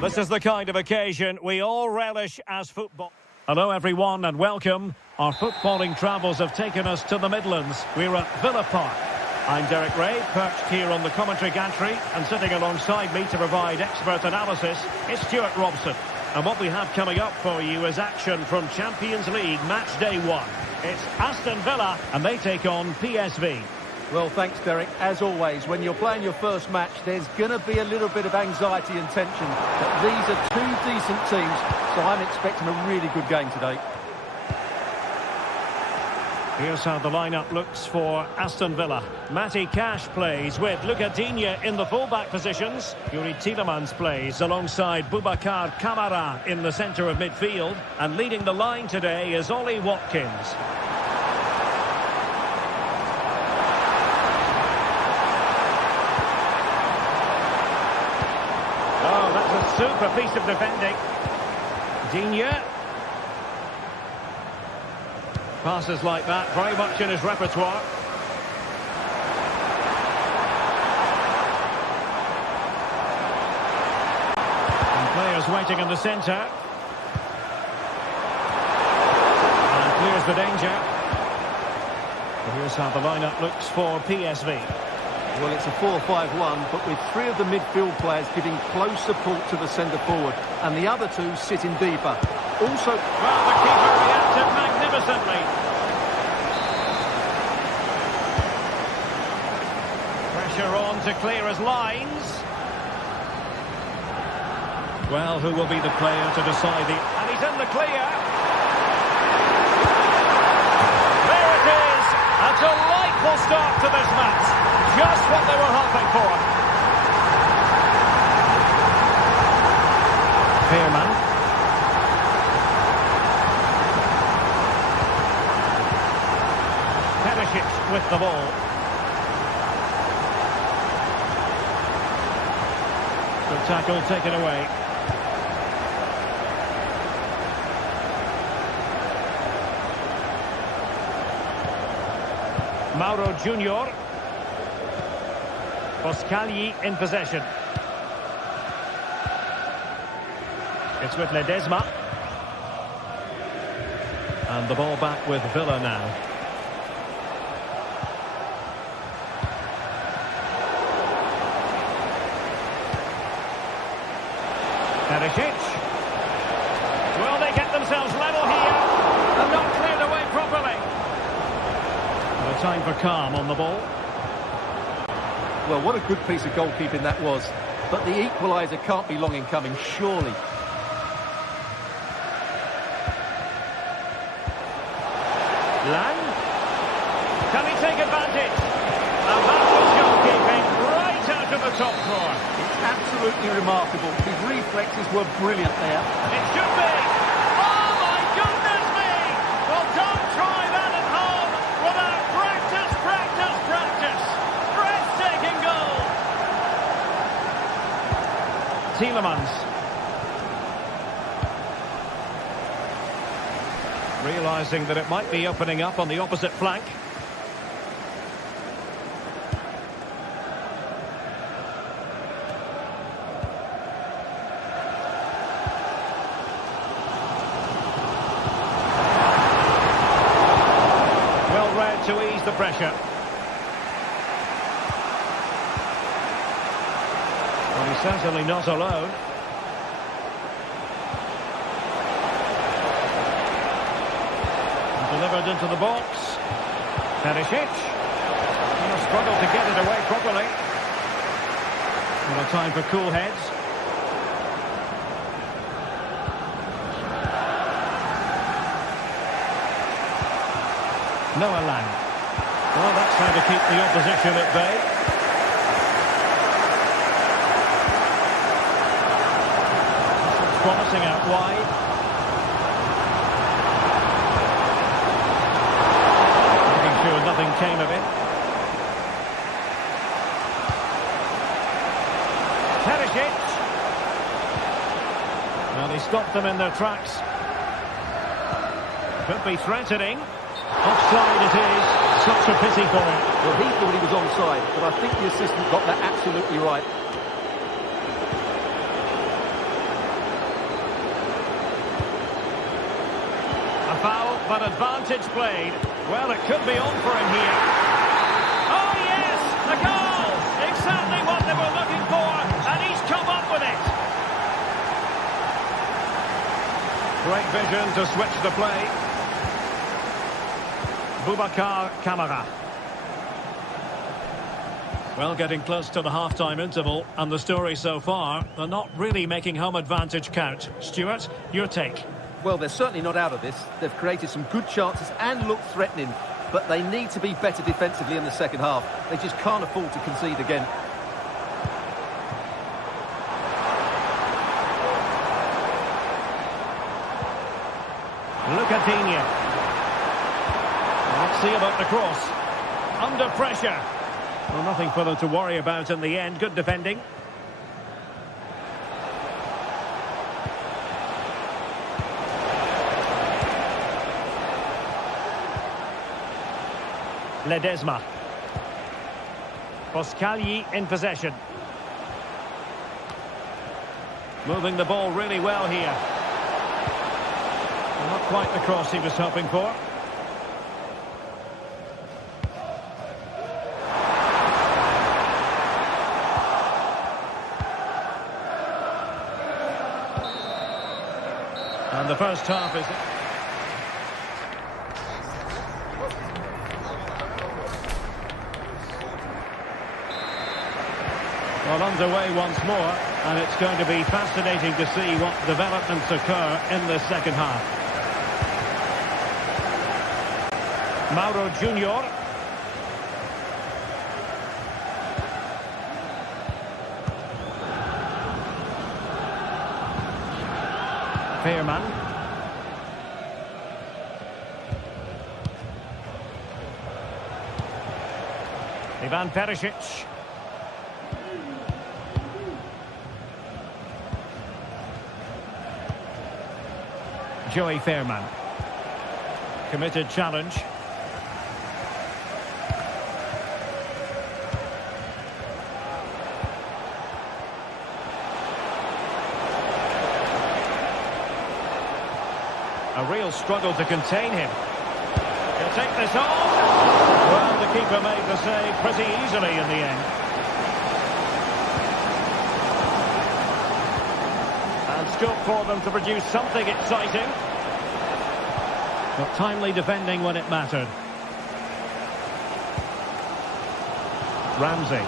This is the kind of occasion we all relish as football. Hello everyone and welcome. Our footballing travels have taken us to the Midlands. We're at Villa Park. I'm Derek Ray, perched here on the commentary gantry, and sitting alongside me to provide expert analysis is Stuart Robson. And what we have coming up for you is action from Champions League match day 1. It's Aston Villa and they take on PSV. Well, thanks, Derek. As always, when you're playing your first match, there's going to be a little bit of anxiety and tension. But these are two decent teams, so I'm expecting a really good game today. Here's how the lineup looks for Aston Villa. Matty Cash plays with Luca Digne in the full-back positions. Yuri Tielemans plays alongside Boubacar Kamara in the centre of midfield. And leading the line today is Ollie Watkins. Oh, that's a super piece of defending. Digne. Passes like that, very much in his repertoire. And players waiting in the centre. And clears the danger. Well, here's how the lineup looks for PSV. Well, it's a 4-5-1, but with three of the midfield players giving close support to the centre forward, and the other two sitting deeper. Also, well, the keeper reacted magnificently. Pressure on to clear his lines. Well, who will be the player to decide the... And he's in the clear. There it is. A delightful start to this match. Just what they were hoping for. Veerman. With the ball. Good tackle taken away. Mauro Junior. Boscagli in possession. It's with Ledesma. And the ball back with Villa now. Will they get themselves level here? And not cleared away properly. No time for calm on the ball. Well, what a good piece of goalkeeping that was. But the equaliser can't be long in coming, surely. Lang. Can he take advantage? And that was goalkeeping right out of the top drawer. Absolutely remarkable. His reflexes were brilliant there. It should be. Oh my goodness me! Well, don't try that at home without practice, practice, practice. Breathtaking goal. Tielemans. Realising that it might be opening up on the opposite flank. To ease the pressure. Well, he's certainly not alone. Delivered into the box. Perisic. He'll struggle to get it away properly. No time for cool heads. Noah Lang. Well, that's how to keep the opposition at bay. It's promising out wide. Making sure nothing came of it. Perisic. Well, he stopped them in their tracks. Could be threatening. Offside it is. Such a pity for him. Well, he thought he was onside, but I think the assistant got that absolutely right. but advantage played. Well, it could be on for him here. Oh, yes! A goal! Exactly what they were looking for, and he's come up with it. Great vision to switch the play. Boubacar Kamara. Well, getting close to the half-time interval, and the story so far, they're not really making home advantage count. Stuart, your take? Well, they're certainly not out of this. They've created some good chances and looked threatening, but they need to be better defensively in the second half. They just can't afford to concede again. Look at Digne. Let's see about the cross. Under pressure. Well, nothing for them to worry about in the end. Good defending. Ledesma. Boscagli in possession. Moving the ball really well here. Not quite the cross he was hoping for. And the first half is... well, underway once more, and it's going to be fascinating to see what developments occur in the second half. Mauro Junior. Fairman. Ivan Perisic. Joey Fairman. Committed challenge. A real struggle to contain him. He'll take this on. Well, the keeper made the save pretty easily in the end. And scope for them to produce something exciting. But timely defending when it mattered. Ramsey.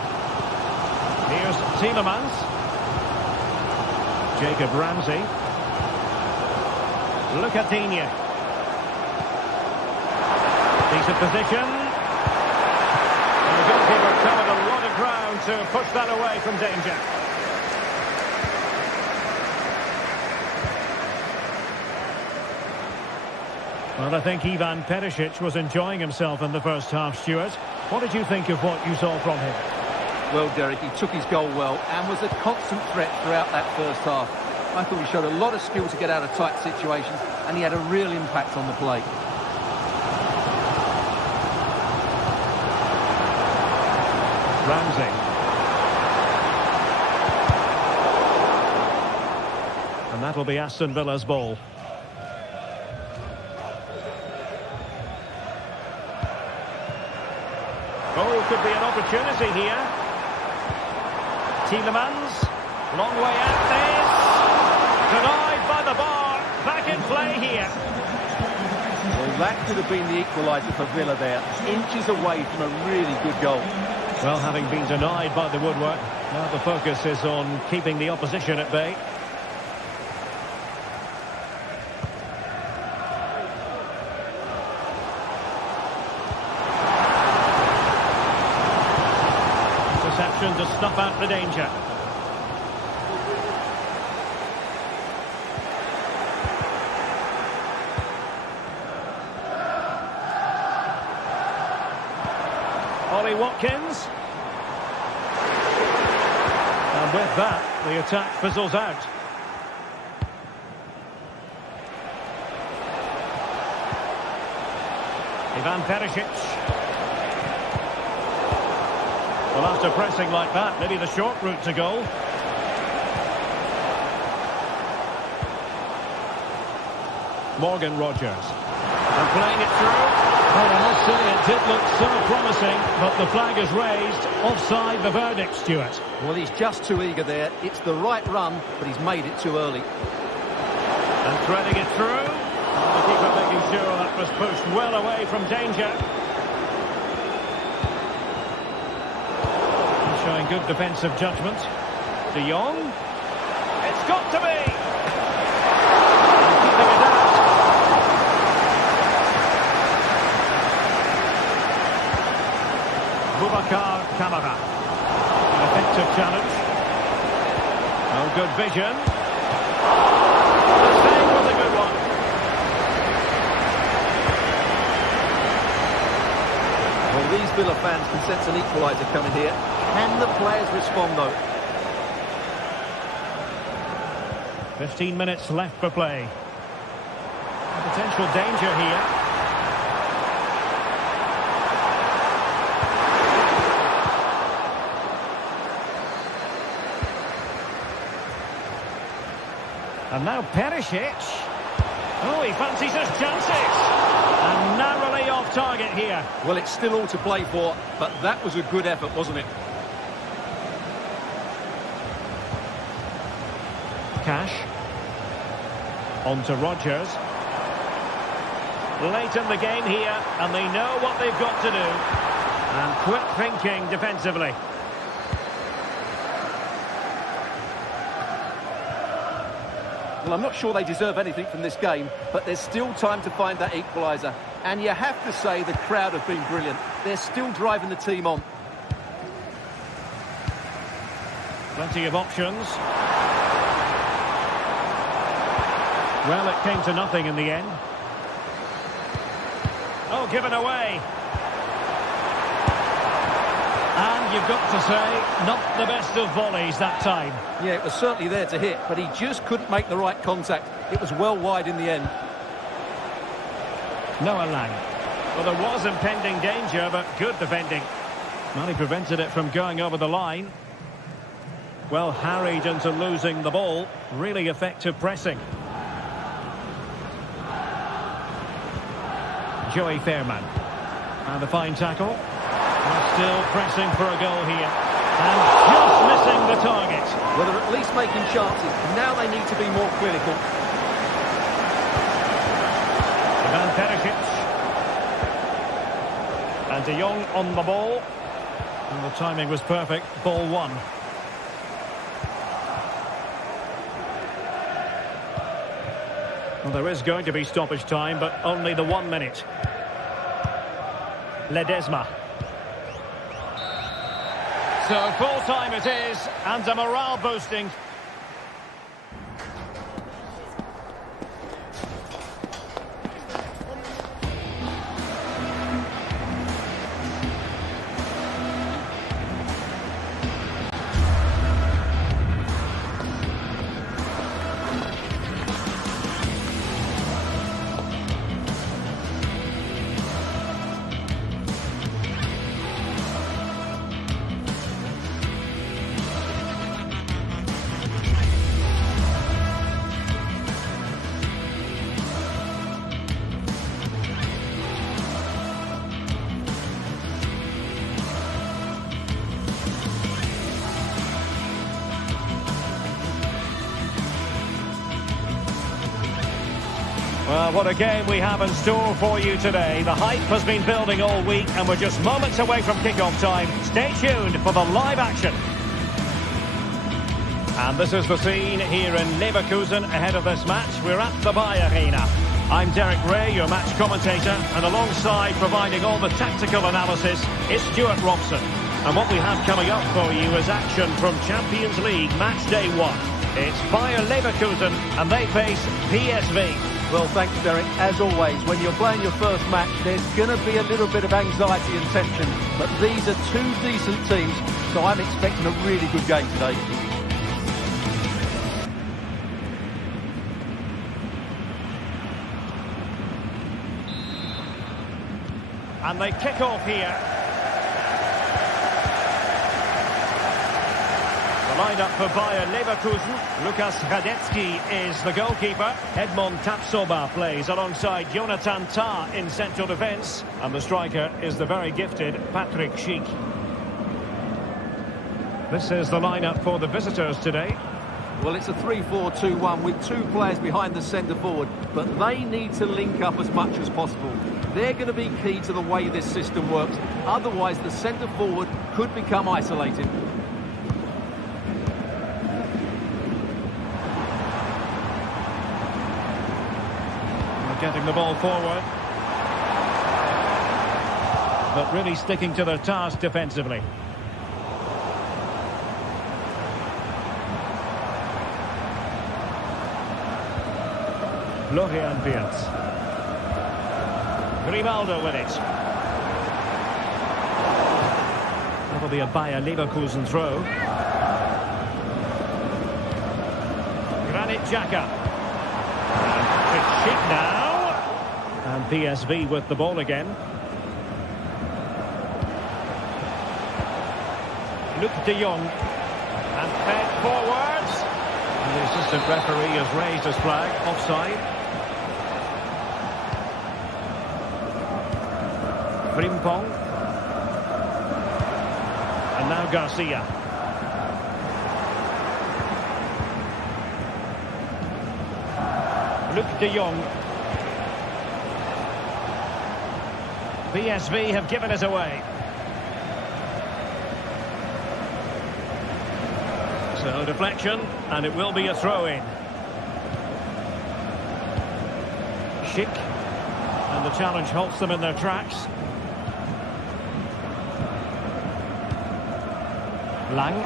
Here's Tielemans. Jacob Ramsey. Look at Digne. Decent position. And the goalkeeper covered a lot of ground to push that away from danger. Well, I think Ivan Perisic was enjoying himself in the first half, Stuart. What did you think of what you saw from him? Well, Derek, he took his goal well and was a constant threat throughout that first half. I thought he showed a lot of skill to get out of tight situations, and he had a real impact on the play. Ramsey. And that'll be Aston Villa's ball. Oh, could be an opportunity here. Tielemans. Long way out this. Denied by the bar. Back in play here. Well, that could have been the equaliser for Villa there. Inches away from a really good goal. Well, having been denied by the woodwork, now the focus is on keeping the opposition at bay. Reception to snuff out the danger. Ollie Watkins. And with that, the attack fizzles out. Ivan Perisic. Well, after pressing like that, maybe the short route to goal. Morgan Rogers. And playing it through. Well, I must say it did look so promising, but the flag is raised. Offside the verdict, Stuart. Well, he's just too eager there. It's the right run, but he's made it too early. And threading it through. The keeper making sure that was pushed well away from danger. Showing good defensive judgment. De Jong. It's got to be. And keeping it out. Boubacar Kamara. An effective challenge. Oh, good vision. The save was a good one. Well, these Villa fans can sense an equaliser coming here. Can the players respond, though? 15 minutes left for play. Potential danger here. And now Perisic. Oh, he fancies his chances. And narrowly off target here. Well, it's still all to play for, but that was a good effort, wasn't it? Cash. On to Rodgers. Late in the game here, and they know what they've got to do. And quick thinking defensively. Well, I'm not sure they deserve anything from this game, but there's still time to find that equaliser. And you have to say the crowd have been brilliant. They're still driving the team on. Plenty of options. Well, it came to nothing in the end. Oh, given away. And you've got to say, not the best of volleys that time. Yeah, it was certainly there to hit, but he just couldn't make the right contact. It was well wide in the end. Noah Lang. Well, there was impending danger, but good defending. Well, he prevented it from going over the line. Well, harried into losing the ball. Really effective pressing. Joey Fairman. And a fine tackle. They're still pressing for a goal here. And just missing the target. Well, they're at least making chances. Now they need to be more clinical. Van Perisic. And De Jong on the ball. And the timing was perfect. Ball one. Well, there is going to be stoppage time, but only the 1 minute. Ledesma. So full time it is, and a morale boosting. Well, what a game we have in store for you today. The hype has been building all week, and we're just moments away from kick-off time. Stay tuned for the live action. And this is the scene here in Leverkusen ahead of this match. We're at the Bayer Arena. I'm Derek Ray, your match commentator, and alongside providing all the tactical analysis is Stuart Robson. And what we have coming up for you is action from Champions League match day 1. It's Bayer Leverkusen, and they face PSV. Well, thanks, Derek. As always, when you're playing your first match, there's going to be a little bit of anxiety and tension. But these are two decent teams, so I'm expecting a really good game today. And they kick off here. Lined up for Bayer Leverkusen. Lukas Radetzky is the goalkeeper. Edmond Tapsoba plays alongside Jonathan Tah in central defence. And the striker is the very gifted Patrick Schick. This is the lineup for the visitors today. Well, it's a 3-4-2-1 with two players behind the centre-forward, but they need to link up as much as possible. They're going to be key to the way this system works. Otherwise, the centre-forward could become isolated. Getting the ball forward. But really sticking to their task defensively. Florian Wirtz. Grimaldo with it. That'll be a Bayer Leverkusen throw. Granit Xhaka. It's Schick now. And PSV with the ball again. Luc de Jong. And fed forwards. And the assistant referee has raised his flag. Offside. Frimpong. And now Garcia. Luc de Jong. PSV have given us away. So deflection, and it will be a throw-in. Schick, and the challenge halts them in their tracks. Lang.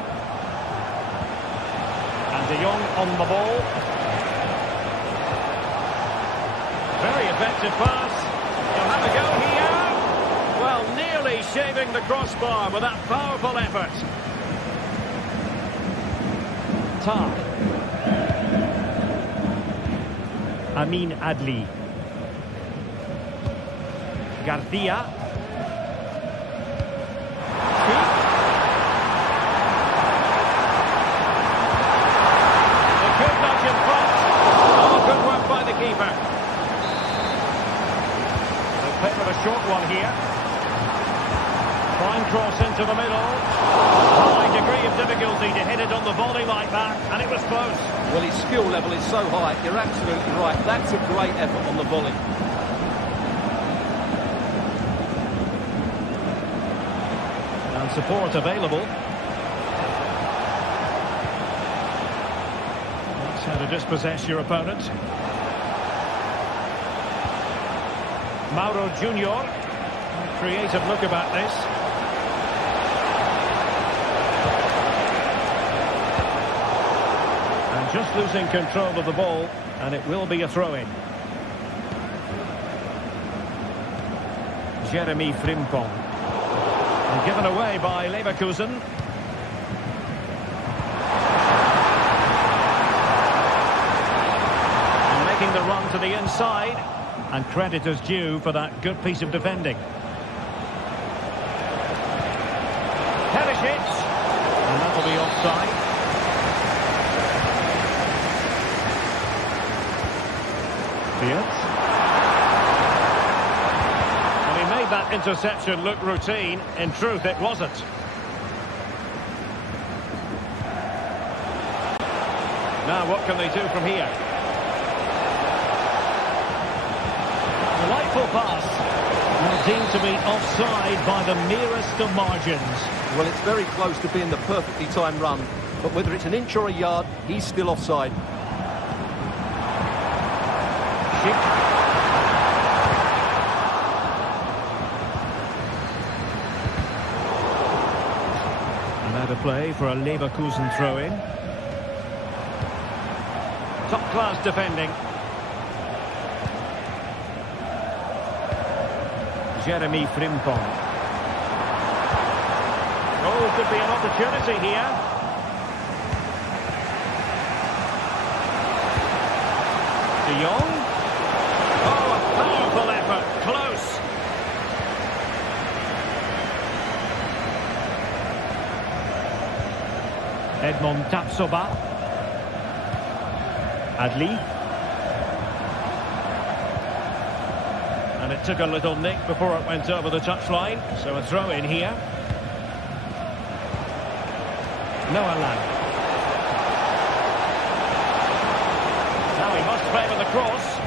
And de Jong on the ball. Very effective pass. He'll have a go here. Well, nearly shaving the crossbar with that powerful effort. Tah. Amin Adli. Garcia. They could nudge in front. Oh, good work by the keeper. They'll play with a short one here. Fine cross into the middle. High degree of difficulty to hit it on the volley like that, and it was close. Well, his skill level is so high. You're absolutely right. That's a great effort on the volley. And support available. That's how to dispossess your opponent. Mauro Junior. Creative look about this. And just losing control of the ball, and it will be a throw-in. Jeremy Frimpong. And given away by Leverkusen. And making the run to the inside. And credit is due for that good piece of defending. Perisic. And that'll be offside. Wirtz. And he made that interception look routine. In truth, it wasn't. Now, what can they do from here? Delightful pass. Now deemed to be offside by the merest of margins. Well, it's very close to being the perfectly timed run. But whether it's an inch or a yard, he's still offside. Schick. And now to play for a Leverkusen throw-in. Top-class defending. Jeremy Frimpong. Oh, could be an opportunity here. De Jong. Oh, a powerful effort. Close. Edmond Tapsoba. Adli. And it took a little nick before it went over the touchline. So a throw in here. Noah Lang. Now he must favour the cross.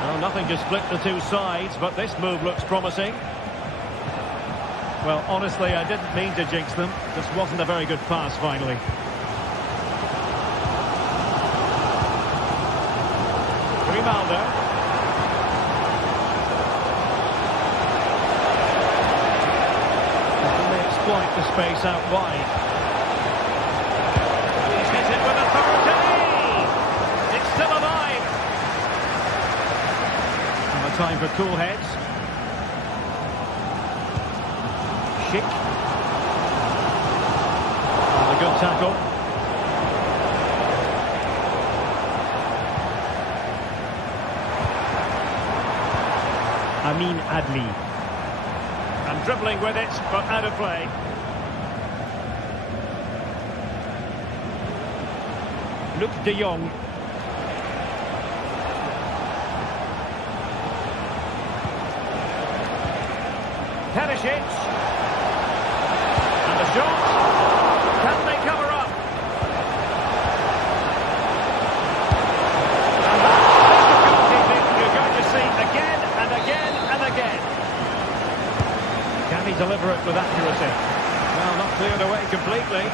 Well, nothing to split the two sides, but this move looks promising. Well, honestly, I didn't mean to jinx them. This wasn't a very good pass, finally. Grimaldo. Can they exploit the space out wide? He's hit it with authority! It's still alive! And a time for cool heads. Schick. And a good tackle. Amin Adli. And dribbling with it, but out of play. Luc de Jong. Perisic. And the shot. Can they cover up? And that's goalkeeping you're going to see again and again and again. Can he deliver it with accuracy? Well, not cleared away completely.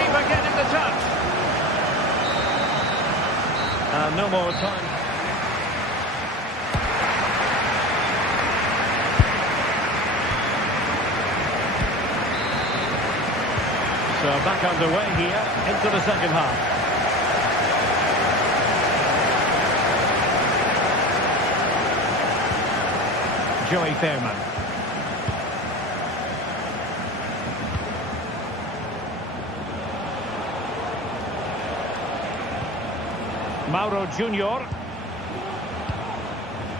Keeper getting the touch. And no more time. So back underway here into the second half. Joey Fairman. Mauro Junior.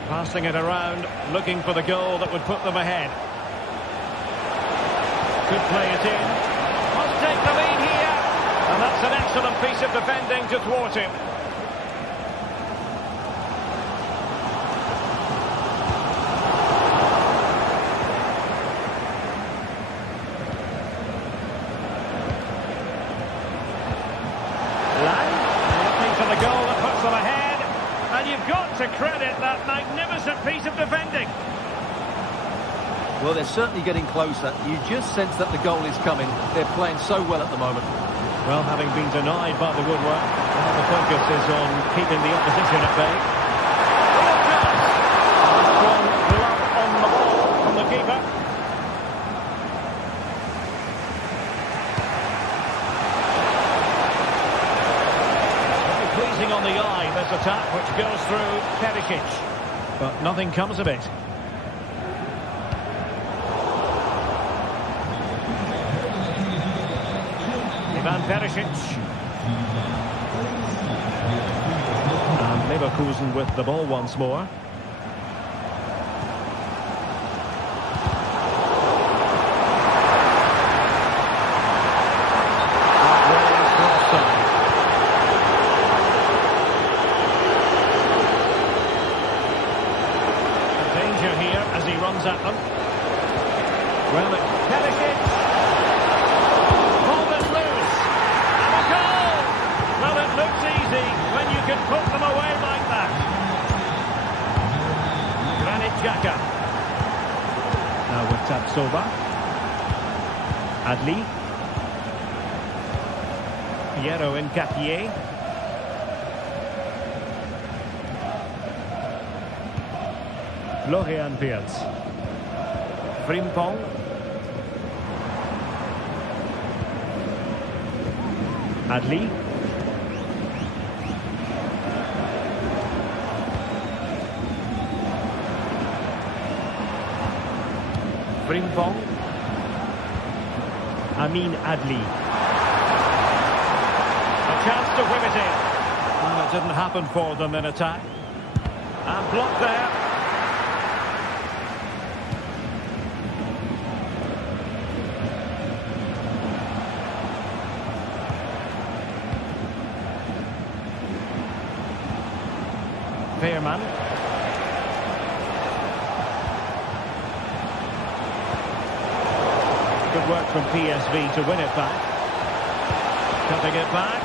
Passing it around, looking for the goal that would put them ahead. Could play it in. Must take the lead here. And that's an excellent piece of defending to thwart him. Lang, looking for the goal that puts them ahead. And you've got to credit that magnificent piece of defending. Well, they're certainly getting closer. You just sense that the goal is coming. They're playing so well at the moment. Well, having been denied by the woodwork, the focus is on keeping the opposition at bay. Well done! A strong glove on the ball from the keeper. Very pleasing on the eye, this attack, which goes through Perisic. But nothing comes of it. Van Perisic. And Leverkusen with the ball once more. Danger here as he runs at them. Well, Perisic. Looks easy when you can put them away like that. Granit Xhaka. Now with Tapsoba. Adli. Piero Nketiah. Florian Wirtz. Frimpong. Adli. Frimpong. Amin Adli. A chance to whip it in. Well, it didn't happen for them in attack. And blocked there. Fehrman. Good work from PSV to win it back. Cutting it back.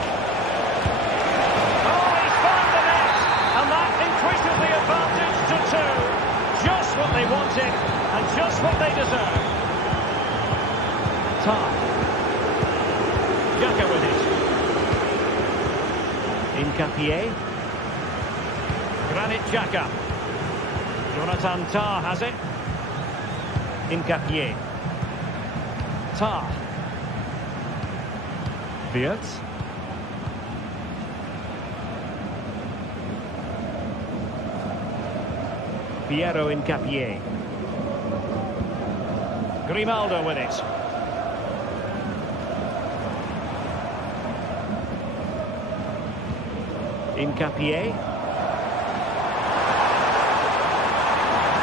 Oh, he's found the net! And that increases the advantage to 2. Just what they wanted and just what they deserve. Tar. Xhaka with it. Incapié. Granit Xhaka. Jonathan Tah has it. Incapié. Tah. Wirtz. Piero Incapié. Grimaldo with it. Incapié.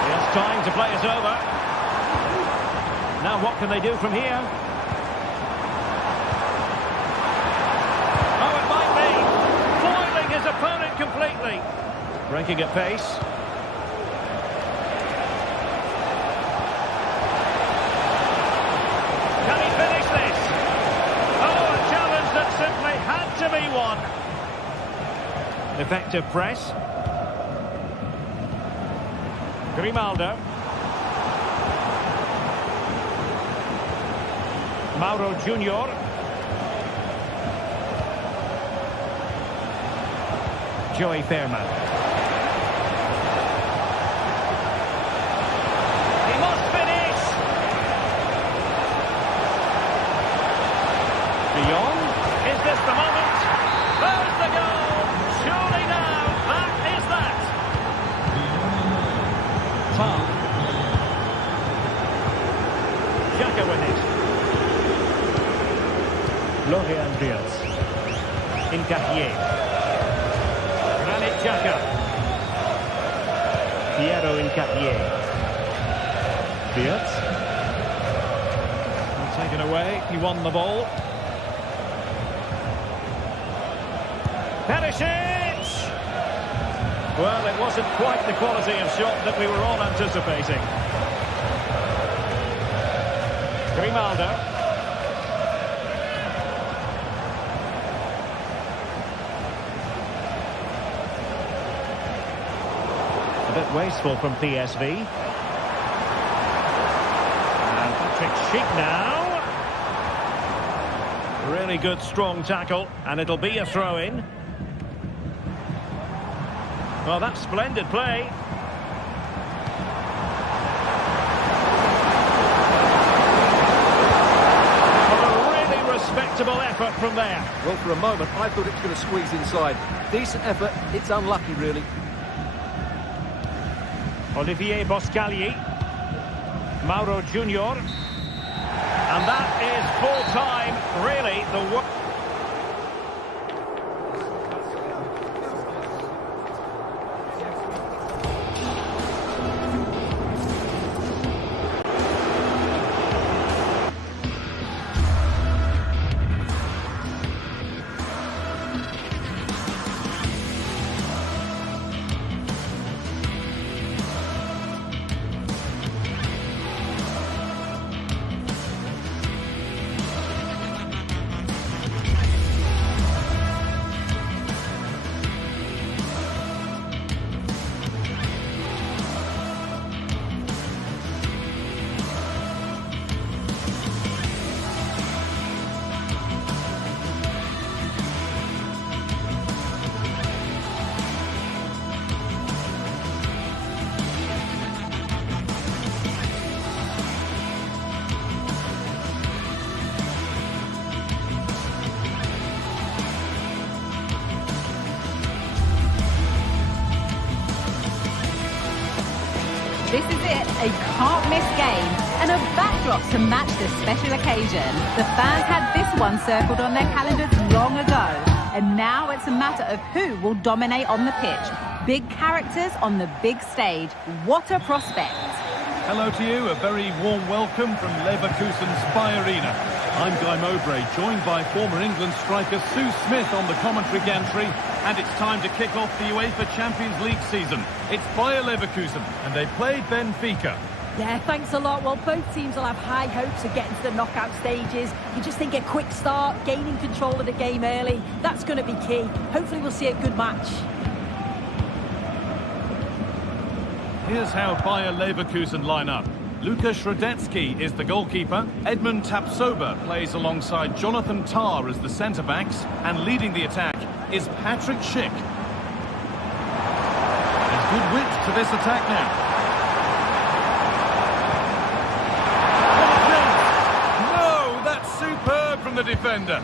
He has time to play it over. Now what can they do from here? Oh, it might be. Foiling his opponent completely. Breaking at pace. Can he finish this? Oh, a challenge that simply had to be won. Effective press. Grimaldo. Mauro Junior. Joey Fehrman. He must finish. De Jong. Is this the moment? There's the goal. Surely now. That is that. Tar. Xhaka with it. Florian Wirtz. Incapié. Granit Xhaka. Piero Incapié. Wirtz. Taken away. He won the ball. Perisic! Well, it wasn't quite the quality of shot that we were all anticipating. Grimaldo. A bit wasteful from PSV. And Patrick Schick now. Really good, strong tackle, and it'll be a throw-in. Well, that's splendid play. Well, a really respectable effort from there. Well, for a moment, I thought it was going to squeeze inside. Decent effort. It's unlucky, really. Olivier Boscagli. Mauro Junior. And that is full-time, really, the work. This is it, a can't-miss game and a backdrop to match this special occasion. The fans had this one circled on their calendars long ago, and now it's a matter of who will dominate on the pitch. Big characters on the big stage. What a prospect. Hello to you, a very warm welcome from Leverkusen's Spy Arena. I'm Guy Mowbray, joined by former England striker Sue Smith on the commentary gantry. and it's time to kick off the UEFA Champions League season. It's Bayer Leverkusen, and they play Benfica. Yeah, thanks a lot. Well, both teams will have high hopes of getting to the knockout stages. You just think a quick start, gaining control of the game early, that's going to be key. Hopefully we'll see a good match. Here's how Bayer Leverkusen line up. Lukas Radetzky is the goalkeeper. Edmund Tapsoba plays alongside Jonathan Tah as the centre-backs. And leading the attack is Patrick Schick. There's good width to this attack now. Superb from the defender.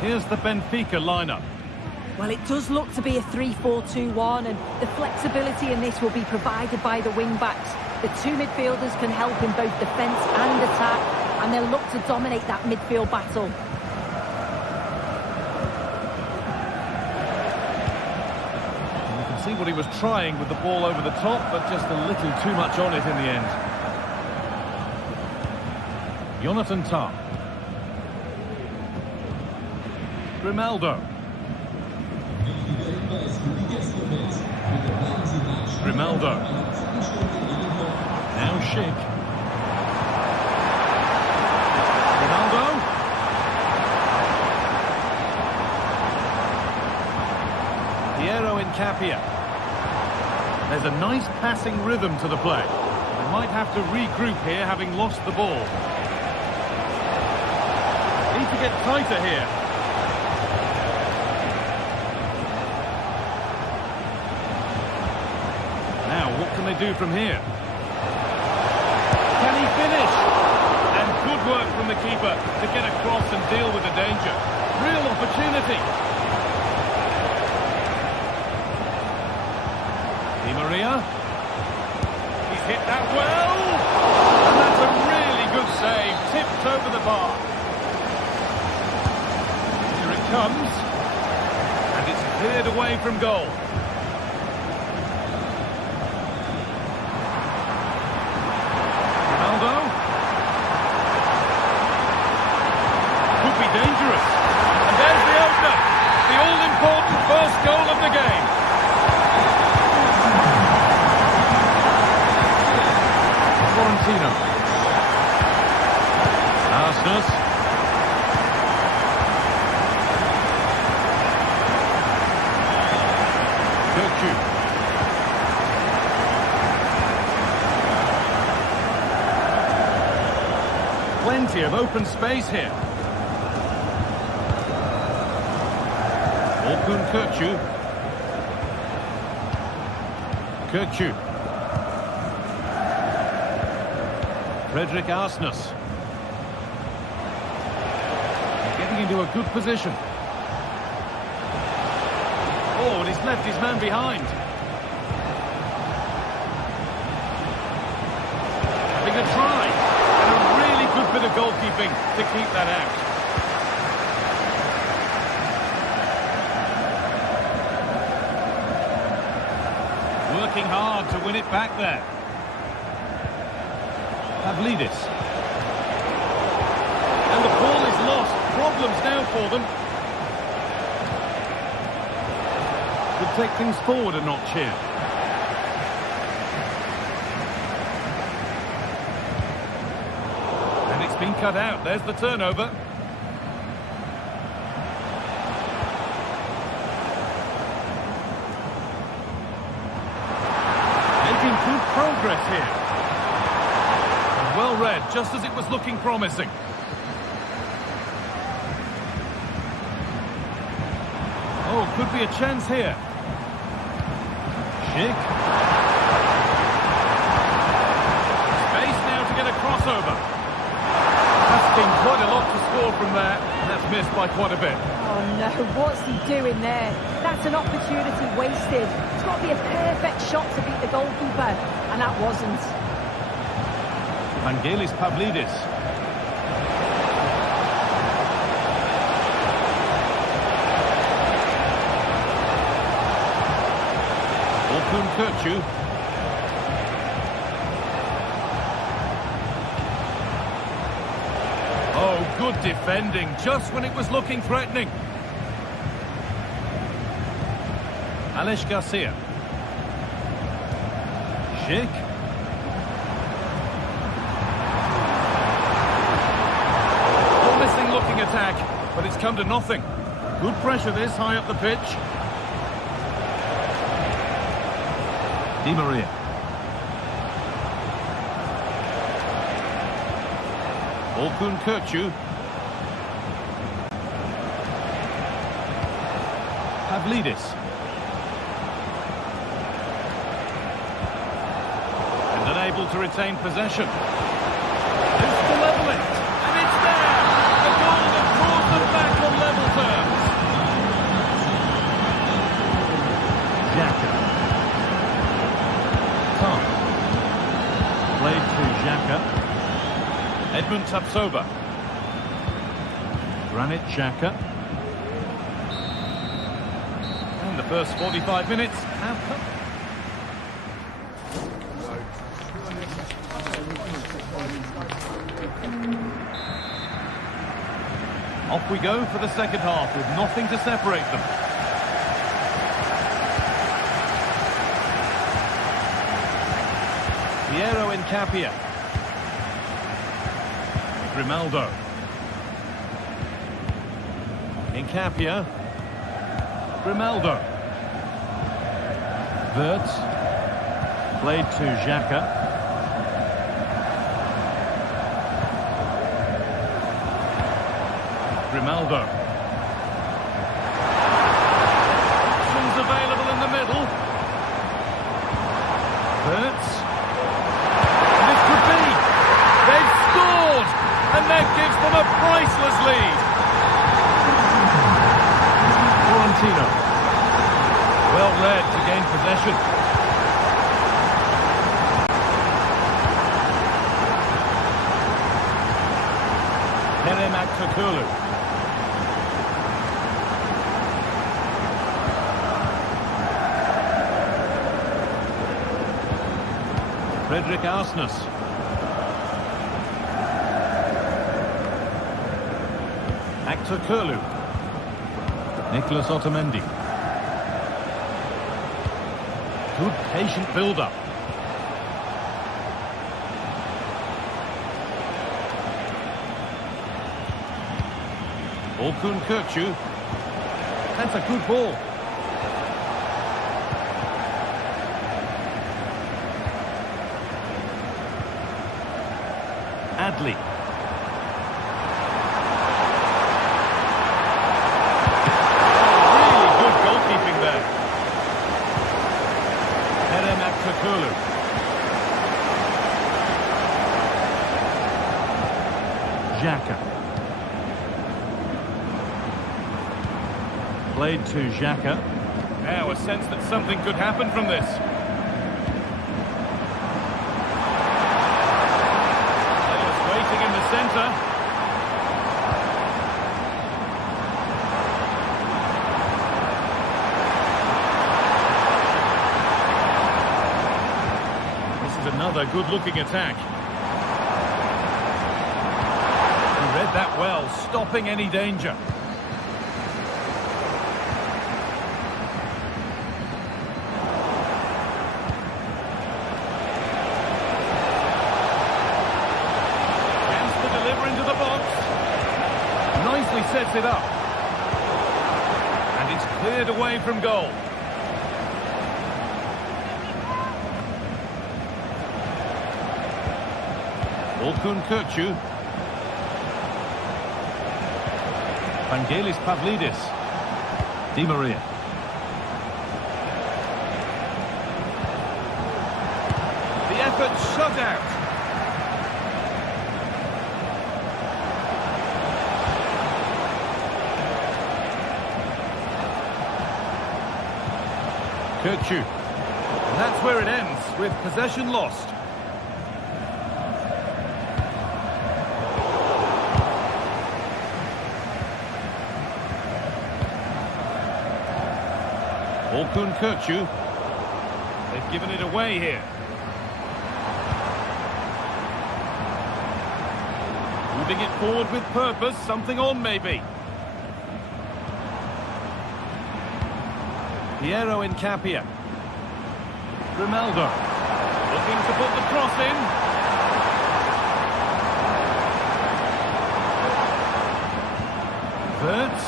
Here's the Benfica lineup. Well, it does look to be a 3-4-2-1, and the flexibility in this will be provided by the wing-backs. The two midfielders can help in both defence and attack, and they'll look to dominate that midfield battle. See what he was trying with the ball over the top, but just a little too much on it in the end. Jonathan Tah. Grimaldo. Grimaldo. Now Schick. Grimaldo. Piero Incapia. There's a nice passing rhythm to the play. They might have to regroup here, having lost the ball. Need to get tighter here. Now, what can they do from here? Can he finish? And good work from the keeper to get across and deal with the danger. Real opportunity. Di Maria. He's hit that well. And that's a really good save. Tipped over the bar. Here it comes. And it's cleared away from goal. Ronaldo. Could be dangerous. And there's the opener. The all-important first goal of the game. Florentino. Arsenal. Kirku. Plenty of open space here. Orkun Kirku. Kirku. Frederick Arsnus. Getting into a good position. Oh, and he's left his man behind. Having a try. And a really good bit of goalkeeping to keep that out. Working hard to win it back there. Pavlidis. And the ball is lost. Problems now for them. Could take things forward a notch here. And it's been cut out. There's the turnover. Making good progress here. Well read, just as it was looking promising. Oh, could be a chance here. Schick. Space now to get a crossover. That's been quite a lot to score from there, and that's missed by quite a bit. Oh no, what's he doing there? That's an opportunity wasted. It's got to be a perfect shot to beat the goalkeeper, and that wasn't. Vangelis Pavlidis. Orkun Kirku. Oh, good Good defending, just when it was looking threatening. Alex Garcia. Schick. Promising looking attack, but it's come to nothing. Good pressure this, high up the pitch. Di Maria. Orkun Kökçü. Pavlidis. And unable to retain possession. It's to level it. And it's there. The goal that draws them back on level terms. Xhaka. Tom. Played to Xhaka. Edmund Tapsoba. Granit Xhaka. And the first 45 minutes have come. Off we go for the second half with nothing to separate them. Piero Incapia. Grimaldo. Incapia. Grimaldo. Wirtz. Played to Xhaka. Grimaldo. Options available in the middle. Wirtz. And this could be. They've scored! And that gives them a priceless lead. Florentino. Well read to gain possession. Kerem Aktürkoğlu. Fredrik Arsnes. Aktürkoğlu. Nicolas Otamendi. Good patient build-up. Orkun Kökçü. That's a good ball. Adli. Really good goalkeeping there. Kerem Aktürkoğlu. Xhaka. Played to Xhaka. Now a sense that something could happen from this. Players waiting in the centre. This is another good-looking attack. He read that well, stopping any danger. Nicely sets it up. And it's cleared away from goal. Orkun Kökçü. Vangelis Pavlidis. Di Maria. The effort shut out. Kökçü. And that's where it ends, with possession lost. Orkun Kökçü. They've given it away here. Sending it forward with purpose, something on maybe. Piero Incapia. Ronaldo. Looking to put the cross in. Verts.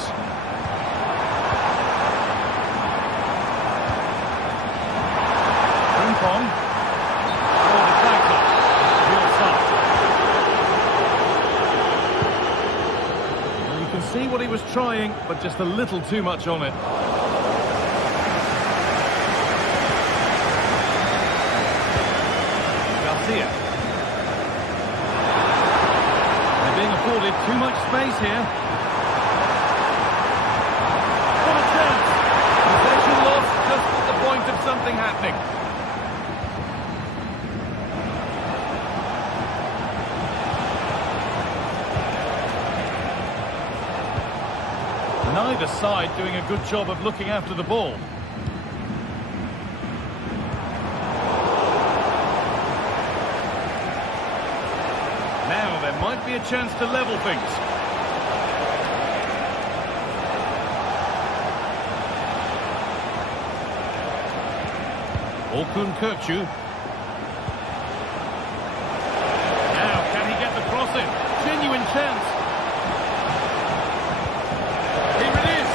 Frimpong. Oh, deflected. Real sight. Well, you can see what he was trying, but just a little too much on it. Garcia. They're being afforded too much space here. What a chance! Possession lost just at the point of something happening. Neither side doing a good job of looking after the ball. Now there might be a chance to level things. Orkun Kökçü. Now can he get the cross in? Genuine chance. Here it is.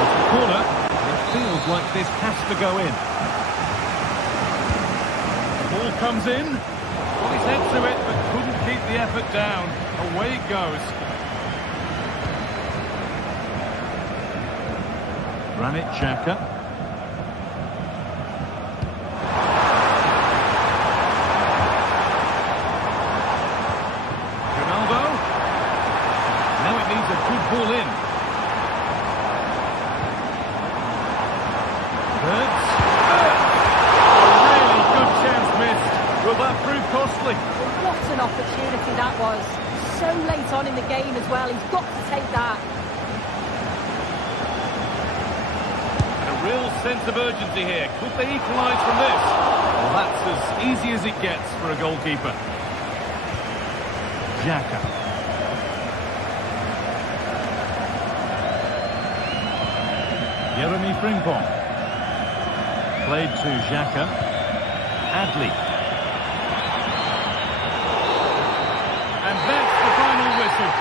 It's the corner. It feels like this has to go in. The ball comes in. Well, he's head to it, but couldn't keep the effort down. Away it goes. Granit Xhaka. Ronaldo. Now it needs a good ball in. Verts. A really good chance missed. Will that prove costly? Well, what an opportunity that was. So late on in the game as well. He's got to take that. A real sense of urgency here. Could they equalise from this? Well, that's as easy as it gets for a goalkeeper. Xhaka. Jeremy Frimpong. Played to Xhaka. Adli. And that's the final whistle.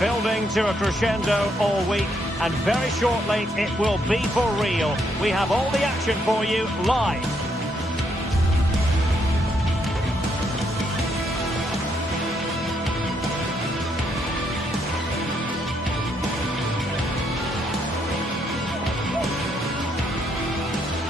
Building to a crescendo all week, and very shortly it will be for real. We have all the action for you live.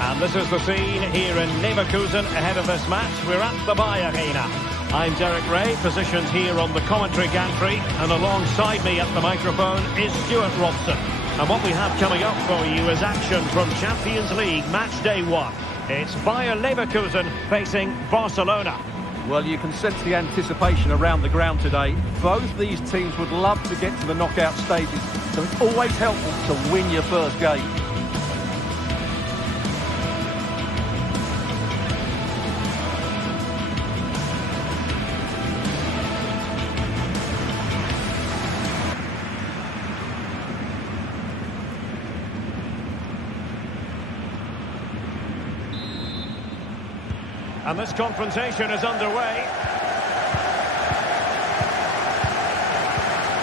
And this is the scene here in Leverkusen ahead of this match. We're at the Bayer Arena. I'm Derek Ray, positioned here on the commentary gantry, and alongside me at the microphone is Stuart Robson. And what we have coming up for you is action from Champions League match day 1. It's Bayer Leverkusen facing Barcelona. Well, you can sense the anticipation around the ground today. Both these teams would love to get to the knockout stages, so it's always helpful to win your first game. And this confrontation is underway.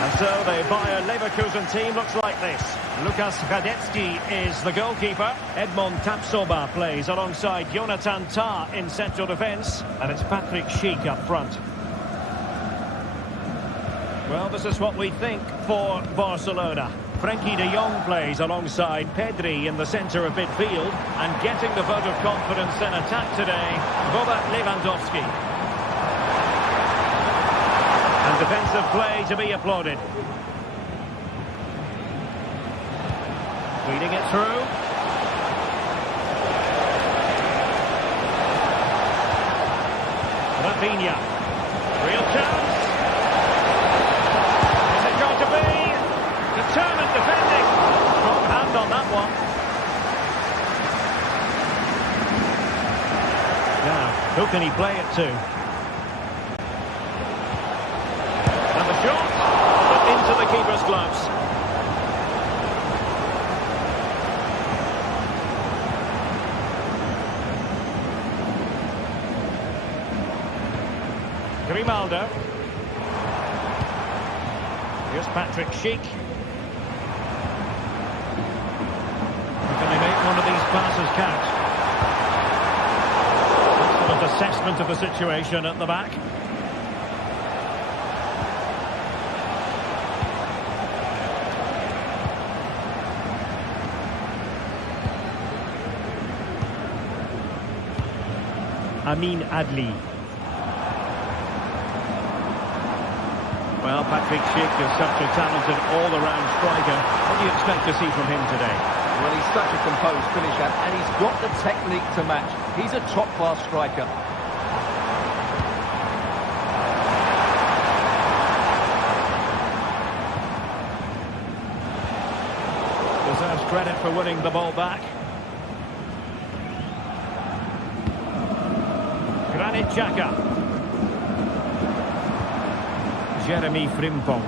As So the Bayer Leverkusen team looks like this. Lukas Radetzky is the goalkeeper. Edmond Tapsoba plays alongside Jonathan Tah in central defence. And it's Patrick Schick up front. Well, this is what we think for Barcelona. Frenkie de Jong plays alongside Pedri in the centre of midfield. And getting the vote of confidence in attack today, Robert Lewandowski. And defensive play to be applauded. Feeding it through. Rafinha. Real chance. Is it going to be? Determined defending. Strong hand on that one. Now, who can he play it to? And the shot, but into the keeper's gloves. Grimaldo. Here's Patrick Schick. Can they make one of these passes count? Excellent assessment of the situation at the back. Amin Adli. Well, Patrick Schick is such a talented all-around striker. What do you expect to see from him today? Well, he's such a composed finisher, and he's got the technique to match. He's a top-class striker. Deserves credit for winning the ball back. Granit Xhaka. Jeremy Frimpong.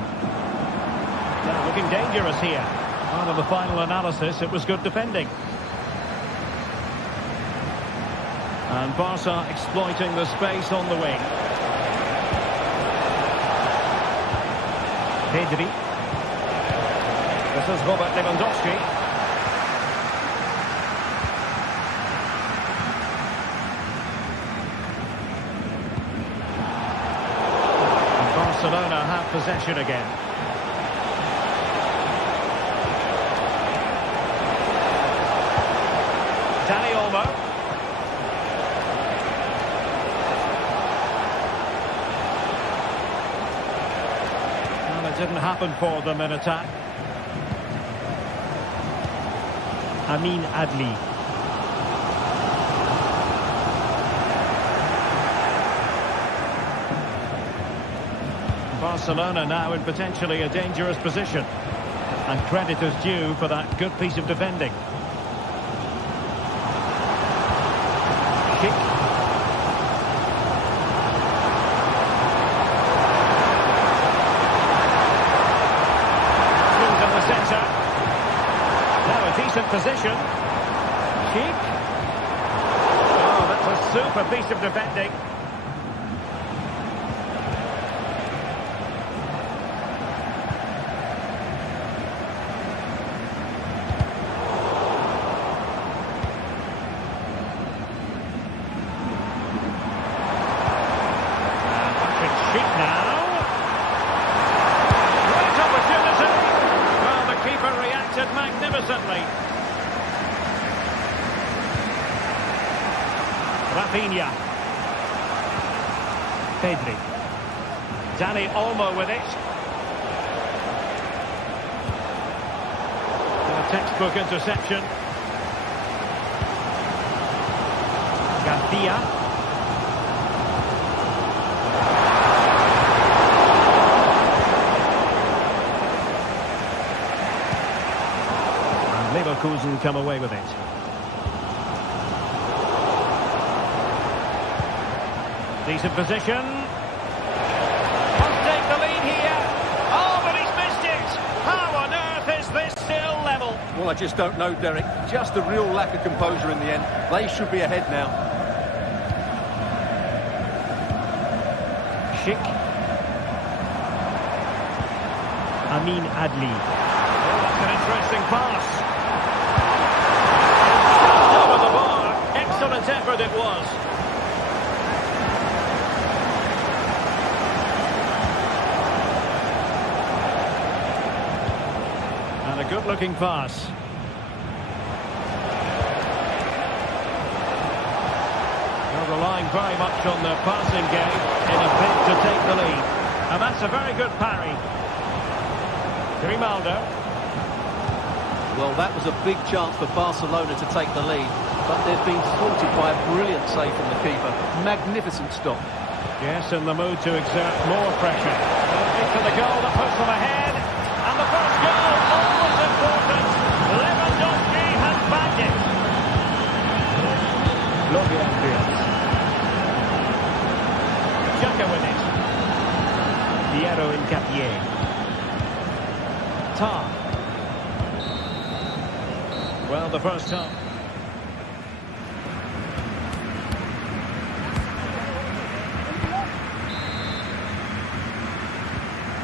Now looking dangerous here. On the final analysis, it was good defending. And Barca exploiting the space on the wing. Pedri. This is Robert Lewandowski. Barcelona have possession again. Dani Olmo. Well, it didn't happen for them in attack. Amin Adli. Barcelona now in potentially a dangerous position. And credit is due for that good piece of defending. Schick. Swings in the centre. Now a decent position. Schick. Oh, that's a super piece of defending. Magnificently. Rafinha. Pedri. Dani Olmo with it. A textbook interception. Garcia. Leverkusen come away with it. Decent position. Must take the lead here. Oh, but he's missed it. How on earth is this still level? Well, I just don't know, Derek. Just a real lack of composure in the end. They should be ahead now. Schick. Adli. Oh, that's an interesting pass. Over the bar. Excellent effort it was. And a good-looking pass. They're relying very much on their passing game in a bid to take the lead. And that's a very good parry. Grimaldo. Well, that was a big chance for Barcelona to take the lead, but they've been thwarted by a brilliant save from the keeper. Magnificent stop. Yes, in the mood to exert more pressure. Into the goal that puts them ahead. And the first goal, always important. Lewandowski has bagged it. Lovely ambience. Xhaka with it. Piero Incapié. Tar. Well, the first time.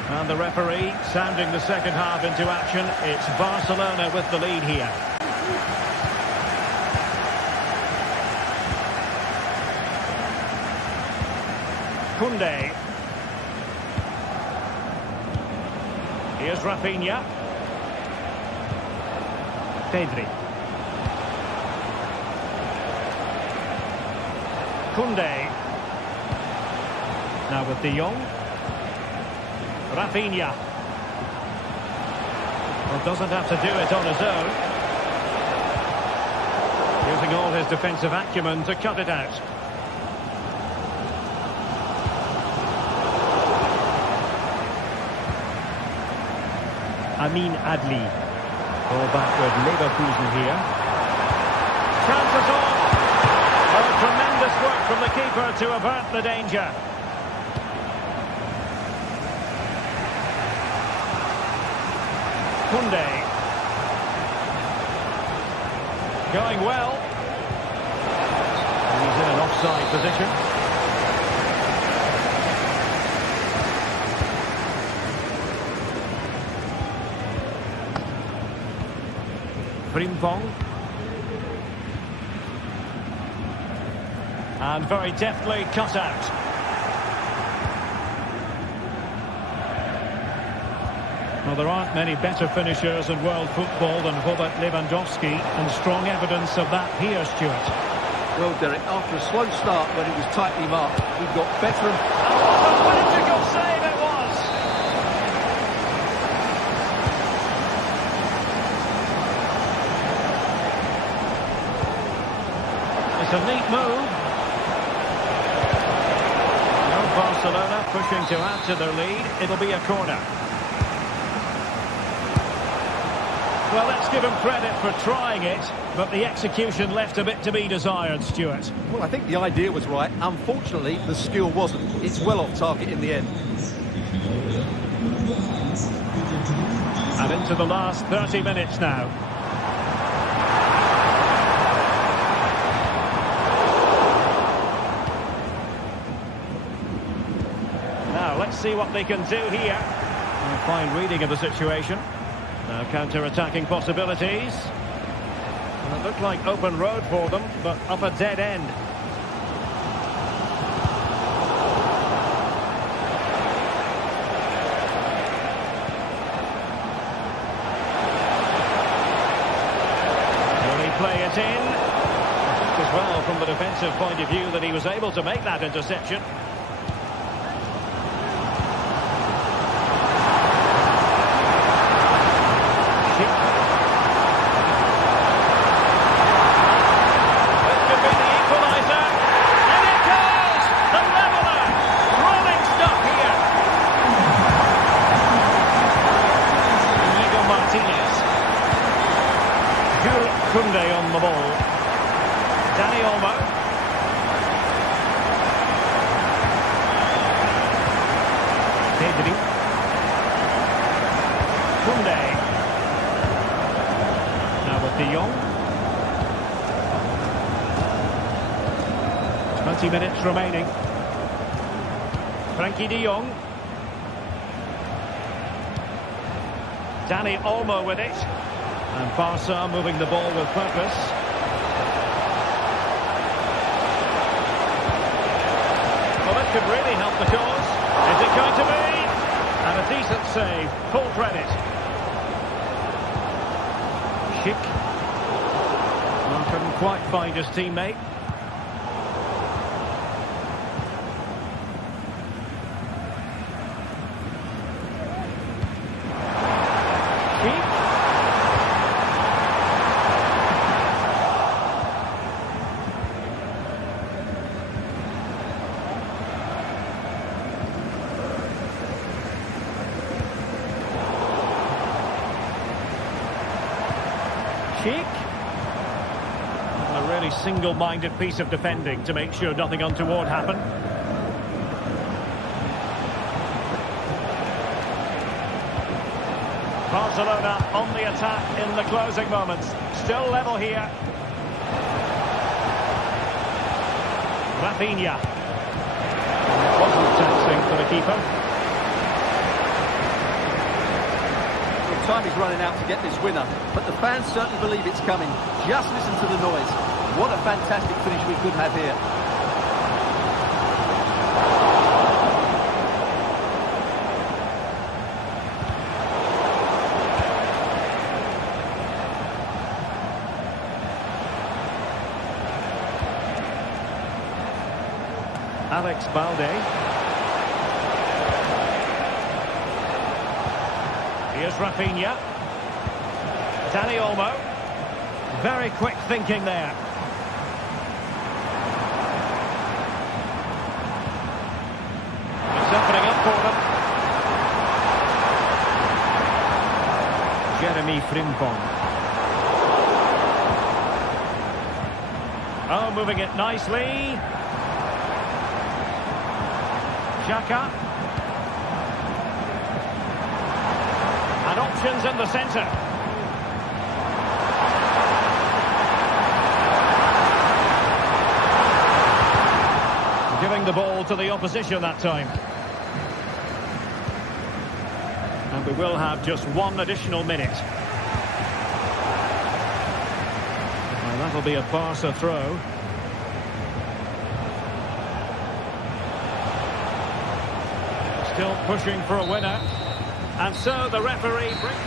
And the referee sounding the second half into action. It's Barcelona with the lead here. Koundé. Here's Rafinha. Pedri. Koundé. Now with De Jong. Rafinha. Well, doesn't have to do it on his own. Using all his defensive acumen to cut it out. Adli. Ball back with Leverkusen here. Chances on. Oh, tremendous work from the keeper to avert the danger. Koundé. Going well. He's in an offside position. Frimpong. And very deftly cut out. Well, there aren't many better finishers in world football than Robert Lewandowski, and strong evidence of that here, Stuart. Well, Derek, after a slow start when it was tightly marked, he got better and... What a magical save it was! It's a neat move. Now Barcelona pushing to add to their lead. It'll be a corner. Well, let's give him credit for trying it, but the execution left a bit to be desired, Stuart. Well, I think the idea was right. Unfortunately, the skill wasn't. It's well off target in the end. And into the last 30 minutes now. Now, let's see what they can do here. A fine reading of the situation. Now counter-attacking possibilities. Well, it looked like open road for them, but up a dead end. Will he play it in? I think as well from the defensive point of view that he was able to make that interception. Koundé on the ball. Dani Olmo. Pedri. Koundé. Now with De Jong. 20 minutes remaining. Frankie De Jong. Dani Olmo with it. And Barca moving the ball with purpose. Well, it could really help the cause. Is it going to be? And a decent save. Full credit. Schick. Well, couldn't quite find his teammate. A really single-minded piece of defending to make sure nothing untoward happened. Barcelona on the attack in the closing moments. Still level here. Rafinha. Wasn't taxing for the keeper. Time is running out to get this winner, but the fans certainly believe it's coming. Just listen to the noise. What a fantastic finish we could have here. Alex Balde. Here's Rafinha. Dani Olmo. Very quick thinking there. It's opening up for them. Jeremy Frimpong. Oh, moving it nicely. Xhaka. And options in the centre. Giving the ball to the opposition that time. And we will have just one additional minute. Well, that'll be a Barca throw. Still pushing for a winner. And so the referee brings...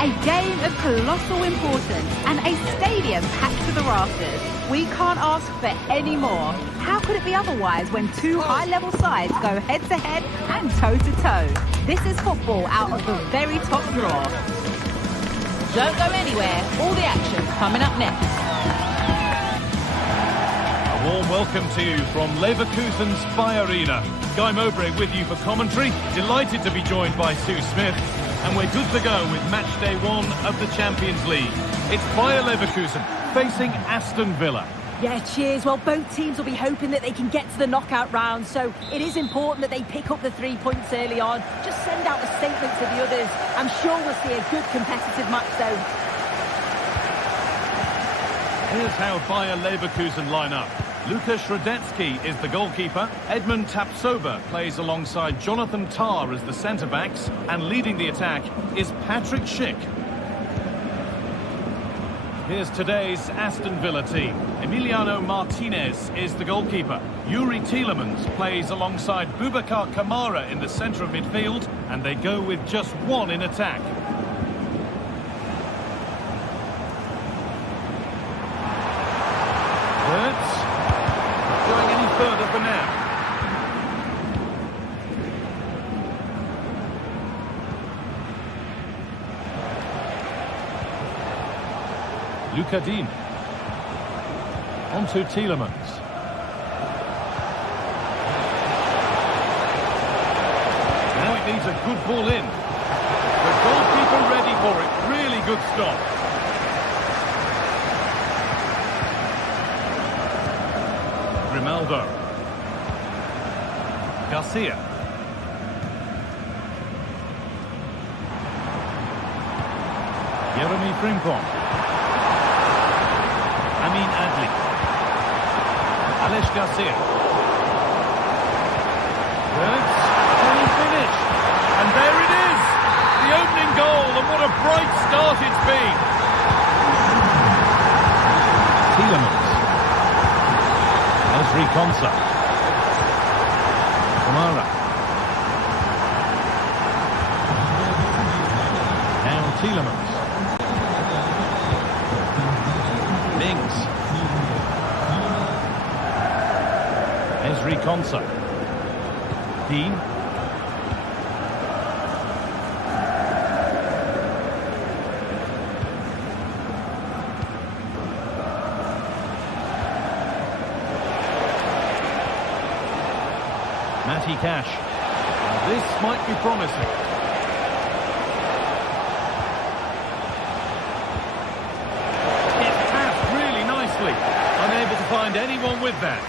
A game of colossal importance and a stadium packed to the rafters. We can't ask for any more. How could it be otherwise when two high-level sides go head-to-head and toe-to-toe? This is football out of the very top drawer. Don't go anywhere. All the action's coming up next. A warm welcome to you from Leverkusen's Spy Arena. Guy Mowbray with you for commentary. Delighted to be joined by Sue Smith. And we're good to go with match day 1 of the Champions League. It's Bayer Leverkusen facing Aston Villa. Yeah, cheers. Well, both teams will be hoping that they can get to the knockout round, so it is important that they pick up the 3 points early on. Just send out a statement to the others. I'm sure we'll see a good competitive match, though. Here's how Bayer Leverkusen line up. Lukas Radetzky is the goalkeeper. Edmund Tapsoba plays alongside Jonathan Tah as the centre-backs. And leading the attack is Patrick Schick. Here's today's Aston Villa team. Emiliano Martinez is the goalkeeper. Yuri Tielemans plays alongside Boubacar Kamara in the centre of midfield. And they go with just one in attack. Going any further for now. Luca Dean. On to Tielemans. Now it needs a good ball in. The goalkeeper ready for it. Really good stop. Grimaldo. Garcia. Jeremy Frimpong. Amin Adli. Alex Garcia. Kurtz. Can he finish? And there it is! The opening goal, and what a bright start it's been! Tielemans. Ezri Konsa. Kamara. Now Tielemans. Mings. Ezri Konsa. Dean. Matty Cash. This might be promising. It's passed really nicely. Unable to find anyone with that.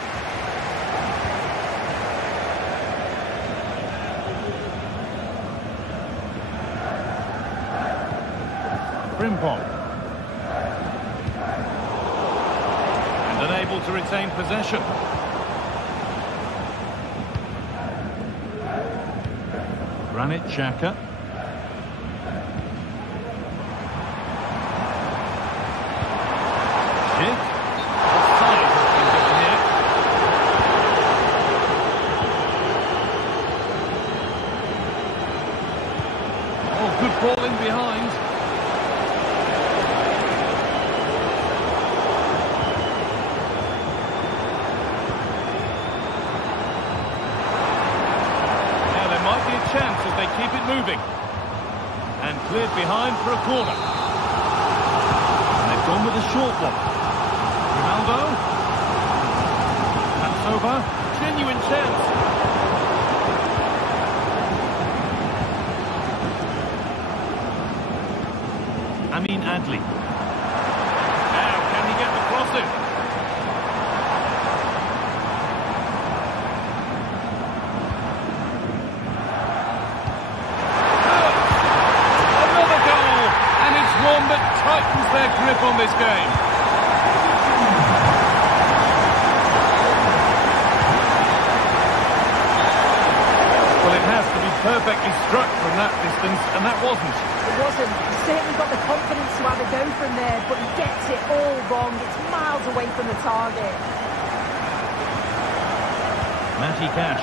Frimpong. And unable to retain possession. Granit Xhaka. Schick. Offside has been given here. Oh, good ball in behind. Chance as they keep it moving. And cleared behind for a corner. And they've gone with a short one. Ronaldo. That's over. Genuine chance. Amin Adli. Now, can he get the cross in? Tightens their grip on this game. Well, it has to be perfectly struck from that distance, and that wasn't. It wasn't. He's certainly got the confidence to have a go from there, but he gets it all wrong. It's miles away from the target. Matty Cash.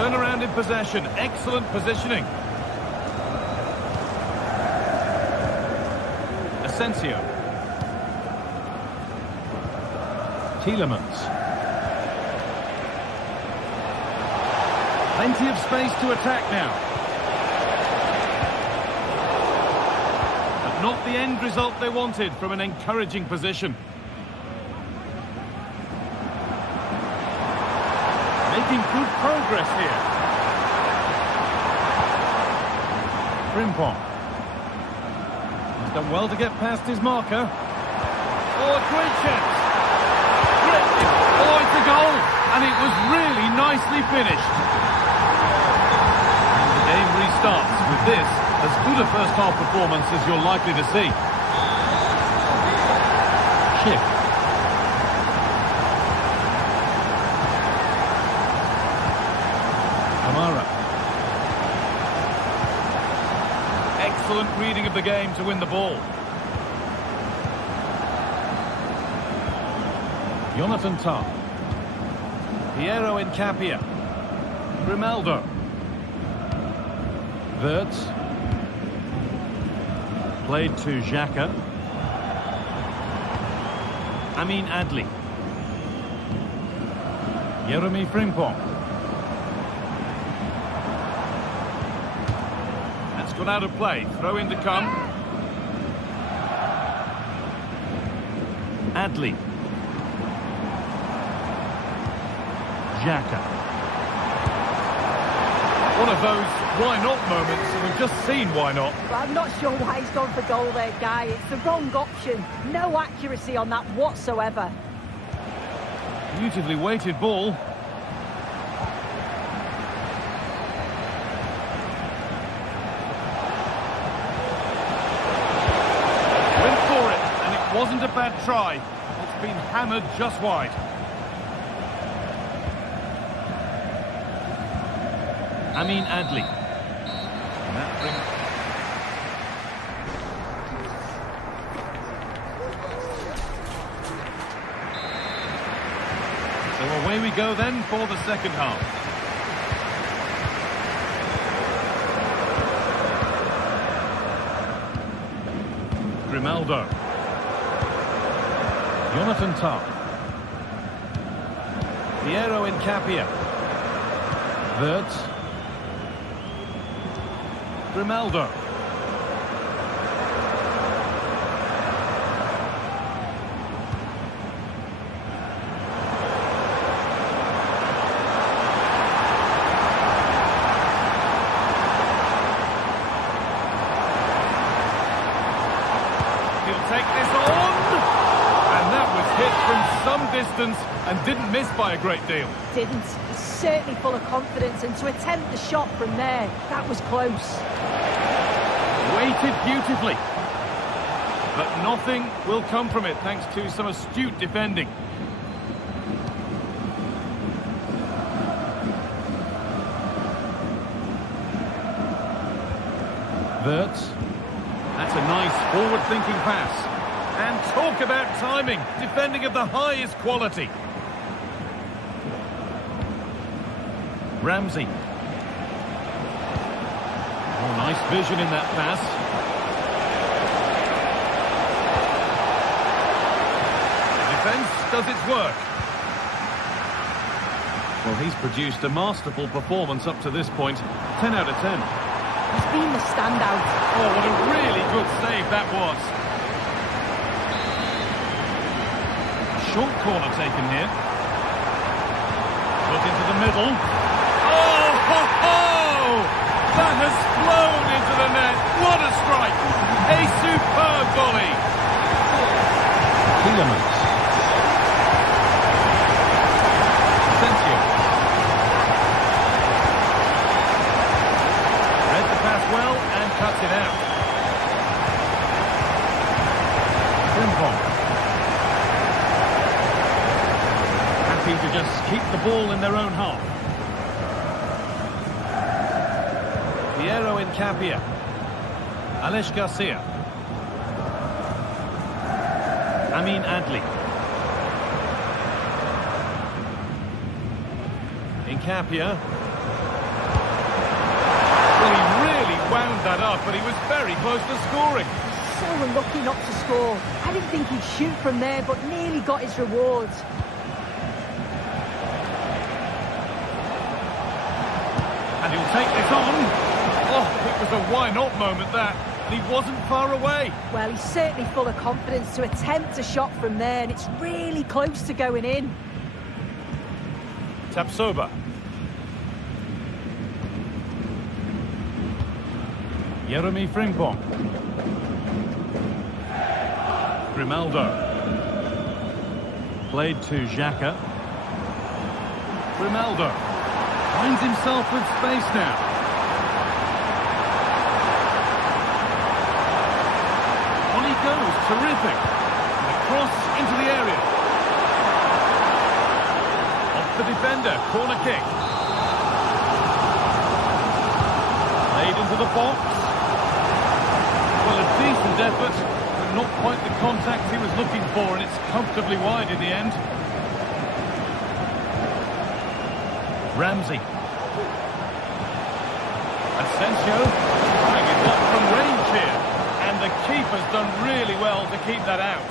Turn around in possession. Excellent positioning. Asensio. Tielemans. Plenty of space to attack now. But not the end result they wanted from an encouraging position. Making good progress here. Frimpong. Done well to get past his marker. Oh, a great chance. Oh, it's a goal. And it was really nicely finished. And the game restarts with this, as good a first-half performance as you're likely to see. Chip. Kamara. Excellent reading of the game to win the ball. Jonathan Tah. Piero Incapia. Grimaldo. Wirtz. Played to Xhaka. Amin Adli. Jeremy Frimpong. That's gone out of play. Throw in to come. Adli. Xhaka. One of those why-not moments, and we've just seen why not. But I'm not sure why he's gone for goal there, Guy. It's the wrong option. No accuracy on that whatsoever. Beautifully weighted ball. Went for it, and it wasn't a bad try. It's been hammered just wide. Amin Adli. And that brings... So away we go then for the second half. Grimaldo. Jonathan Tah. Piero Incapia. Wirtz. Grimaldo. He'll take this on, and that was hit from some distance and didn't miss by a great deal. Didn't. He's certainly full of confidence, and to attempt the shot from there, that was close. Weighted beautifully. But nothing will come from it thanks to some astute defending. Wirtz. That's a nice forward-thinking pass. And talk about timing. Defending of the highest quality. Ramsey. Oh, nice vision in that pass. The defence does its work. Well, he's produced a masterful performance up to this point. 10 out of 10. He's been the standout. Oh, what a really good save that was. Short corner taken here. Put into the middle. Oh, ho, ho! That has flown into the net. What a strike! A superb volley. Tielemans. Asensio. Read the pass well and cuts it out. Frimpong. Happy to just keep the ball in their own half. Piero Incapia. Alex Garcia. Amin Adli. Incapia. Well, he really wound that up, but he was very close to scoring. So unlucky not to score. I didn't think he'd shoot from there, but nearly got his rewards. And he'll take this on. Oh, it was a why-not moment, that. He wasn't far away. Well, he's certainly full of confidence to attempt a shot from there, and it's really close to going in. Tapsoba. Jeremy Frimpong. Grimaldo. Played to Xhaka. Grimaldo. Finds himself with space now. On he goes, terrific. And a Cross into the area. Off the defender, corner kick. Played into the box. Well, a decent effort, but not quite the contact he was looking for, and it's comfortably wide in the end. Ramsey. Asensio. Trying his luck from range here. And the keeper's done really well to keep that out.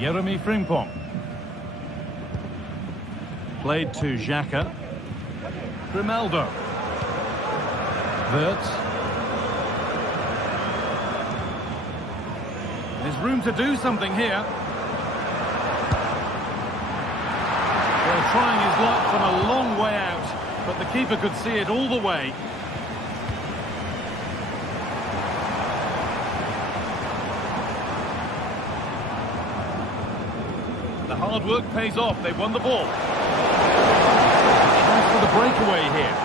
Jeremy Frimpong. Played to Xhaka. Grimaldo. Wirtz. There's room to do something here. Well, trying his luck from a long way out, but the keeper could see it all the way. The hard work pays off. They've won the ball. Chance for the breakaway here.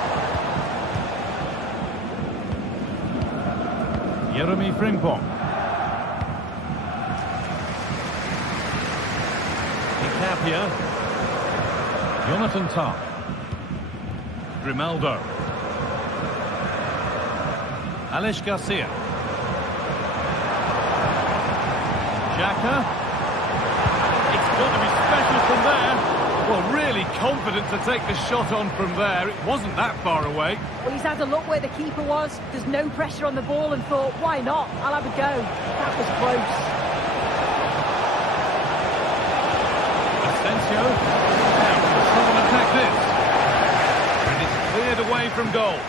Jeremy Frimpong. Incapia. Jonathan Tah. Grimaldo. Alex Garcia. Xhaka. It's got to be special from there. Well, really confident to take the shot on from there. It wasn't that far away. Well, he's had a look where the keeper was. There's no pressure on the ball and thought, why not? I'll have a go. That was close. Asensio. Now, can someone attack this? And it's cleared away from goal.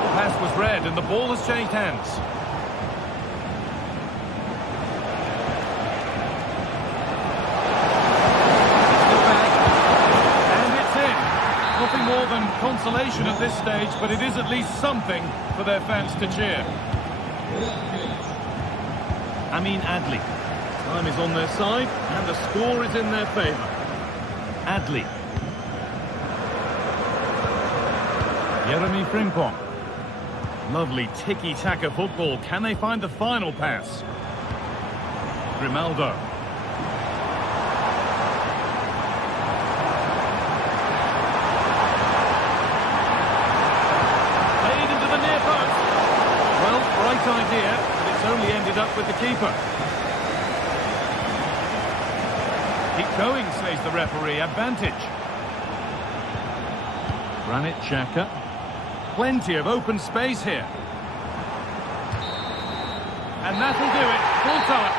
The pass was read and the ball has changed hands. Nothing more than consolation at this stage, but it is at least something for their fans to cheer. Amin Adli. Time is on their side, and the score is in their favour. Adli. Jeremy Frimpong. Lovely tiki-taka football. Can they find the final pass? Grimaldo. Idea, but it's only ended up with the keeper. Keep going, says the referee. Advantage. Granit Xhaka. Plenty of open space here. And that'll do it. Full time.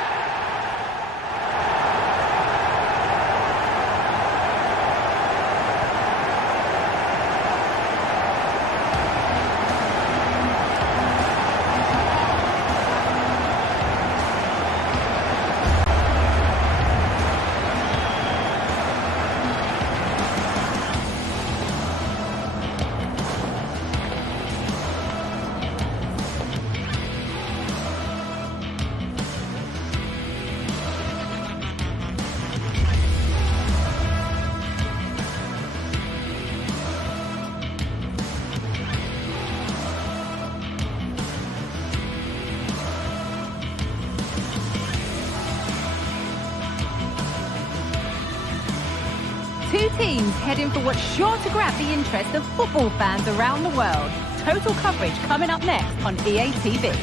Two teams heading for what's sure to grab the interest of football fans around the world. Total coverage coming up next on EA TV.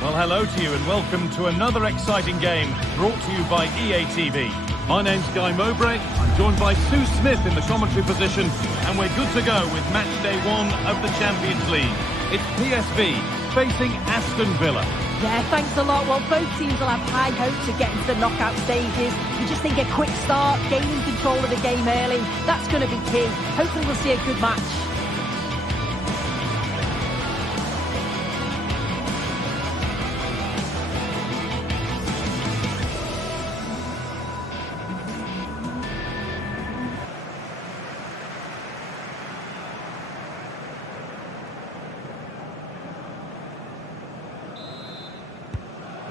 Well, hello to you and welcome to another exciting game brought to you by EA TV. My name's Guy Mowbray. I'm joined by Sue Smith in the commentary position, and we're good to go with match day 1 of the Champions League. It's PSV facing Aston Villa. Yeah, thanks a lot. Well, both teams will have high hopes of getting to the knockout stages. You just think a quick start, gaining control of the game early, that's going to be key. Hopefully we'll see a good match.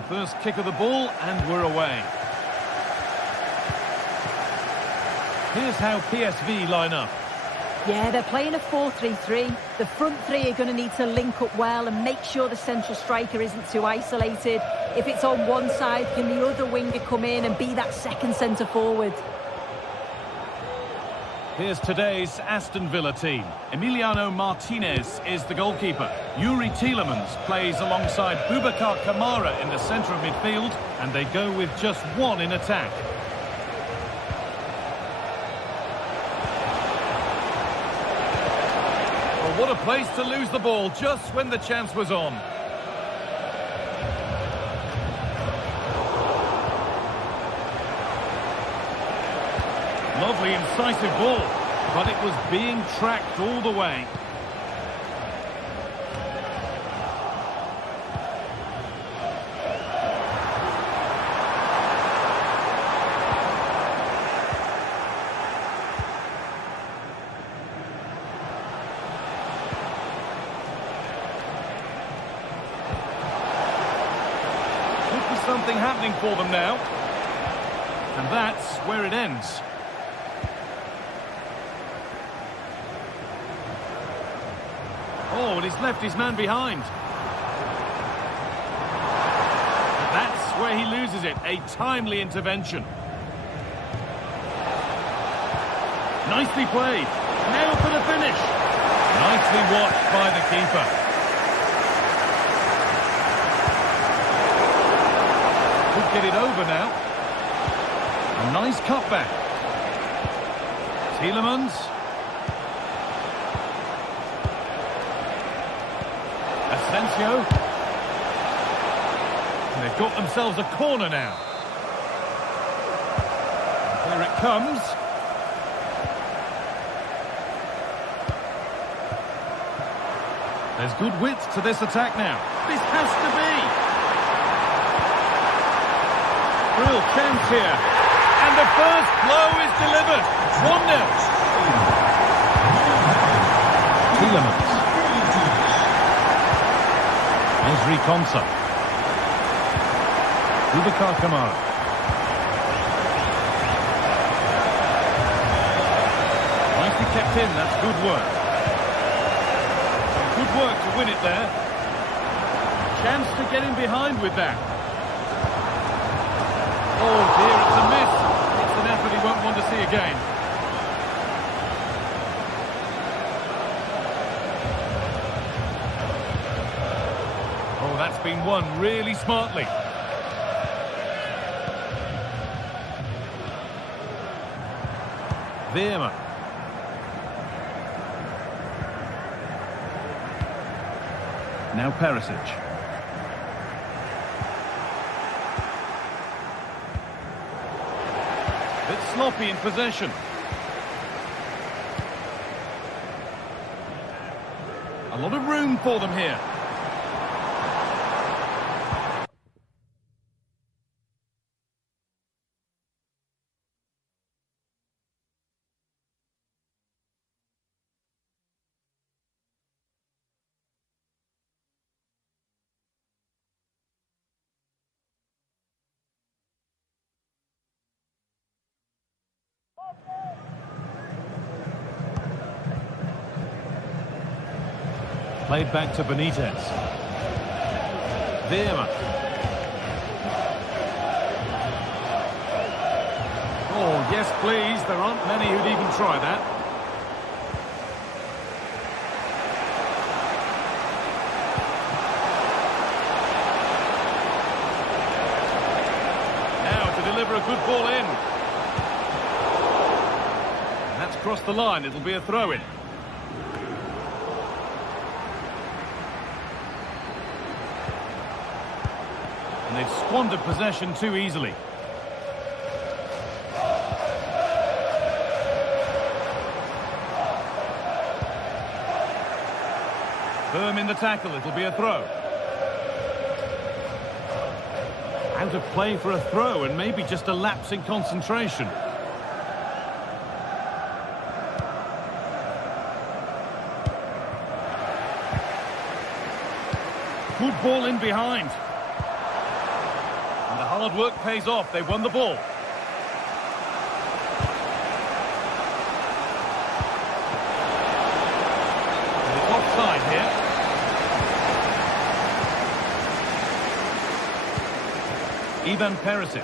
First kick of the ball, and we're away. Here's how PSV line up. Yeah, they're playing a 4-3-3. The front three are going to need to link up well and make sure the central striker isn't too isolated. If it's on one side, can the other winger come in and be that second centre forward? Here's today's Aston Villa team. Emiliano Martinez is the goalkeeper. Yuri Tielemans plays alongside Boubacar Kamara in the centre of midfield, and they go with just one in attack. Well, what a place to lose the ball just when the chance was on. Lovely, incisive ball, but it was being tracked all the way. Could be something happening for them now. And that's where it ends. Oh, and he's left his man behind. That's where he loses it. A timely intervention. Nicely played. Now for the finish. Nicely watched by the keeper. Could get it over now. A nice cutback. Tielemans. Asensio. And they've got themselves a corner now. Here it comes. There's good width to this attack now. This has to be. Real chance here. And the first blow is delivered. 1-0. Tielemans. Ezri Konsa. Boubacar Kamara. Nicely kept in, that's good work. Good work to win it there. Chance to get in behind with that. Oh dear, it's a miss. It's an effort he won't want to see again. That's been won really smartly. Veerman. Now Perisic. Bit sloppy in possession. A lot of room for them here. Played back to Benitez. Veerman. Oh, yes, please. There aren't many who'd even try that. Now to deliver a good ball in. And that's crossed the line. It'll be a throw-in. And they've squandered possession too easily. Firm in the tackle, it'll be a throw. Out of play for a throw and maybe just a lapse in concentration. Good ball in behind. And the hard work pays off. They won the ball. Ivan Perisic.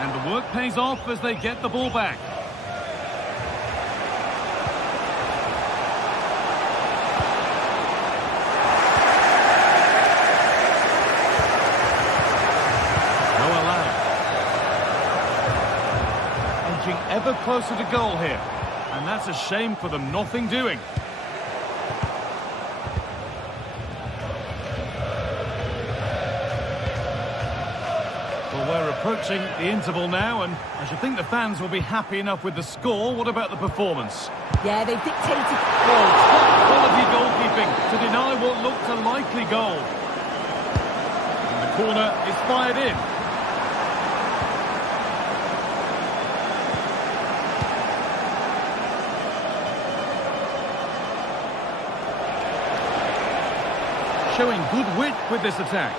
And the work pays off as they get the ball back. Ever closer to goal here, and that's a shame for them. Nothing doing. Well, we're approaching the interval now, and I should think the fans will be happy enough with the score. What about the performance? Yeah, they've dictated. Oh, top quality goalkeeping to deny what looked a likely goal. And the corner is fired in. Showing good wit with this attack.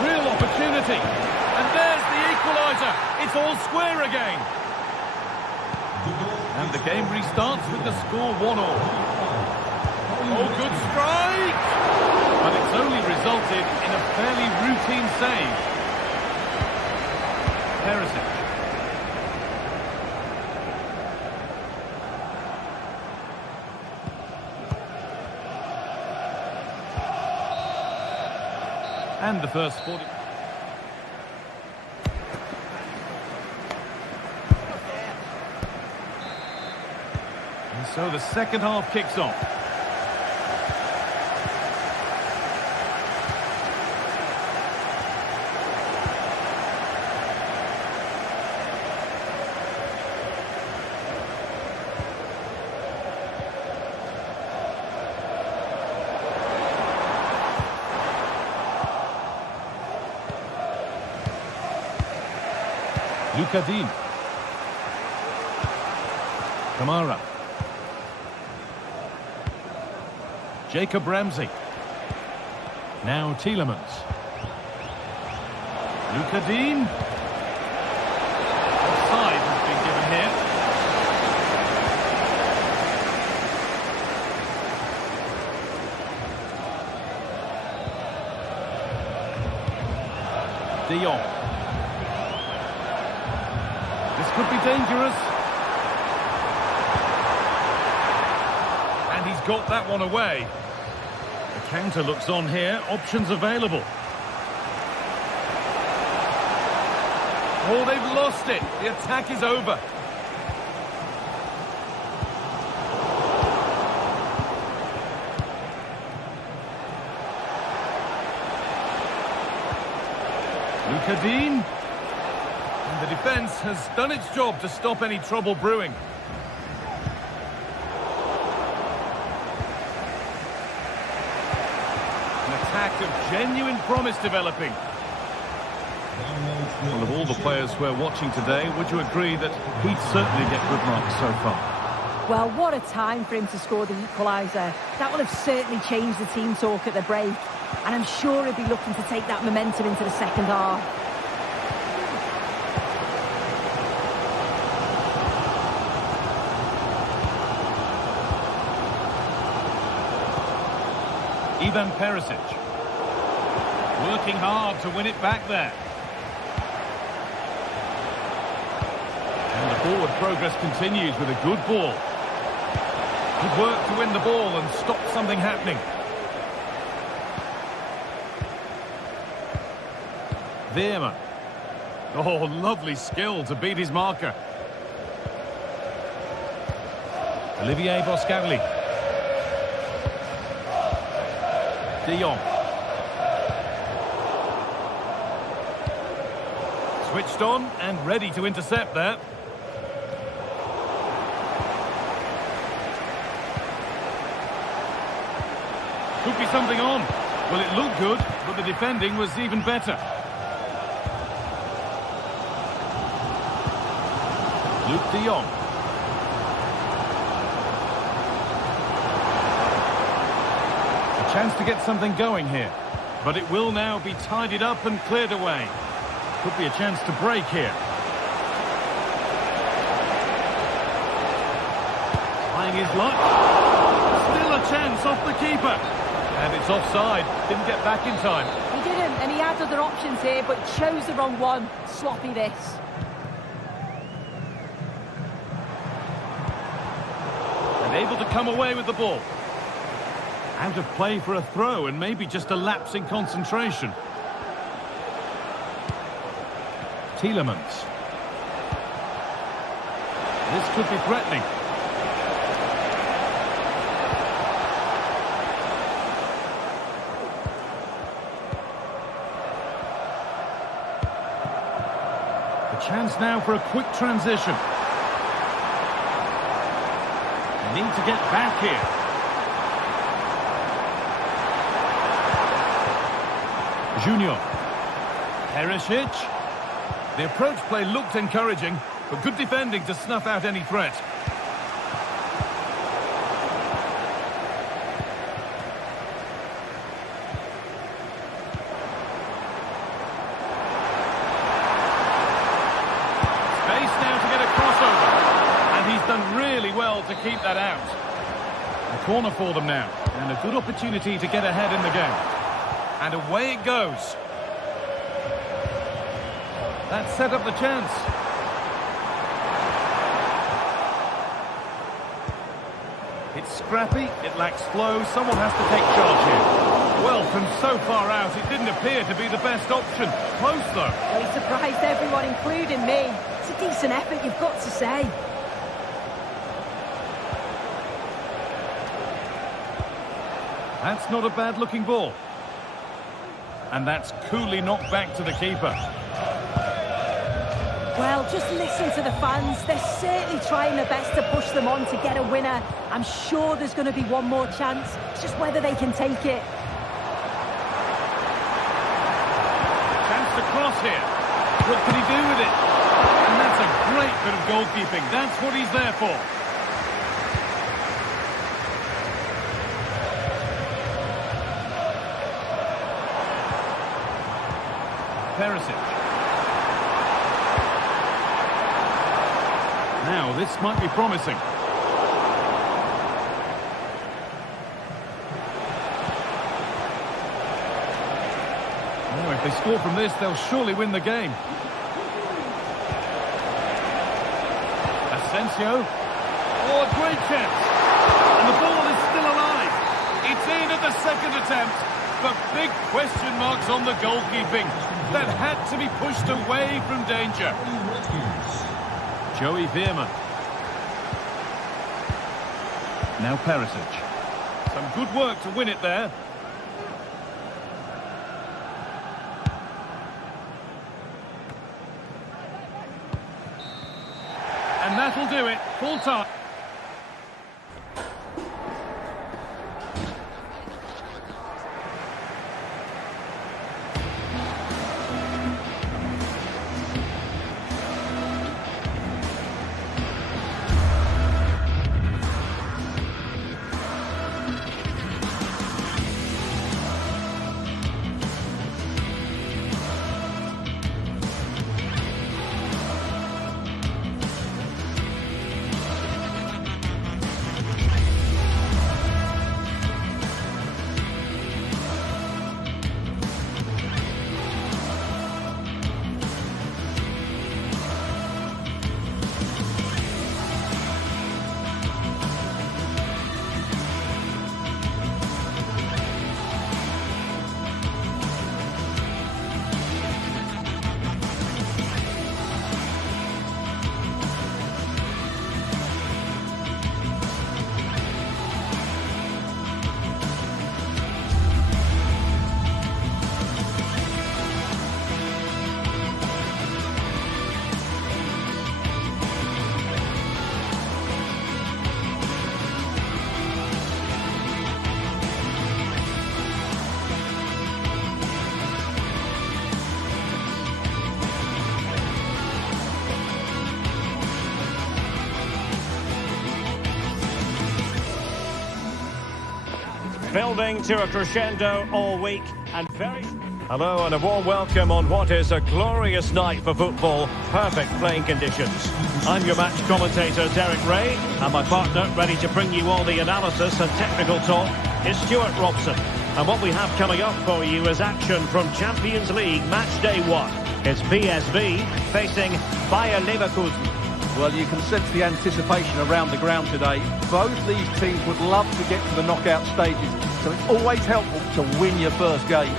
Real opportunity. And there's the equaliser. It's all square again. And the game restarts with the score 1-1. Oh, good strike! But it's only resulted in a fairly routine save. Perisic. And the first 40. And so the second half kicks off. Lucadine. Kamara. Jacob Ramsey. Now Tielemans. Lucadine. Offside has been given here. De Jong. Could be dangerous. And he's got that one away. The counter looks on here. Options available. Oh, they've lost it. The attack is over. Lucadine. The defence has done its job to stop any trouble brewing. An attack of genuine promise developing. Well, of all the players we're watching today, would you agree that he'd certainly get good marks so far? Well, what a time for him to score the equaliser. That will have certainly changed the team talk at the break. And I'm sure he'll be looking to take that momentum into the second half. Ivan Perisic. Working hard to win it back there. And the forward progress continues with a good ball. Good work to win the ball and stop something happening. Veerman. Oh, lovely skill to beat his marker. Olivier Boscagli. De Jong. Switched on and ready to intercept there. Could be something on. Well, it looked good, but the defending was even better. Luke de Jong. A chance to get something going here, but it will now be tidied up and cleared away. Could be a chance to break here. Trying his luck. Still a chance off the keeper. And it's offside. Didn't get back in time. He didn't, and he had other options here, but chose the wrong one. Sloppy this. And able to come away with the ball. Out of play for a throw, and maybe just a lapse in concentration. Tielemans. This could be threatening. A chance now for a quick transition. Need to get back here. Junior. Perisic. The approach play looked encouraging, but good defending to snuff out any threat. Space now to get a crossover. And he's done really well to keep that out. A corner for them now. And a good opportunity to get ahead in the game. And away it goes. That set up the chance. It's scrappy, it lacks flow, someone has to take charge here. Well, from so far out, it didn't appear to be the best option. Close, though. Well, he surprised everyone, including me. It's a decent effort, you've got to say. That's not a bad-looking ball. And that's coolly knocked back to the keeper. Well, just listen to the fans. They're certainly trying their best to push them on to get a winner. I'm sure there's going to be one more chance. It's just whether they can take it. Chance to cross here. What can he do with it? And that's a great bit of goalkeeping. That's what he's there for. Perisic. Now, this might be promising. Oh, if they score from this, they'll surely win the game. Asensio. Oh, a great chance. And the ball is still alive. It's in at the second attempt. But big question marks on the goalkeeping. That had to be pushed away from danger. Joey Veerman. Now Perisic. Some good work to win it there. And that'll do it. Full time. Building to a crescendo all week and very... Hello and a warm welcome on what is a glorious night for football. Perfect playing conditions. I'm your match commentator, Derek Ray, and my partner, ready to bring you all the analysis and technical talk, is Stuart Robson. And what we have coming up for you is action from Champions League Match Day 1. It's PSV facing Bayer Leverkusen. Well, you can sense the anticipation around the ground today. Both these teams would love to get to the knockout stages, so it's always helpful to win your first game.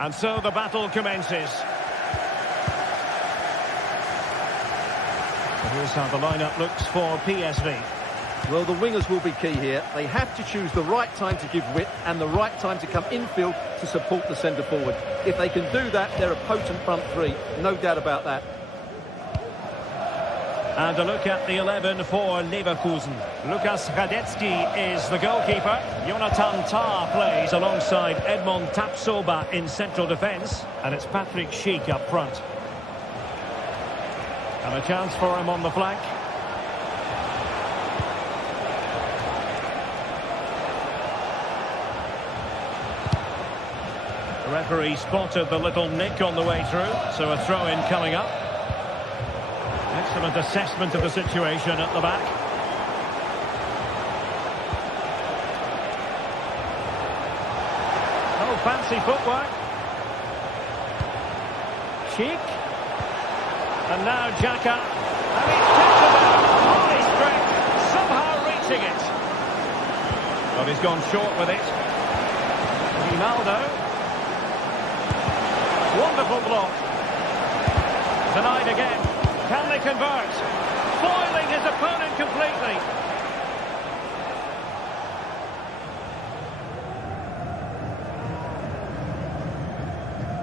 And so the battle commences. Here's how the lineup looks for PSV. Well, the wingers will be key here. They have to choose the right time to give width and the right time to come infield to support the centre forward. If they can do that, they're a potent front three. No doubt about that. And a look at the 11 for Leverkusen. Lukas Radetzky is the goalkeeper. Jonathan Tah plays alongside Edmond Tapsoba in central defence. And it's Patrick Schick up front. And a chance for him on the flank. The referee spotted the little nick on the way through, so a throw-in coming up. Excellent assessment of the situation at the back. Oh, fancy footwork. Cheek. And now Xhaka. And he's tipped it out. Holy strength. Somehow reaching it. But he's gone short with it. Ronaldo. Wonderful block. Denied again. Can they convert? Foiling his opponent completely.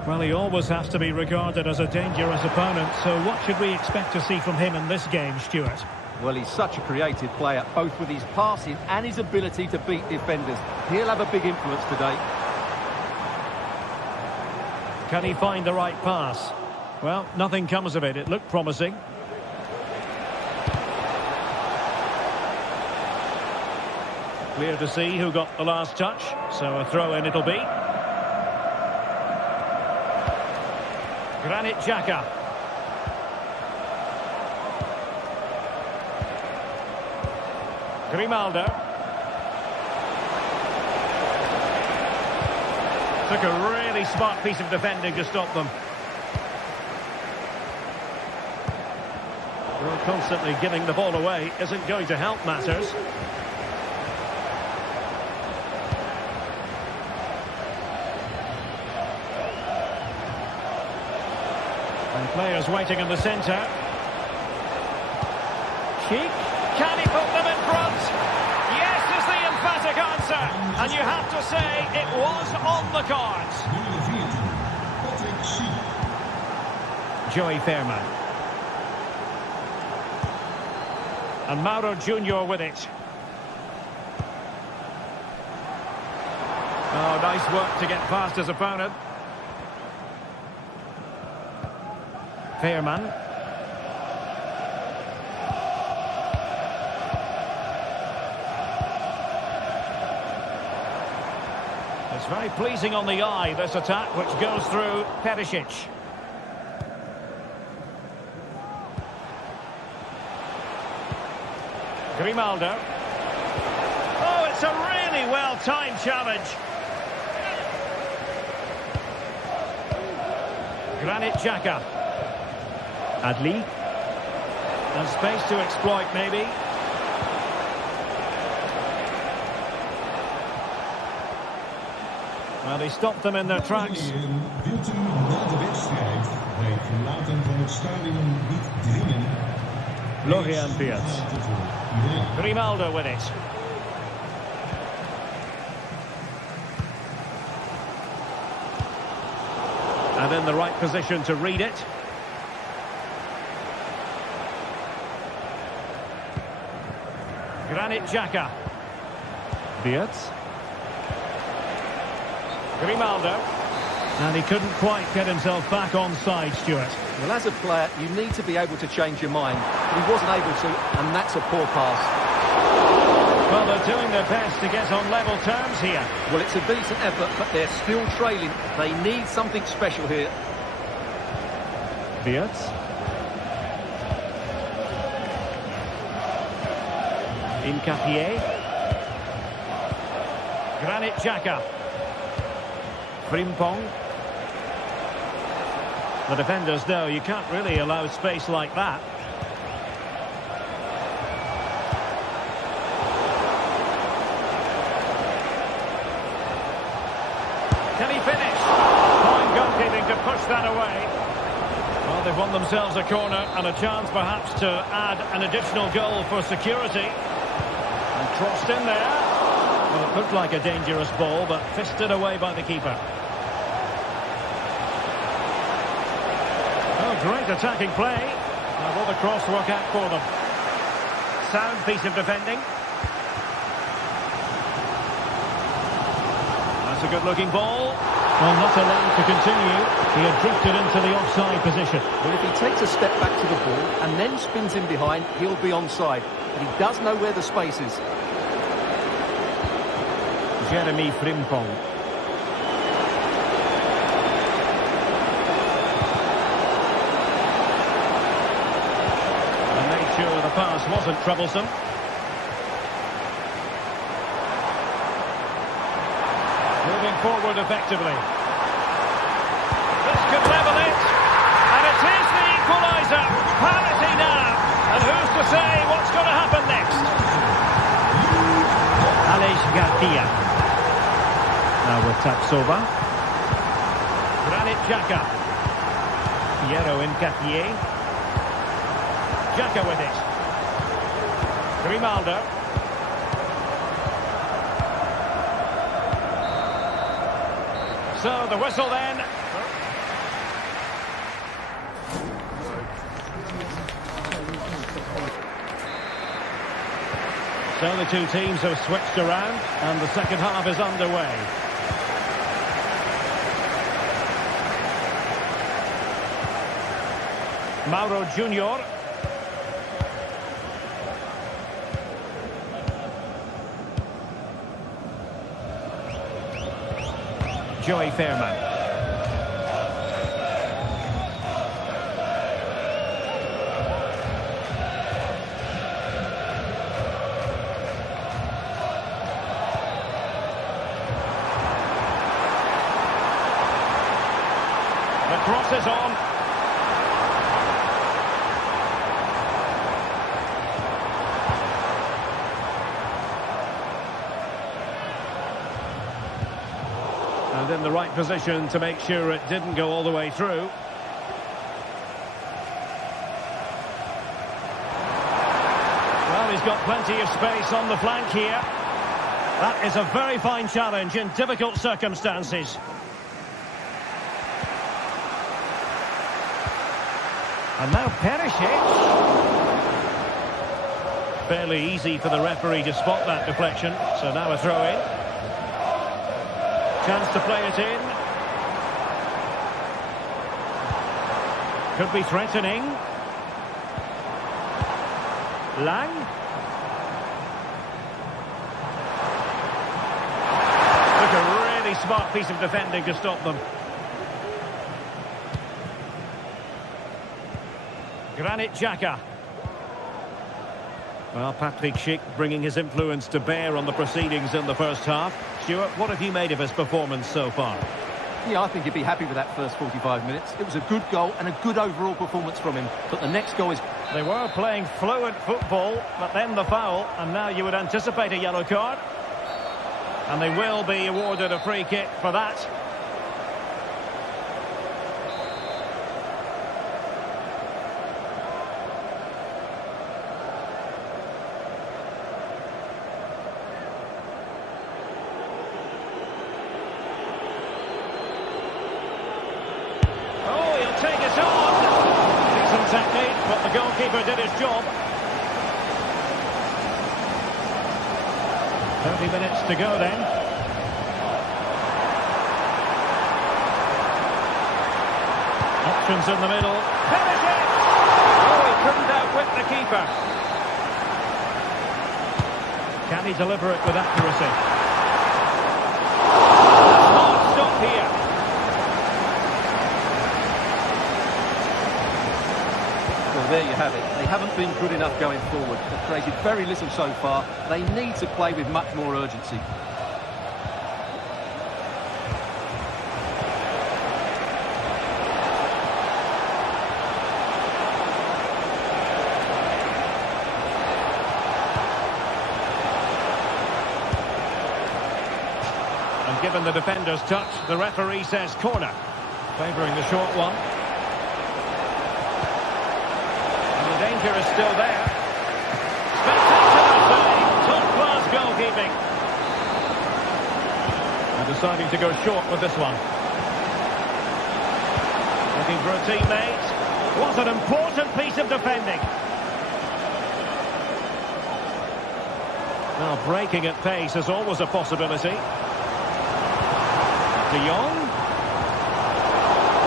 Well, he always has to be regarded as a dangerous opponent, so what should we expect to see from him in this game, Stuart? Well, he's such a creative player, both with his passing and his ability to beat defenders. He'll have a big influence today. Can he find the right pass? Well, nothing comes of it. It looked promising. Clear to see who got the last touch, so a throw-in it'll be. Granit Xhaka. Grimaldo. Took a really smart piece of defending to stop them. Well, constantly giving the ball away isn't going to help matters. And players waiting in the centre. Cheek. Can he put them in front? Yes is the emphatic answer. And you have to say it was on the cards. Joey Fairman. And Mauro Junior with it. Oh, nice work to get past his opponent. Fairman. It's very pleasing on the eye, this attack, which goes through Perisic. Grimaldo. Oh, it's a really well-timed challenge. Granit Xhaka. Adli. And space to exploit, maybe. Well, he stopped them in their tracks. Florian Wirtz. Grimaldo with it. And in the right position to read it. Granit Xhaka. Wirtz. Grimaldo. And he couldn't quite get himself back on side, Stuart. Well, as a player, you need to be able to change your mind. But he wasn't able to, and that's a poor pass. Well, they're doing their best to get on level terms here. Well, it's a decent effort, but they're still trailing. They need something special here. Wirtz. Incapié. Granit Xhaka. Frimpong. The defenders know you can't really allow space like that. Can he finish? Fine goalkeeping to push that away. Well, they've won themselves a corner and a chance perhaps to add an additional goal for security. And crossed in there. Well, it looked like a dangerous ball, but fisted away by the keeper. Oh, great attacking play. Now will the cross work out for them? Sound piece of defending. That's a good-looking ball. Well, not allowed to continue. He had drifted into the offside position. Well, if he takes a step back to the ball and then spins in behind, he'll be onside. But he does know where the space is. Jeremy Frimpong. And made sure the pass wasn't troublesome. Moving forward effectively. This could level it. And it is the equaliser. Parity now. And who's to say what's going to happen next? Aleix Garcia. Now with Tapsoba. Granit Xhaka. Piero Incapié. Xhaka with it. Grimaldo. So the whistle then. So the two teams have switched around and the second half is underway. Mauro Junior. Joey Fairman. The cross is on. And in the right position to make sure it didn't go all the way through. Well, he's got plenty of space on the flank here. That is a very fine challenge in difficult circumstances. And now Perisic. Fairly easy for the referee to spot that deflection. So now a throw-in. Chance to play it in. Could be threatening. Lang. Look, a really smart piece of defending to stop them. Granit Xhaka. Well, Patrick Schick bringing his influence to bear on the proceedings in the first half. Stuart, what have you made of his performance so far? Yeah, I think you'd be happy with that first 45 minutes. It was a good goal and a good overall performance from him. But the next goal is... They were playing fluent football, but then the foul, and now you would anticipate a yellow card. And they will be awarded a free kick for that. Take it on. Decent technique, but the goalkeeper did his job. 30 minutes to go then. Options in the middle. Finish it! Oh, he couldn't outwit the keeper. Can he deliver it with accuracy? Smart stop here. Well, there you have it. They haven't been good enough going forward. They've created very little so far. They need to play with much more urgency. And given the defender's touch, the referee says corner, favouring the short one. And the danger is still there. Spectacular save, top-class goalkeeping. And deciding to go short with this one. Looking for a teammate. What an important piece of defending. Now, breaking at pace is always a possibility. De Jong.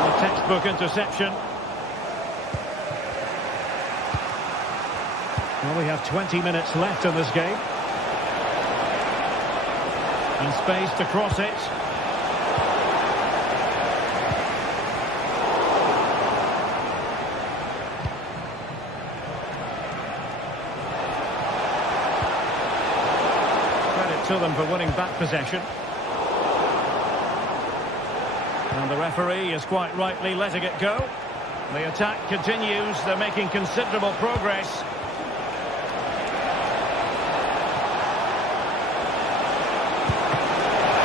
A textbook interception. Well, we have 20 minutes left in this game. And space to cross it. Credit to them for winning back possession. And the referee is quite rightly letting it go. The attack continues. They're making considerable progress.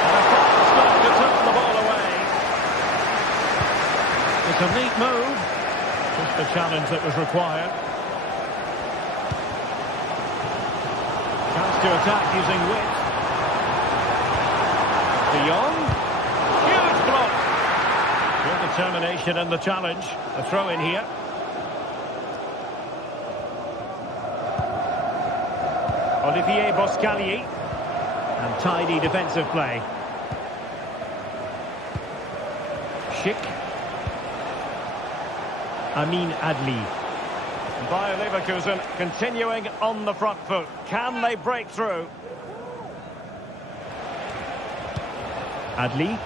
And a fast stop to turn the ball away. It's a neat move. Just the challenge that was required. Chance to attack using width. De Jong. Huge block. Good determination in the challenge. A throw in here. Olivier Boscalier. And tidy defensive play. Schick. Amin Adli. Bayer Leverkusen continuing on the front foot. Can they break through? Adli.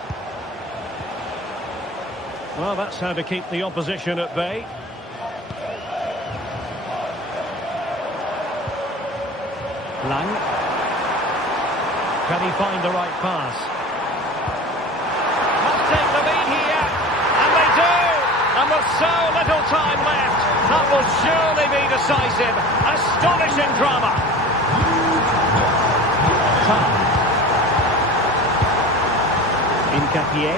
Well, that's how to keep the opposition at bay. Lang. Can he find the right pass? Must take the lead here. And they do! And with so little time left, that will surely be decisive. Astonishing drama. Time. Incapié.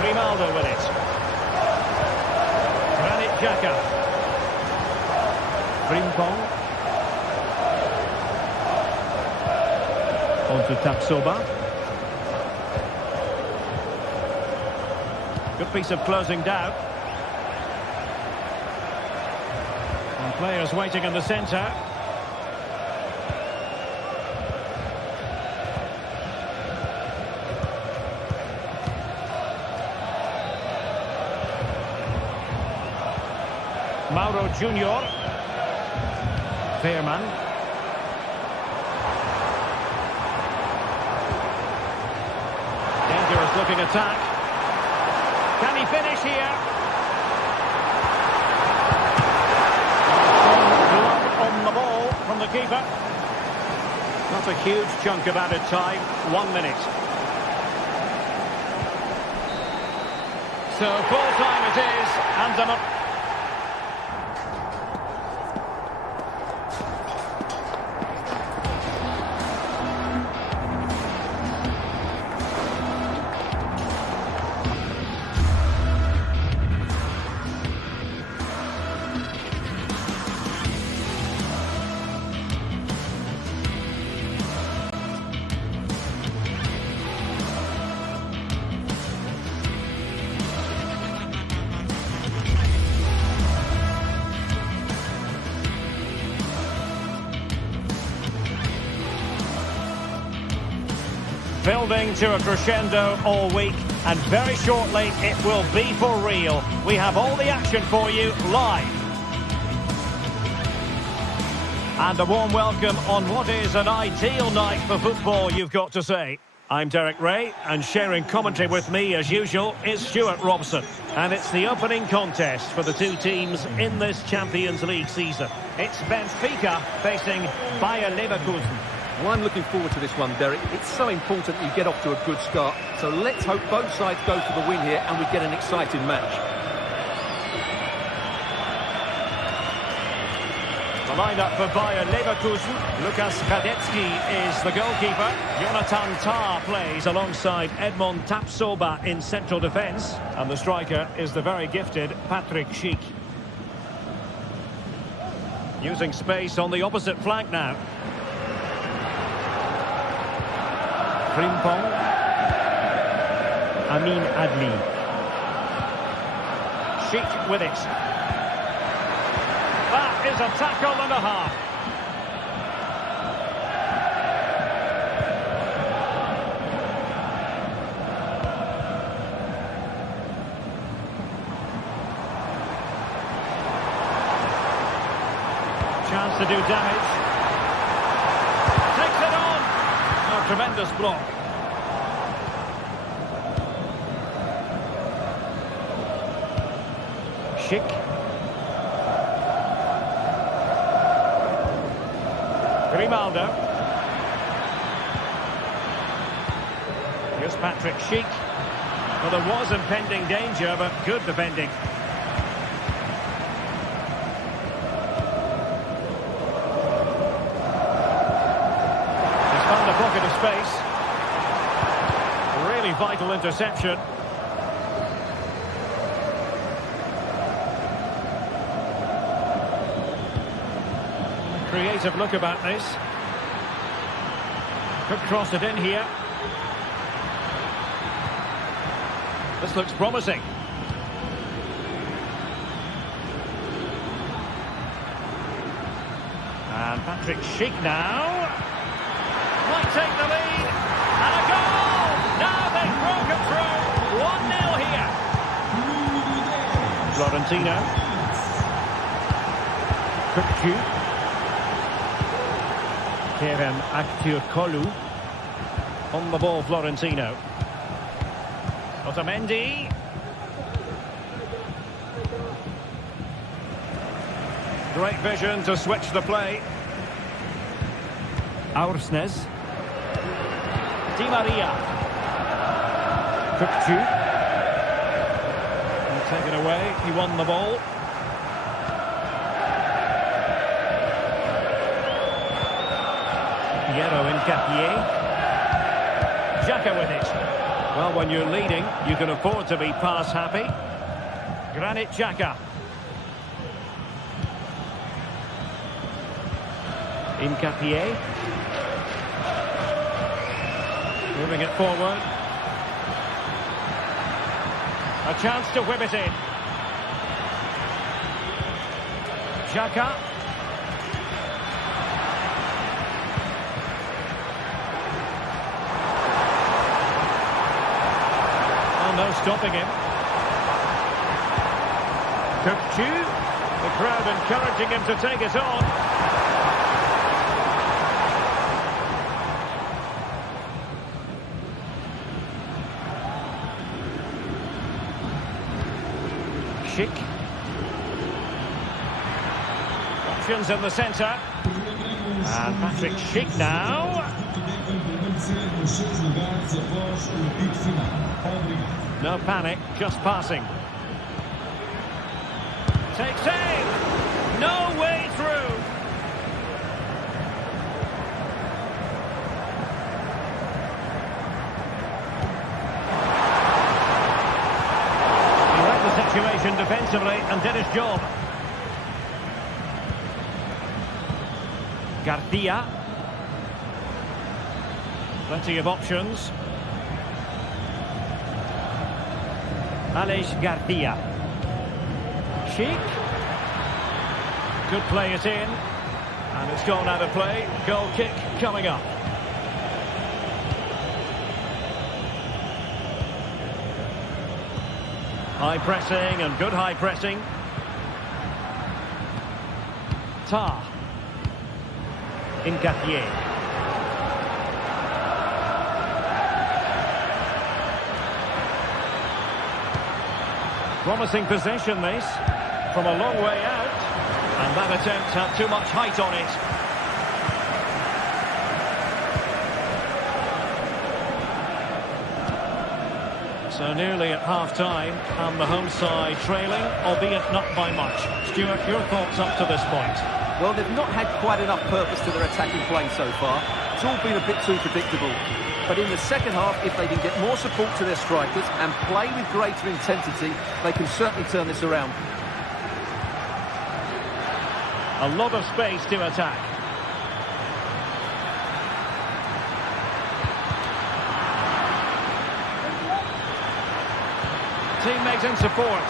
Grimaldo with it. Granit Xhaka. Frimpong. On to Tapsoba. Good piece of closing down. And players waiting in the centre. Mauro Junior. Veerman. Dangerous looking attack. Can he finish here? Glove on the ball from the keeper. Not a huge chunk of added time. 1 minute. So full time it is, and Building to a crescendo all week, and very shortly it will be for real. We have all the action for you live. And a warm welcome on what is an ideal night for football, you've got to say. I'm Derek Ray, and sharing commentary with me, as usual, is Stuart Robson. And it's the opening contest for the two teams in this Champions League season. It's Benfica facing Bayer Leverkusen. Well, I'm looking forward to this one, Derek. It's so important that you get off to a good start. So let's hope both sides go for the win here and we get an exciting match. The lineup for Bayer Leverkusen. Lukas Radetzky is the goalkeeper. Jonathan Tah plays alongside Edmond Tapsoba in central defence. And the striker is the very gifted Patrick Schick. Using space on the opposite flank now. Frimpong. Amin Adli. Schick with it. That is a tackle and a half. Chance to do damage. Takes it on. A tremendous block. Schick. Grimaldo. Here's Patrick Schick. Well, there was impending danger, but good defending. He's found a pocket of space. Really vital interception. Creative look about this. Could cross it in here. This looks promising. And Patrick Schick now. Might take the lead. And a goal! Now they've broken through. 1-0 here. Florentino. Kukcu. Kerem Aktürkoğlu. On the ball, Florentino. Otamendi. Great vision to switch the play. Aursnes. Di Maria. Kukcu. Taken away, he won the ball. Piero Incapié. Xhaka with it. Well, when you're leading, you can afford to be pass happy. Granit Xhaka. Incapié. Moving it forward. A chance to whip it in. Xhaka. No stopping him. Kukcu. The crowd encouraging him to take it on. Schick. Options in the centre. And Patrick Schick now. No panic, just passing. Takes aim. No way through. He read the situation defensively and did his job. Garcia. Plenty of options. Aleix Garcia. Schick. Could play it in. And it's gone out of play. Goal kick coming up. High pressing and good high pressing. Tar. Incatier. Promising possession this, from a long way out, and that attempt had too much height on it. So nearly at half-time, and the home side trailing, albeit not by much. Stuart, your thoughts up to this point? Well, they've not had quite enough purpose to their attacking play so far. It's all been a bit too predictable. But in the second half, if they can get more support to their strikers and play with greater intensity, they can certainly turn this around. A lot of space to attack. Teammates in support.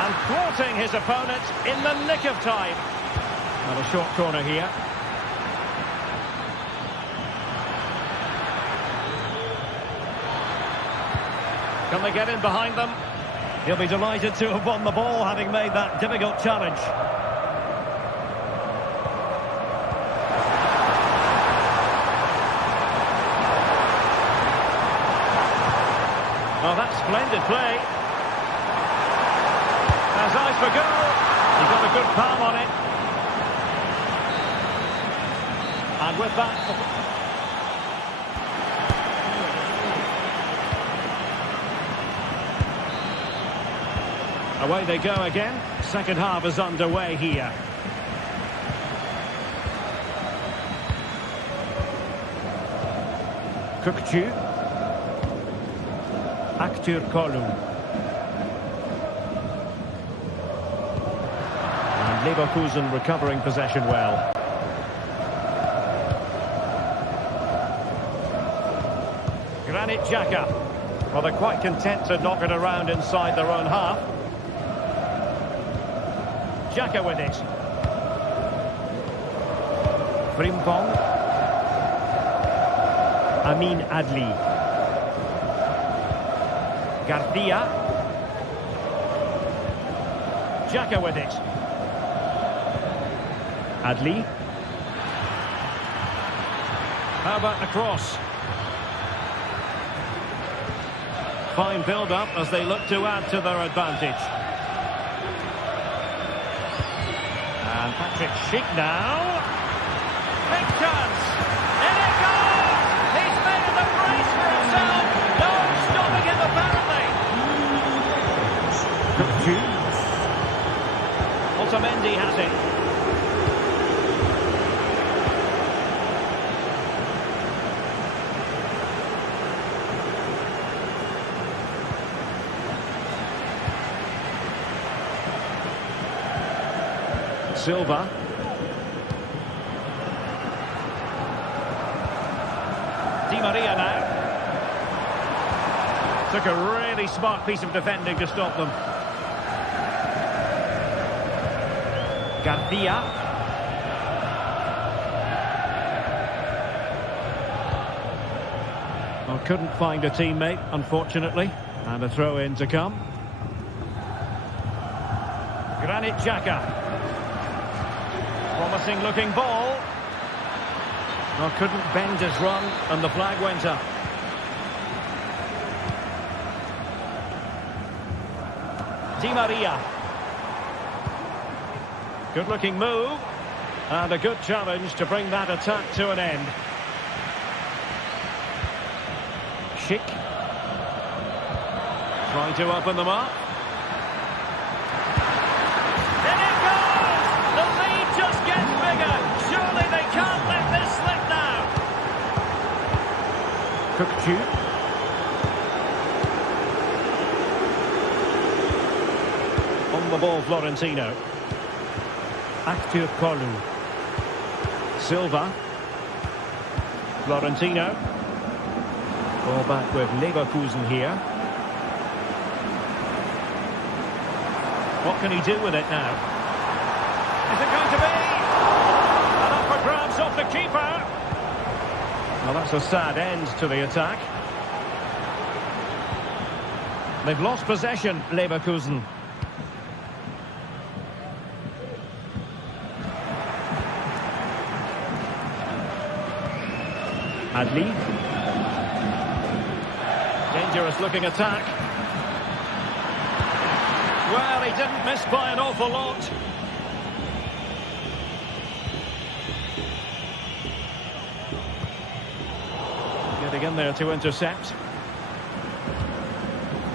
And thwarting his opponent in the nick of time. And a short corner here. Can they get in behind them? He'll be delighted to have won the ball, having made that difficult challenge. Oh, that's splendid play. Has eyes for goal. He got a good palm on it. And with that... away they go again. Second half is underway here. Kukçu. Aktürkoğlu. And Leverkusen recovering possession well. Granit Xhaka. Well, they're quite content to knock it around inside their own half. Xhaka with it. Frimpong. Amin Adli. Garcia. Xhaka with it. Adli. How about the cross? Fine build-up as they look to add to their advantage. And Patrick Schick now. Big chance. In it goes! He's made a brace for himself. No stopping him apparently. Kukçu. Otamendi has it. Silva. Di Maria now. Took a really smart piece of defending to stop them. Garcia. Well, couldn't find a teammate, unfortunately. And a throw-in to come. Granit Xhaka. Promising looking ball. Well, couldn't bend his run and the flag went up. Di Maria. Good looking move. And a good challenge to bring that attack to an end. Schick. Trying to open them up. Just gets bigger. Surely they can't let this slip now. Kukçu. On the ball, Florentino. Aktürkoğlu. Silva. Florentino. Ball back with Leverkusen here. What can he do with it now? Is it going to be? And up for grabs off the keeper. Well, that's a sad end to the attack. They've lost possession, Leverkusen. Adli. Dangerous looking attack. Well, he didn't miss by an awful lot. Getting in there to intercept.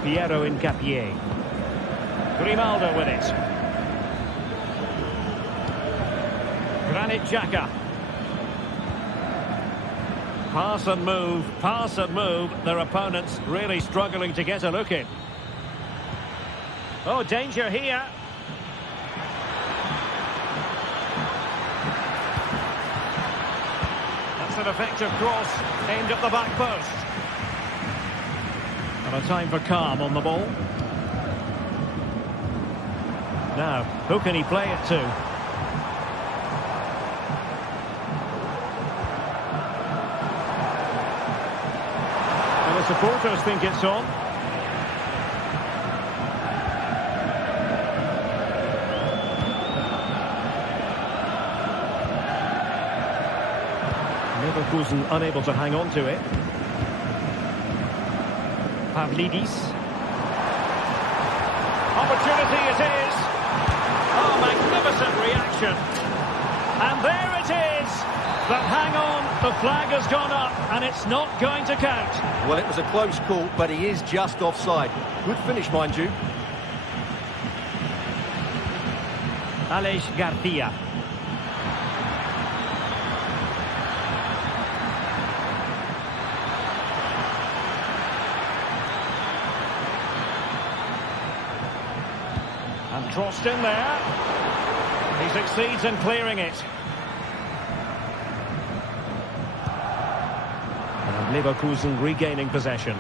Piero Incapié. Grimaldo with it. Granit Xhaka. Pass and move, pass and move. Their opponents really struggling to get a look in. Oh, danger here. That's an effective cross aimed at the back post. And a time for calm on the ball. Now, who can he play it to? And the supporters think it's on. Leverkusen unable to hang on to it. Pavlidis. Opportunity it is. Oh, magnificent reaction. And there it is. But hang on, the flag has gone up and it's not going to count. Well, it was a close call, but he is just offside. Good finish, mind you. Aleix Garcia. And crossed in there. He succeeds in clearing it. And Leverkusen regaining possession.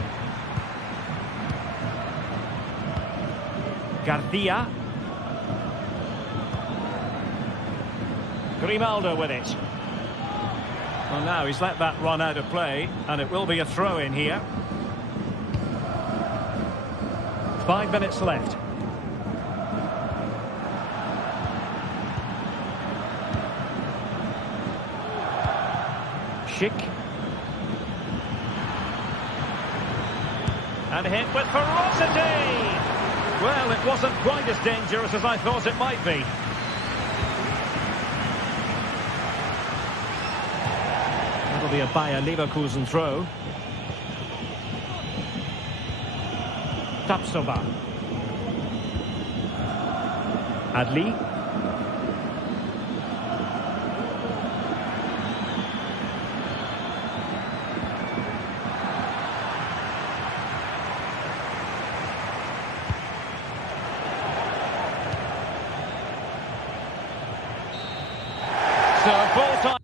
Garcia. Grimaldo with it. Well, now he's let that run out of play, and it will be a throw-in here. 5 minutes left. Schick. And hit with ferocity! Well, it wasn't quite as dangerous as I thought it might be. That'll be a Bayer Leverkusen throw. Tapsoba. Adli. So full time.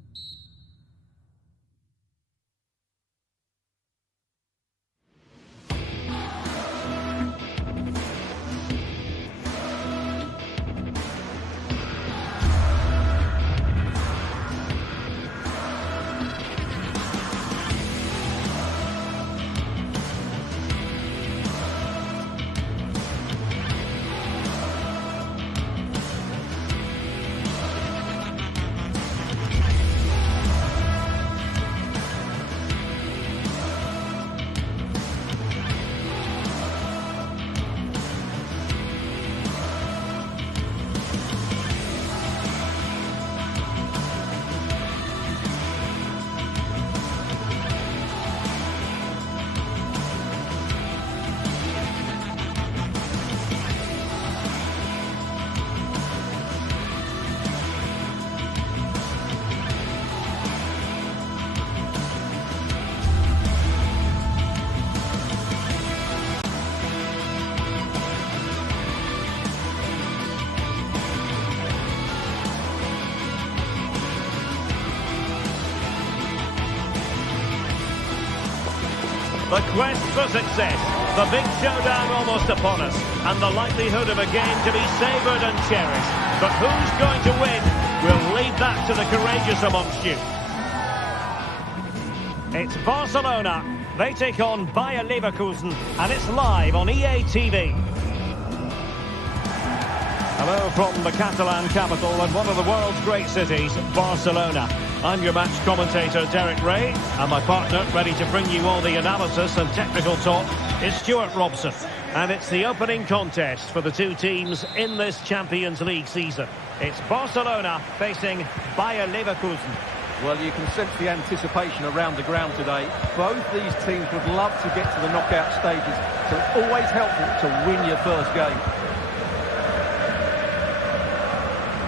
The quest for success, the big showdown almost upon us, and the likelihood of a game to be savoured and cherished. But who's going to win? We'll leave that to the courageous amongst you. It's Barcelona They take on Bayer Leverkusen, and it's live on EA TV. Hello from the Catalan capital and one of the world's great cities, Barcelona. I'm your match commentator, Derek Ray, and my partner, ready to bring you all the analysis and technical talk, is Stuart Robson. And it's the opening contest for the two teams in this Champions League season. It's Barcelona facing Bayer Leverkusen. Well, you can sense the anticipation around the ground today. Both these teams would love to get to the knockout stages, so it's always helpful to win your first game.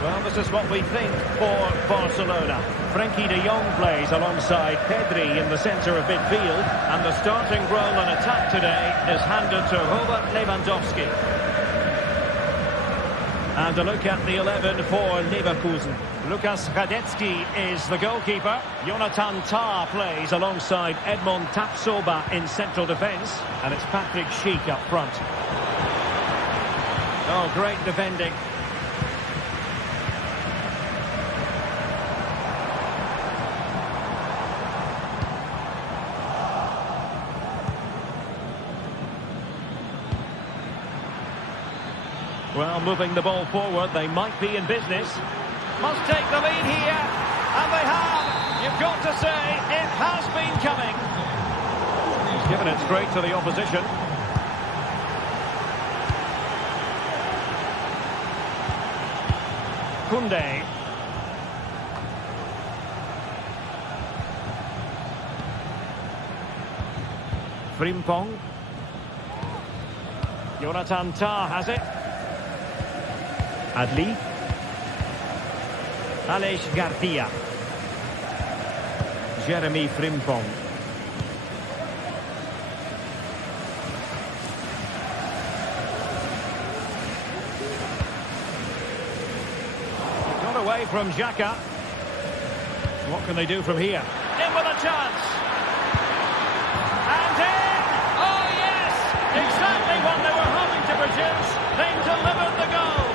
Well, this is what we think for Barcelona. Frenkie de Jong plays alongside Pedri in the centre of midfield, and the starting role in attack today is handed to Robert Lewandowski. And a look at the 11 for Leverkusen. Lukas Radetzky is the goalkeeper. Jonathan Tah plays alongside Edmond Tapsoba in central defence. And it's Patrick Schick up front. Oh, great defending. Well, moving the ball forward, they might be in business. Must take the lead here, and they have. You've got to say, it has been coming. He's given it straight to the opposition. Koundé. Frimpong. Jonathan Tah has it. Adli. Aleix Garcia. Jeremy Frimpong. Got away from Xhaka. What can they do from here? In with a chance. And in! Oh yes! Exactly what they were hoping to produce. They've delivered the goal.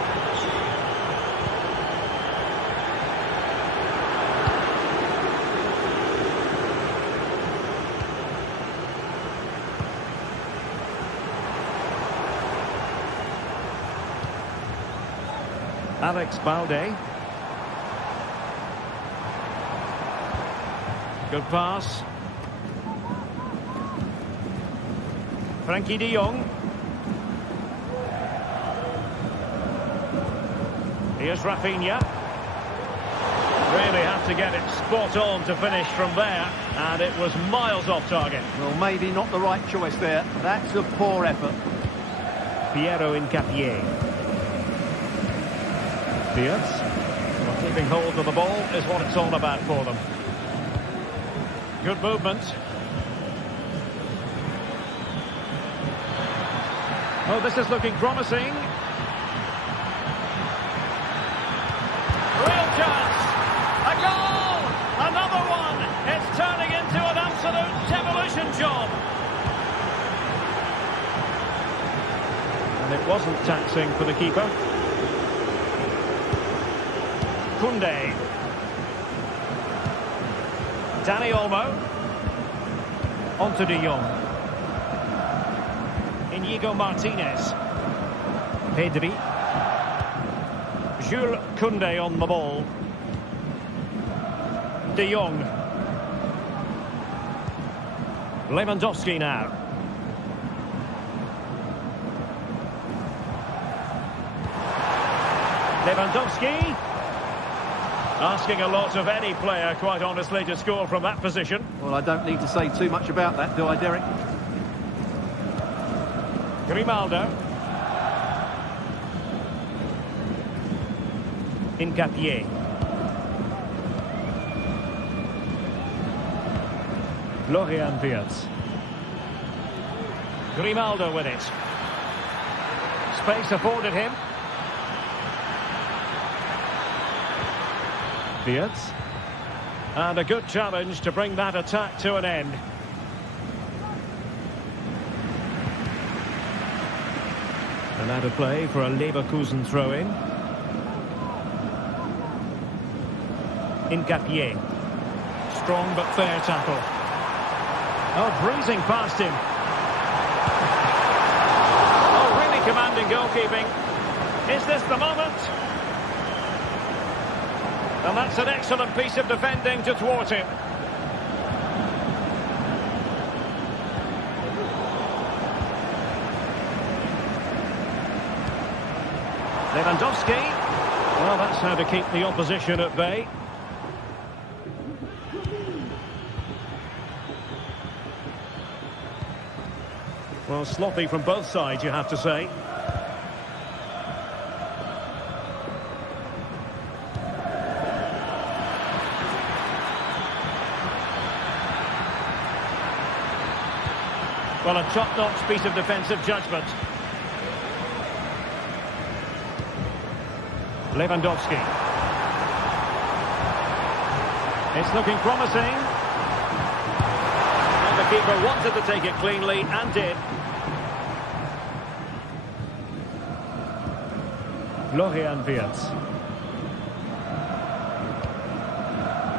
Alex Balde. Good pass. Frenkie de Jong. Here's Rafinha. Really had to get it spot on to finish from there, and it was miles off target. Well, maybe not the right choice there. That's a poor effort. Piero Incapié. Diaz. Well, keeping hold of the ball is what it's all about for them. Good movement. Oh, this is looking promising. Real chance. A goal! Another one! It's turning into an absolute demolition job. And it wasn't taxing for the keeper. Koundé. Dani Olmo. Onto de Jong. Inigo Martinez. Pedri. Jules Koundé on the ball. De Jong. Lewandowski now. Lewandowski. Asking a lot of any player, quite honestly, to score from that position. Well, I don't need to say too much about that, do I, Derek? Grimaldo. Incapié. Florian Wirtz. Grimaldo with it. Space afforded him. Wirtz. And a good challenge to bring that attack to an end. And out of play for a Leverkusen throw-in. Incapié. Strong but fair tackle. Oh, breezing past him. Oh, really commanding goalkeeping. Is this the moment? And that's an excellent piece of defending to thwart him. Lewandowski. Well, that's how to keep the opposition at bay. Well, sloppy from both sides, you have to say. Well, a top-notch piece of defensive judgment. Lewandowski. It's looking promising. And the keeper wanted to take it cleanly and did. Florian Wirtz.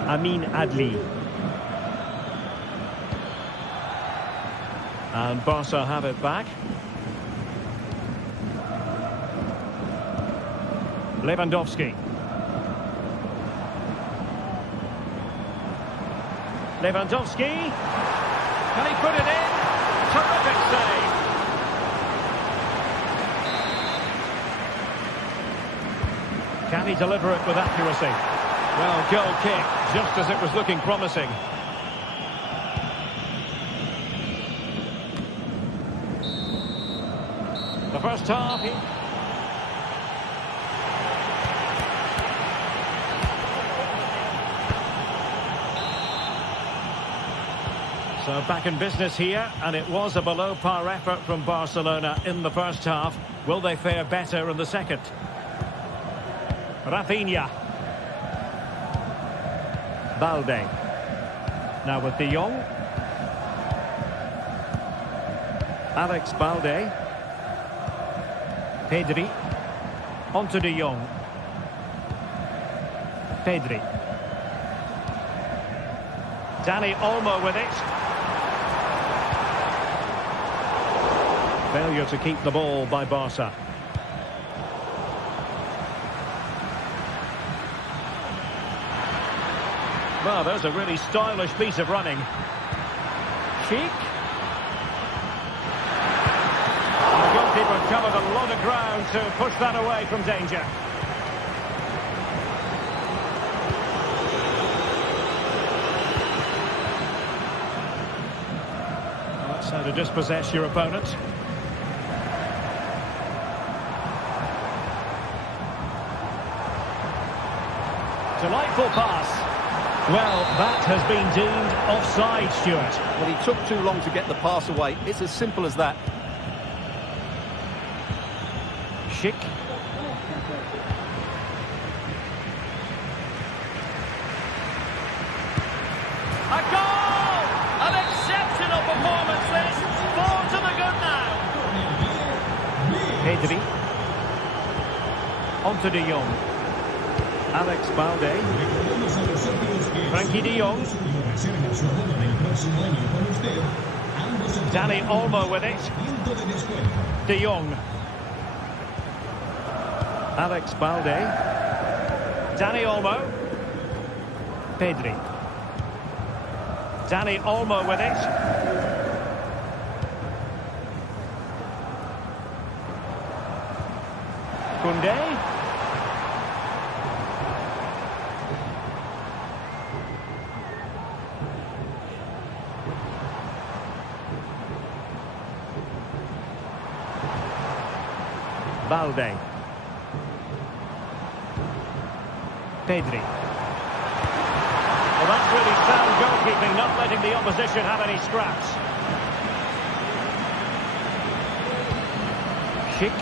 Amin Adli. And Barca have it back. Lewandowski. Lewandowski. Can he put it in? Terrific save. Can he deliver it with accuracy? Well, goal kick, just as it was looking promising. The first half. So back in business here, and it was a below-par effort from Barcelona in the first half. Will they fare better in the second? Rafinha. Balde. Now with De Jong. Alex Balde. Pedri. Onto De Jong. Pedri. Dani Olmo with it. Failure to keep the ball by Barca. Well, there's a really stylish piece of running. Cheek. And the goalkeeper covered a lot of ground to push that away from danger. That's how to dispossess your opponent. Delightful pass. Well, that has been deemed offside, Stuart. Well, he took too long to get the pass away. It's as simple as that. Schick. A goal! An exceptional performance this. 4 to the good now. Pedri. Onto De Jong. Alex Balde. Frankie De Jong. Dani Olmo with it. De Jong. Alex Balde. Dani Olmo. Pedri. Dani Olmo with it. Koundé. Balde. Pedri. Well, that's really sound goalkeeping, not letting the opposition have any scraps. Schick.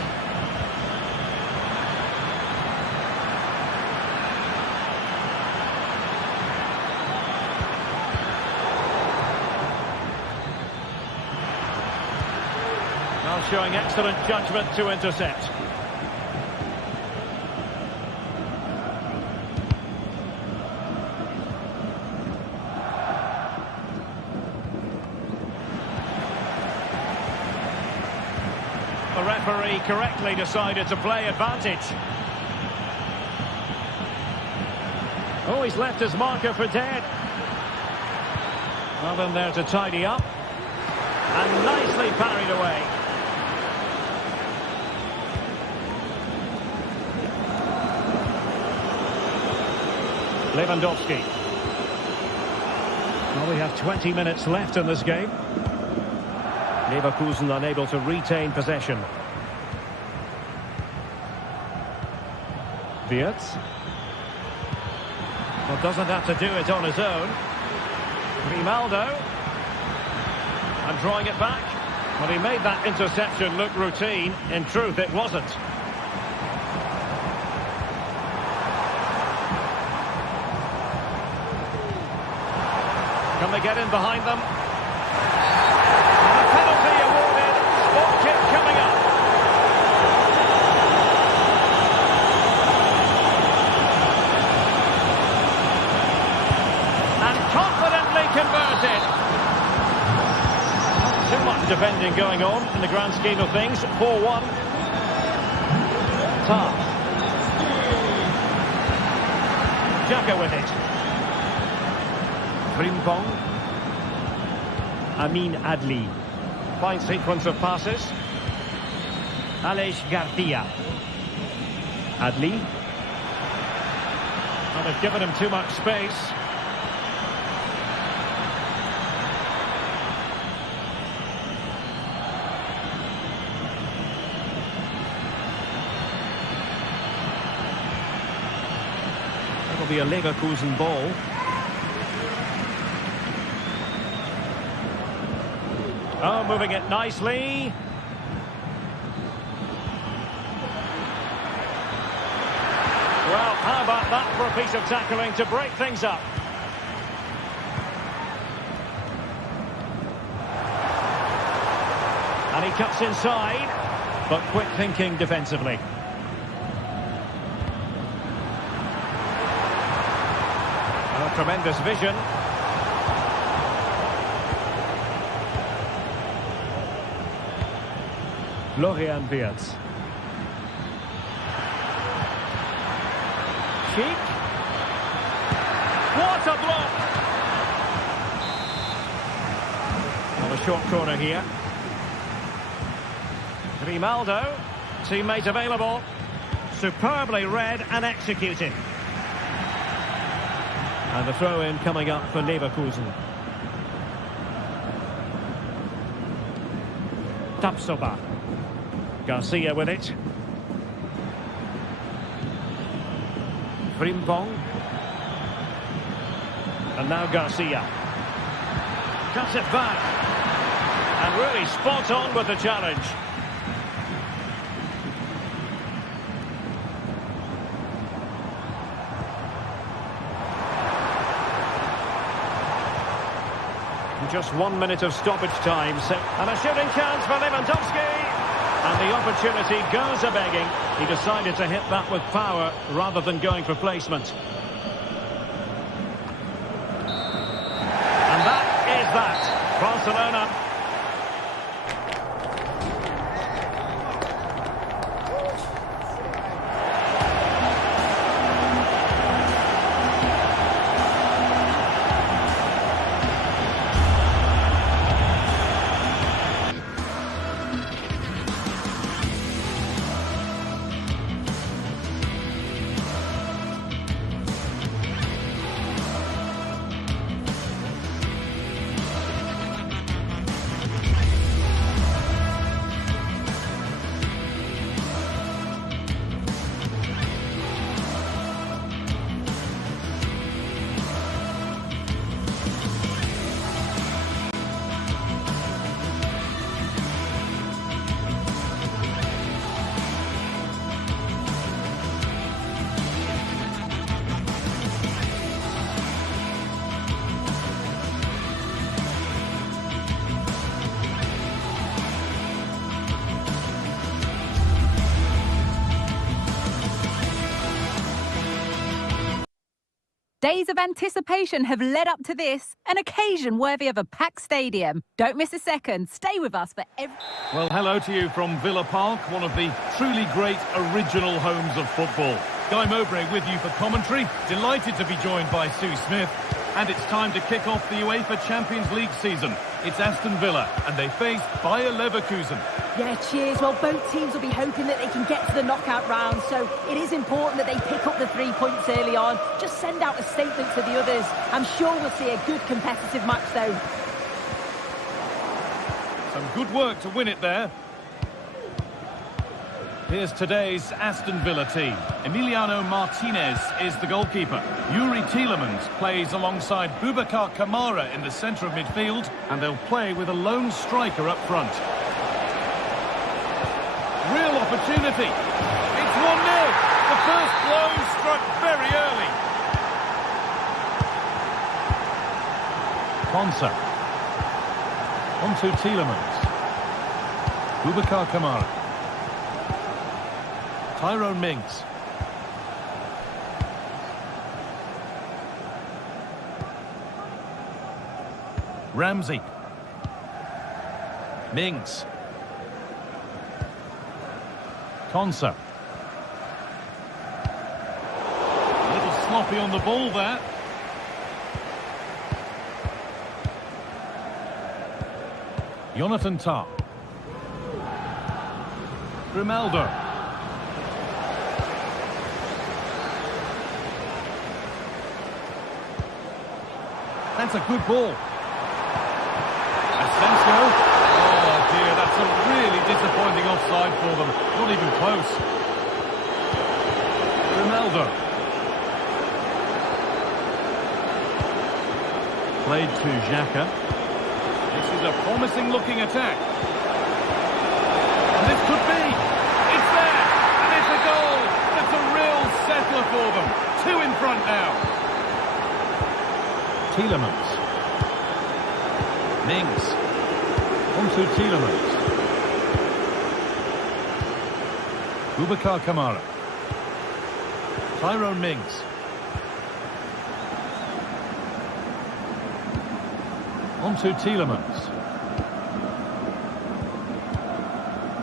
Well, showing excellent judgment to intercept. referee correctly decided to play advantage. Oh, he's left his marker for dead. Well, in there to tidy up. And nicely parried away. Lewandowski. Well, we have 20 minutes left in this game. Leverkusen unable to retain possession. Wirtz. Well, doesn't have to do it on his own. Grimaldo. And drawing it back. Well, he made that interception look routine. In truth, it wasn't. Can they get in behind them? And a penalty awarded. Spot kick coming up. And confidently converted. Not too much defending going on in the grand scheme of things. 4-1. Tar. Xhaka with it. Frimpong. Amin Adli. Fine sequence of passes. Aleix Garcia. Adli. Well, they've given him too much space. That'll be a Leverkusen ball. Oh, moving it nicely. Well, how about that for a piece of tackling to break things up? And he cuts inside, but quick thinking defensively. Oh, tremendous vision. Florian Wirtz. Cheek. What a block! Well, a short corner here. Grimaldo. Teammate available. Superbly read and executed. And the throw-in coming up for Leverkusen. Tapsoba. Garcia with it. Frimpong. And now Garcia. Cuts it back. And really spot on with the challenge. Just 1 minute of stoppage time. And a shooting chance for Lewandowski. And the opportunity goes a-begging. He decided to hit that with power rather than going for placement. And that is that. Barcelona. Days of anticipation have led up to this, an occasion worthy of a packed stadium. Don't miss a second. Stay with us for every... Well, hello to you from Villa Park, one of the truly great original homes of football. Guy Mowbray with you for commentary. Delighted to be joined by Sue Smith. And it's time to kick off the UEFA Champions League season. It's Aston Villa, and they face Bayer Leverkusen. Yeah, cheers. Well, both teams will be hoping that they can get to the knockout round, so it is important that they pick up the 3 points early on. Just send out a statement to the others. I'm sure we'll see a good competitive match, though. Some good work to win it there. Here's today's Aston Villa team. Emiliano Martinez is the goalkeeper. Yuri Tielemans plays alongside Boubacar Kamara in the centre of midfield, and they'll play with a lone striker up front. Real opportunity. It's 1-0. The first blow struck very early. Konsa. On to Tielemans. Boubacar Kamara. Tyrone Mings. Ramsey. Mings. Konsa. A little sloppy on the ball there. Jonathan Tah. Grimaldo. That's a good ball. Asensio. Oh dear, that's a really disappointing offside for them. Not even close. Ronaldo. Played to Xhaka. This is a promising looking attack. And this could be. It's there. And it's a goal. That's a real settler for them. 2 in front now. Tielemans. Mings. On to Tielemans. Boubacar Kamara. Tyrone Mings. On to Tielemans.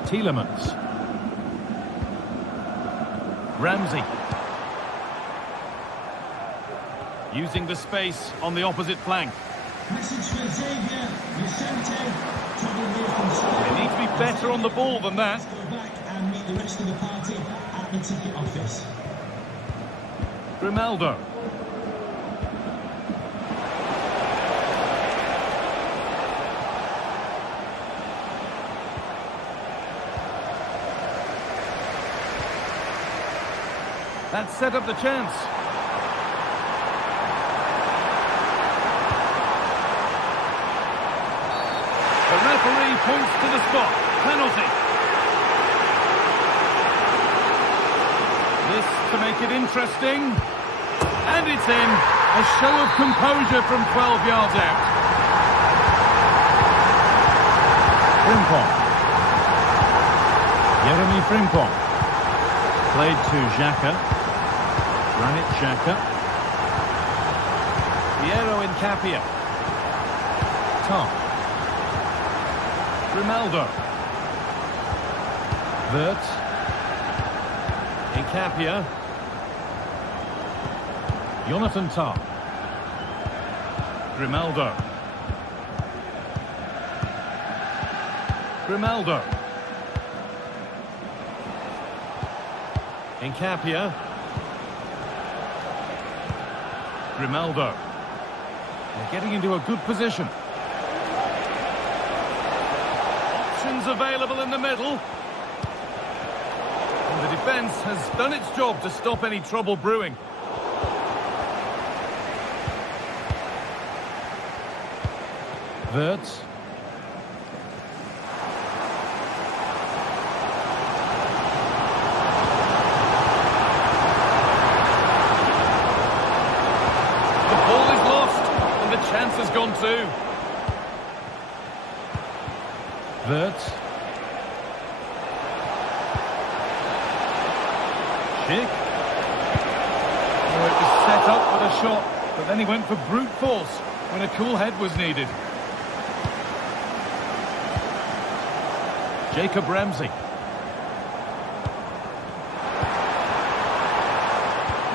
Tielemans. Ramsey. Using the space on the opposite flank. They need to be better on the ball than that. Grimaldo. That set up the chance. The referee points to the spot. Penalty. This to make it interesting. And it's in. A show of composure from 12 yards out. Frimpong. Jeremy Frimpong. Played to Xhaka. Granit Xhaka. Piero Incapia. Tom. Grimaldo. Wirtz. Incapia. Jonathan Tah. Grimaldo. Grimaldo. Incapia. Grimaldo. They're getting into a good position. Options available in the middle. And the defence has done its job to stop any trouble brewing. Wirtz. Chance has gone too. Wirtz. Schick. Oh, it was set up with a shot, but then he went for brute force when a cool head was needed. Jacob Ramsey.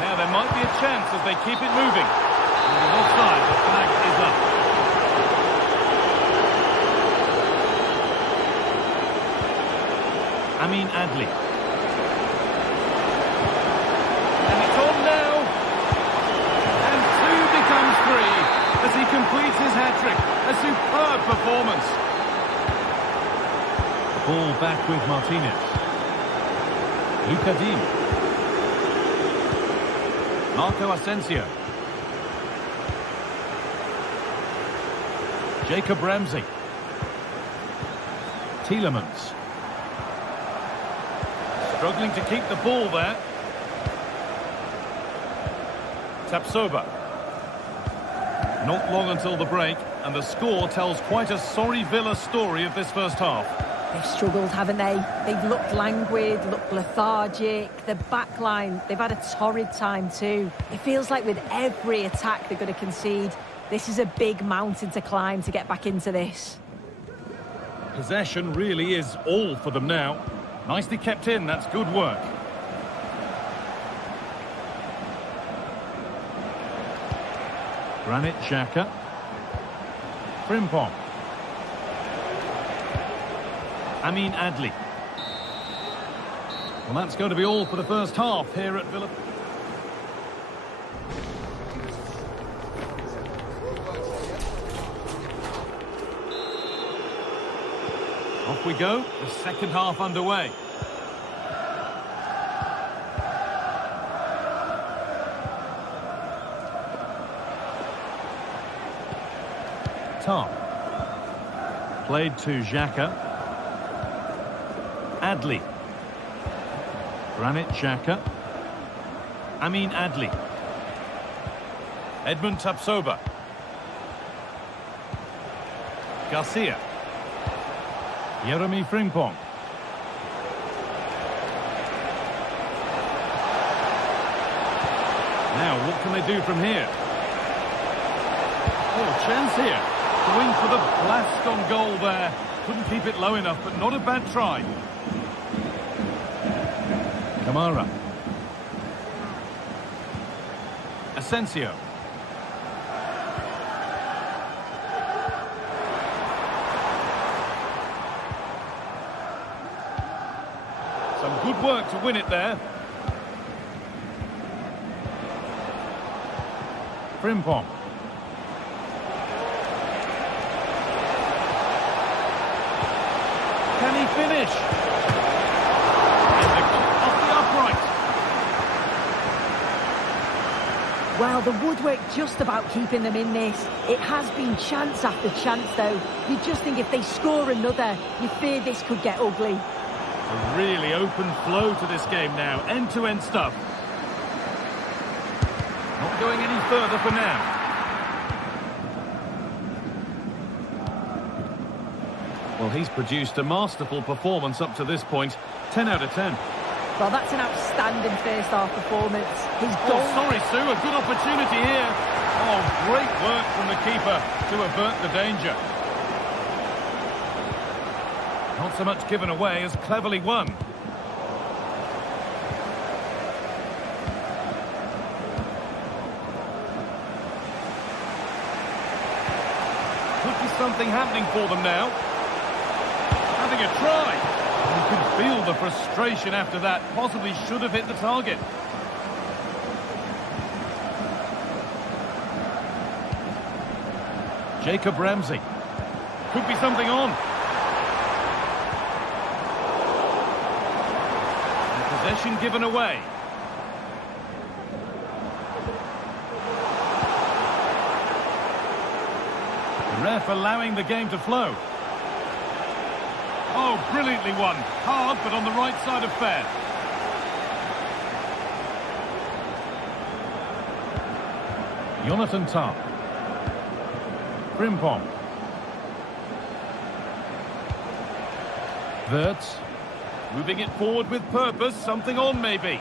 Now there might be a chance as they keep it moving. Offside, the flag is up. Amin Adli. And it's on now. And 2 becomes 3 as he completes his hat-trick. A superb performance. Ball back with Martinez. Luca Dean. Marco Asensio. Jacob Ramsey. Tielemans. Struggling to keep the ball there. Tapsoba. Not long until the break, and the score tells quite a sorry Villa story of this first half. They've struggled, haven't they? They've looked languid, looked lethargic. The back line, they've had a torrid time too. It feels like with every attack they're going to concede, this is a big mountain to climb to get back into this. Possession really is all for them now. Nicely kept in, that's good work. Granit Xhaka. Frimpong. Amin Adli. Well, that's going to be all for the first half here at Villa. Off we go, the second half underway. Tar. Played to Xhaka. Adli. Granit Xhaka. Amin Adli. Edmund Tapsoba. Garcia. Jeremy Frimpong. Now, what can they do from here? Oh, chance here. Going for the blast on goal there. Couldn't keep it low enough, but not a bad try. Kamara. Asensio. Some good work to win it there. Frimpong. Can he finish? Off the upright. Well, the woodwork just about keeping them in this. It has been chance after chance, though. You just think if they score another, you fear this could get ugly. A really open flow to this game now. End-to-end stuff. Not going any further for now. Well, he's produced a masterful performance up to this point. 10 out of 10. Well, that's an outstanding first-half performance. His goal... Oh, sorry, Sue. A good opportunity here. Oh, great work from the keeper to avert the danger. Not so much given away as cleverly won. Could be something happening for them now. Having a try. You can feel the frustration after that. Possibly should have hit the target. Jacob Ramsey. Could be something on. And possession given away. The ref allowing the game to flow. Oh, brilliantly won. Hard, but on the right side of fair. Jonathan Tah. Frimpong. Wirtz. Moving it forward with purpose. Something on, maybe.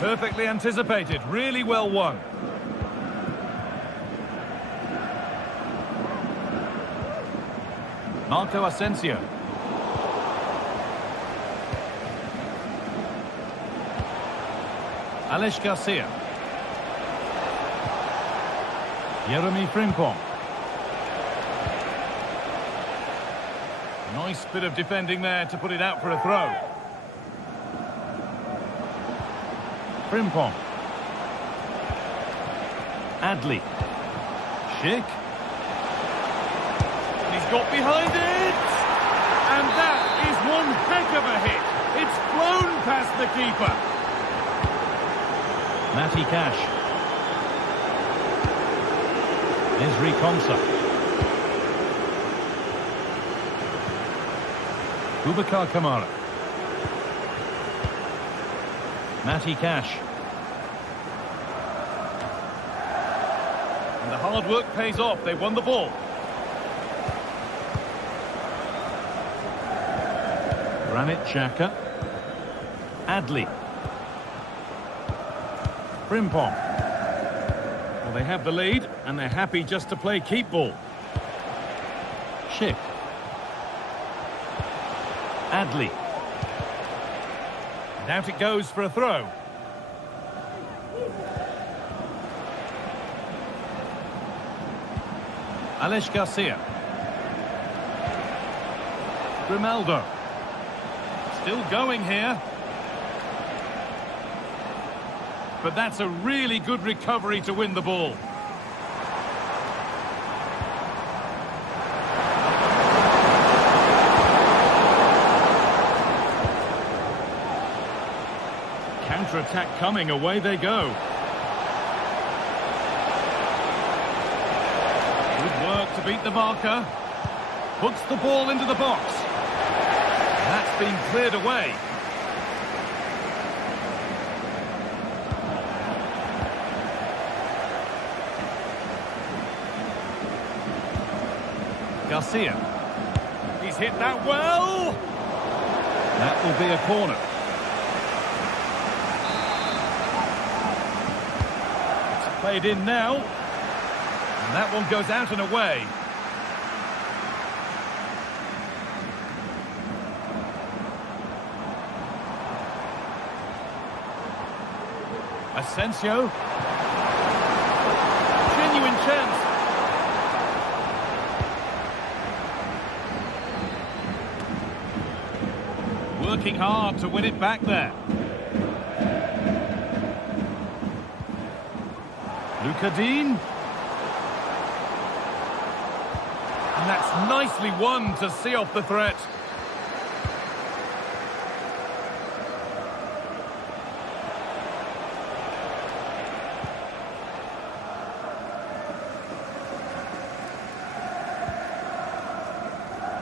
Perfectly anticipated, really well won. Marco Asensio. Alex Garcia. Jeremy Frimpong. Nice bit of defending there to put it out for a throw. Frimpong. Adli. Schick. He's got behind it! And that is one heck of a hit. It's flown past the keeper. Matty Cash. Ezri Konsa. Boubacar Kamara. Matty Cash. And the hard work pays off. They won the ball. Granit Xhaka. Adli. Frimpong. Well, they have the lead, and they're happy just to play keep ball. Schick. Adli. And out it goes for a throw. Alex Garcia. Grimaldo. Still going here. But that's a really good recovery to win the ball. Counter-attack coming, away they go. Good work to beat the marker. Puts the ball into the box. That's been cleared away. Garcia. He's hit that well. That will be a corner. It's played in now. And that one goes out and away. Asensio. Genuine chance. Working hard to win it back there. Luca Dean. And that's nicely won to see off the threat.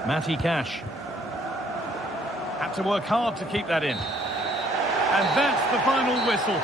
Matty Cash. Had to work hard to keep that in. And that's the final whistle.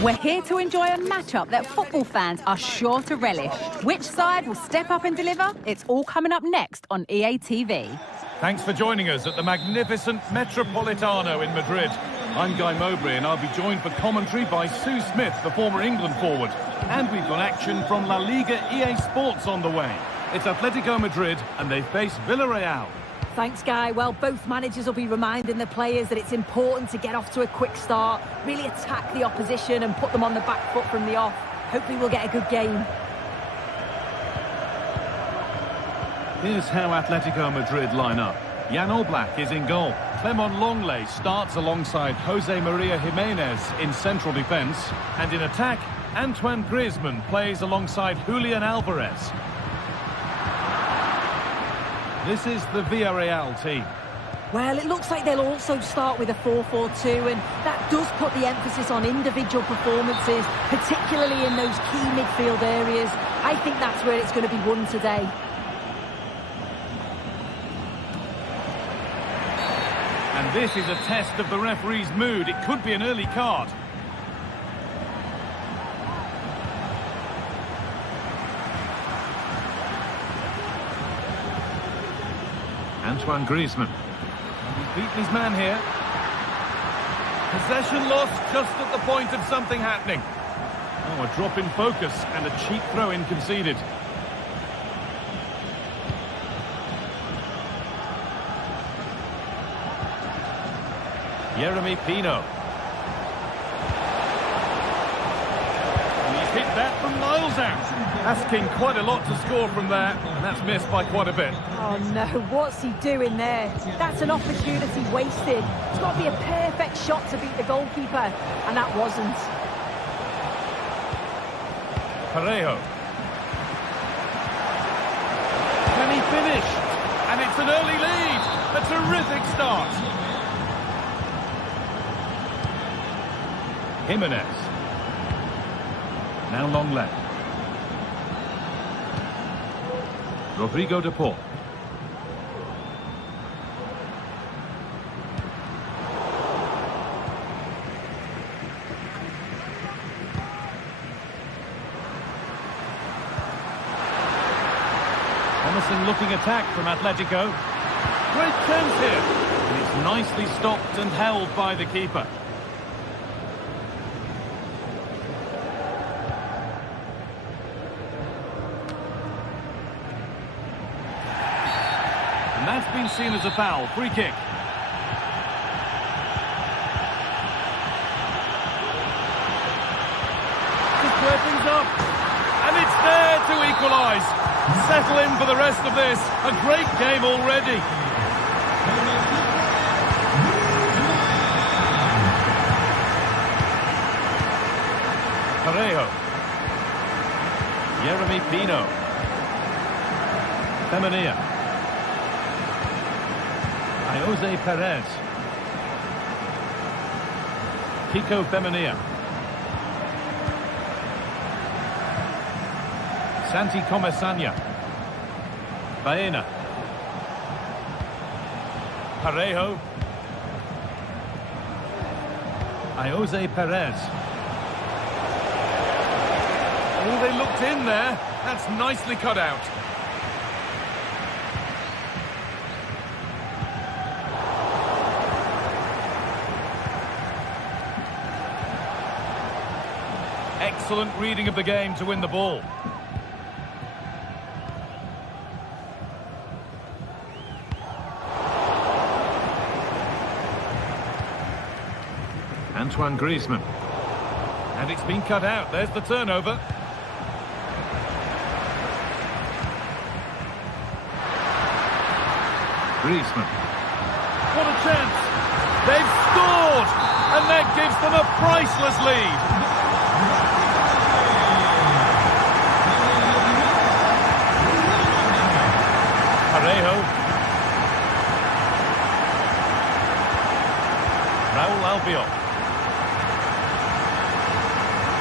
We're here to enjoy a matchup that football fans are sure to relish. Which side will step up and deliver? It's all coming up next on EA TV. Thanks for joining us at the magnificent Metropolitano in Madrid. I'm Guy Mowbray and I'll be joined for commentary by Sue Smith, the former England forward. And we've got action from La Liga EA Sports on the way. It's Atletico Madrid and they face Villarreal. Thanks, Guy. Well, both managers will be reminding the players that it's important to get off to a quick start, really attack the opposition and put them on the back foot from the off. Hopefully we'll get a good game. Here's how Atletico Madrid line up. Jan Oblak is in goal. Clement Longley starts alongside Jose Maria Jimenez in central defence. And in attack, Antoine Griezmann plays alongside Julian Alvarez. This is the Villarreal team. Well, it looks like they'll also start with a 4-4-2, and that does put the emphasis on individual performances, particularly in those key midfield areas. I think that's where it's going to be won today. And this is a test of the referee's mood. It could be an early card. Antoine Griezmann. He's beaten his man here. Possession lost just at the point of something happening. Oh, a drop in focus and a cheap throw-in conceded. Jeremy Pino. And he's hit that from miles out. Asking quite a lot to score from there, and that's missed by quite a bit. Oh no, what's he doing there? That's an opportunity wasted. It's got to be a perfect shot to beat the goalkeeper, and that wasn't. Parejo. Can he finish? And it's an early lead. A terrific start. Jimenez. Now Longley. Rodrigo de Paul. Promising looking attack from Atletico. Great chance here. And it's nicely stopped and held by the keeper. That's been seen as a foul. Free kick. To square things up. And it's there to equalise. Settle in for the rest of this. A great game already. Parejo. Jeremy Pino. Femenia. Jose Perez. Kiko Femenia. Santi Comesaña. Baena. Parejo. Jose Perez. Oh, they looked in there. That's nicely cut out. Excellent reading of the game to win the ball. Antoine Griezmann. And it's been cut out. There's the turnover. Griezmann. What a chance. They've scored. And that gives them a priceless lead. Parejo. Raúl Albiol.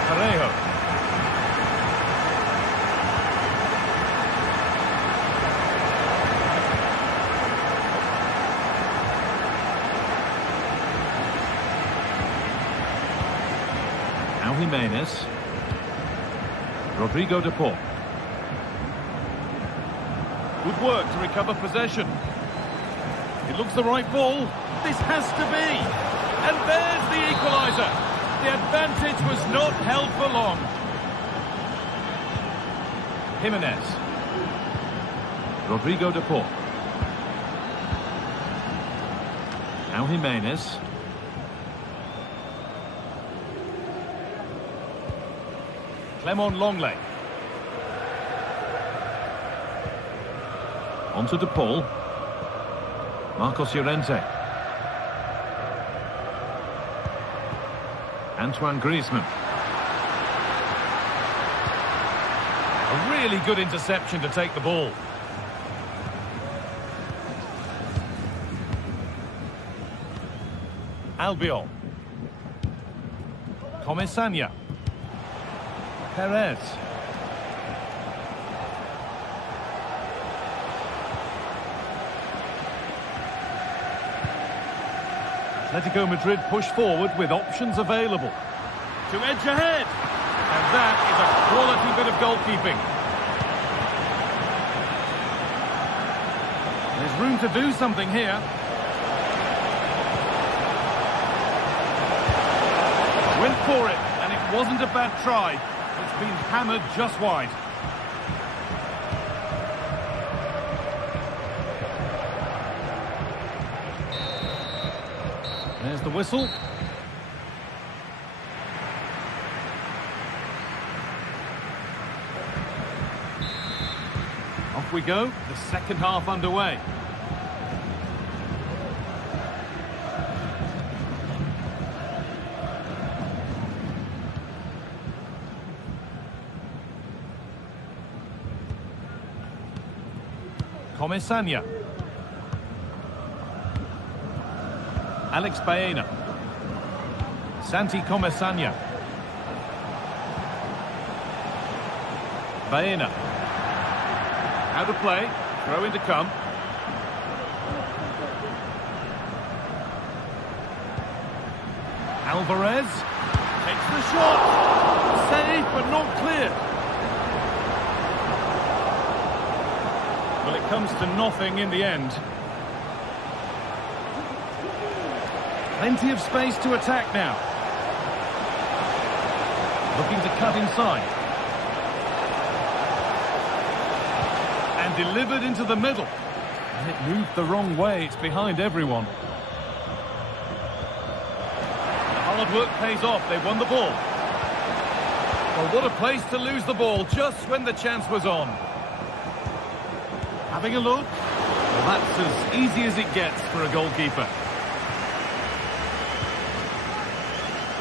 Parejo. Jimenez. Rodrigo de Paul. Good work to recover possession. It looks the right ball. This has to be. And there's the equaliser. The advantage was not held for long. Jimenez. Rodrigo de Paul. Now Jimenez. Clement Longley. On to De Paul. Marcos Llorente. Antoine Griezmann. A really good interception to take the ball. Albiol. Comesaña. Perez. Atletico Madrid push forward with options available. To edge ahead. And that is a quality bit of goalkeeping. There's room to do something here. Went for it, and it wasn't a bad try. It's been hammered just wide. There's the whistle. Off we go, the second half underway. Comesaña. Alex Baena. Santi Comesaña. Baena. How to play. Throw in to come. Alvarez. Takes the shot. Safe but not clear. Well, it comes to nothing in the end. Plenty of space to attack now. Looking to cut inside. And delivered into the middle. And it moved the wrong way. It's behind everyone. The hard work pays off. They won the ball. Well, what a place to lose the ball just when the chance was on. Having a look. Well, that's as easy as it gets for a goalkeeper.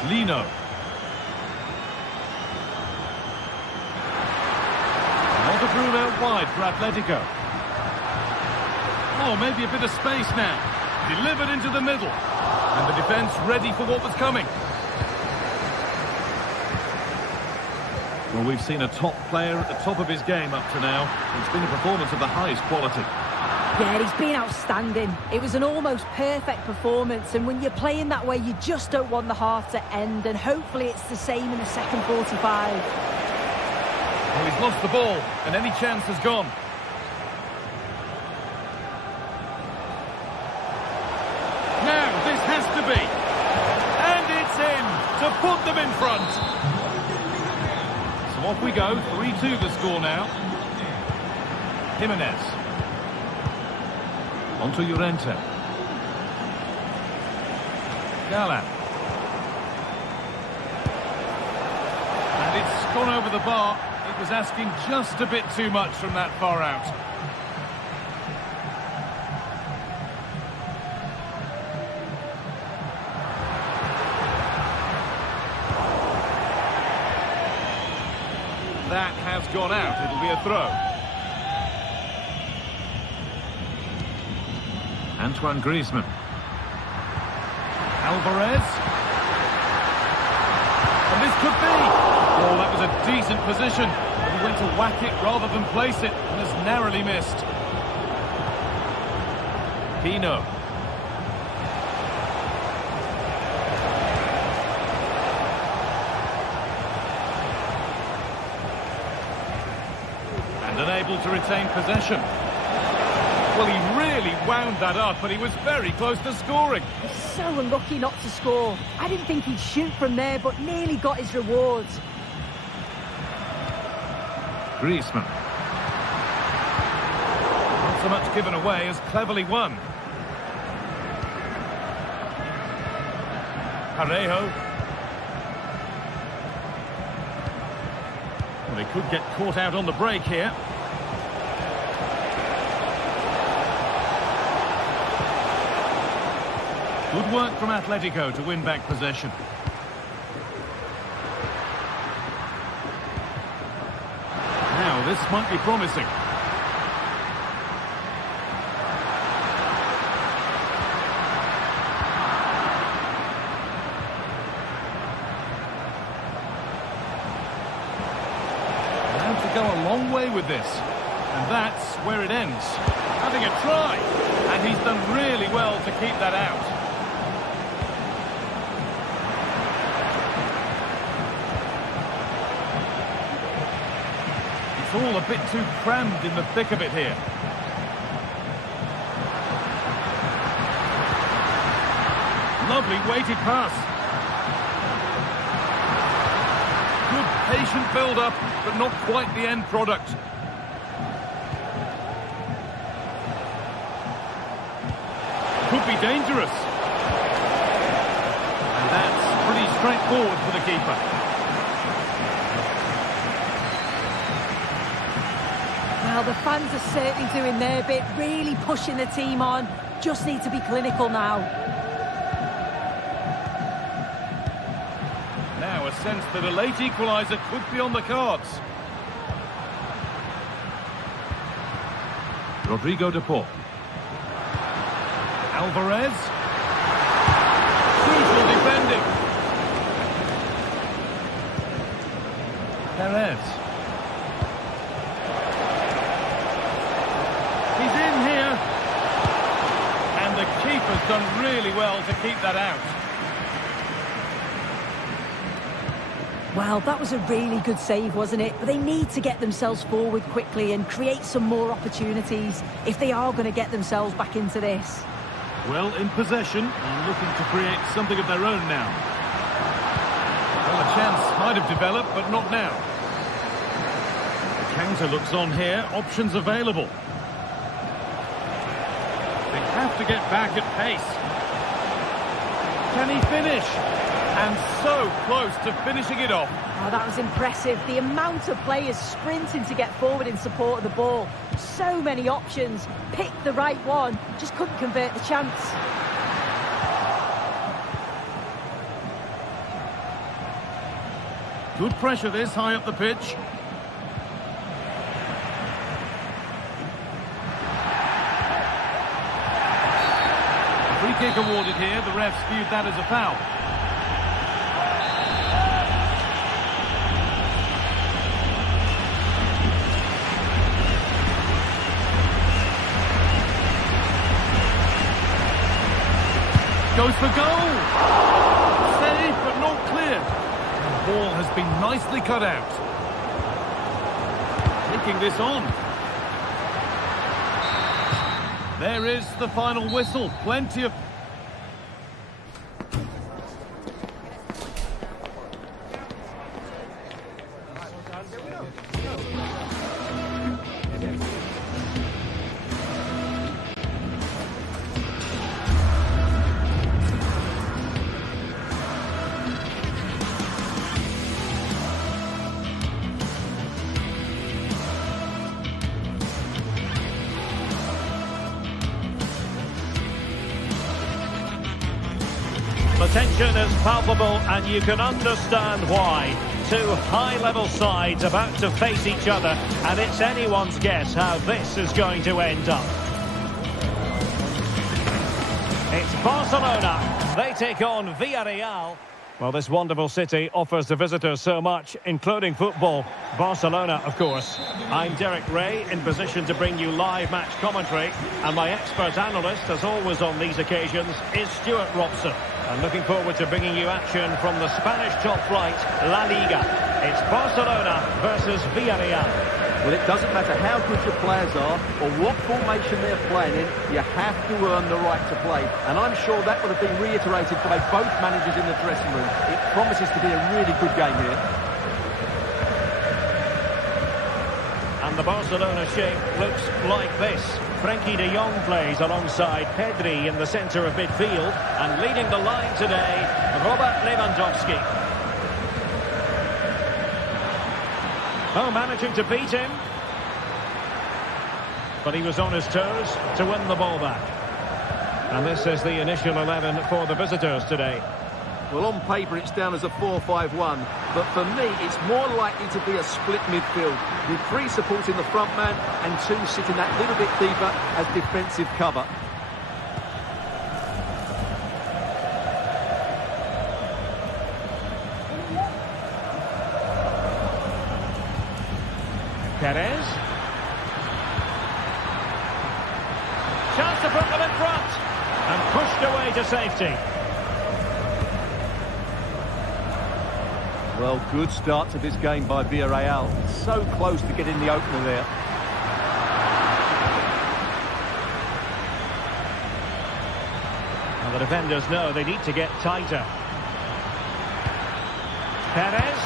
Lino. Not a room out wide for Atletico. Oh, maybe a bit of space now. Delivered into the middle. And the defence ready for what was coming. Well, we've seen a top player at the top of his game up to now. It's been a performance of the highest quality. Yeah, he's been outstanding. It was an almost perfect performance, and when you're playing that way, you just don't want the half to end, and hopefully it's the same in the second 45. Well, he's lost the ball, and any chance has gone. Now, this has to be. And it's in to put them in front. So off we go, 3-2 the score now. Jimenez. On to Llorente. Gala. And it's gone over the bar. It was asking just a bit too much from that far out. That has gone out. It'll be a throw. Antoine Griezmann. Alvarez. And this could be. Oh, that was a decent position. But he went to whack it rather than place it and has narrowly missed. Pino. unable to retain possession. Well, he really wound that up, but he was very close to scoring. So unlucky not to score. I didn't think he'd shoot from there, but nearly got his rewards. Griezmann. Not so much given away as cleverly won. Parejo. Well, they could get caught out on the break here. Good work from Atletico to win back possession. Now, this might be promising. Now to go a long way with this. And that's where it ends. Having a try. And he's done really well to keep that out. It's all a bit too crammed in the thick of it here. Lovely weighted pass. Good patient build-up, but not quite the end product. Could be dangerous. And that's pretty straightforward for the keeper. Well, the fans are certainly doing their bit, really pushing the team on. Just need to be clinical now. Now a sense that a late equaliser could be on the cards. Rodrigo de Paul. Alvarez. Crucial defending. Perez. He's in here. And the keeper's done really well to keep that out. Well, that was a really good save, wasn't it? But they need to get themselves forward quickly and create some more opportunities if they are going to get themselves back into this. Well, in possession and looking to create something of their own now. Well, a chance might have developed, but not now. The counter looks on here. Options available. They have to get back at pace. Can he finish? And so close to finishing it off. Oh, that was impressive. The amount of players sprinting to get forward in support of the ball. So many options. Picked the right one. Just couldn't convert the chance. Good pressure this high up the pitch. Free kick awarded here. The refs viewed that as a foul. Goes for goal. Save, but not clear. The ball has been nicely cut out. Taking this on. There is the final whistle. Plenty of... The tension is palpable and you can understand why. Two high-level sides about to face each other and it's anyone's guess how this is going to end up. It's Barcelona. They take on Villarreal. Well, this wonderful city offers the visitors so much, including football. Barcelona, of course. I'm Derek Ray, in position to bring you live match commentary. And my expert analyst, as always on these occasions, is Stuart Robson. I'm looking forward to bringing you action from the Spanish top flight, La Liga. It's Barcelona versus Villarreal. Well, it doesn't matter how good your players are or what formation they're playing in, you have to earn the right to play. And I'm sure that would have been reiterated by both managers in the dressing room. It promises to be a really good game here. And the Barcelona shape looks like this. Frenkie de Jong plays alongside Pedri in the centre of midfield. And leading the line today, Robert Lewandowski. Oh, managing to beat him. But he was on his toes to win the ball back. And this is the initial 11 for the visitors today. Well, on paper, it's down as a 4-5-1. But for me, it's more likely to be a split midfield, with 3 supporting the front man and 2 sitting that little bit deeper as defensive cover. Perez. Chance to put them in front. And pushed away to safety. Well, good start to this game by Villarreal. So close to getting the opener there. And the defenders know they need to get tighter. Perez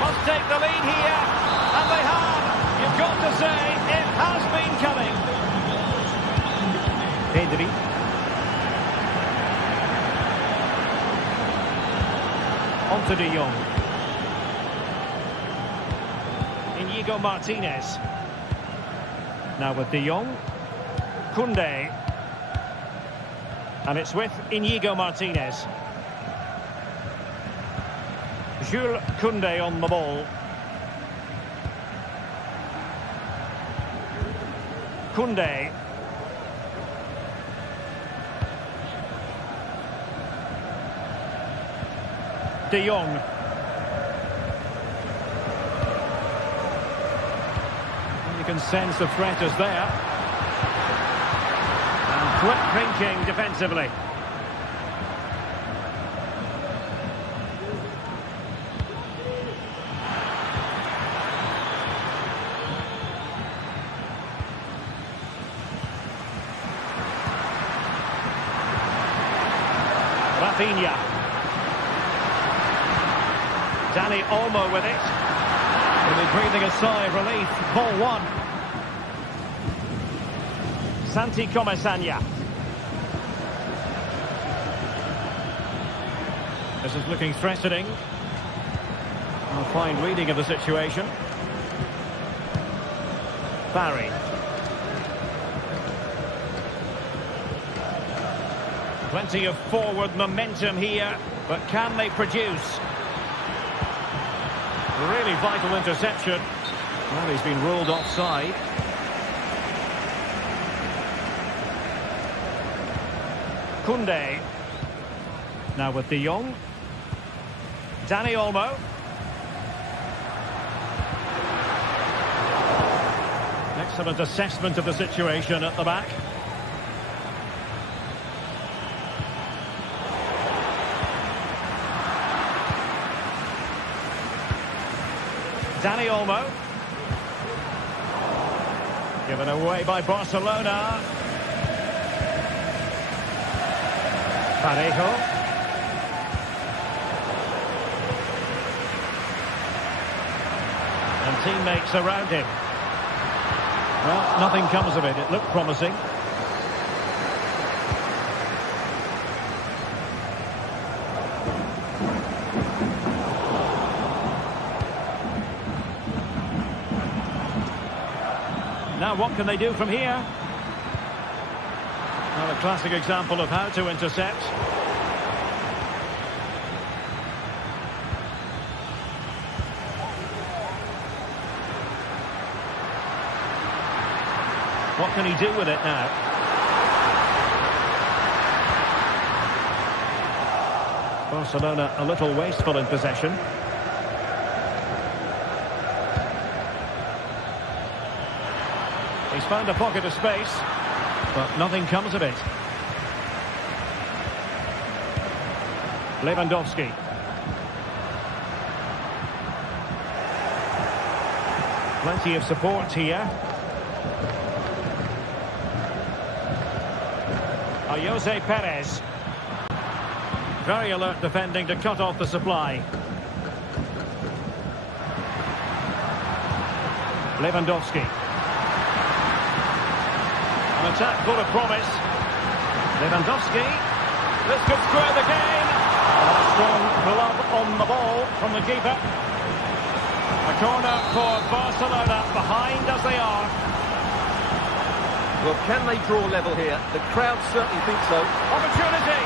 must take the lead here. And they have. You've got to say, it has been coming. Pedri. On to de Jong. Inigo Martinez. Now with de Jong. Koundé. And it's with Inigo Martinez. Jules Koundé on the ball. Koundé. De Jong. You can sense the threat is there. And quick thinking defensively. Rafinha. Dani Olmo with it. Will be breathing a sigh of relief. Ball 1. Santi Comesaña. This is looking threatening. A fine reading of the situation. Barry. Plenty of forward momentum here, but can they produce? Really vital interception. Well, he's been ruled offside. Koundé. Now with de Jong. Dani Olmo. Excellent assessment of the situation at the back. Dani Olmo. Given away by Barcelona. Parejo. And teammates around him. Well, nothing comes of it. It looked promising. Now what can they do from here? Well, a classic example of how to intercept. What can he do with it now? Barcelona a little wasteful in possession. He's found a pocket of space, but nothing comes of it. Lewandowski. Plenty of support here. Jose Perez. Very alert defending to cut off the supply. Lewandowski. An attack full of promise. Lewandowski. This could square the game. A strong glove on the ball from the keeper. A corner for Barcelona, behind as they are. Well, can they draw level here? The crowd certainly think so. Opportunity.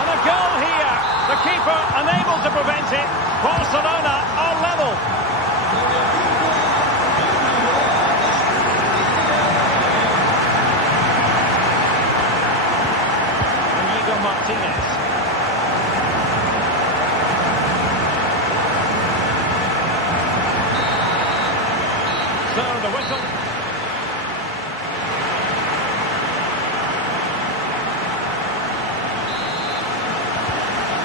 And a goal here. The keeper unable to prevent it. Barcelona are level. Inigo Martinez. So the whistle.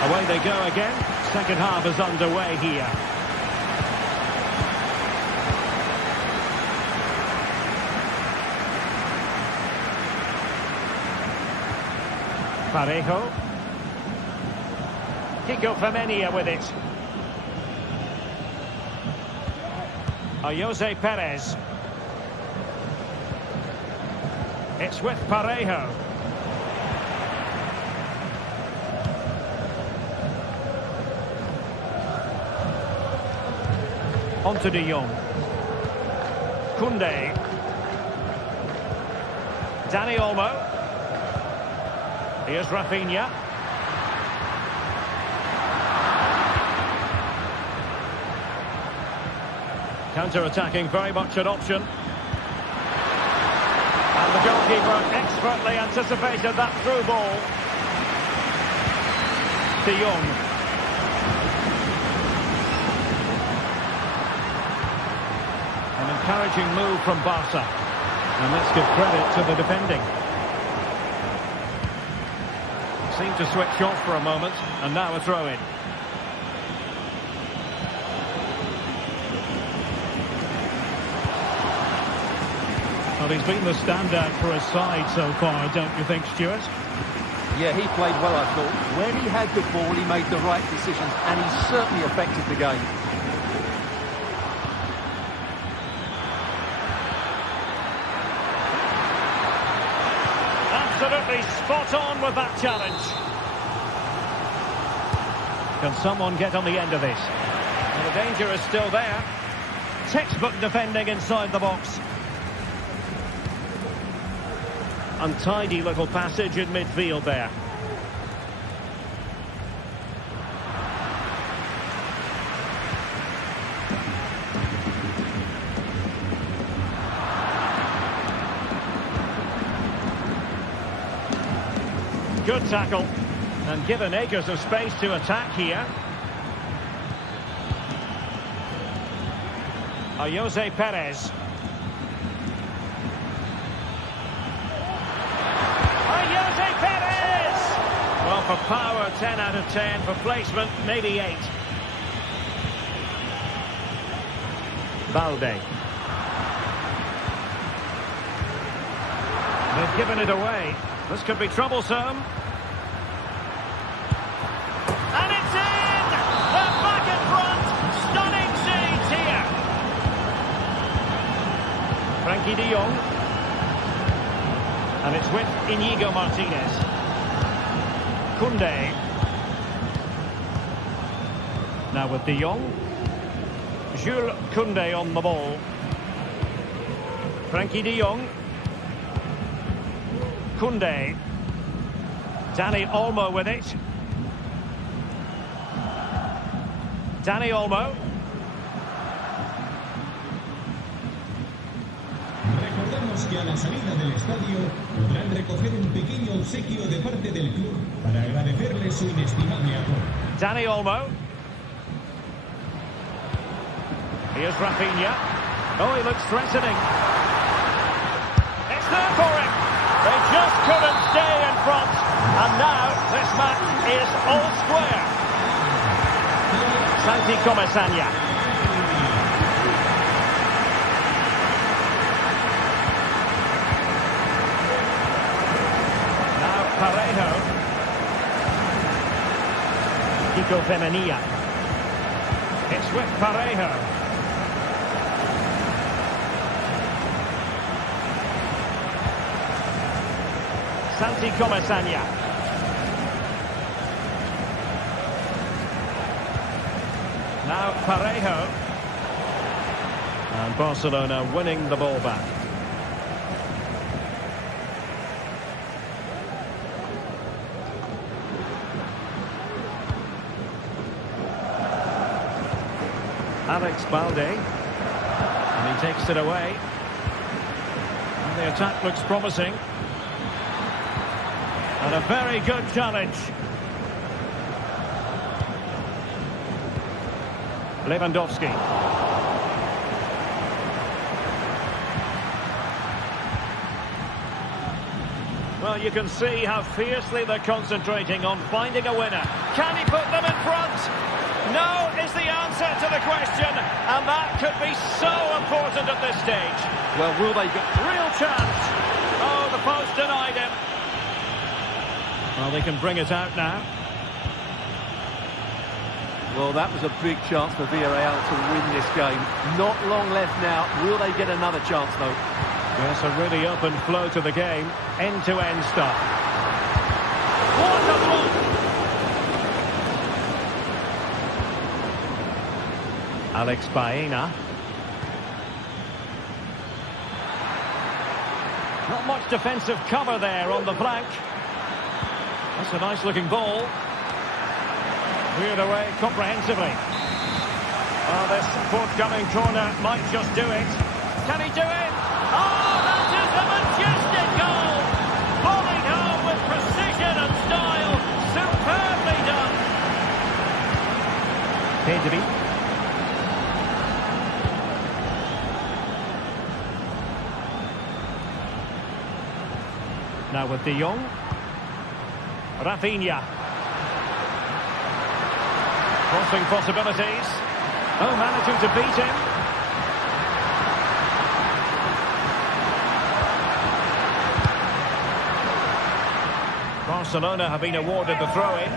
Away they go again. Second half is underway here. Parejo. Kiko Femenia with it. Jose Perez. It's with Parejo. On to De Jong. Koundé. Dani Olmo. Here's Rafinha. Counter-attacking, very much an option. And the goalkeeper expertly anticipated that through ball. De Jong. An encouraging move from Barca. And let's give credit to the defending. Seemed to switch off for a moment, and now a throw-in. Well, he's been the standout for his side so far, don't you think, Stuart? Yeah, he played well, I thought. When he had the ball, he made the right decisions, and he certainly affected the game. Absolutely spot on with that challenge. Can someone get on the end of this? Well, the danger is still there. Textbook defending inside the box. Untidy little passage in midfield there. Good tackle, and given acres of space to attack here. Jose Perez. Jose Perez! Well, for power, 10 out of 10. For placement, maybe 8. Balde. They've given it away. This could be troublesome. And it's in! They're back in front! Stunning scenes here! Frankie de Jong. And it's with Inigo Martinez. Koundé. Now with de Jong. Jules Koundé on the ball. Frankie de Jong. Koundé. Dani Olmo with it. Dani Olmo. Recordamos que a la salida del estadio podrán recoger un pequeño obsequio de parte del club para agradecerle su inestimable apoyo. Dani Olmo. Here's Rafinha. Oh, he looks threatening. It's there for him. They just couldn't stay in front. And now this match is all square. Santi Comesaña. Kiko Femenia. It's with Parejo. Santi Comesaña. Now Parejo. And Barcelona winning the ball back. Alex Balde, and he takes it away, and the attack looks promising, and a very good challenge. Lewandowski. Well, you can see how fiercely they're concentrating on finding a winner. Can he put them in front? No is the answer to the question, and that could be so important at this stage. Well, will they get... Real chance. Oh, the post denied him. Well, they can bring it out now. Well, that was a big chance for Villarreal to win this game. Not long left now. Will they get another chance, though? Yes, a really open flow to the game. End-to-end stuff. What a block! Alex Baena. Not much defensive cover there on the flank. That's a nice-looking ball. Cleared away comprehensively. Oh, this forthcoming corner might just do it. Can he do it? Oh, that is a majestic goal! Volleyed home with precision and style. Superbly done. Pedri. Now with De Jong. Rafinha. Crossing possibilities. Oh, managing to beat him. Barcelona have been awarded the throw-in.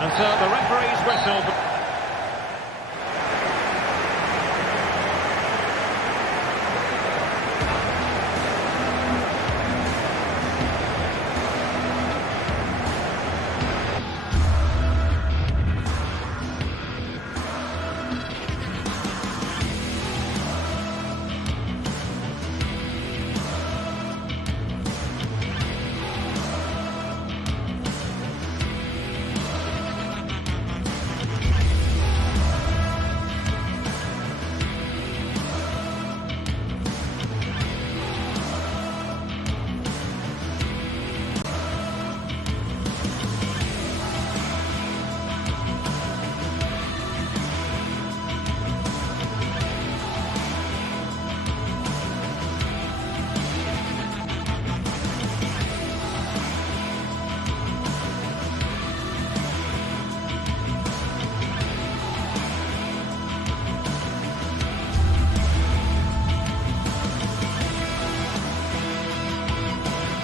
And so the referee's whistle.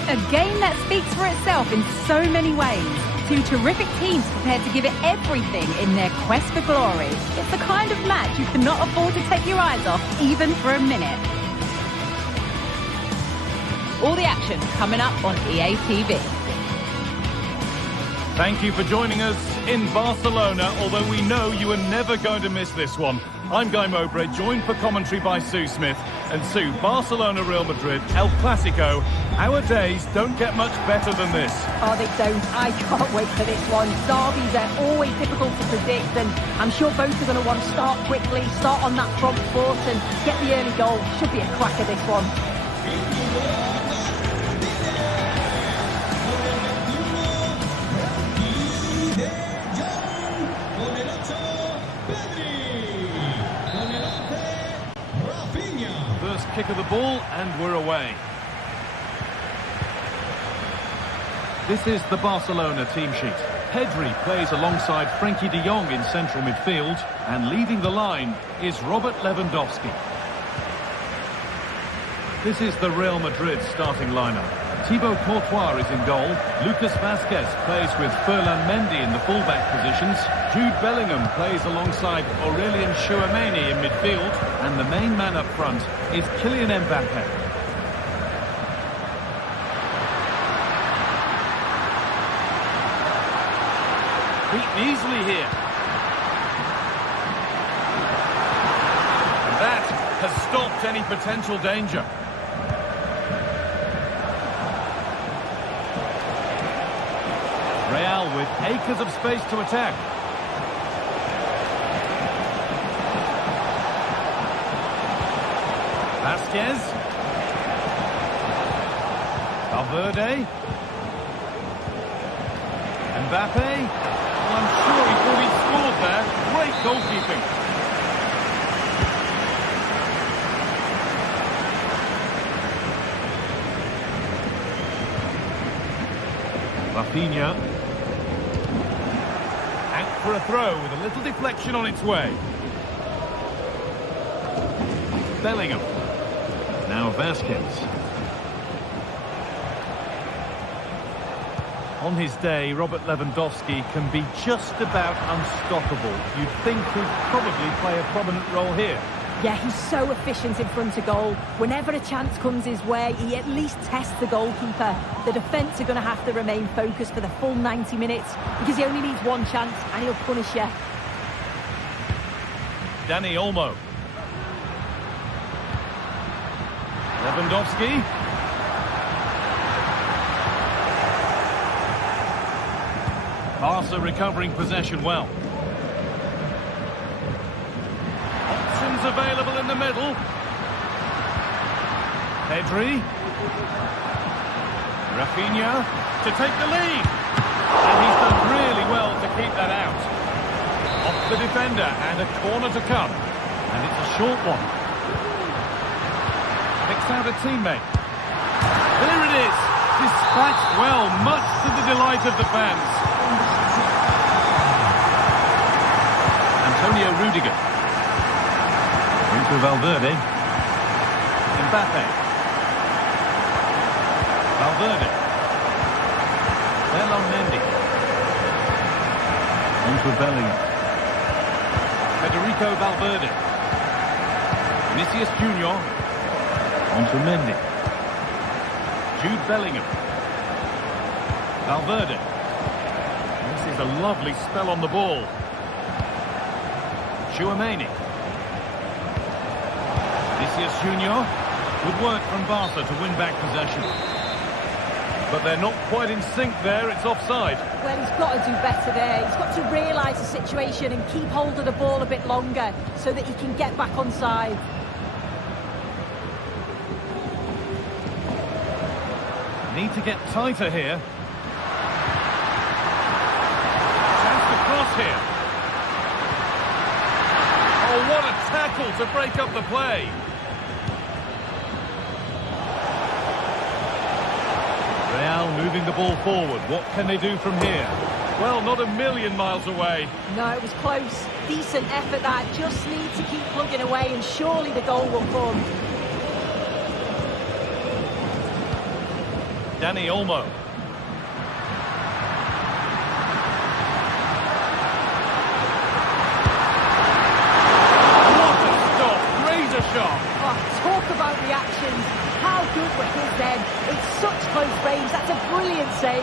A game that speaks for itself in so many ways. Two terrific teams prepared to give it everything in their quest for glory. It's the kind of match you cannot afford to take your eyes off, even for a minute. All the action coming up on EA TV. Thank you for joining us in Barcelona, although we know you are never going to miss this one. I'm Guy Mowbray, joined for commentary by Sue Smith. And Sue, Barcelona, Real Madrid, El Clasico. Our days don't get much better than this. Oh, they don't. I can't wait for this one. Derbies are always difficult to predict, and I'm sure both are going to want to start quickly, start on that front foot and get the early goal. Should be a cracker, this one. First kick of the ball, and we're away. This is the Barcelona team sheet. Pedri plays alongside Frenkie de Jong in central midfield, and leading the line is Robert Lewandowski. This is the Real Madrid starting lineup. Thibaut Courtois is in goal. Lucas Vazquez plays with Ferland Mendy in the fullback positions. Jude Bellingham plays alongside Aurelien Chouameni in midfield. And the main man up front is Kylian Mbappe. Beaten easily here. And that has stopped any potential danger. Real with acres of space to attack. Vazquez. Valverde. Mbappe. Well, I'm sure he thought he'd scored there. Great goalkeeping. Rafinha. For a throw with a little deflection on its way. Bellingham. Now Vazquez. On his day, Robert Lewandowski can be just about unstoppable. You'd think he'd probably play a prominent role here. Yeah, he's so efficient in front of goal. Whenever a chance comes his way, he at least tests the goalkeeper. The defence are going to have to remain focused for the full 90 minutes because he only needs one chance and he'll punish you. Dani Olmo. Lewandowski. Barca recovering possession well. Available in the middle. Pedri. Rafinha to take the lead. And he's done really well to keep that out. Off the defender and a corner to come. And it's a short one. Picks out a teammate. There it is. Dispatched well, much to the delight of the fans. Antonio Rudiger. Into Valverde. Mbappe. Valverde. Ferland Mendy. Into Bellingham. Federico Valverde. Vinicius Junior. Onto Mendy. Jude Bellingham. Valverde. This is a lovely spell on the ball. Chouameni. Vinicius Junior. Good work from Barca to win back possession. But they're not quite in sync there. It's offside. Well, he's got to do better there. He's got to realise the situation and keep hold of the ball a bit longer so that he can get back on side. Need to get tighter here. Chance to cross here. Oh, what a tackle to break up the play. Real moving the ball forward. What can they do from here? Well, not a million miles away. No, it was close. Decent effort that. Just need to keep plugging away and surely the goal will come. Dani Olmo. What a stop! Razor sharp. Oh, talk about reactions. How good were his then? It's such close range. That's a brilliant save.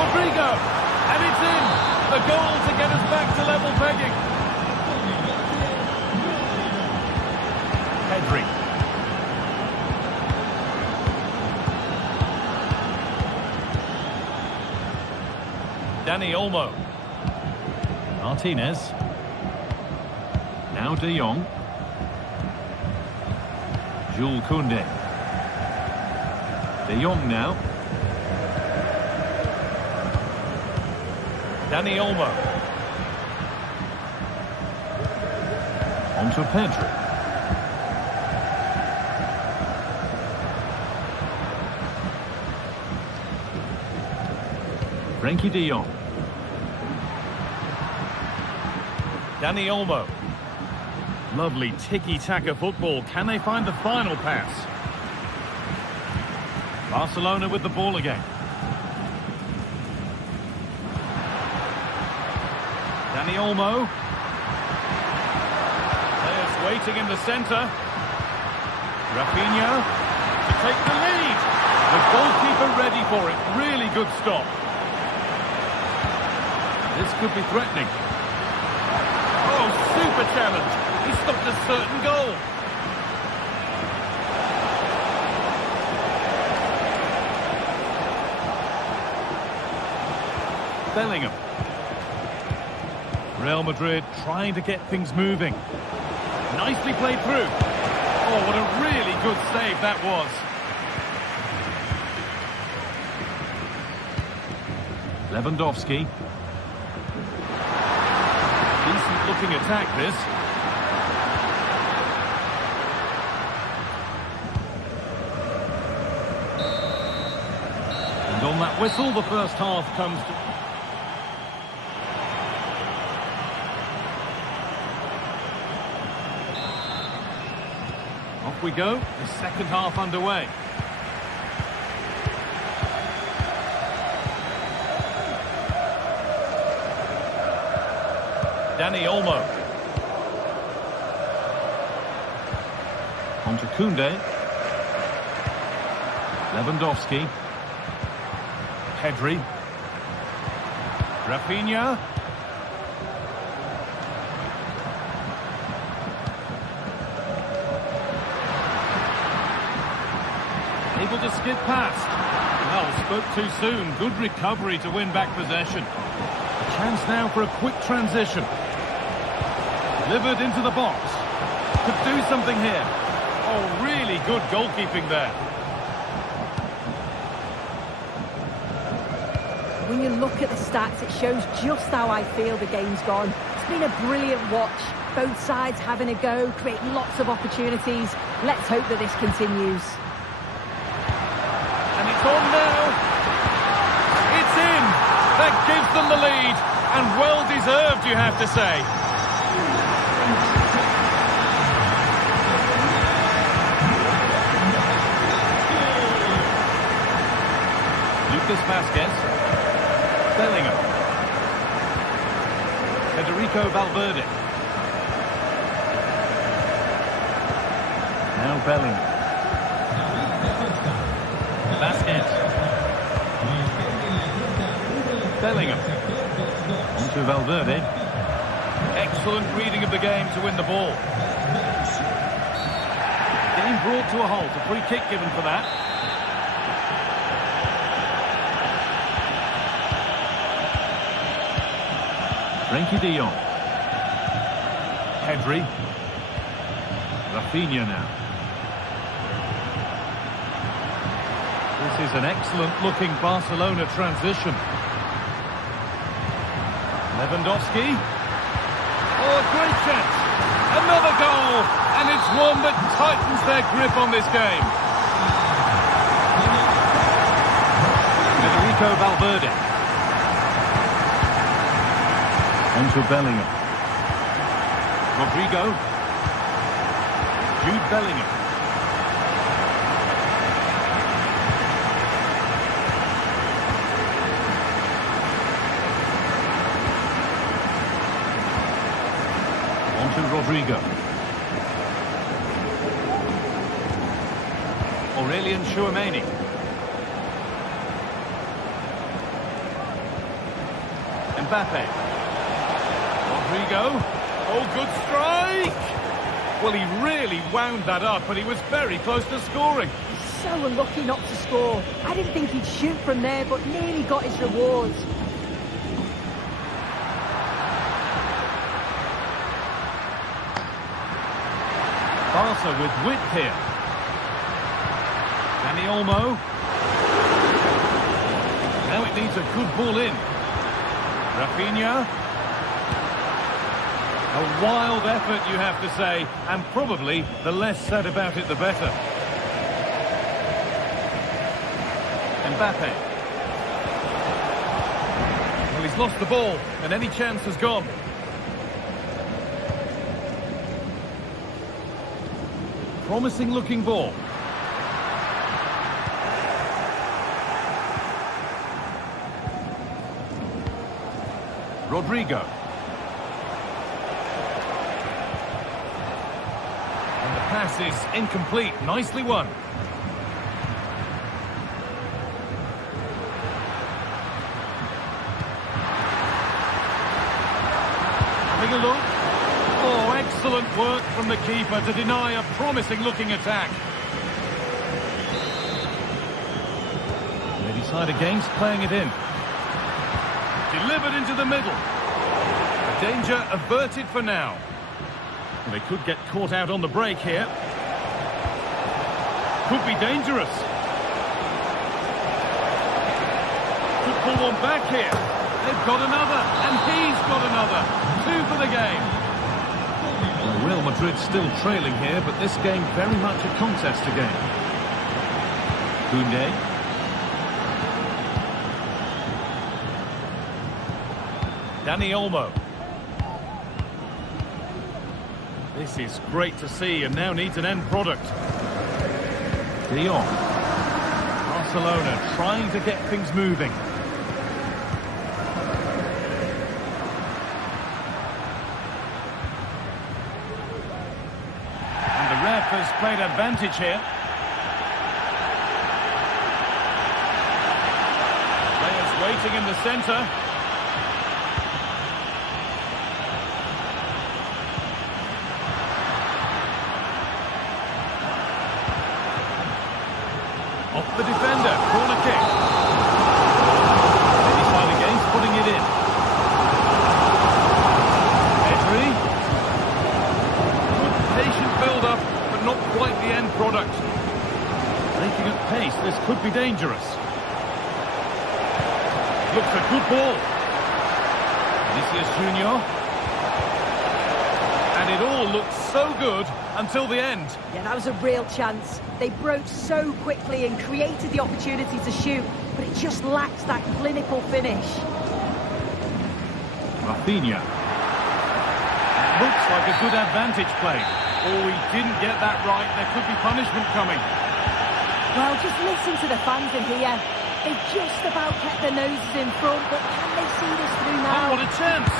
Rodrigo. And it's in. The goal to get us back to level pegging. Pedri. Dani Olmo. Martinez. Now De Jong. Jules Koundé. De Jong now. Dani Olmo. On to Pedri. Frenkie de Jong. Dani Olmo. Lovely tiki-taka football. Can they find the final pass? Barcelona with the ball again. Dani Olmo. Players waiting in the centre. Rafinha to take the lead. The goalkeeper ready for it. Really good stop. This could be threatening. Oh, super challenge. He stopped a certain goal. Bellingham. Real Madrid trying to get things moving. Nicely played through. Oh, what a really good save that was. Lewandowski. Decent looking attack, this. And on that whistle, the first half comes to... Off we go, the second half underway. Dani Olmo. On to Koundé. Lewandowski. Pedri. Rafinha. Able to skid past. Well, spoke too soon. Good recovery to win back possession. A chance now for a quick transition. Delivered into the box. Could do something here. Oh, really good goalkeeping there. When you look at the stats, it shows just how I feel the game's gone. It's been a brilliant watch. Both sides having a go, creating lots of opportunities. Let's hope that this continues. And it's on now. It's in. That gives them the lead. And well deserved, you have to say. Vasquez. Bellingham. Federico Valverde. Now Bellingham. Vasquez. Bellingham. On to Valverde. Excellent reading of the game to win the ball. Game brought to a halt. A free kick given for that. Frenkie de Jong. Pedri. Rafinha now. This is an excellent-looking Barcelona transition. Lewandowski. Oh, a great chance. Another goal. And it's one that tightens their grip on this game. Federico Valverde. On to Bellingham. Rodrigo. Jude Bellingham. On to Rodrigo. Aurelien Tchouameni. Mbappe. Rodrigo. Oh, good strike! Well, he really wound that up, but he was very close to scoring. He's so unlucky not to score. I didn't think he'd shoot from there, but nearly got his rewards. Barca with width here. Dani Olmo. Now it needs a good ball in. Rafinha. A wild effort, you have to say, and probably the less said about it, the better. Mbappe. Well, he's lost the ball, and any chance has gone. Promising-looking ball. Rodrigo. And the pass is incomplete. Nicely won. Having a look. Oh, excellent work from the keeper to deny a promising-looking attack. They decide against playing it in. Delivered into the middle. Danger averted for now. They could get caught out on the break here. Could be dangerous. Could pull one back here. They've got another, and he's got another. 2 for the game. Well, Real Madrid still trailing here, but this game very much a contest again. Koundé. Dani Olmo. This is great to see and now needs an end product. De Jong. Barcelona trying to get things moving. And the ref has played advantage here. Players waiting in the centre. Off the defender, corner kick. They decide against putting it in. Pedri. Good patient build-up, but not quite the end product. Making at pace, this could be dangerous. Looks a good ball. Vinicius Junior. And it all looked so good until the end. Yeah, that was a real chance. They broke so quickly and created the opportunity to shoot, but it just lacks that clinical finish. Rafinha. Looks like a good advantage play. Oh, he didn't get that right. There could be punishment coming. Well, just listen to the fans in here. They just about kept their noses in front, but can they see this through now? Oh, what a chance!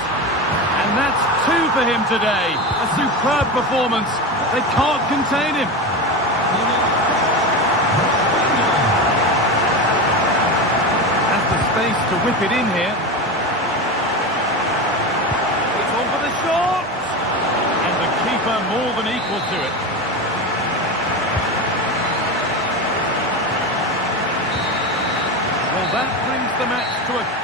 And that's 2 for him today. A superb performance. They can't contain him. Has the space to whip it in here. It's on for the shot! And the keeper more than equal to it. Well, that brings the match to a...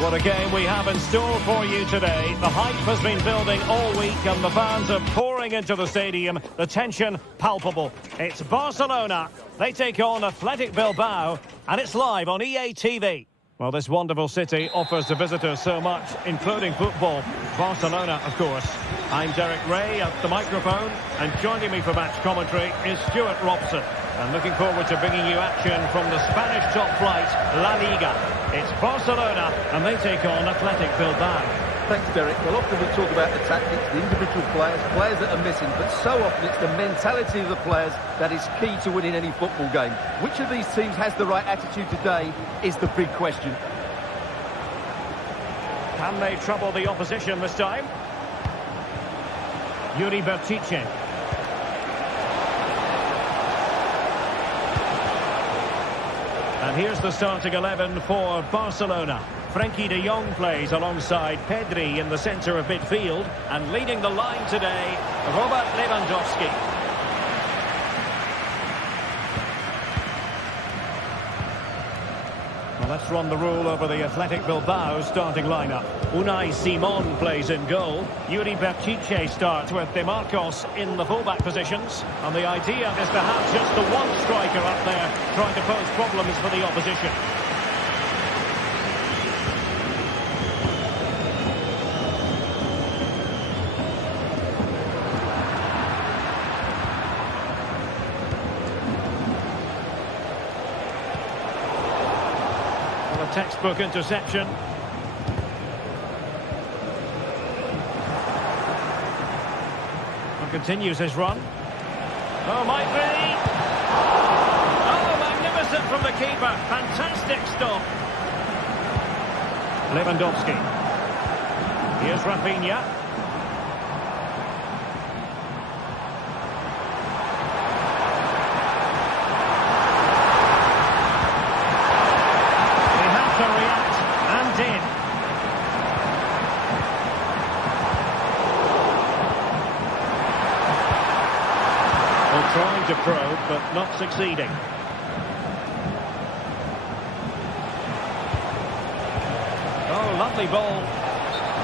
What a game we have in store for you today. The hype has been building all week and the fans are pouring into the stadium. The tension palpable. It's Barcelona. They take on Athletic Bilbao and it's live on EA TV. Well, this wonderful city offers the visitors so much, including football. Barcelona, of course. I'm Derek Ray at the microphone and joining me for match commentary is Stuart Robson. And looking forward to bringing you action from the Spanish top flight, La Liga. It's Barcelona, and they take on Athletic Bilbao. Thanks, Derek. Well, often we talk about the tactics, the individual players that are missing, but so often it's the mentality of the players that is key to winning any football game. Which of these teams has the right attitude today is the big question. Can they trouble the opposition this time? Yuri Bertice. And here's the starting 11 for Barcelona. Frenkie de Jong plays alongside Pedri in the centre of midfield. And leading the line today, Robert Lewandowski. Well, let's run the rule over the Athletic Bilbao starting lineup. Unai Simon plays in goal. Yuri Bertice starts with De Marcos in the fullback positions. And the idea is to have just the one striker up there trying to pose problems for the opposition. Textbook interception. And continues his run. Oh, might be. Oh, magnificent from the keeper. Fantastic stop. Lewandowski. Here's Rafinha. Trying to probe, but not succeeding. Oh, lovely ball.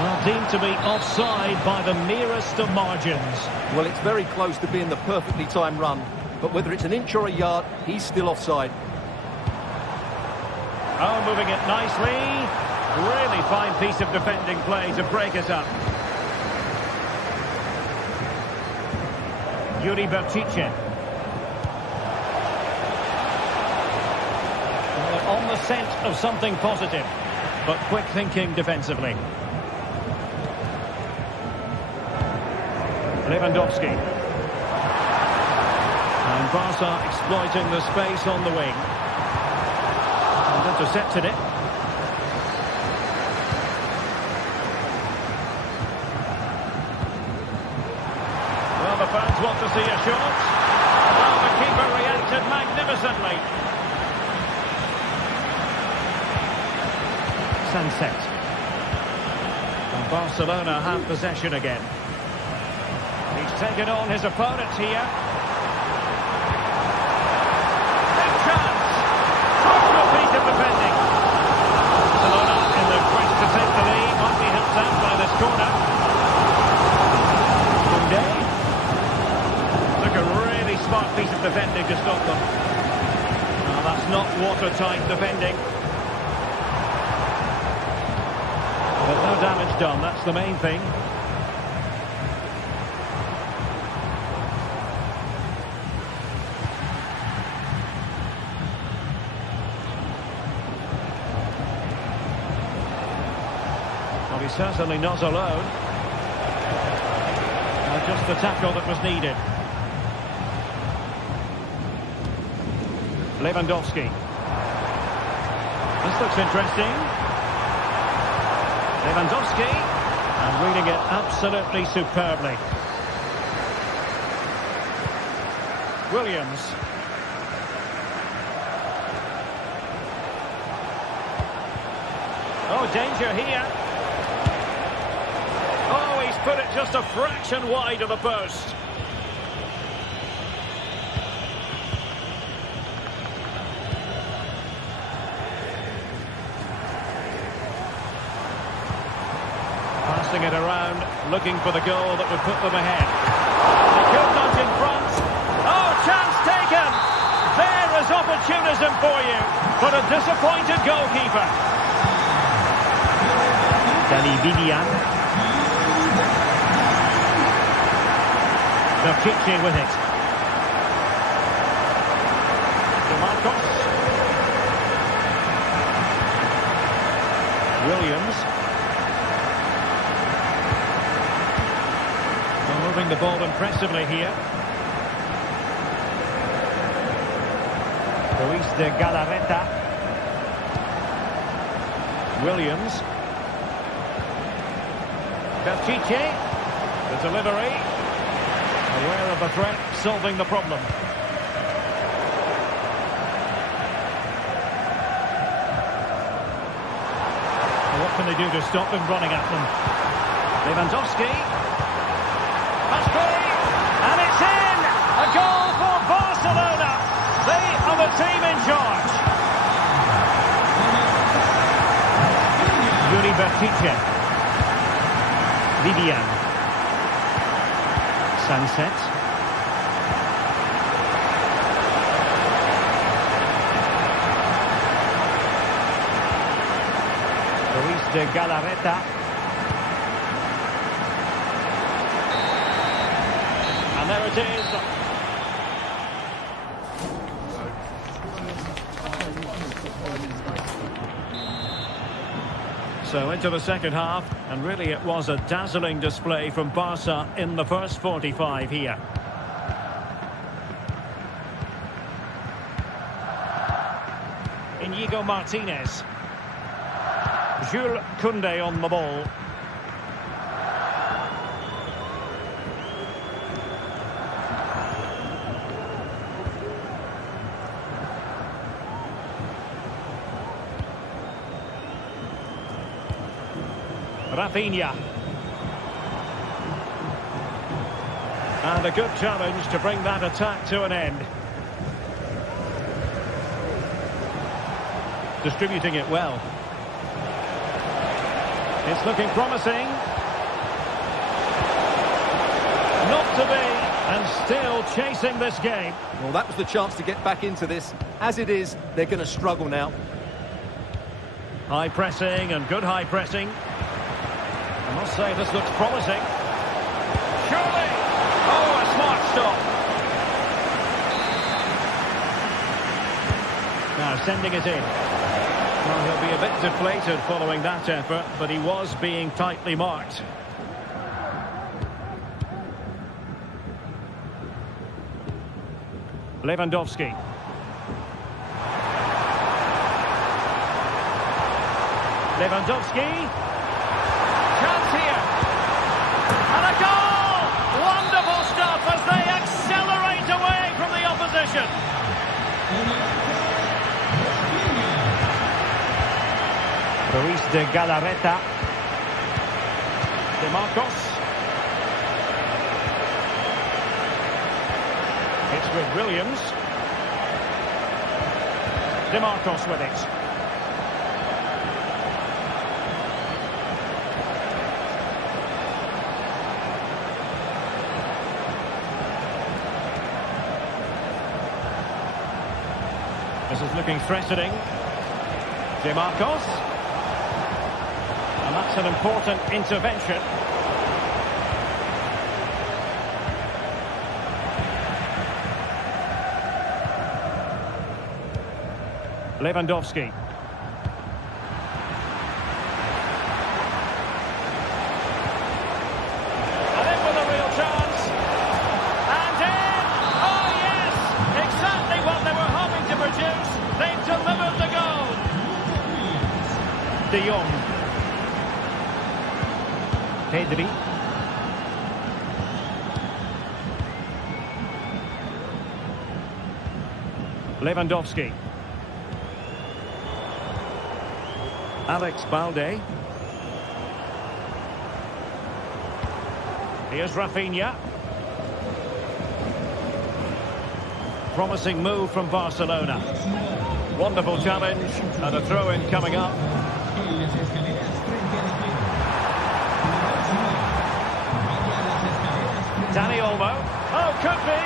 Well, deemed to be offside by the merest of margins. Well, it's very close to being the perfectly timed run, but whether it's an inch or a yard, he's still offside. Oh, moving it nicely. Really fine piece of defending play to break it up. Yuri Bertice. On the scent of something positive, but quick thinking defensively. Lewandowski. And Barca exploiting the space on the wing. And intercepted it. Well, the fans want to see a shot. Well, the keeper reacted magnificently. Sunset. And Barcelona have possession again. He's taken on his opponent here. Big chance! Crucial piece of defending. Barcelona in the quest to take the lead might be helped out by this corner. Took a really smart piece of defending to stop them. Now, that's not watertight defending. But no damage done, that's the main thing. Well, he's certainly not alone. Just the tackle that was needed. Lewandowski. This looks interesting. Lewandowski. And reading it absolutely superbly. Williams. Oh, danger here. Oh, he's put it just a fraction wide of the post. Passing it around, looking for the goal that would put them ahead. They could nudge in front. Oh, chance taken! There is opportunism for you, but a disappointed goalkeeper. Danny Vidian. Bertice with it. De Marcos. Williams. moving the ball impressively here. Luis de Galarreta. Williams. Bertice. The delivery. Aware of the threat, solving the problem. What can they do to stop them running at them? Lewandowski. Must be. And it's in! A goal for Barcelona. They are the team in charge. Yuri Bertice. Vivian. Sunset. Luis de Galarreta. And there it is. So into the second half, and really it was a dazzling display from Barca in the first 45 here. Inigo Martinez. Jules Koundé on the ball. Rafinha. And a good challenge to bring that attack to an end. Distributing it well. It's looking promising. Not to be, and still chasing this game. Well, that was the chance to get back into this. As it is, they're going to struggle now. High pressing and good high pressing. I must say this looks promising. Surely! Oh, a smart stop. Now sending it in. Well, he'll be a bit deflated following that effort, but he was being tightly marked. Lewandowski. Lewandowski. Chance here. And a goal! Wonderful stuff as they accelerate away from the opposition. Luis de Galarreta. De Marcos. It's with Williams. De Marcos with it. This is looking threatening. De Marcos. And that's an important intervention. Lewandowski. And in with a real chance. And in! Oh yes! Exactly what they were hoping to produce. They've delivered the goal. De Jong. Pedri. Lewandowski. Alex Balde. Here's Rafinha. Promising move from Barcelona. Wonderful challenge and a throw-in coming up. Dani Olmo. Oh, could be.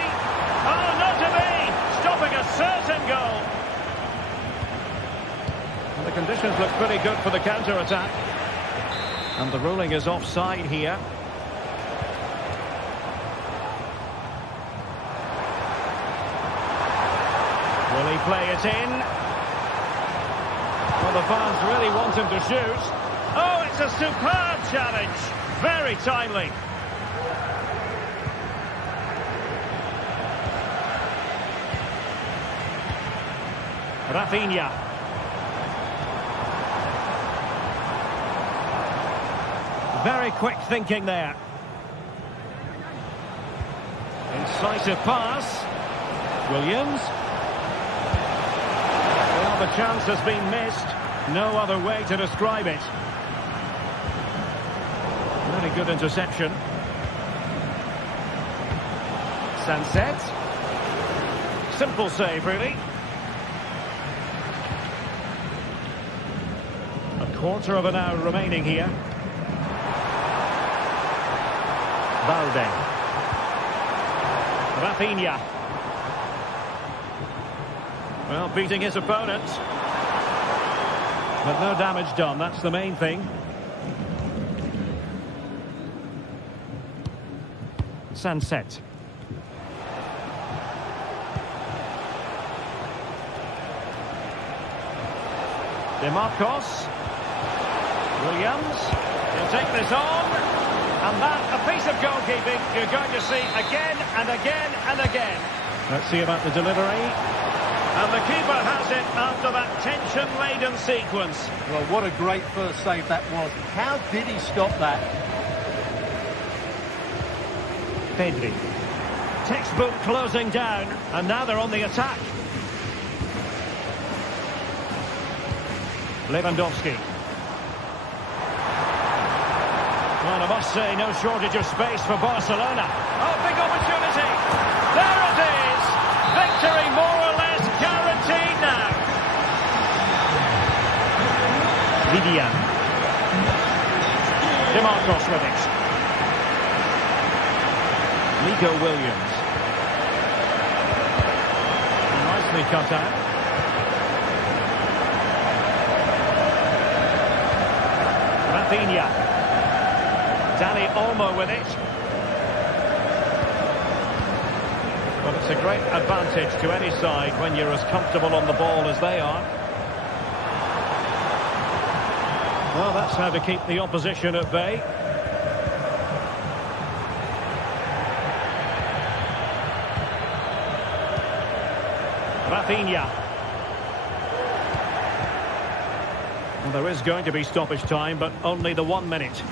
Oh, not to be. Stopping a certain goal. And the conditions look pretty good for the counter-attack. And the ruling is offside here. Will he play it in? Well, the fans really want him to shoot. Oh, it's a superb challenge. Very timely. Rafinha. Very quick thinking there. Incisive pass. Williams. Well, the chance has been missed. No other way to describe it. Very good interception. Sunset. Simple save, really. A quarter of an hour remaining here. Valde. Rafinha. Well, beating his opponent. But no damage done, that's the main thing. Sunset. DeMarcos. Williams. He'll take this on. And that, a piece of goalkeeping you're going to see again and again and again. Let's see about the delivery. And the keeper has it after that tension-laden sequence. Well, what a great first save that was. How did he stop that? Pedri. Textbook closing down, and now they're on the attack. Lewandowski. Well, I must say, no shortage of space for Barcelona. Oh, big opportunity. There it is. Victory more or less guaranteed now. Vivian. DeMarcos with it. Nico Williams. Nicely cut out. Rafinha. Dani Olmo with it. Well, it's a great advantage to any side when you're as comfortable on the ball as they are. Well, that's how to keep the opposition at bay. Rafinha. Well, there is going to be stoppage time, but only the 1 minute.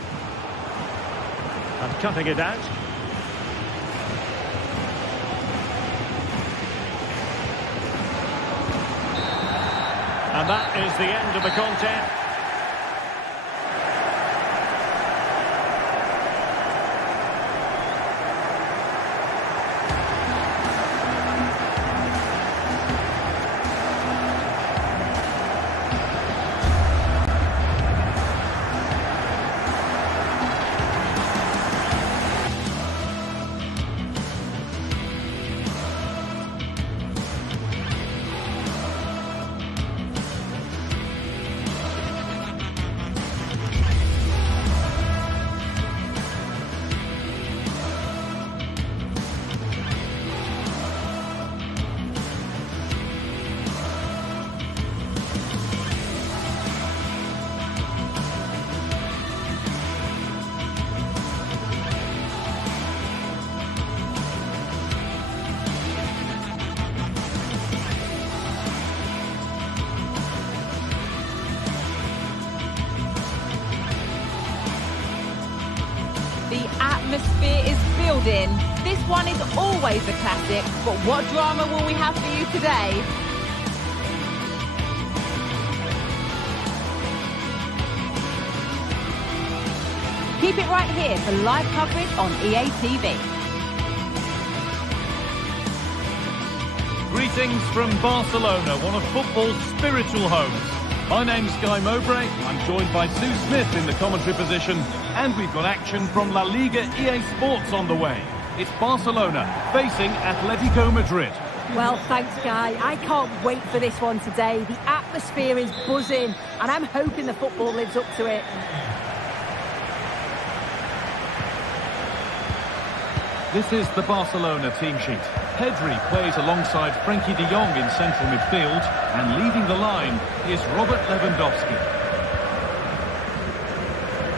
And cutting it out. And that is the end of the contest. The atmosphere is building. This one is always a classic, but what drama will we have for you today? Keep it right here for live coverage on EA TV. Greetings from Barcelona, one of football's spiritual homes. My name's Guy Mowbray. I'm joined by Sue Smith in the commentary position, and we've got action from La Liga EA Sports on the way. It's Barcelona facing Atletico Madrid. Well, thanks, Guy. I can't wait for this one today. The atmosphere is buzzing, and I'm hoping the football lives up to it. This is the Barcelona team sheet. Pedri plays alongside Frenkie de Jong in central midfield, and leading the line is Robert Lewandowski.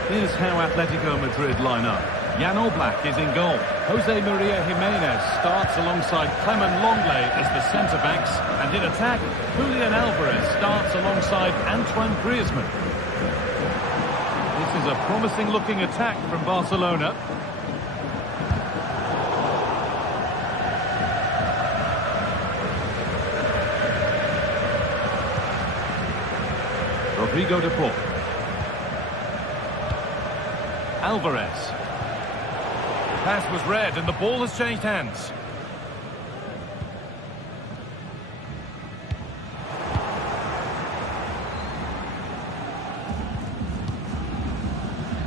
Here's how Atletico Madrid line up. Jan Oblak is in goal. Jose Maria Jimenez starts alongside Clement Longley as the centre-backs. And in attack, Julian Alvarez starts alongside Antoine Griezmann. This is a promising-looking attack from Barcelona. Rodrigo de Paul. Alvarez. The pass was read and the ball has changed hands.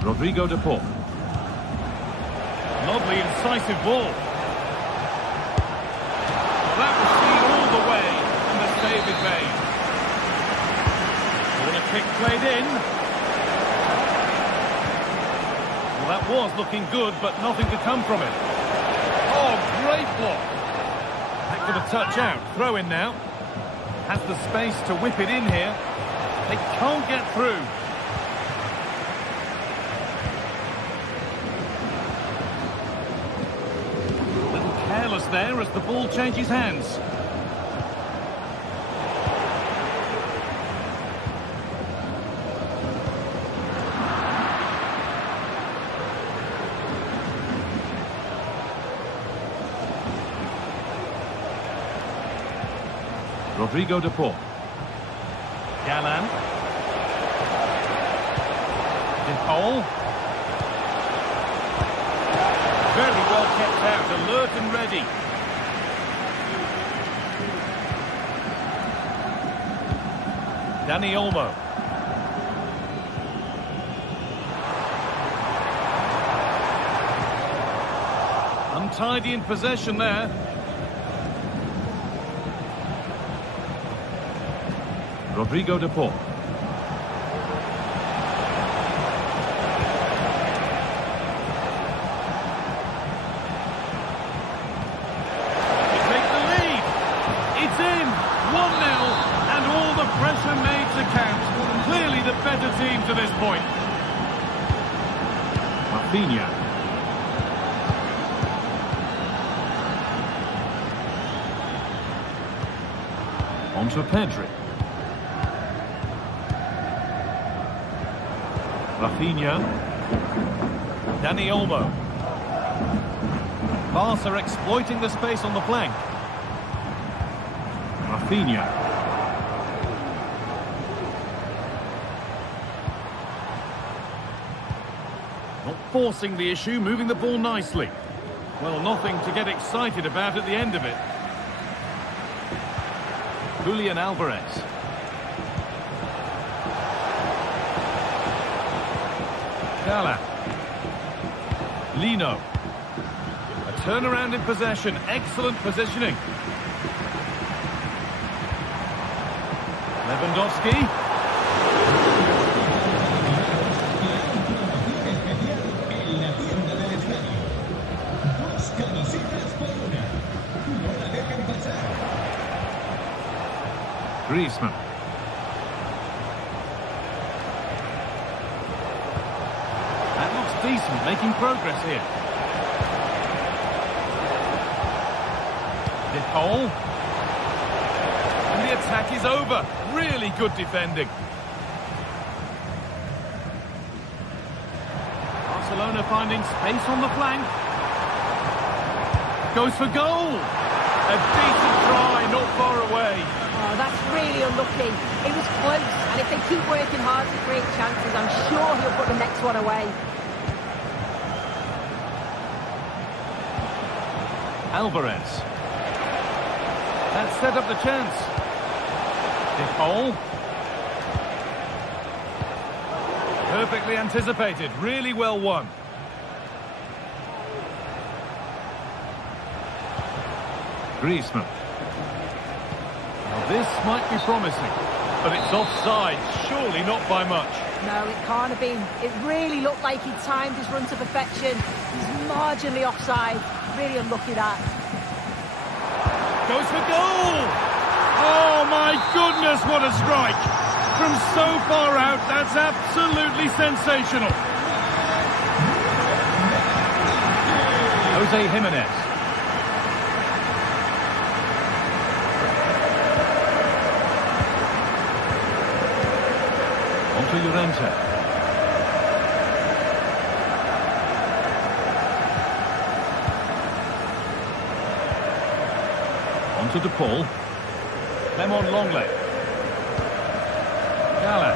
Rodrigo de Paul. Lovely incisive ball. Well, that was seen all the way and the save is made. Corner kick played in. Well, that was looking good, but nothing to come from it. Oh, great block. Heck of a touch out. Throw in now. Has the space to whip it in here. They can't get through. A little careless there as the ball changes hands. Rodrigo de Paul. Galán. De Paul. Very well kept out, alert and ready. Dani Olmo. Untidy in possession there. Rodrigo de Paul. They take the lead. It's in. 1-0 and all the pressure made to count. Clearly the better team to this point. Rafinha. On to Pedri. Rafinha. Dani Olmo. Barca exploiting the space on the flank. Rafinha. Not forcing the issue, moving the ball nicely. Well, nothing to get excited about at the end of it. Julian Alvarez. Galán. Lino. A turnaround in possession. Excellent positioning. Lewandowski. Griezmann. That looks decent, making progress here. De Paul. And the attack is over. Really good defending. Barcelona finding space on the flank. Goes for goal. A decent try, not far away. Oh, that's really unlucky. It was close, and if they keep working hard to create chances, I'm sure he'll put the next one away. Alvarez. That set up the chance. De Paul. Perfectly anticipated, really well won. Griezmann. Now this might be promising, but it's offside, surely not by much. No, it can't have been. It really looked like he timed his run to perfection. He's marginally offside. Really unlucky that. Goes for goal! Oh my goodness, what a strike! From so far out, that's absolutely sensational. Jose Jimenez. On to Llorente. On to De Paul. Lemon Longley. Gala.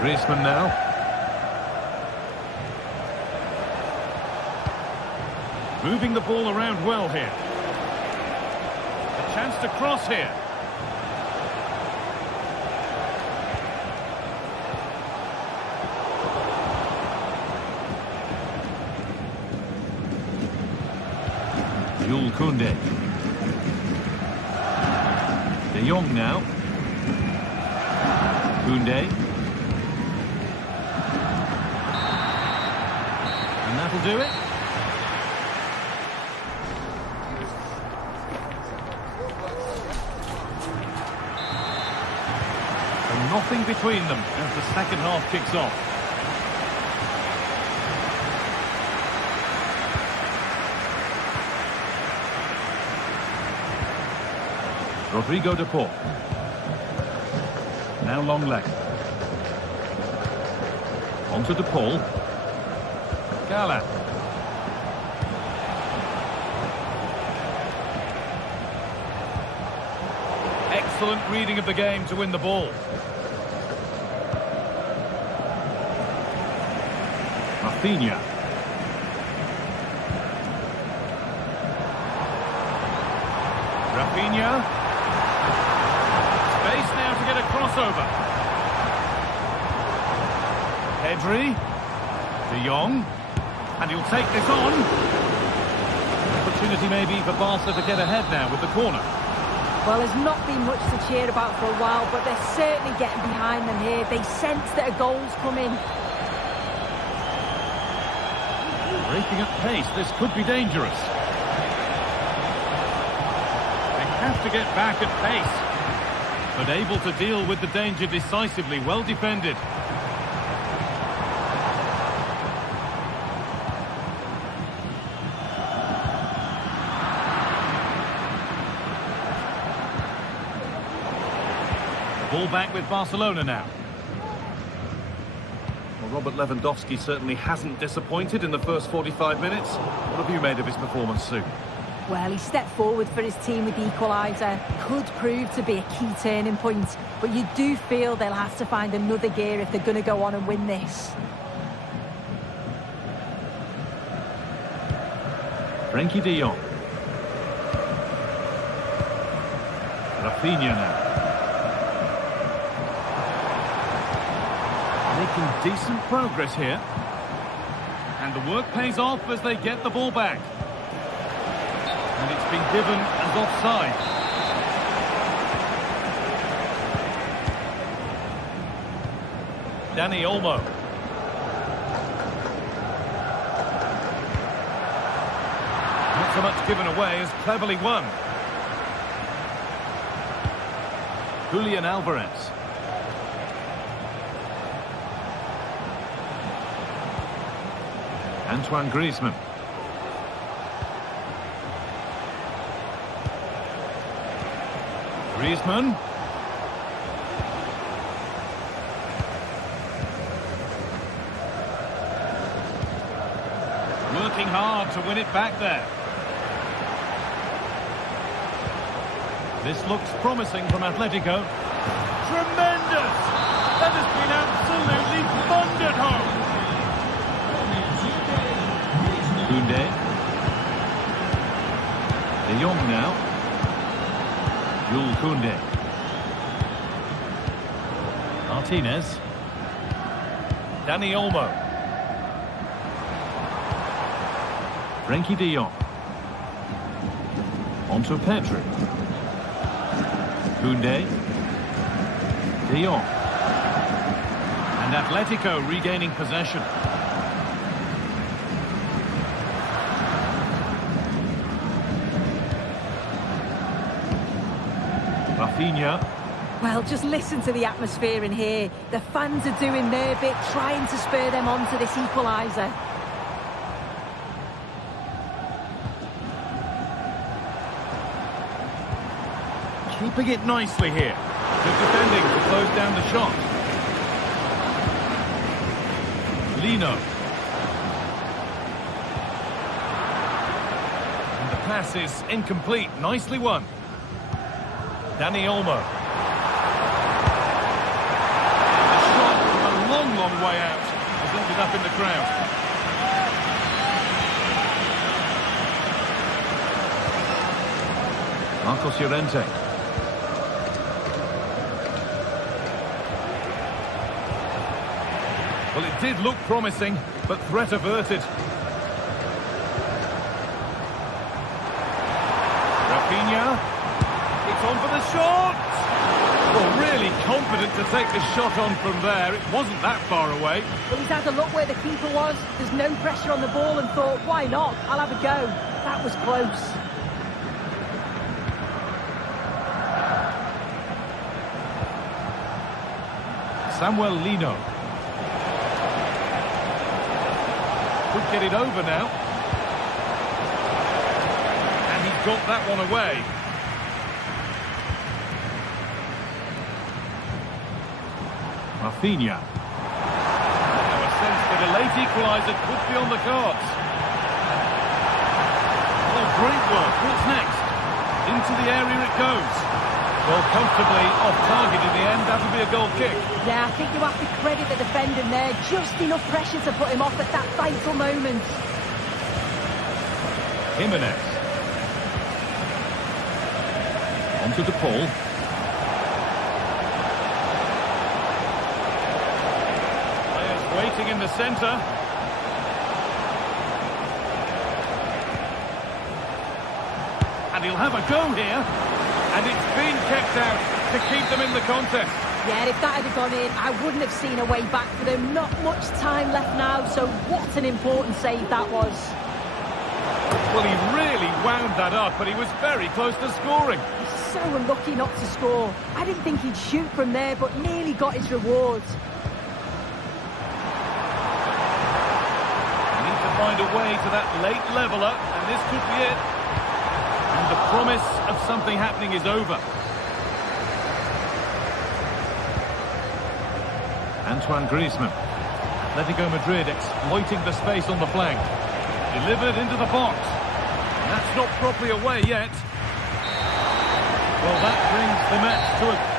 Griezmann now. Moving the ball around well here. A chance to cross here. Jules Koundé. De Jong now. Koundé. And that'll do it. And nothing between them as the second half kicks off. Rodrigo De Paul. Now long leg. On to De Paul. Gala. Excellent reading of the game to win the ball. Rafinha. Rafinha. Space now to get a crossover. Pedri. De Jong. And he'll take this on. Opportunity maybe for Barca to get ahead now with the corner. Well, there's not been much to cheer about for a while, but they're certainly getting behind them here. They sense that a goal's coming. Breaking at pace, this could be dangerous. They have to get back at pace. But able to deal with the danger decisively, well defended. Ball back with Barcelona now. Well, Robert Lewandowski certainly hasn't disappointed in the first 45 minutes. What have you made of his performance, Sue? Well, he stepped forward for his team with the equaliser. Could prove to be a key turning point. But you do feel they'll have to find another gear if they're going to go on and win this. Frenkie de Jong. Rafinha now. Making decent progress here. And the work pays off as they get the ball back. And it's been given as offside. Dani Olmo. Not so much given away as cleverly won. Julian Alvarez. Antoine Griezmann. Griezmann. Working hard to win it back there. This looks promising from Atletico. Tremendous! That has been absolutely thundered home. Koundé. De Jong now. Jules Koundé. Martinez. Dani Olmo. Frenkie de Jong. On to Pedri. Koundé. De Jong. And Atletico regaining possession. Rafinha. Well, just listen to the atmosphere in here. The fans are doing their bit, trying to spur them on to this equaliser. Keeping it nicely here. Good defending to close down the shot. Lino. And the pass is incomplete. Nicely won. Dani Olmo. The shot from a long, long way out has ended up in the crowd. Marcos Llorente. Well, it did look promising, but threat averted. Rafinha. It's on for the shot! Well, really confident to take the shot on from there. It wasn't that far away. Well, he's had a look where the keeper was. There's no pressure on the ball and thought, why not? I'll have a go. That was close. Samuel Lino. Could get it over now. And he's got that one away. Rafinha. Now a sense that a late equaliser could be on the cards. Oh, great work. What's next? Into the area it goes. Well, comfortably off target in the end. That'll be a goal kick. Yeah, I think you have to credit the defender there. Just enough pressure to put him off at that vital moment. Jimenez. On to De Paul. Players waiting in the centre. And he'll have a go here. And it's been kept out to keep them in the contest. Yeah, if that had gone in, I wouldn't have seen a way back for them. Not much time left now, so what an important save that was. Well, he really wound that up, but he was very close to scoring. He's so unlucky not to score. I didn't think he'd shoot from there, but nearly got his reward. They need to find a way to that late leveller, and this could be it. And the promise of something happening is over. Antoine Griezmann. Atletico Madrid exploiting the space on the flank. Delivered into the box. And that's not properly away yet. Well, that brings the match to a...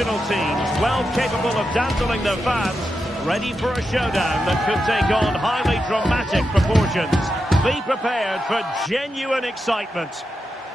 professional teams, well capable of dazzling their fans, ready for a showdown that could take on highly dramatic proportions. Be prepared for genuine excitement.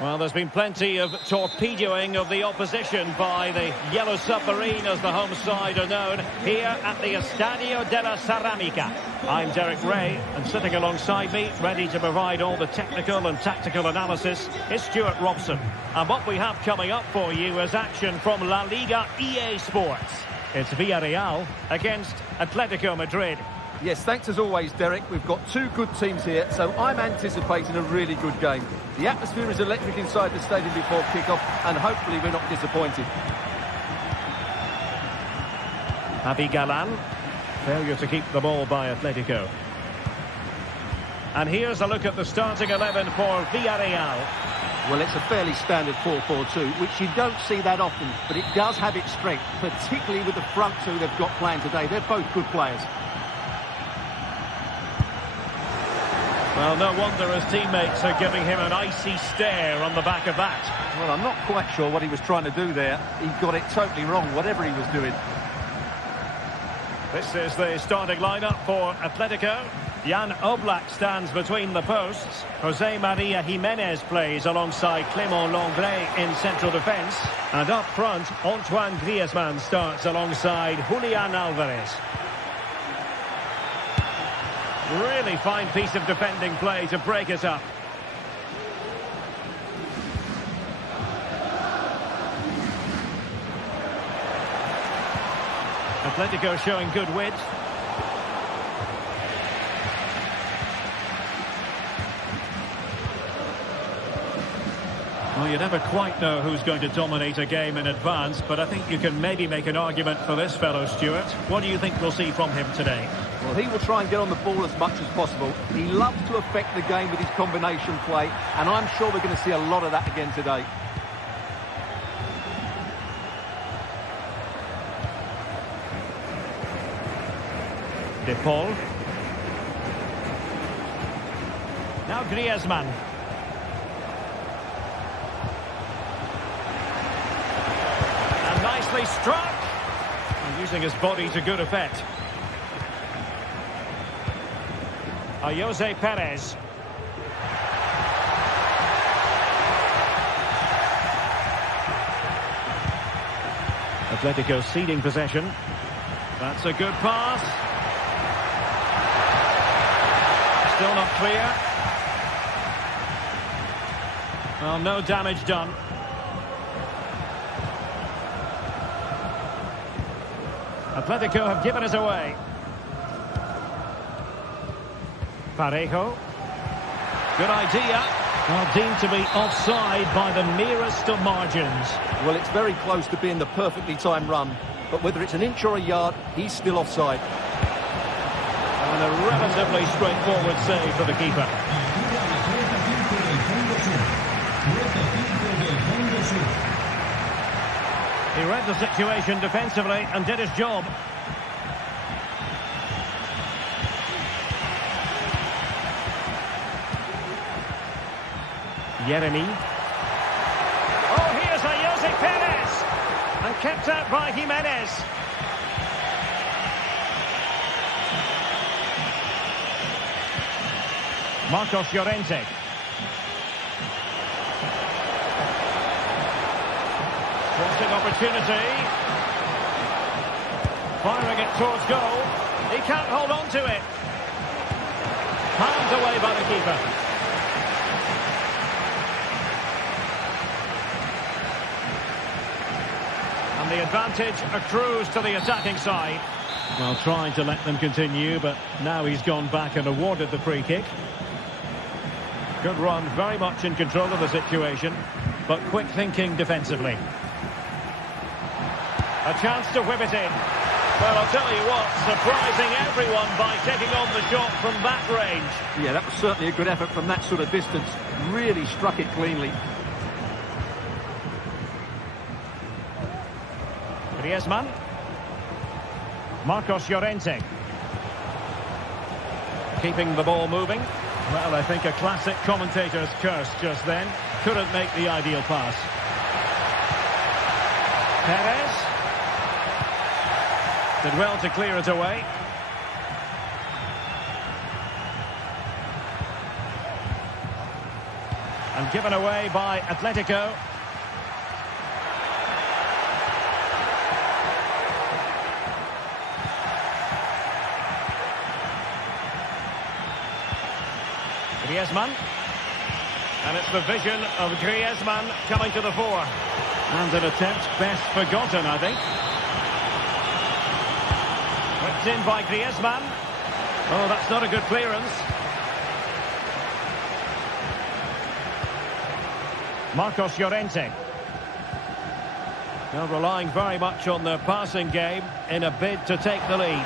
Well, there's been plenty of torpedoing of the opposition by the Yellow Submarine, as the home side are known, here at the Estadio de la Ceramica. I'm Derek Ray, and sitting alongside me, ready to provide all the technical and tactical analysis, is Stuart Robson. And what we have coming up for you is action from La Liga EA Sports. It's Villarreal against Atletico Madrid. Yes, thanks as always, Derek. We've got two good teams here, so I'm anticipating a really good game. The atmosphere is electric inside the stadium before kick-off, and hopefully we're not disappointed. Javi Galán, failure to keep the ball by Atletico. And here's a look at the starting 11 for Villarreal. Well, it's a fairly standard 4-4-2, which you don't see that often, but it does have its strength, particularly with the front two they've got playing today. They're both good players. Well, no wonder his teammates are giving him an icy stare on the back of that. Well, I'm not quite sure what he was trying to do there. He got it totally wrong, whatever he was doing. This is the starting lineup for Atletico. Jan Oblak stands between the posts. Jose Maria Jimenez plays alongside Clément Lenglet in central defence. And up front, Antoine Griezmann starts alongside Julián Álvarez. Really fine piece of defending play to break it up. Atletico showing good width. Well, you never quite know who's going to dominate a game in advance, but I think you can maybe make an argument for this fellow, Stuart. What do you think we'll see from him today? Well, he will try and get on the ball as much as possible. He loves to affect the game with his combination play, and I'm sure we're going to see a lot of that again today. De Paul. Now Griezmann. And nicely struck. And using his body to good effect. Jose Perez. Atletico ceding possession. That's a good pass. Still not clear. Well, no damage done. Atletico have given us away. Parejo. Good idea. Well, deemed to be offside by the merest of margins. Well, it's very close to being the perfectly timed run, but whether it's an inch or a yard, he's still offside. And a relatively straightforward save for the keeper. He read the situation defensively and did his job. Yeremy. Oh, here's a Jose Perez. And kept out by Jimenez. Marcos Llorente. Crossing opportunity. Firing it towards goal. He can't hold on to it. Palmed away by the keeper. And the advantage accrues to the attacking side. Well, trying to let them continue, but now he's gone back and awarded the free kick. Good run, very much in control of the situation, but quick thinking defensively. A chance to whip it in. Well, I'll tell you what, surprising everyone by taking on the shot from that range. Yeah, that was certainly a good effort from that sort of distance. Really struck it cleanly. Griezmann. Marcos Llorente. Keeping the ball moving. Well, I think a classic commentator's curse just then. Couldn't make the ideal pass. Perez. Did well to clear it away. And given away by Atletico. Griezmann. And it's the vision of Griezmann coming to the fore. And an attempt best forgotten, I think. Whipped in by Griezmann. Oh, that's not a good clearance. Marcos Llorente. They're relying very much on their passing game in a bid to take the lead.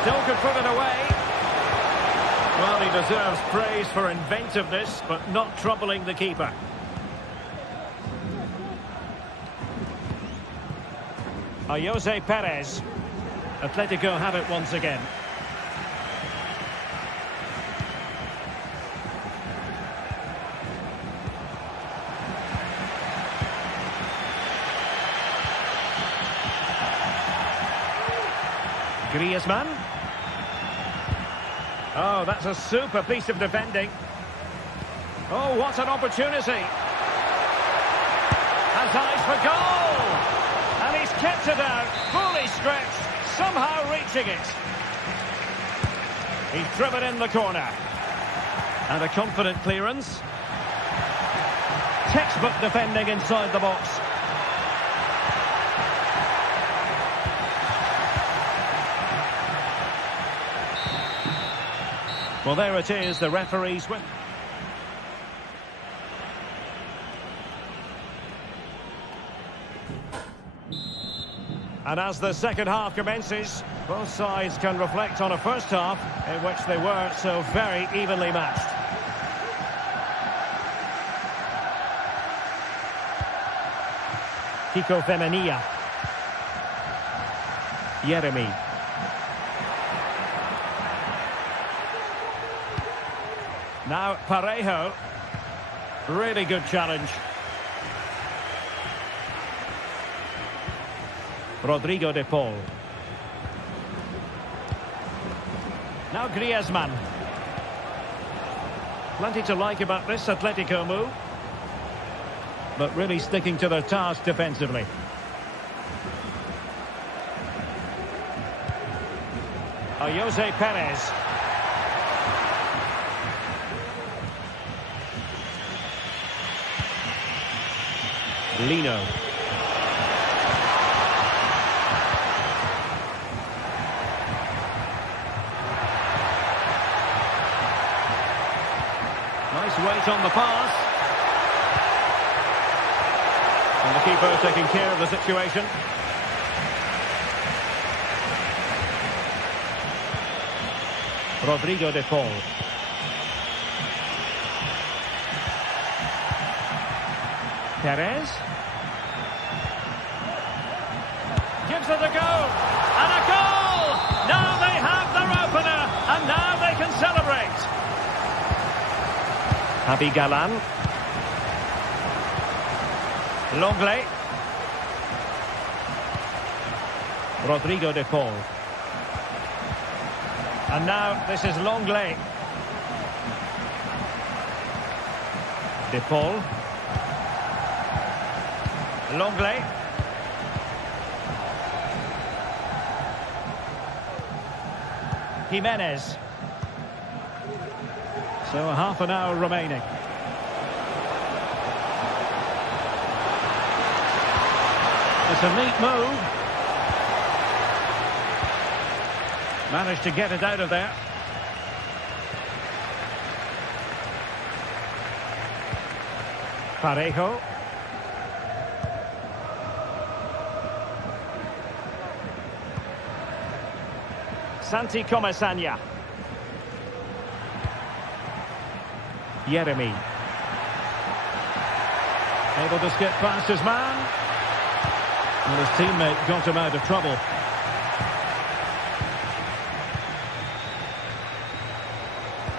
Still could put it away. Well, he deserves praise for inventiveness, but not troubling the keeper. Jose Perez. Atletico have it once again. Griezmann. Oh, that's a super piece of defending. Oh, what an opportunity. Has eyes for goal. And he's kept it out, fully stretched, somehow reaching it. He's driven in the corner. And a confident clearance. Textbook defending inside the box. Well, there it is, the referee's win. And as the second half commences, both sides can reflect on a first half in which they were so very evenly matched. Kiko Femenia. Yeremy. Now Parejo. Really good challenge. Rodrigo de Paul. Now Griezmann. Plenty to like about this Atletico move. But really sticking to their task defensively. Jose Perez. Lino. Nice weight on the pass. And the keeper taking care of the situation. Rodrigo de Paul. Perez. Gives it a go. And a goal! Now they have their opener. And now they can celebrate. Javi Galan. Longley. Rodrigo de Paul. And now this is Longley. De Paul. Longley. Jimenez. So half an hour remaining. It's a neat move. Managed to get it out of there. Parejo. Santi Comesaña. Yeremy. Able to skip past his man. And his teammate got him out of trouble.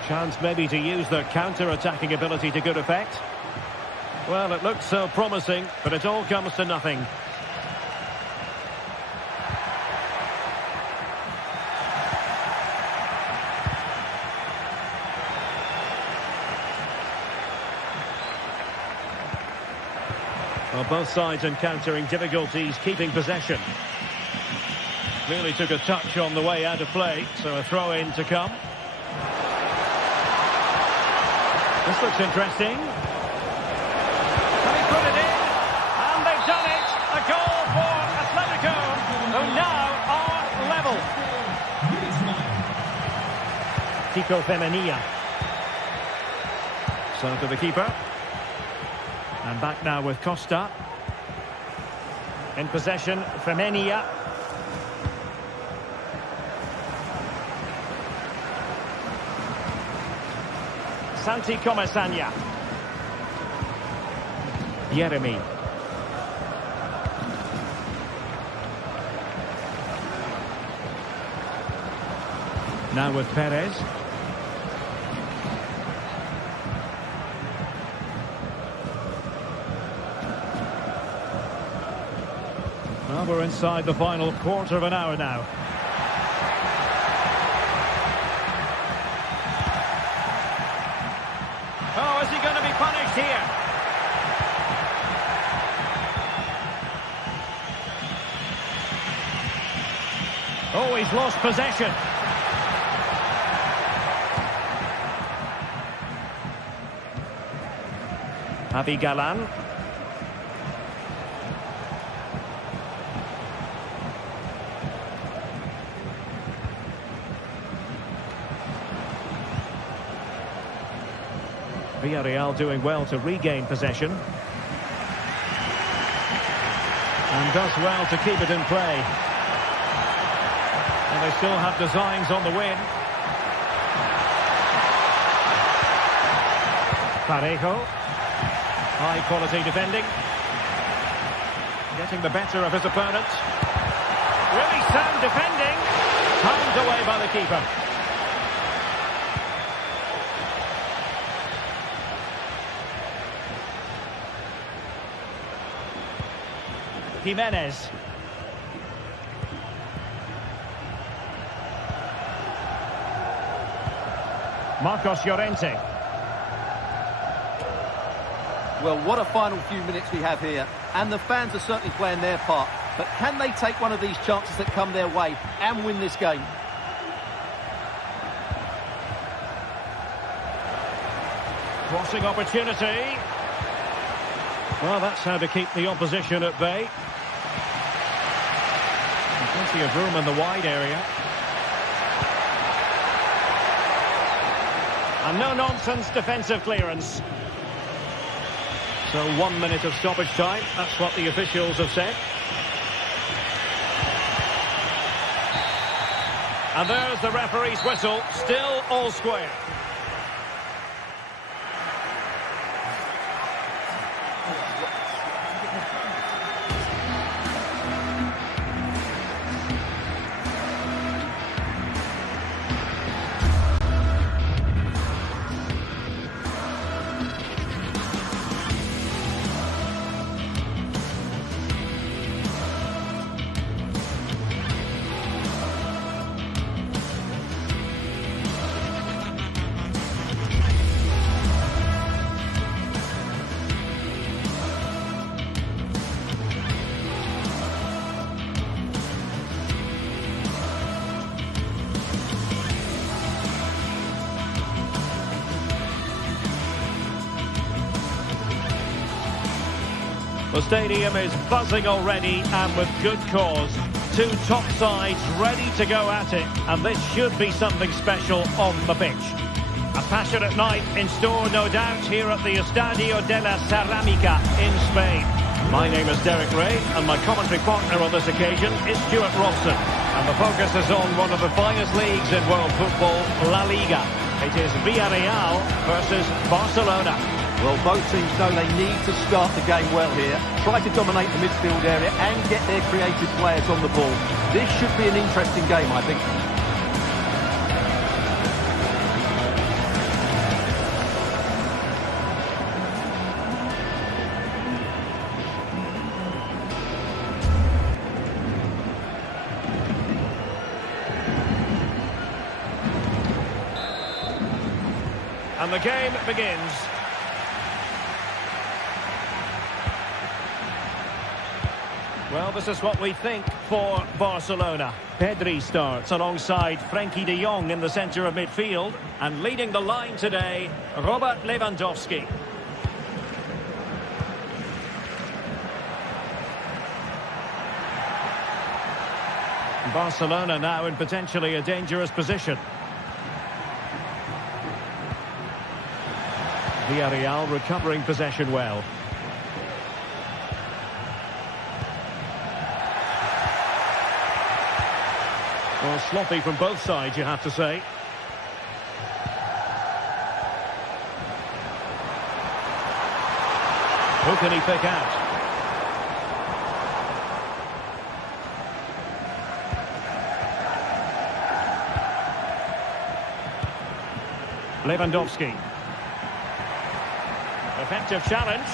Chance maybe to use their counter-attacking ability to good effect. Well, it looked so promising, but it all comes to nothing. Well, both sides encountering difficulties keeping possession. Really took a touch on the way out of play, so a throw-in to come. This looks interesting. Can he put it in? And they've done it! A goal for Atletico, who now are level. Kiko Femenia. So to the keeper. And back now with Costa. In possession, Femenia. Santi Comesaña. Jeremy. Now with Perez. Well, we're inside the final quarter of an hour now. Oh, is he going to be punished here? Oh, he's lost possession. Javi Galan. Villarreal doing well to regain possession. And does well to keep it in play. And they still have designs on the win. Parejo. High quality defending. Getting the better of his opponent. Really sound defending. Timed away by the keeper. Jimenez. Marcos Llorente. Well, what a final few minutes we have here. And the fans are certainly playing their part. But can they take one of these chances that come their way and win this game? Crossing opportunity. Well, that's how to keep the opposition at bay. Plenty of room in the wide area. And no-nonsense defensive clearance. So 1 minute of stoppage time. That's what the officials have said. And there's the referee's whistle. Still all square. The stadium is buzzing already, and with good cause. Two top sides ready to go at it, and this should be something special on the pitch. A passionate night in store, no doubt, here at the Estadio de la Cerámica in Spain. My name is Derek Ray, and my commentary partner on this occasion is Stuart Robson. And the focus is on one of the finest leagues in world football, La Liga. It is Villarreal versus Barcelona. Well, both teams know they need to start the game well here, try to dominate the midfield area and get their creative players on the ball. This should be an interesting game, I think. And the game begins. Well, this is what we think for Barcelona. Pedri starts alongside Frenkie de Jong in the centre of midfield. And leading the line today, Robert Lewandowski. Barcelona now in potentially a dangerous position. Villarreal recovering possession well. Well, sloppy from both sides, you have to say. Who can he pick out? Lewandowski. Effective challenge.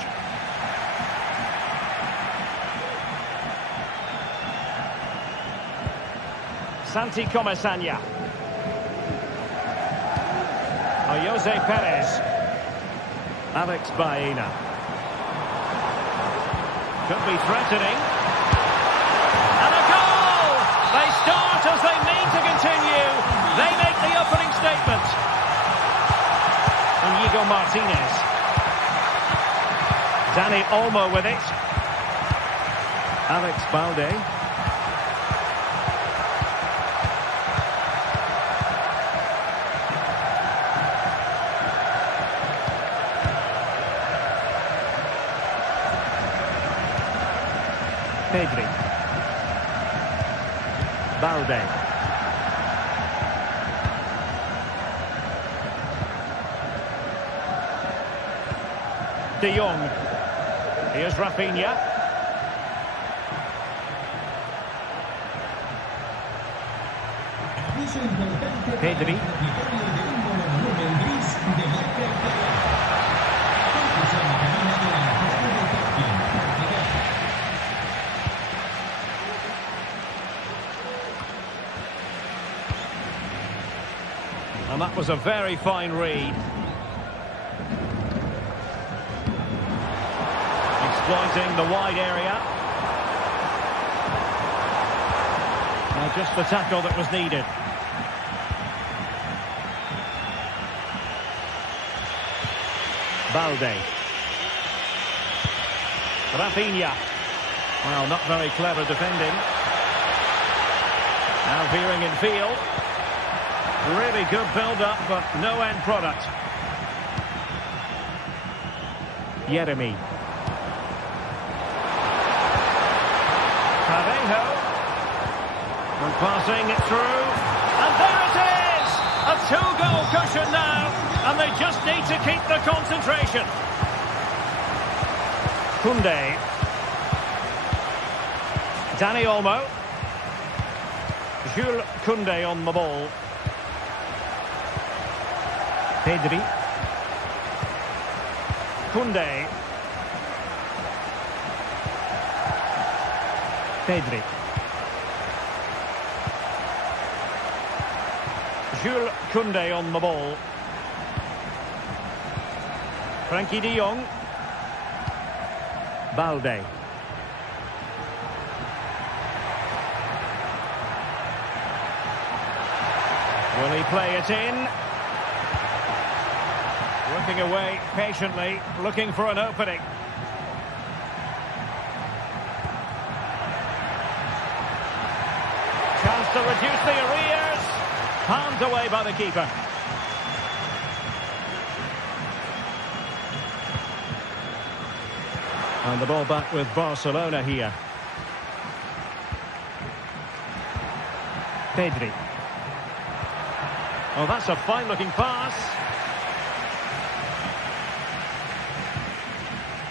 Santi Comesaña. Jose Perez. Alex Baena. Could be threatening. And a goal! They start as they mean to continue. They make the opening statement. Inigo Martinez. Dani Olmo with it. Alex Balde. Pedri. Balde. De Jong. Here's Rafinha. Pedri. And that was a very fine read. Exploiting the wide area. Now just the tackle that was needed. Balde. Rafinha. Well, not very clever defending. Now veering in field. Really good build-up, but no end product. Yeremy. Parejo. And passing it through. And there it is! A two-goal cushion now. And they just need to keep the concentration. Koundé. Dani Olmo. Jules Koundé on the ball. Pedri. Koundé. Pedri. Jules Koundé on the ball. Frenkie de Jong. Balde. Will he play it in? Working away patiently, looking for an opening. Chance to reduce the arrears. Palmed away by the keeper. And the ball back with Barcelona here. Pedri. Oh, that's a fine-looking pass.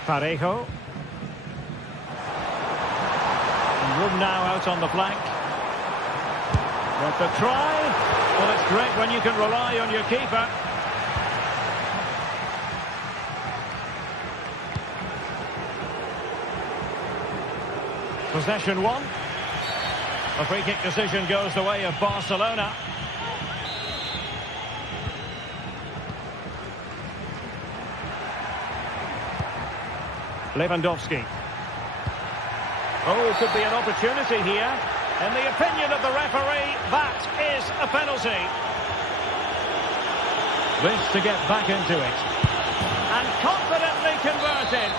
Parejo. And room now out on the flank. What the try? Well, it's great when you can rely on your keeper. Possession won. A free kick decision goes the way of Barcelona. Lewandowski. Oh, could be an opportunity here. In the opinion of the referee, that is a penalty. This to get back into it. And confidently converted.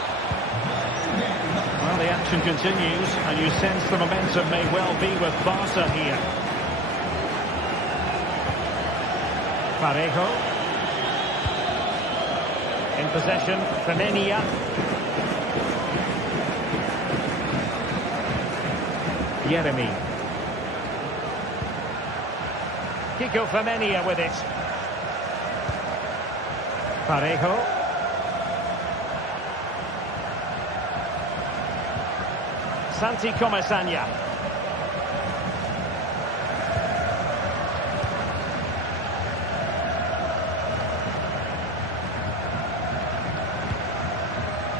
Well, the action continues, and you sense the momentum may well be with Barca here. Parejo. In possession, Femenia. Jeremy. Kiko Femenia with it. Parejo. Santi Comesaña.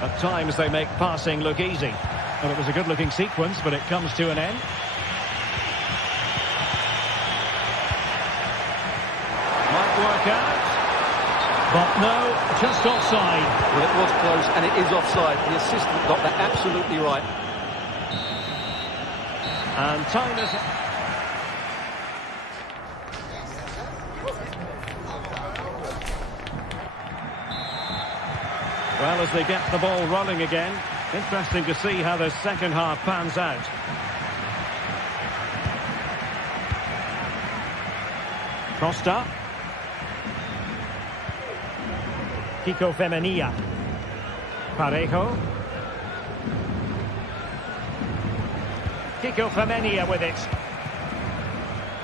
At times they make passing look easy. Well, it was a good-looking sequence, but it comes to an end. Might work out. But no, just offside. Well, it was close, and it is offside. The assistant got that absolutely right. And time is... Well, as they get the ball rolling again, interesting to see how the second half pans out. Costa. Kiko Femenia. Parejo. Kiko Femenia with it.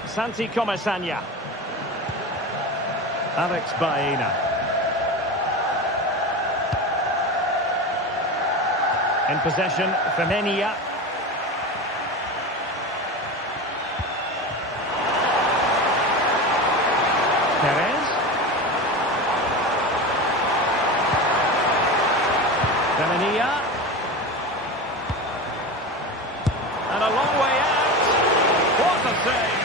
Santi Comesaña. Alex Baena. In possession, Femenia. Perez. Femenia. And a long way out. What a save.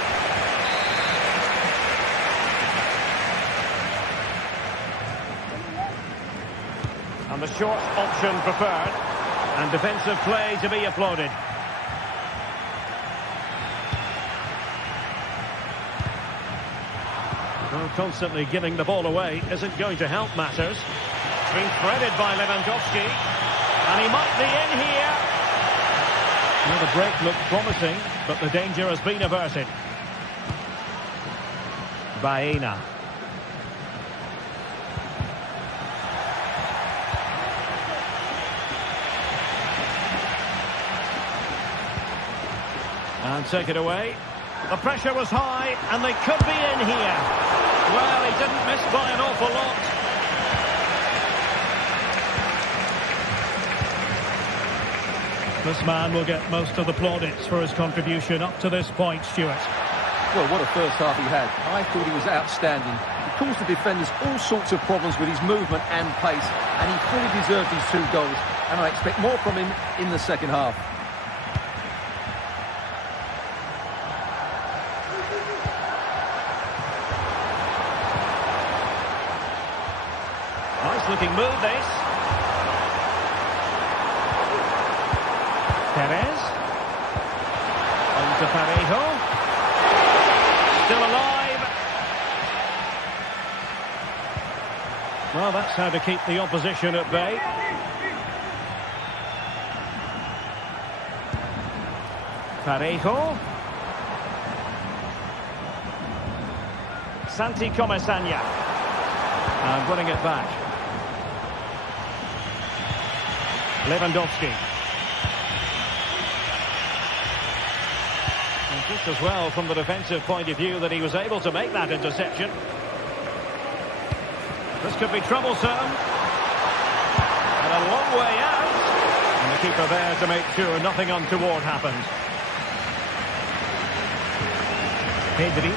And the short option preferred. And defensive play to be applauded. Well, constantly giving the ball away isn't going to help matters. It's been threaded by Lewandowski. And he might be in here. Well, the break looked promising, but the danger has been averted. Baena. And take it away. The pressure was high, and they could be in here. Well, he didn't miss by an awful lot. This man will get most of the plaudits for his contribution up to this point, Stuart. Well, what a first half he had. I thought he was outstanding. He caused the defenders all sorts of problems with his movement and pace, and he fully deserved his 2 goals. And I expect more from him in the second half. Looking move this. Perez. On to Parejo. Still alive. Well, that's how to keep the opposition at bay. Parejo. Santi Comesaña. And winning it back. Lewandowski. And just as well from the defensive point of view that he was able to make that interception. This could be troublesome. And a long way out. And the keeper there to make sure nothing untoward happened. Pedri.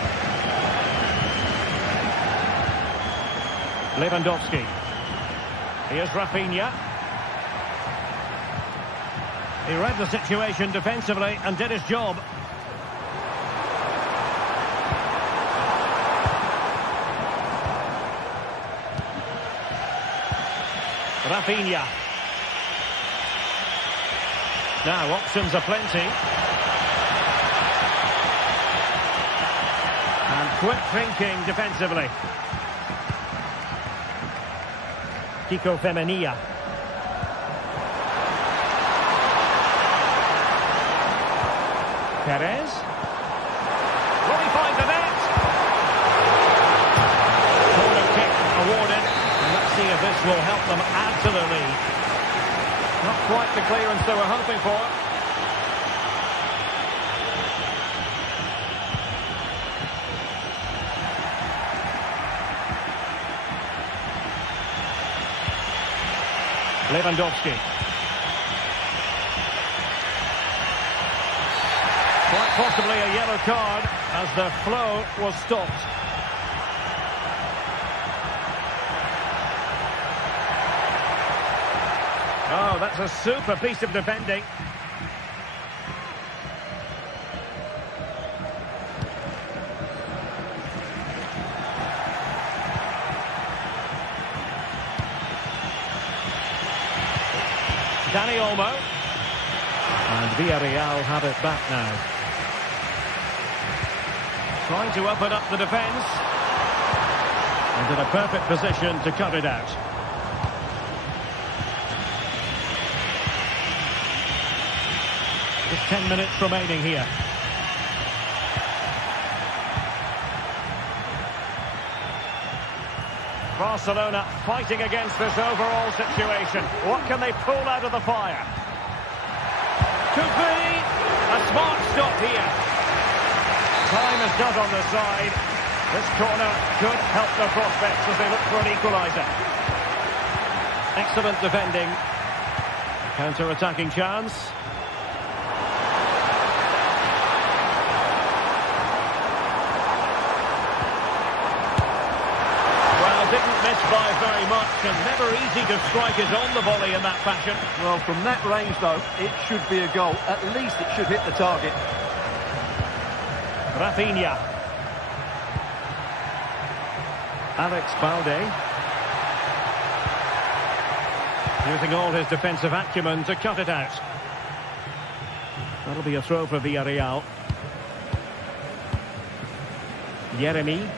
Lewandowski. Here's Rafinha. He read the situation defensively and did his job. Rafinha. Now, options are plenty. And quick thinking defensively. Kiko Femenia. Perez. Will he find the net? Corner kick awarded. And let's see if this will help them add to the lead. Not quite the clearance they were hoping for. Lewandowski. Quite possibly a yellow card as the flow was stopped. Oh, that's a super piece of defending. Dani Olmo. And Villarreal have it back now. Trying to open up the defence. And in a perfect position to cut it out. Just 10 minutes remaining here. Barcelona fighting against this overall situation. What can they pull out of the fire? Could be a smart stop here. Time is not on the side. This corner could help their prospects as they look for an equaliser. Excellent defending. Counter-attacking chance. Didn't miss by very much, and never easy to strike it on the volley in that fashion. Well, from that range, though, it should be a goal. At least it should hit the target. Rafinha. Alex Balde. Using all his defensive acumen to cut it out. That'll be a throw for Villarreal. Yeremi.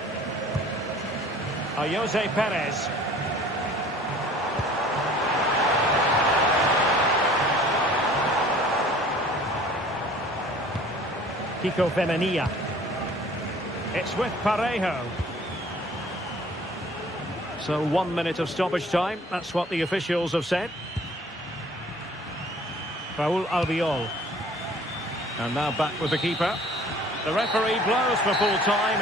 Jose Perez. Kiko Femenia. It's with Parejo. So 1 minute of stoppage time. That's what the officials have said. Raúl Albiol. And now back with the keeper. The referee blows for full time.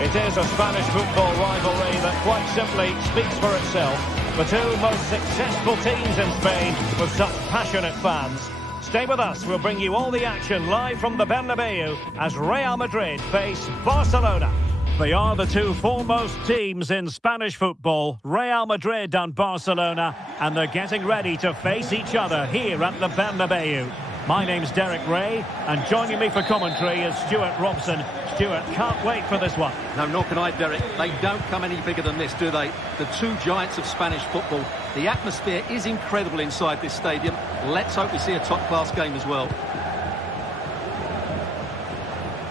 It is a Spanish football rivalry that quite simply speaks for itself. The two most successful teams in Spain with such passionate fans. Stay with us, we'll bring you all the action live from the Bernabeu as Real Madrid face Barcelona. They are the two foremost teams in Spanish football, Real Madrid and Barcelona, and they're getting ready to face each other here at the Bernabeu. My name's Derek Ray, and joining me for commentary is Stuart Robson. Stuart, can't wait for this one. No, nor can I, Derek. They don't come any bigger than this, do they? The two giants of Spanish football. The atmosphere is incredible inside this stadium. Let's hope we see a top-class game as well.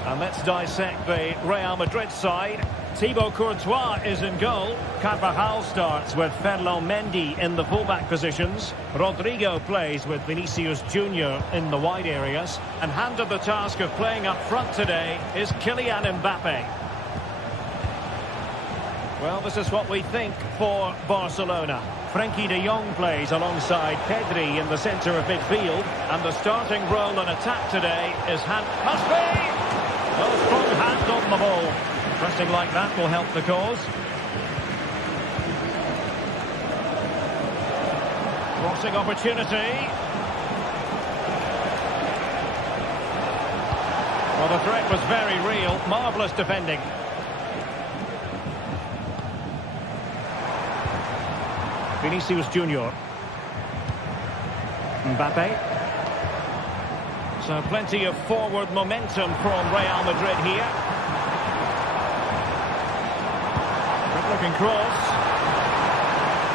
And let's dissect the Real Madrid side. Thibaut Courtois is in goal. Carvajal starts with Ferland Mendy in the fullback positions. Rodrigo plays with Vinicius Junior in the wide areas. And handed the task of playing up front today is Kylian Mbappe. Well, this is what we think for Barcelona. Frankie de Jong plays alongside Pedri in the centre of midfield. And the starting role in attack today is must be! Well, strong hand on the ball. Pressing like that will help the cause. Crossing opportunity. Well, the threat was very real. Marvellous defending. Vinicius Junior. Mbappe. So plenty of forward momentum from Real Madrid here. Looking cross.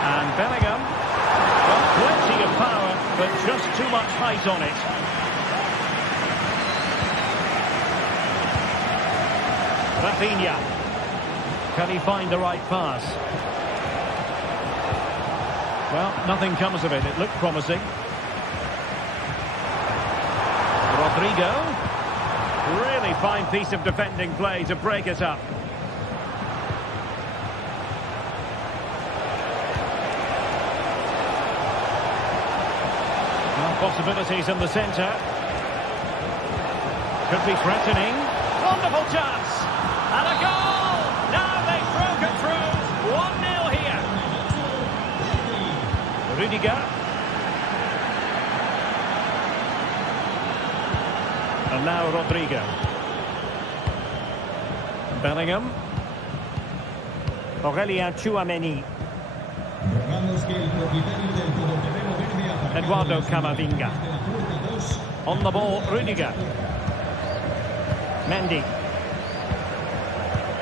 And Bellingham. Well, plenty of power, but just too much height on it. Rafinha. Can he find the right pass? Well, nothing comes of it. It looked promising. Rodrigo. Really fine piece of defending play to break it up. Possibilities in the centre. Could be threatening. Wonderful chance. And a goal! Now they've broken through. 1-0 here. Rudiger. And now Rodrigo. Bellingham. Aurelien Tchouameni. Eduardo Camavinga. On the ball, Rudiger. Mendy.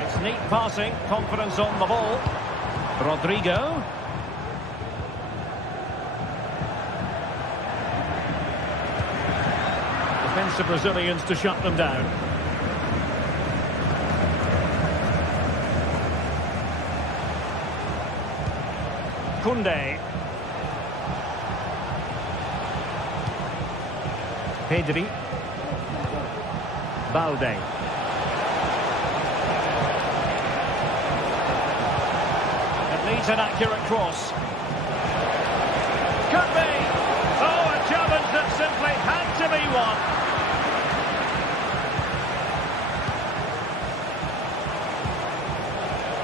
It's neat passing, confidence on the ball. Rodrigo. Defensive Brazilians to shut them down. Koundé. Pedri. Balde. It needs an accurate cross. Could be. Oh, a challenge that simply had to be won.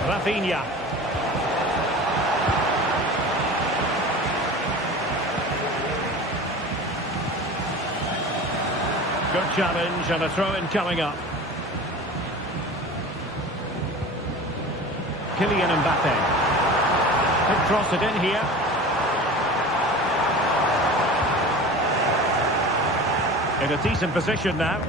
Rafinha. Good challenge and a throw-in coming up. Kylian Mbappe. Could cross it in here. In a decent position now.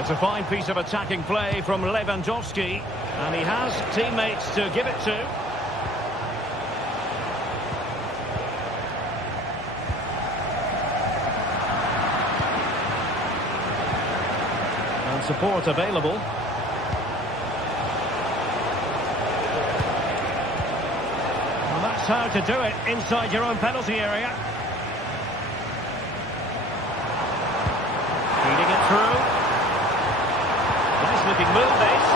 It's a fine piece of attacking play from Lewandowski, and he has teammates to give it to. And support available. Well, that's how to do it inside your own penalty area. Feeding it through. Nice looking move, this.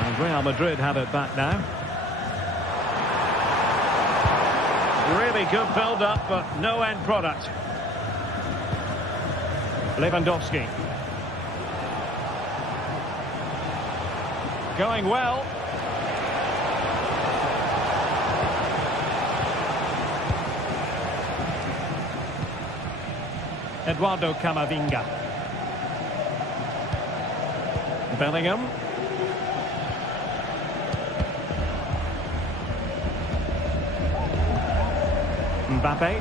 And Real Madrid have it back now. Really good build-up, but no end product. Lewandowski. Going well. Eduardo Camavinga. Bellingham. Mbappe.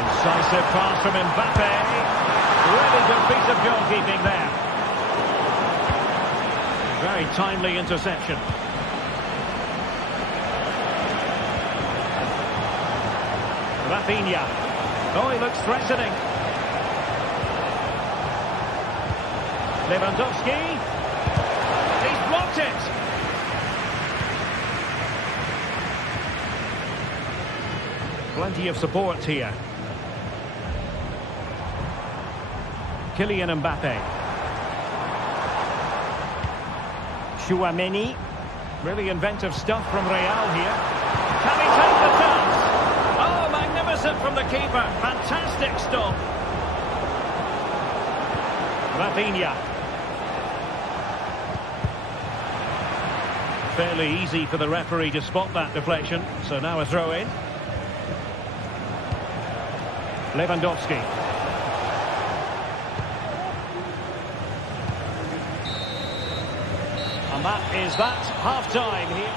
Incisive pass from Mbappe. Really good piece of goalkeeping there. Very timely interception. Rafinha. Oh, he looks threatening. Lewandowski. He's blocked it. Plenty of support here. Kylian Mbappe. Tchouaméni. Really inventive stuff from Real here. Can he take the chance? Oh, magnificent from the keeper. Fantastic stop. Rafinha. Fairly easy for the referee to spot that deflection. So now a throw in. Lewandowski. And that is that. Half-time here.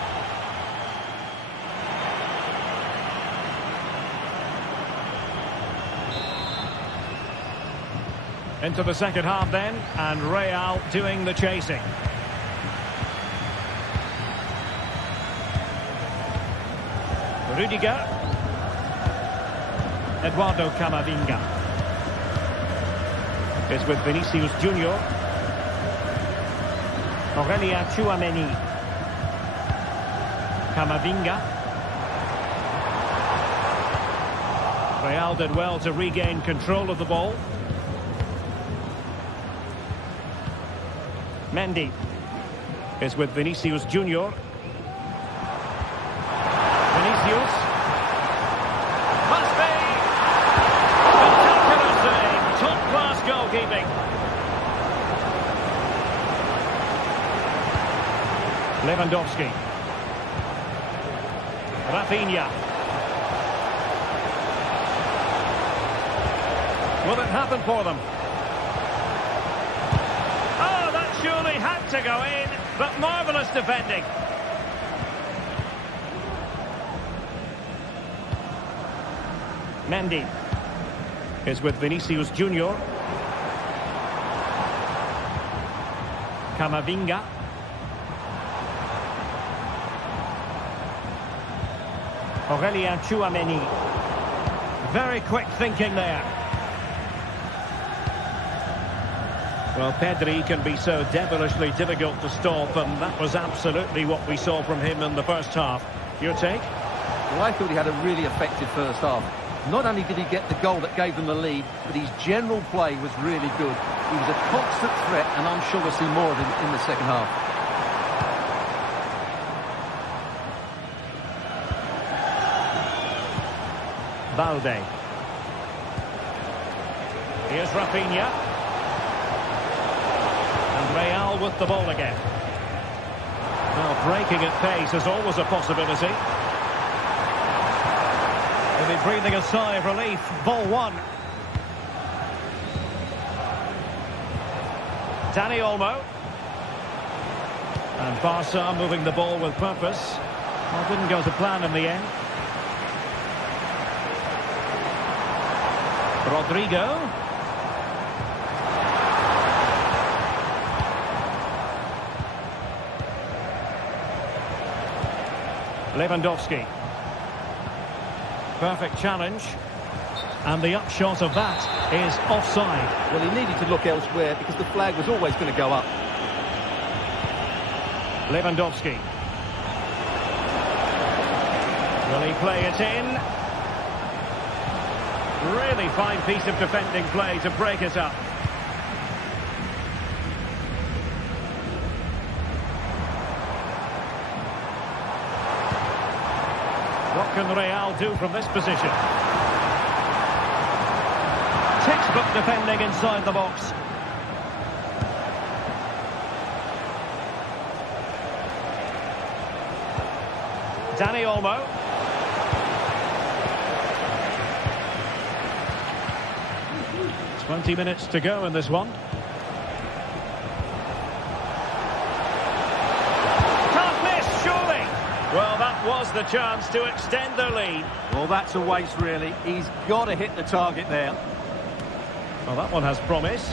Into the second half then, and Real doing the chasing. Rudiger. Eduardo Camavinga. Is with Vinicius Junior. Aurelien Tchouaméni. Camavinga. Real did well to regain control of the ball. Mendy is with Vinicius Junior. Vinicius. Must be. Spectacular save. Top-class goalkeeping. Lewandowski. Rafinha. Will it happen for them? Oh, that surely had to go in, but marvellous defending. Mendy is with Vinicius Junior. Camavinga. Aurelien Tchouaméni. Very quick thinking there. Well, Pedri can be so devilishly difficult to stop, and that was absolutely what we saw from him in the first half. Your take? Well, I thought he had a really effective first half. Not only did he get the goal that gave them the lead, but his general play was really good. He was a constant threat, and I'm sure we'll see more of him in the second half. Balde. Here's Rafinha. And Real with the ball again. Well, breaking at pace is always a possibility. They'll be breathing a sigh of relief. Ball one. Dani Olmo. And Barca moving the ball with purpose. Well, didn't go to plan in the end. Rodrigo. Lewandowski. Perfect challenge. And the upshot of that is offside. Well, he needed to look elsewhere because the flag was always going to go up. Lewandowski. Will he play it in? Really fine piece of defending play to break it up. What can Real do from this position? Textbook defending inside the box. Dani Olmo. 20 minutes to go in this one. has the chance to extend their lead. Well, that's a waste, really. He's got to hit the target there. Well, that one has promise.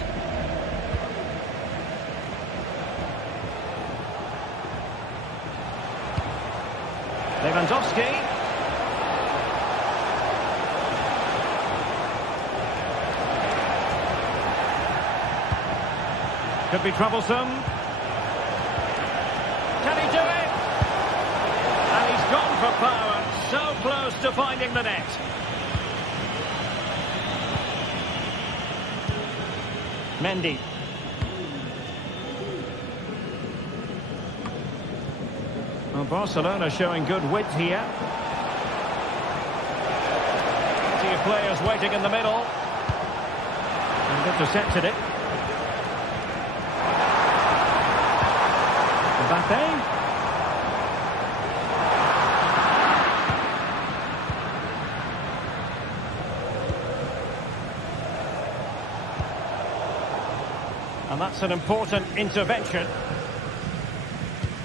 Lewandowski. Could be troublesome. Can he do it? And he's gone for power. So close to finding the net. Mendy. Well, Barcelona showing good width here. Plenty of players waiting in the middle. And intercepted it. Mbappe. And that's an important intervention.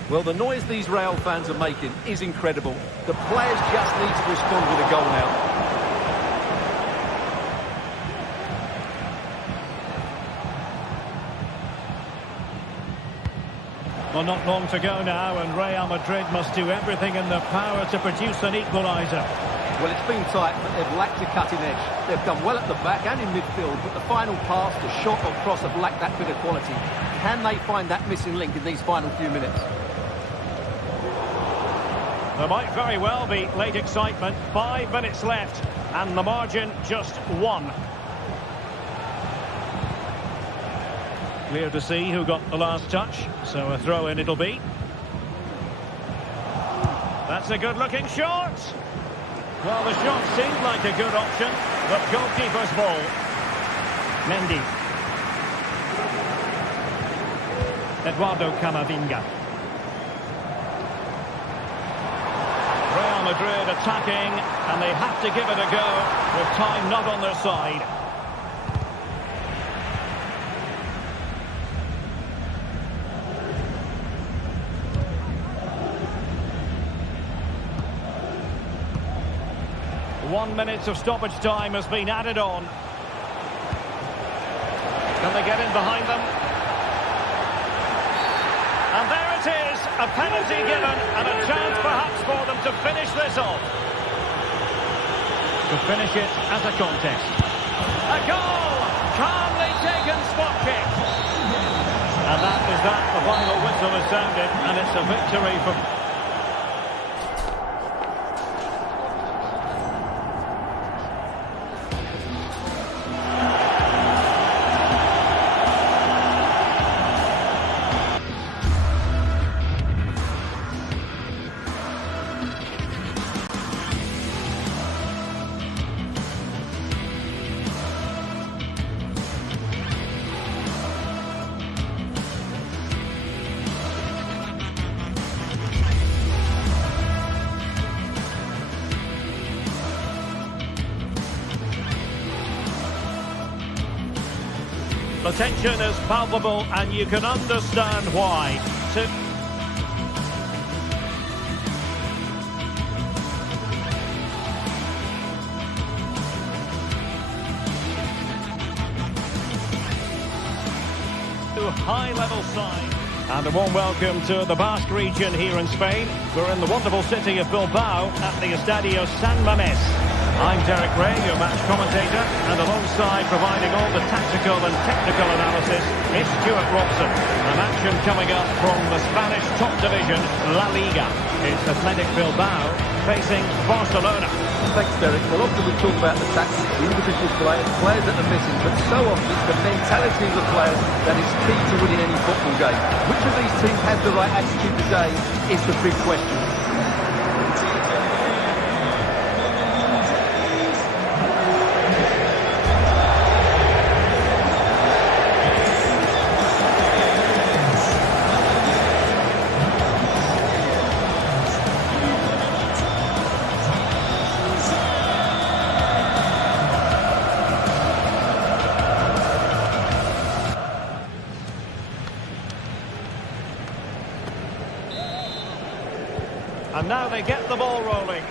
Well, the noise these Real fans are making is incredible. The players just need to respond with a goal now. Well, not long to go now, and Real Madrid must do everything in their power to produce an equaliser. Well, it's been tight, but they've lacked a cutting edge. They've done well at the back and in midfield, but the final pass, the shot or cross have lacked that bit of quality. Can they find that missing link in these final few minutes? There might very well be late excitement. 5 minutes left, and the margin just 1. Clear to see who got the last touch, so a throw-in it'll be. That's a good-looking shot. Well, the shot seemed like a good option, but goalkeeper's ball. Mendy. Eduardo Camavinga. Real Madrid attacking, and they have to give it a go, with time not on their side. One minute of stoppage time has been added on. Can they get in behind them? And there it is, a penalty given and a chance perhaps for them to finish this off. To finish it as a contest. A goal! Calmly taken spot kick. And that is that. The final whistle is sounded and it's a victory for... The tension is palpable, and you can understand why. To high-level side. And a warm welcome to the Basque region here in Spain. We're in the wonderful city of Bilbao at the Estadio San Mamés. I'm Derek Ray, your match commentator, and alongside providing all the tactical and technical analysis is Stuart Robson. An action coming up from the Spanish top division, La Liga. It's Athletic Bilbao facing Barcelona. Thanks, Derek. Well, often we talk about the tactics, the individual players that are missing, but so often it's the mentality of the players that is key to winning any football game. Which of these teams has the right attitude today is the big question. And now they get the ball rolling.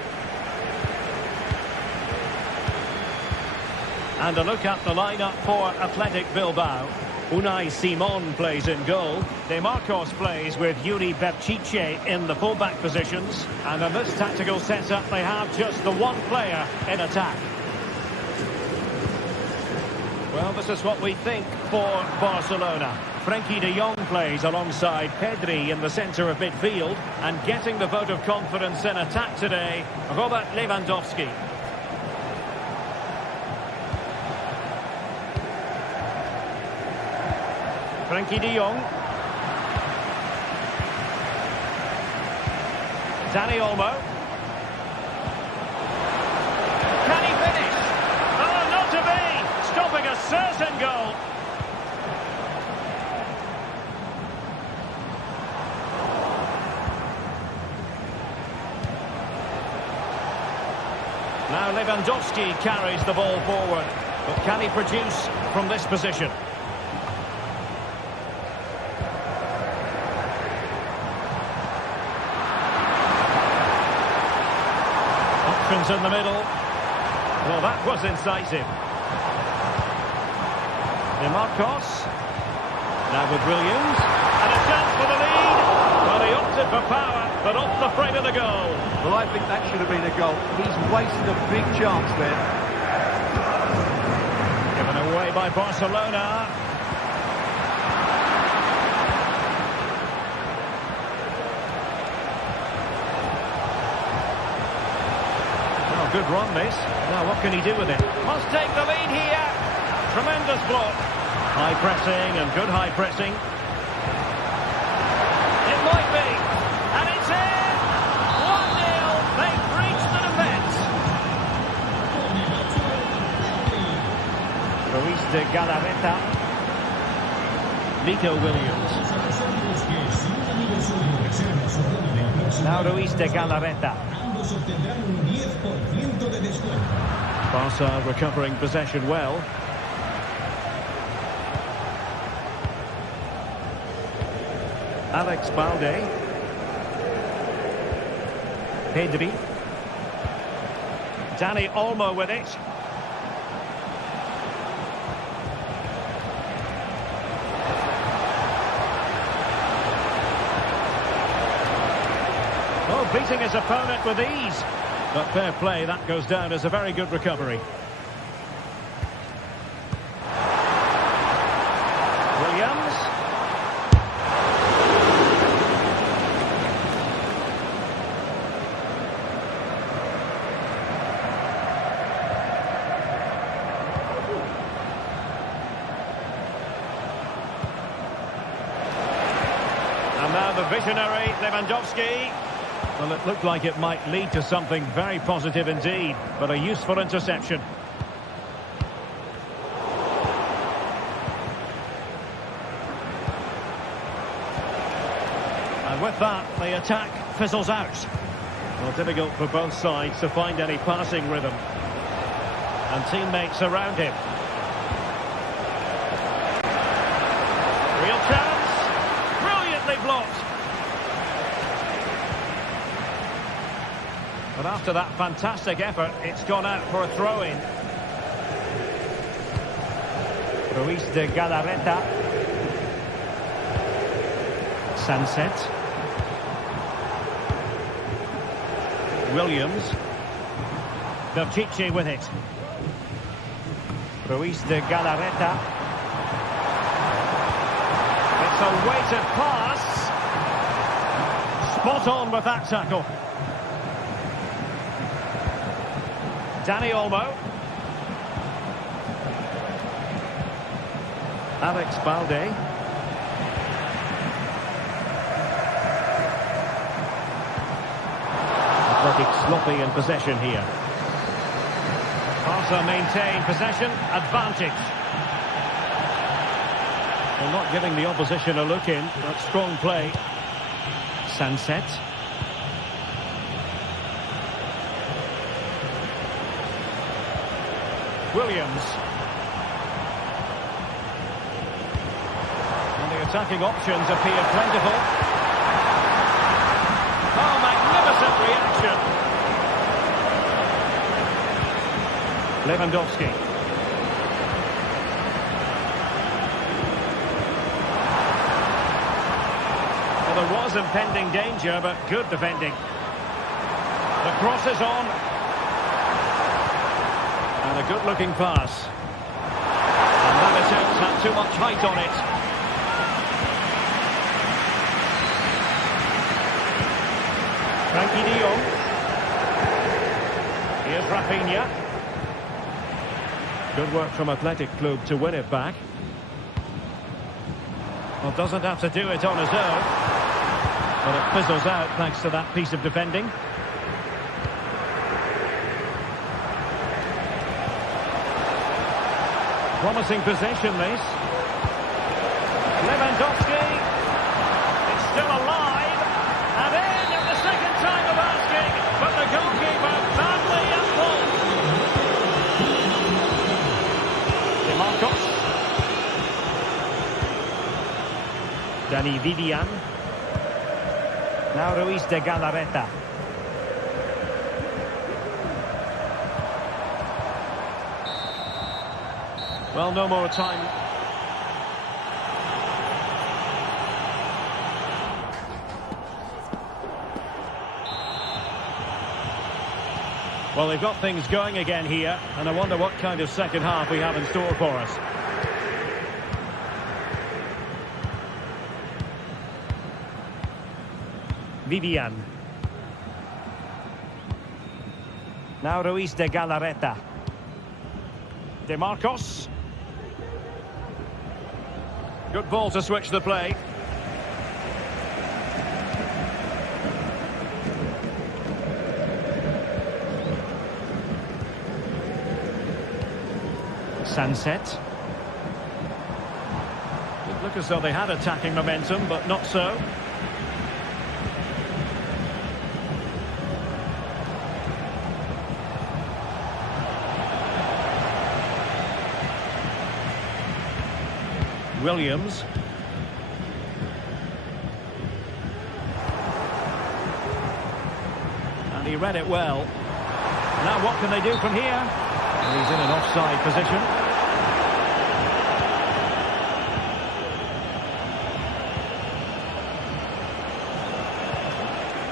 And a look at the lineup for Athletic Bilbao. Unai Simon plays in goal. De Marcos plays with Yuri Berchiche in the fullback positions. And in this tactical setup, they have just the one player in attack. Well, this is what we think for Barcelona. Frenkie de Jong plays alongside Pedri in the centre of midfield. And getting the vote of confidence in attack today, Robert Lewandowski. Frenkie de Jong. Dani Olmo. Can he finish? Oh, not to be! Stopping a certain goal. Now Lewandowski carries the ball forward. But can he produce from this position? Options in the middle. Well, that was incisive. De Marcos. Now with Williams. And a chance for the lead. Well, he opted for power, but off the frame of the goal. Well, I think that should have been a goal. He's wasted a big chance there. Given away by Barcelona. Oh, good run, this. Now, what can he do with it? Must take the lead here. Tremendous block. High pressing and good high pressing. It might be. And it's in! 1-0. They've breached the defence. Ruiz de Galarreta. Nico Williams. Now Ruiz de Galarreta. Barca recovering possession well. Alex Balde. Pedri. Dani Olmo with it. Oh, beating his opponent with ease. But fair play, that goes down as a very good recovery. Williams. And now the visionary Lewandowski. Well, it looked like it might lead to something very positive indeed, but a useful interception. And with that, the attack fizzles out. Well, difficult for both sides to find any passing rhythm. And teammates around him. Real chance. Brilliantly blocked. But after that fantastic effort, it's gone out for a throw-in. Ruiz de Galarreta. Sunset. Williams. Berchiche with it. Ruiz de Galarreta. It's a weighted pass. Spot on with that tackle. Dani Olmo. Alex Balde. Athletic sloppy in possession here. Barca maintain possession, advantage. They're not giving the opposition a look in, but strong play. Sunset. Williams. And the attacking options appear plentiful. Oh, magnificent reaction. Lewandowski. Well, there was impending danger, but good defending. The cross is on. And a good-looking pass. And that attempt had too much height on it. Frankie de Jong. Here's Rafinha. Good work from Athletic Club to win it back. Well, doesn't have to do it on his own. But it fizzles out thanks to that piece of defending. Promising possession, this. Lewandowski. It's still alive. And in at the second time of asking. But the goalkeeper badly at fault. DeMarcos. Dani Vivian. Now Ruiz de Galarreta. Well, no more time. Well, they've got things going again here, and I wonder what kind of second half we have in store for us. Vivian. Now Ruiz de Galarreta. DeMarcos. Good ball to switch the play. Sunset. It looked as though they had attacking momentum, but not so. Williams. And he read it well. Now what can they do from here? And he's in an offside position.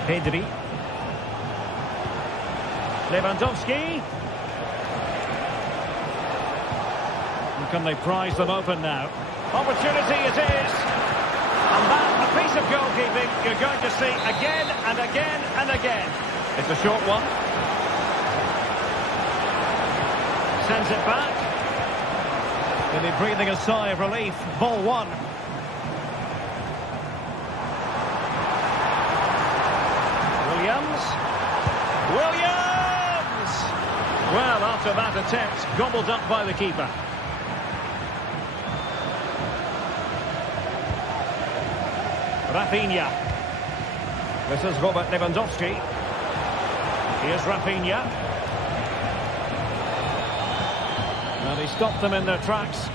Pedri. Lewandowski. And can they prize them open now? Opportunity it is. And that, a piece of goalkeeping you're going to see again and again and again. It's a short one. Sends it back. They'll be breathing a sigh of relief. Ball one. Williams. Williams! Well, after that attempt, gobbled up by the keeper. Rafinha. This is Robert Lewandowski. Here's Rafinha. And he stopped them in their tracks.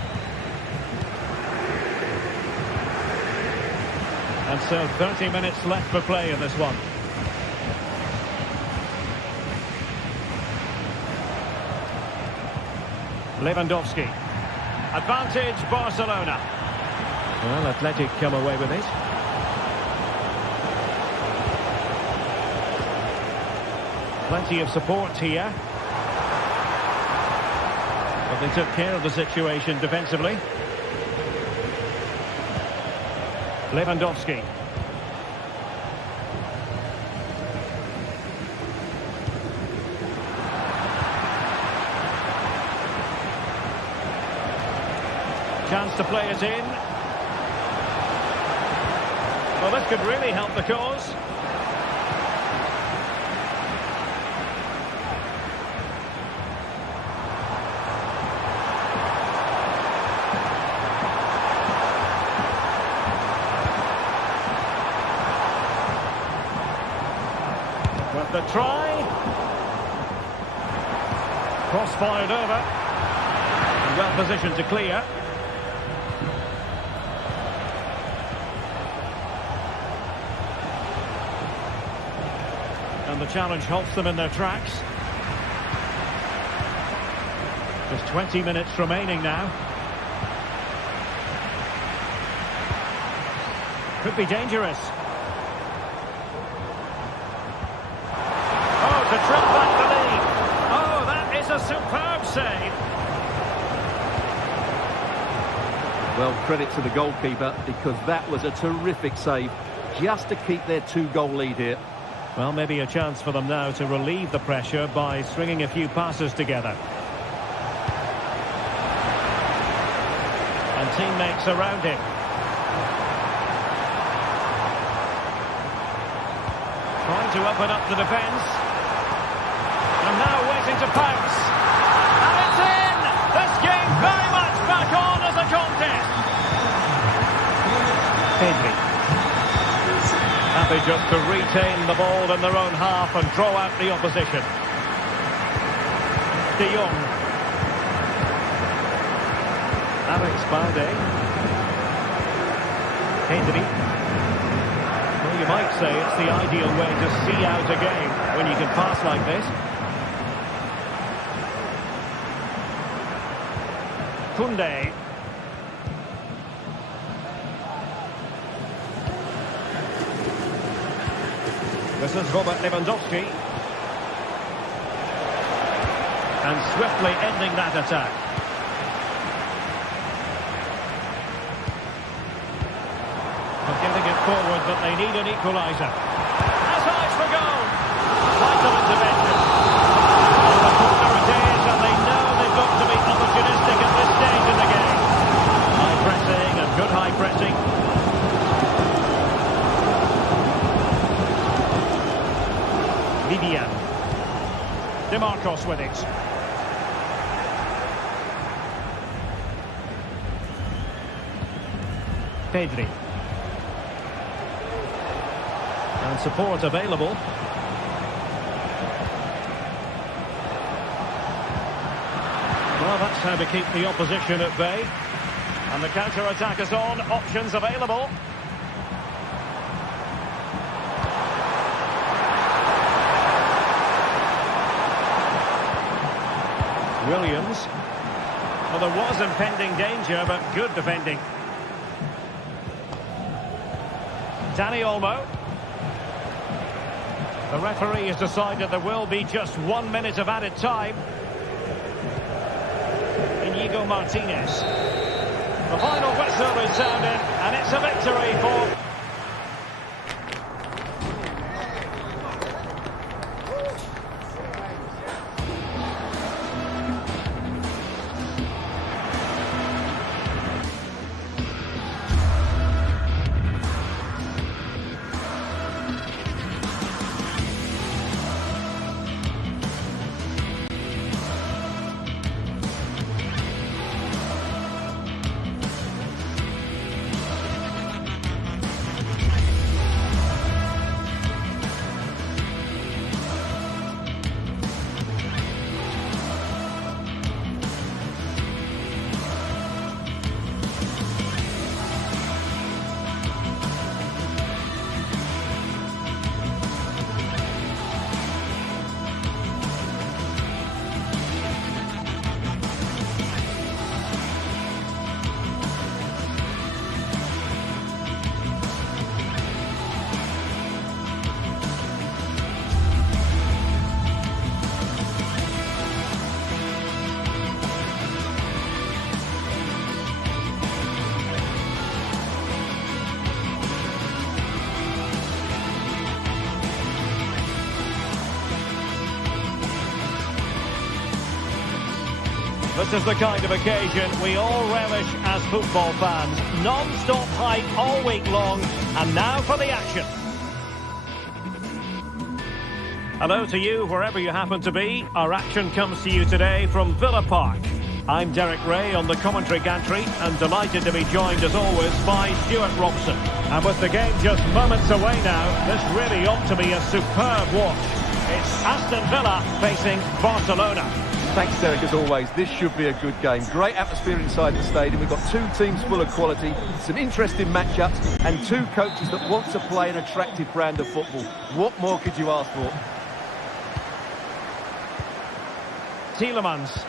And so 30 minutes left for play in this one. Lewandowski. Advantage Barcelona. Well, Athletic come away with it. Plenty of support here. But they took care of the situation defensively. Lewandowski. Chance to play it in. Well, this could really help the cause. The try. Cross fired over. And well positioned to clear. And the challenge halts them in their tracks. Just 20 minutes remaining now. Could be dangerous. Oh, to trip back the lead. Oh, that is a superb save. Well, credit to the goalkeeper, because that was a terrific save, just to keep their 2-goal lead here. Well, maybe a chance for them now to relieve the pressure by stringing a few passes together. And teammates around him. Trying to open up the defence. And now waiting to pounce. And it's in! This game very much back on as a contest. Pedri. Happy just to retain the ball in their own half and draw out the opposition. De Jong. Alex Balde. Pedri. Well, you might say it's the ideal way to see out a game when you can pass like this. Koundé. This is Robert Lewandowski. And swiftly ending that attack. Getting it forward, but they need an equaliser. Has eyes for goal. Vital intervention. On the corner it is, and they know they've got to be opportunistic at this stage in the game. High pressing and good high pressing. Vivian. DeMarcos with it. Pedri. And support available. Well, that's how to keep the opposition at bay. And the counter-attack is on. Options available. Williams. Well, there was impending danger, but good defending. Dani Olmo. The referee has decided there will be just 1 minute of added time. Inigo Martinez. The final whistle is sounded, and it's a victory for... This is the kind of occasion we all relish as football fans. Non-stop hype all week long, and now for the action. Hello to you, wherever you happen to be. Our action comes to you today from Villa Park. I'm Derek Ray on the commentary gantry, and delighted to be joined as always by Stuart Robson. And with the game just moments away now, this really ought to be a superb watch. It's Aston Villa facing Barcelona. Thanks, Derek, as always. This should be a good game. Great atmosphere inside the stadium. We've got two teams full of quality, some interesting matchups, and two coaches that want to play an attractive brand of football. What more could you ask for? Tielemans.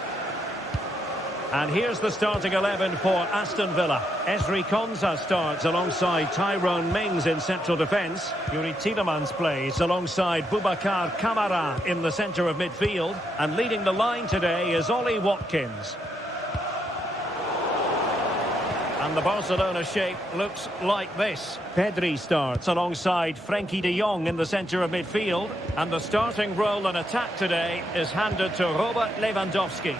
And here's the starting 11 for Aston Villa. Ezri Konsa starts alongside Tyrone Mings in central defence. Yuri Tielemans plays alongside Boubacar Kamara in the centre of midfield. And leading the line today is Ollie Watkins. And the Barcelona shape looks like this. Pedri starts alongside Frenkie de Jong in the centre of midfield. And the starting role in attack today is handed to Robert Lewandowski.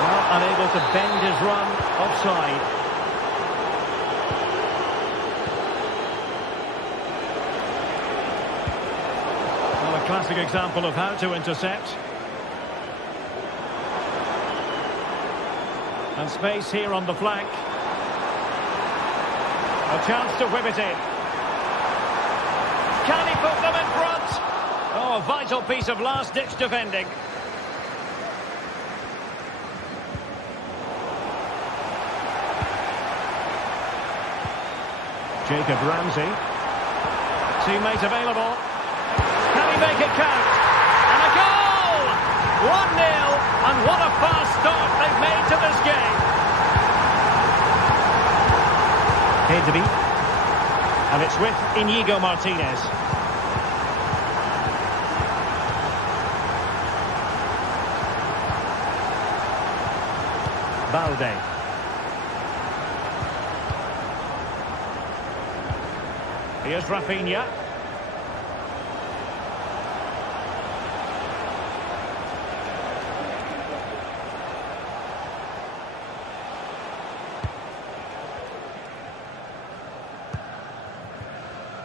Well, unable to bend his run, offside. Well, a classic example of how to intercept. And space here on the flank. A chance to whip it in. Can he put them in front? Oh, a vital piece of last-ditch defending. Jacob Ramsey. Teammate available. Can he make it count? And a goal! 1-0, and what a fast start they've made to this game. Pedri. And it's with Inigo Martinez. Balde. Here's Rafinha.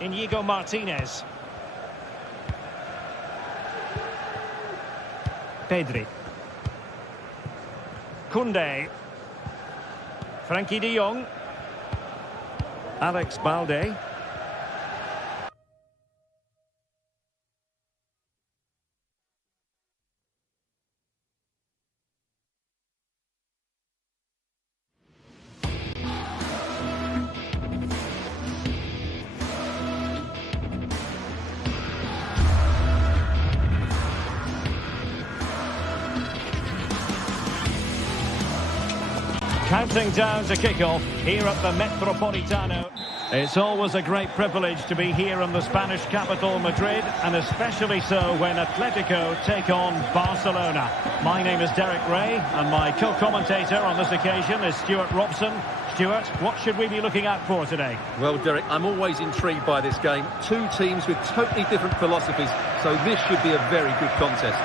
Inigo Martinez. Pedri. Koundé. Frenkie de Jong. Alex Balde. Counting down to kick-off here at the Metropolitano. It's always a great privilege to be here in the Spanish capital, Madrid, and especially so when Atletico take on Barcelona. My name is Derek Ray, and my co-commentator on this occasion is Stuart Robson. Stuart, what should we be looking out for today? Well, Derek, I'm always intrigued by this game. Two teams with totally different philosophies, so this should be a very good contest.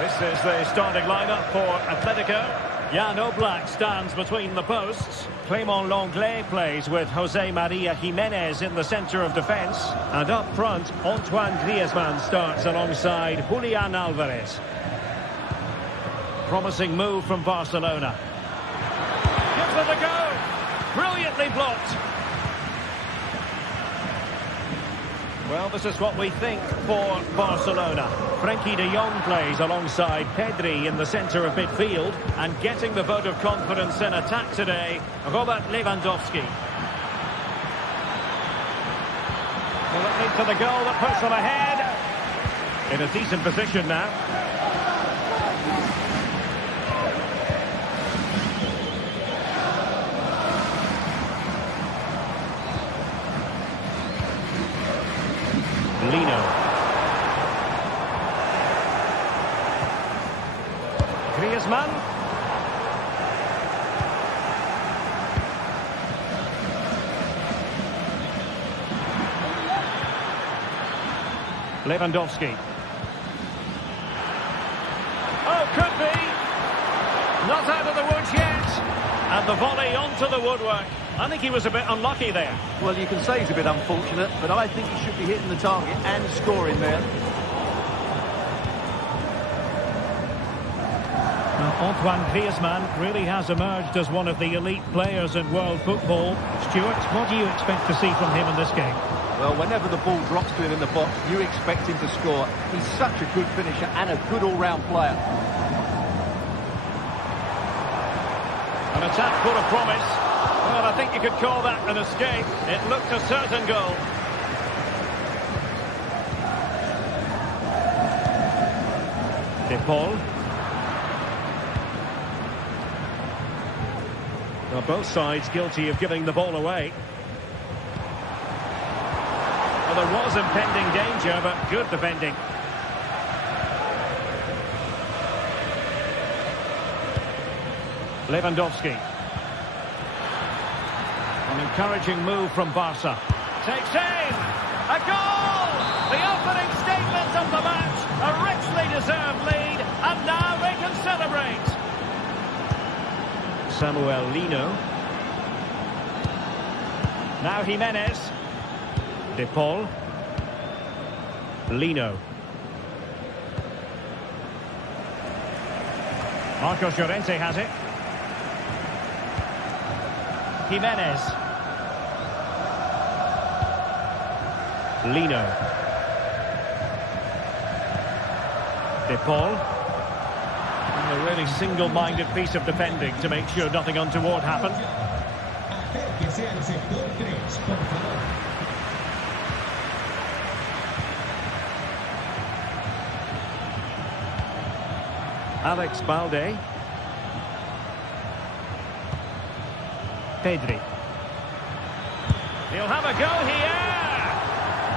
This is the starting lineup for Atletico. Jan Oblak stands between the posts. Clément Lenglet plays with Jose Maria Jimenez in the centre of defence. And up front, Antoine Griezmann starts alongside Julian Alvarez. Promising move from Barcelona. Gives it a go. Brilliantly blocked. Well, this is what we think for Barcelona. Frenkie de Jong plays alongside Pedri in the centre of midfield. And getting the vote of confidence in attack today, Robert Lewandowski. Will it lead to the goal that puts them ahead? In a decent position now. Lino. Griezmann. Lewandowski. Oh, could be. Not out of the woods yet. And the volley onto the woodwork. I think he was a bit unlucky there. Well, you can say he's a bit unfortunate, but I think he should be hitting the target and scoring there. Now, Antoine Griezmann really has emerged as one of the elite players in world football. Stuart, what do you expect to see from him in this game? Well, whenever the ball drops to him in the box, you expect him to score. He's such a good finisher and a good all-round player. An attack full of promise. Well, I think you could call that an escape. It looked a certain goal. De Paul. Well, both sides guilty of giving the ball away. Well, there was impending danger, but good defending. Lewandowski. An encouraging move from Barca. Takes aim! A goal! The opening statement of the match. A richly deserved lead, and now they can celebrate. Samuel Lino. Now Jimenez. De Paul. Lino. Marcos Llorente has it. Jimenez. Lino. De Paul. And a really single-minded piece of defending to make sure nothing untoward happened. Acérquese al sector 3, por favor. Alex Balde. Pedri. He'll have a go here.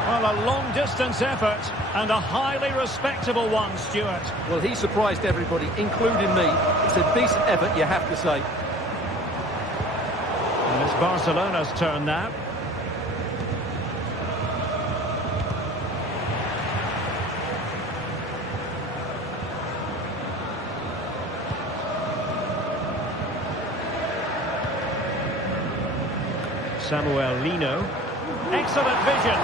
Well, a long-distance effort and a highly respectable one, Stuart. Well, he surprised everybody, including me. It's a decent effort, you have to say. And it's Barcelona's turn now. Samuel Lino. Excellent vision.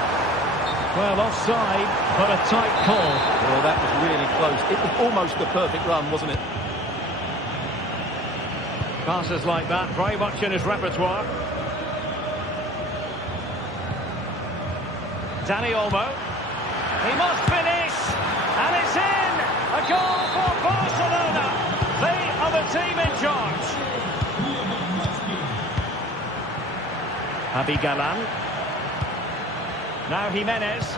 Well, offside, but a tight call. Well, that was really close. It was almost the perfect run, wasn't it? Passes like that, very much in his repertoire. Dani Olmo. He must finish, and it's in! A goal for Barcelona. They are the team in charge. Javi Galan. Now Jimenez.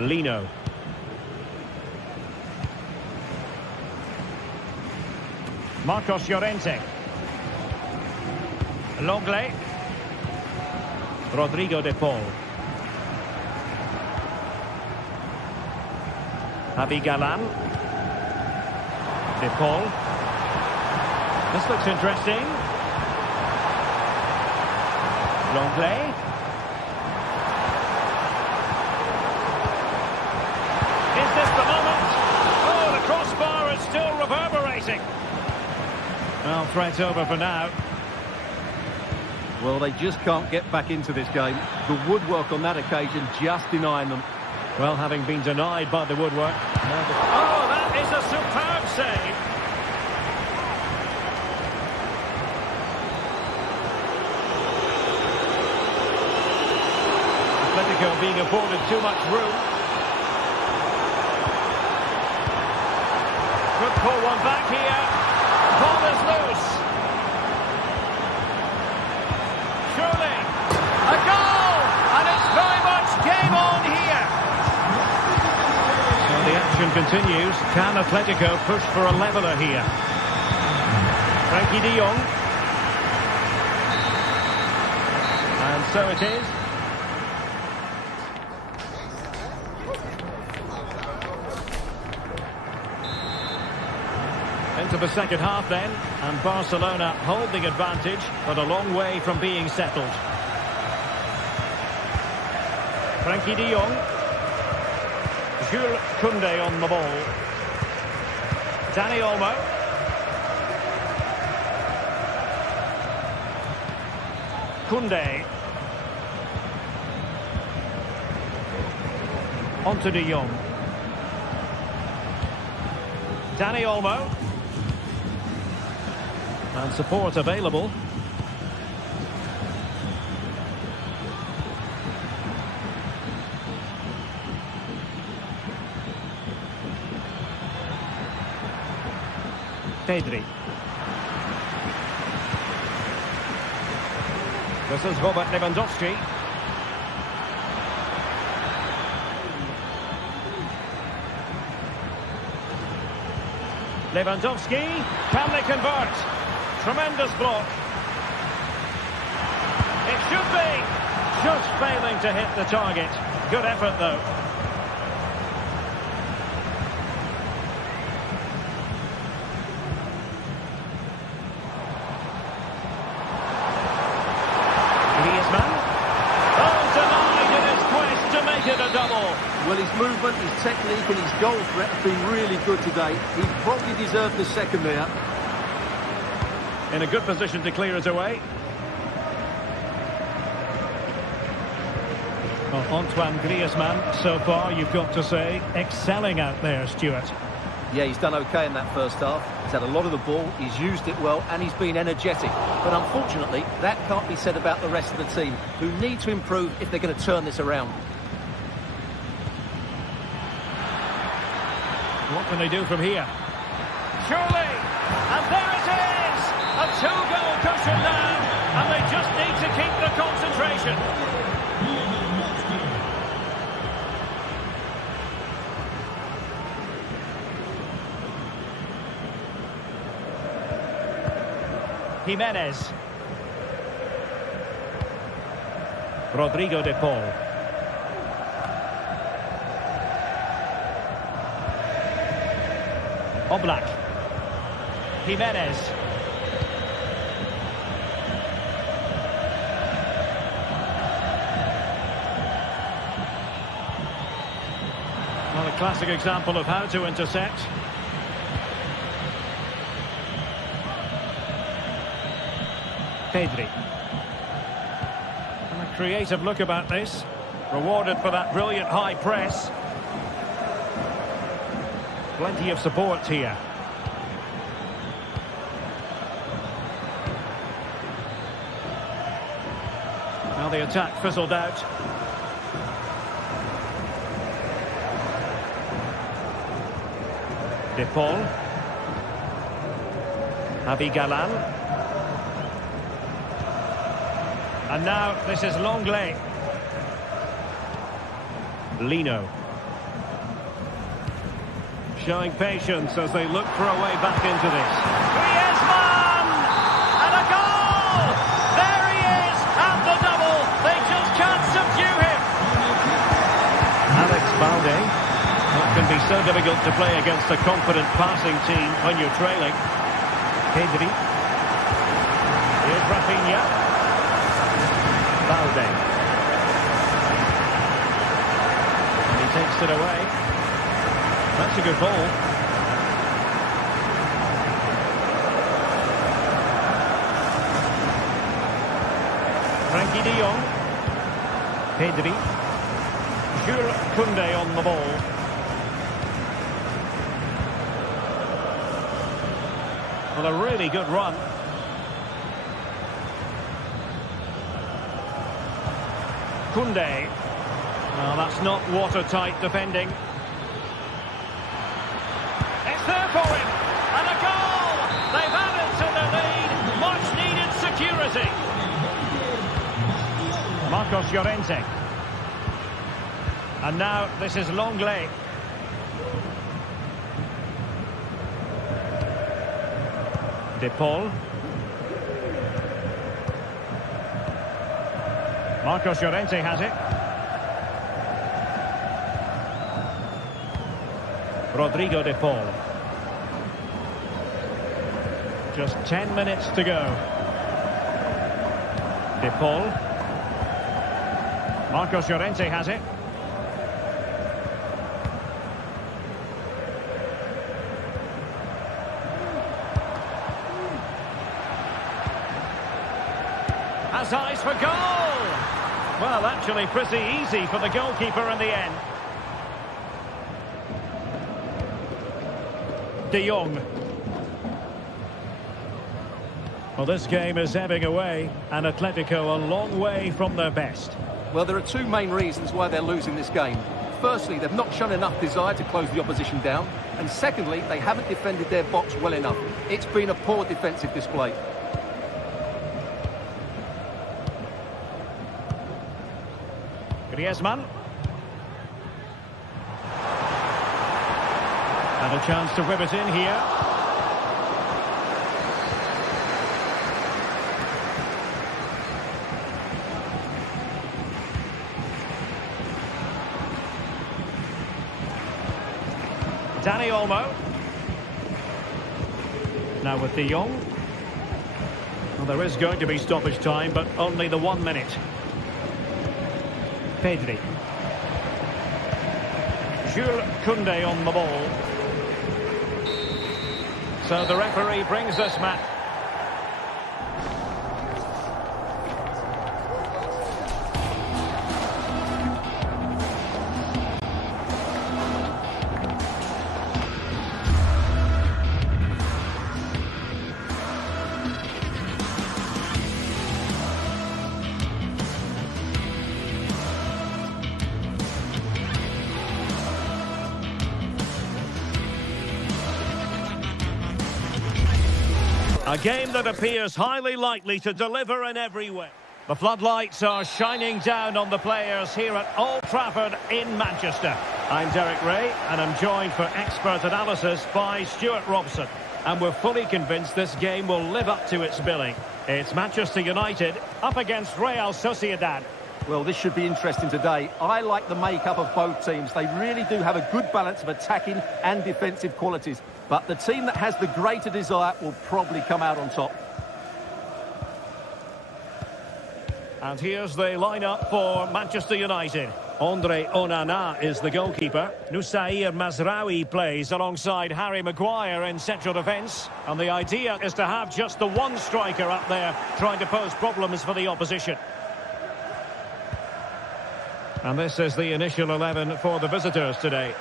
Lino. Marcos Llorente. Longley. Rodrigo de Paul. Javi Galan. De Paul. This looks interesting. Longley. Is this the moment? Oh, the crossbar is still reverberating. Well, threat over for now. Well, they just can't get back into this game. The woodwork on that occasion just denying them. Well, having been denied by the woodwork. Oh, that is a superb save. Atletico being afforded too much room. Could pull one back here. Ball is loose. Surely. A goal! And it's very much game on here. So the action continues. Can Atletico push for a leveller here? Frankie de Jong. And so it is. Into the second half then, and Barcelona hold the advantage, but a long way from being settled. Frankie de Jong. Jules Koundé on the ball. Dani Olmo. Koundé. Onto de Jong. Dani Olmo. And support available. Pedri. This is Robert Lewandowski. Lewandowski, can they convert? Tremendous block. It should be. Just failing to hit the target. Good effort, though. A double. Well, his movement, his technique and his goal threat have been really good today. He probably deserved the second there. In a good position to clear it away. Well, Antoine Griezmann, so far, you've got to say, excelling out there, Stuart. Yeah, he's done okay in that first half. He's had a lot of the ball, he's used it well, and he's been energetic. But unfortunately, that can't be said about the rest of the team, who need to improve if they're going to turn this around. What can they do from here? Surely! And there it is! A two-goal cushion now, and they just need to keep the concentration. Jimenez. Rodrigo de Paul. Oblak. Jimenez. Well, a classic example of how to intercept. Pedri. And a creative look about this. Rewarded for that brilliant high press. Plenty of support here. Now the attack fizzled out. De Paul. Javi Galan. And now this is Longley. Lino. Showing patience as they look for a way back into this. Griezmann! And a goal! There he is! And the double! They just can't subdue him! Alex Balde. That can be so difficult to play against a confident passing team when you're trailing. Pedri. Here's Rafinha. Balde. And he takes it away. That's a good ball. Frankie de Jong. Pedri. Jules Koundé on the ball. Well, a really good run. Koundé. Well, that's not watertight defending. There for him, and a goal! They've added to the lead, much needed security. Marcos Llorente. And now this is Longley. De Paul. Marcos Llorente has it. Rodrigo de Paul. Just 10 minutes to go. De Paul. Marcos Llorente has it. Has eyes for goal! Well, actually pretty easy for the goalkeeper in the end. De Jong. Well, this game is ebbing away, and Atletico a long way from their best. Well, there are two main reasons why they're losing this game. Firstly, they've not shown enough desire to close the opposition down. And secondly, they haven't defended their box well enough. It's been a poor defensive display. Griezmann. And a chance to whip it in here. Danny Olmo. Now with De Jong. Well, there is going to be stoppage time, but only the 1 minute. Pedri. Jules Koundé on the ball. So the referee brings this match. A game that appears highly likely to deliver in every way. The floodlights are shining down on the players here at Old Trafford in Manchester. I'm Derek Ray, and I'm joined for expert analysis by Stuart Robson. And we're fully convinced this game will live up to its billing. It's Manchester United up against Real Sociedad. Well, this should be interesting today. I like the makeup of both teams. They really do have a good balance of attacking and defensive qualities. But the team that has the greater desire will probably come out on top. And here's the lineup for Manchester United. Andre Onana is the goalkeeper. Noussair Mazraoui plays alongside Harry Maguire in central defence. And the idea is to have just the one striker up there trying to pose problems for the opposition. And this is the initial 11 for the visitors today.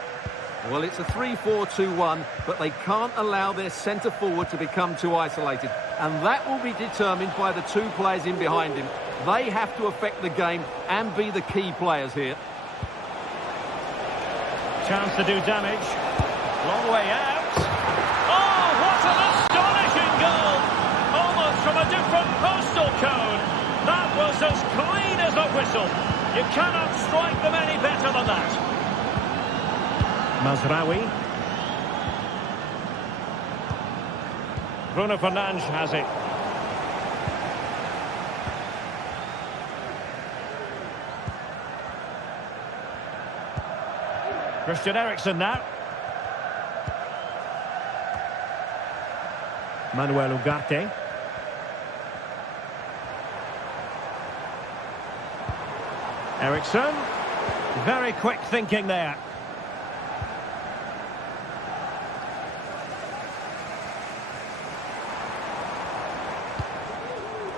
Well, it's a 3-4-2-1, but they can't allow their centre-forward to become too isolated. And that will be determined by the two players in behind him. They have to affect the game and be the key players here. Chance to do damage. Long way out. Oh, what an astonishing goal! Almost from a different postal code. That was as clean as a whistle. You cannot strike them any better than that. Mazraoui. Bruno Fernandes has it. Christian Eriksen now. Manuel Ugarte. Eriksen. Very quick thinking there.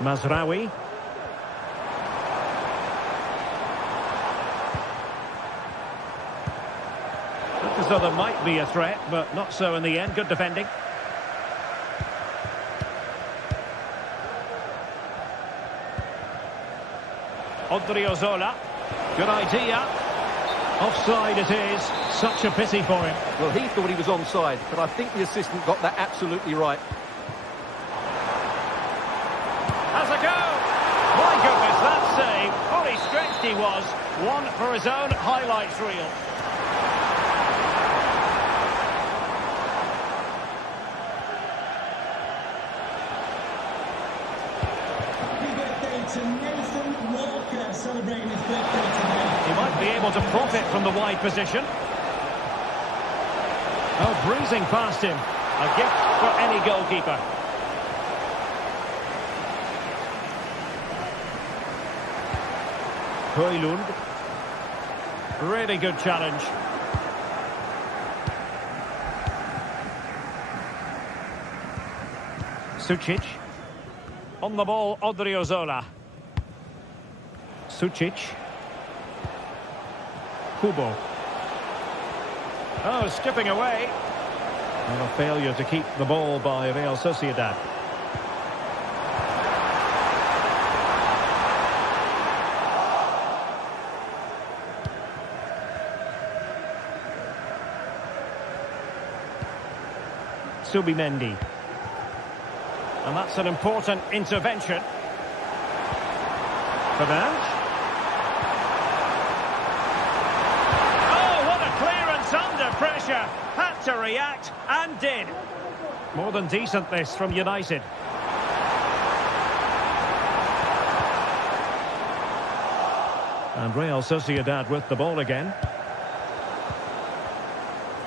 Mazraoui. Looked as though there might be a threat, but not so in the end. Good defending. Odriozola. Good idea. Offside it is. Such a pity for him. Well, he thought he was onside, but I think the assistant got that absolutely right. Has a go! My goodness, that save. Fully stretched he was. One for his own highlights reel. He might be able to profit from the wide position. Oh, breezing past him. A gift for any goalkeeper. Højlund. Really good challenge. Sučić. On the ball, Odriozola. Sučić. Kubo. Oh, skipping away. And a failure to keep the ball by Real Sociedad. Subimendi. And that's an important intervention. Fernandes. Oh, what a clearance under pressure. Had to react and did. More than decent this from United. And Real Sociedad with the ball again.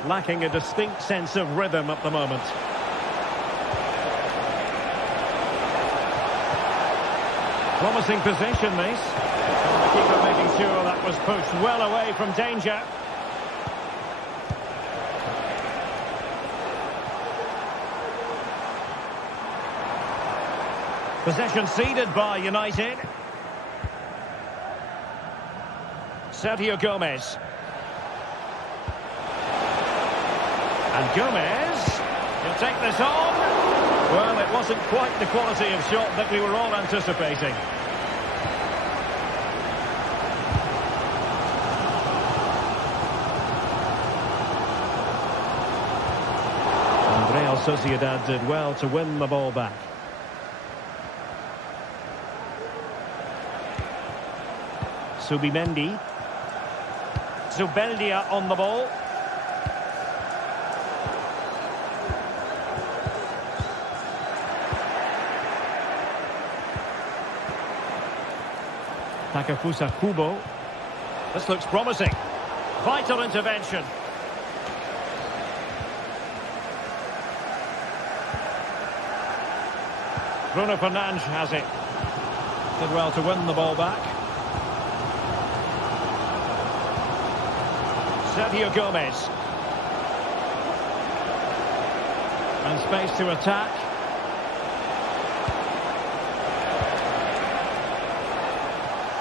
lacking a distinct sense of rhythm at the moment. Promising possession, this. And the keeper making sure that was pushed well away from danger. Possession ceded by United. Sergio Gomez. And Gomez, he'll take this on. Well, it wasn't quite the quality of shot that we were all anticipating. And Real Sociedad did well to win the ball back. Subimendi. Zubeldia on the ball. Takafusa Kubo. This looks promising. Vital intervention. Bruno Fernandes has it. Did well to win the ball back. Sergio Gomez. And space to attack.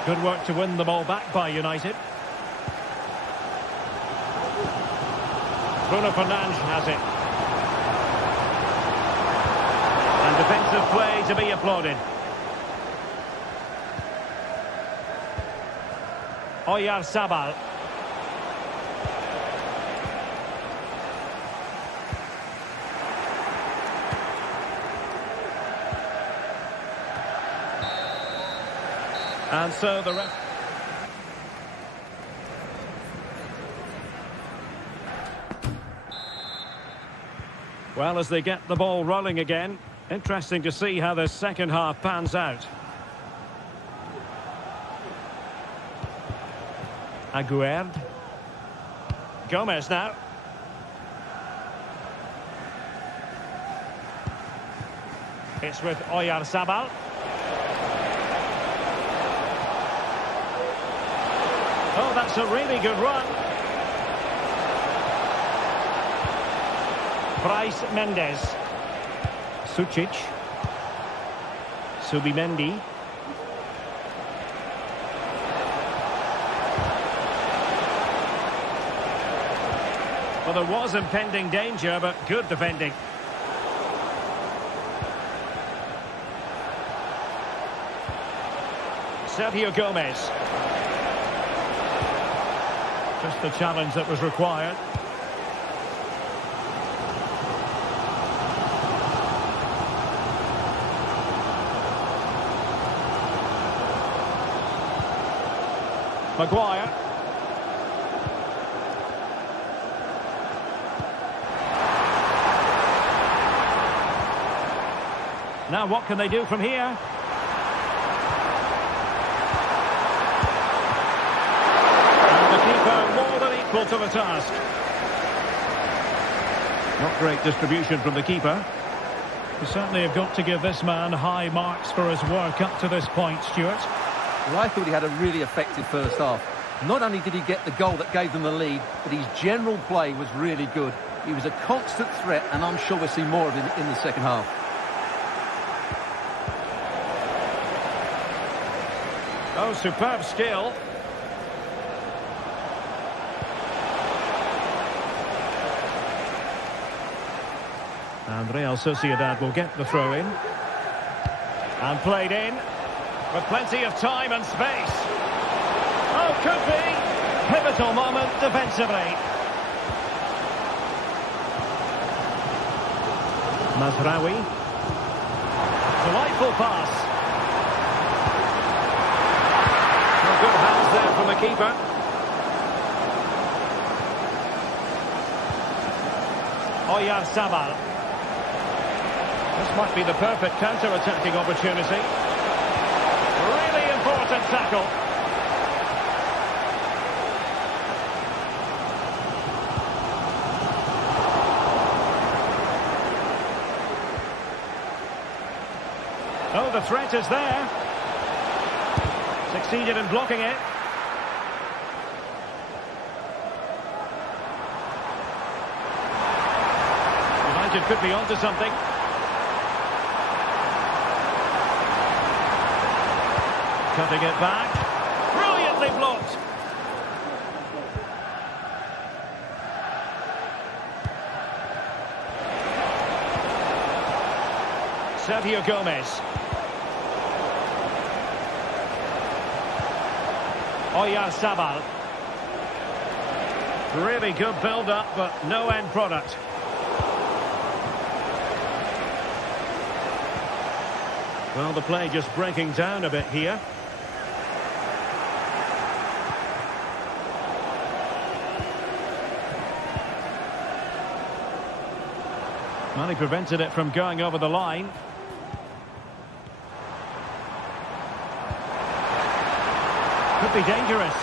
Good work to win the ball back by United. Bruno Fernandes has it. And defensive play to be applauded. Oyarzabal. And so the ref. Well, as they get the ball rolling again, interesting to see how the second half pans out. Aguerd. Gomez now. It's with Oyarzabal. Oh, that's a really good run. Bryce Mendes. Sucic. Subimendi. Well, there was impending danger, but good defending. Sergio Gomez. Just the challenge that was required. Maguire. Now what can they do from here? More than equal to the task. Not great distribution from the keeper. You certainly have got to give this man high marks for his work up to this point, Stuart. Well, I thought he had a really effective first half. Not only did he get the goal that gave them the lead, but his general play was really good. He was a constant threat, and I'm sure we'll see more of him in the second half. Oh, superb skill. And Real Sociedad will get the throw in. And played in. With plenty of time and space. Oh, could be. Pivotal moment defensively. Mazraoui. Delightful pass. Well, good hands there from the keeper. Oyarzabal. This might be the perfect counter-attacking opportunity. Really important tackle. Oh, the threat is there. Succeeded in blocking it. United could be onto something. Cutting it back. Brilliantly blocked. Sergio Gomez. Oyarzabal. Really good build-up, but no end product. Well, the play just breaking down a bit here. Well, he prevented it from going over the line. Could be dangerous.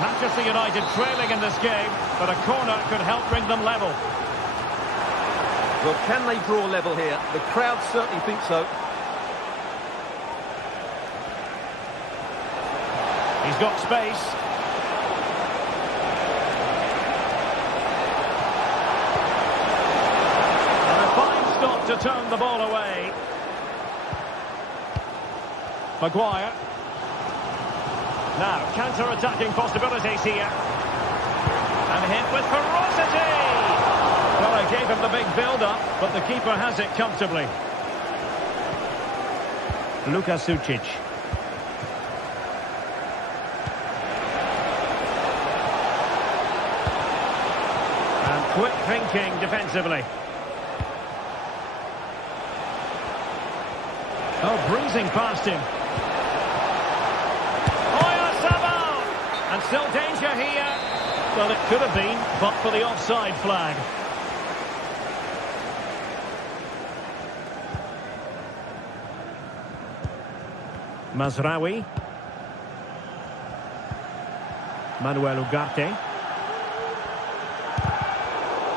Manchester United trailing in this game, but a corner could help bring them level. Well, can they draw level here? The crowd certainly think so. He's got space. And a fine stop to turn the ball away. Maguire. Now, counter-attacking possibilities here. And hit with ferocity! Well, I gave him the big build-up, but the keeper has it comfortably. Luka Sucic. And quick thinking defensively. Oh, breezing past him. And still danger here. Well, it could have been, but for the offside flag. Mazraoui. Manuel Ugarte.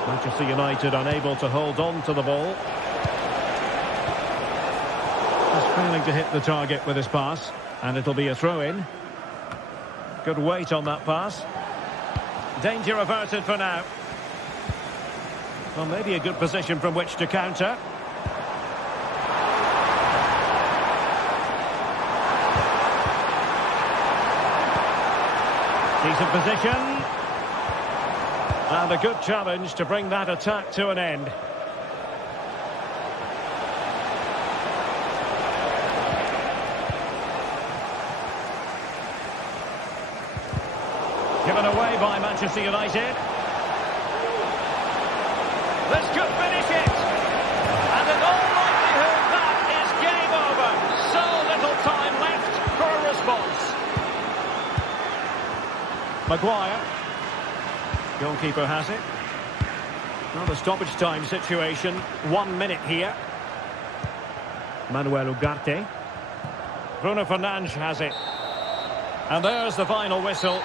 Manchester United unable to hold on to the ball. Just failing to hit the target with his pass. And it'll be a throw-in. Good weight on that pass. Danger averted for now. Well, maybe a good position from which to counter. Decent position. And a good challenge to bring that attack to an end. Given away by Manchester United. This could finish it. And in all likelihood, that is game over. So little time left for a response. Maguire. Goalkeeper has it. Well, the stoppage time situation. 1 minute here. Manuel Ugarte. Bruno Fernandes has it. And there's the final whistle.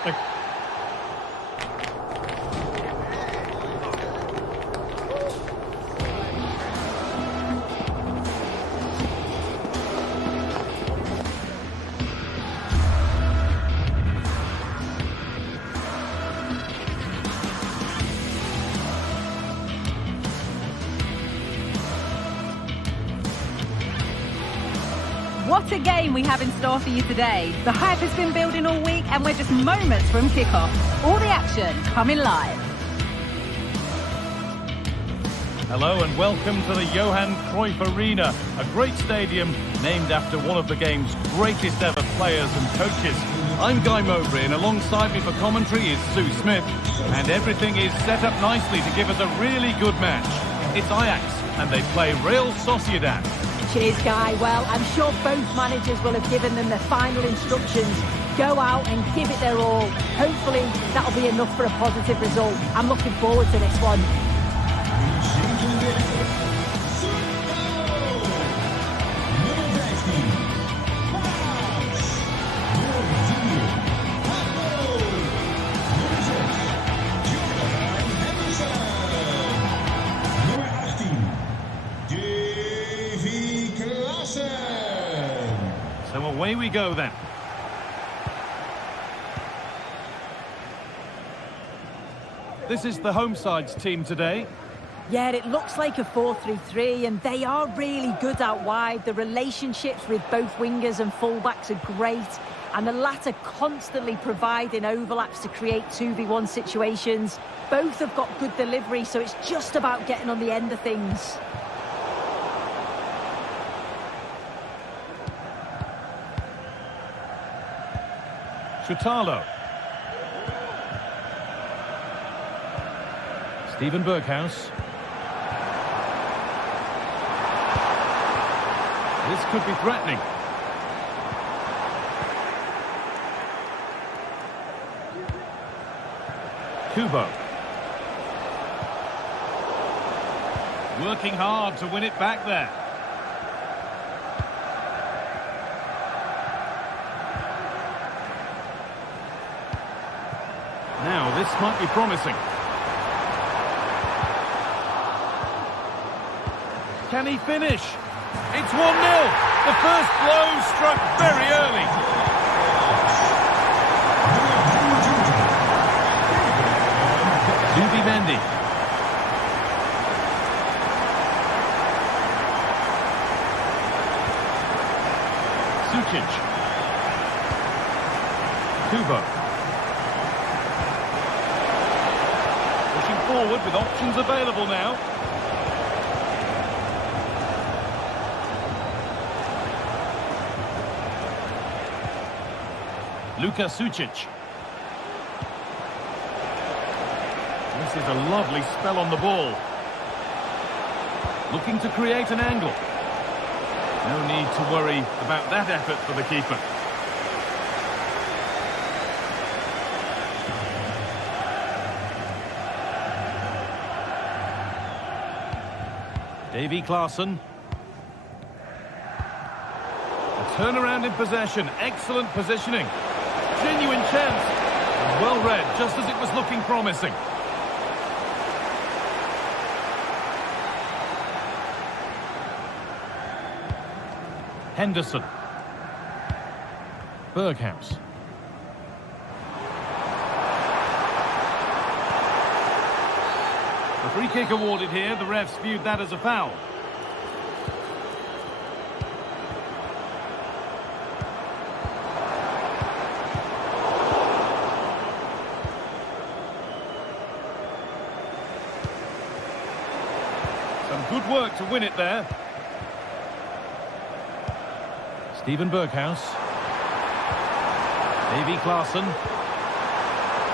What a game we have in store for you today. The hype has been building all week and we're just moments from kickoff. All the action coming live. Hello and welcome to the Johan Cruyff Arena, a great stadium named after one of the game's greatest ever players and coaches. I'm Guy Mowbray and alongside me for commentary is Sue Smith. And everything is set up nicely to give us a really good match. It's Ajax and they play Real Sociedad. Cheers, Guy. Well, I'm sure both managers will have given them their final instructions. Go out and give it their all. Hopefully, that'll be enough for a positive result. I'm looking forward to this one. Nummer 18, go then. This is the home side's team today. Yeah, it looks like a 4-3-3, and they are really good out wide. The relationships with both wingers and fullbacks are great, and the latter constantly providing overlaps to create 2v1 situations. Both have got good delivery, so it's just about getting on the end of things. Chutalo. Steven Berghuis. This could be threatening. Kubo. Working hard to win it back there. Now, this might be promising. Can he finish? It's 1-0. The first blow struck very early. Zubimendi. Sucic. Kubo. Pushing forward with options available now. Luka Sucic. This is a lovely spell on the ball. Looking to create an angle. No need to worry about that effort for the keeper. Davy Klaassen. A turnaround in possession. Excellent positioning. Genuine chance. Well read, just as it was looking promising. Henderson. Berghuis. The free kick awarded here. The refs viewed that as a foul. Good work to win it there. Steven Berghuis. Davy Klaassen.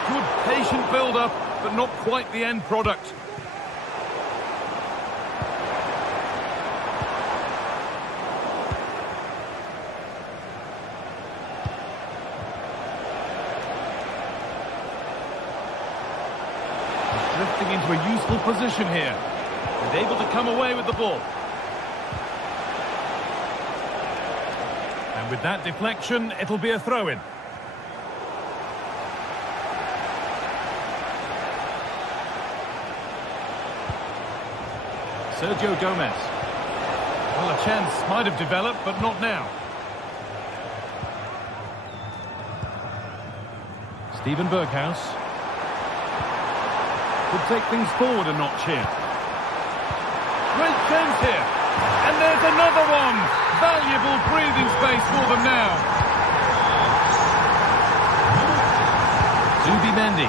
Good patient build-up, but not quite the end product. He's drifting into a useful position here. And able to come away with the ball. And with that deflection, it'll be a throw-in. Sergio Gomez. Well, a chance might have developed, but not now. Steven Berghuis. Could take things forward a notch here. Great chance here. And there's another one. Valuable breathing space for them now. Zubimendi.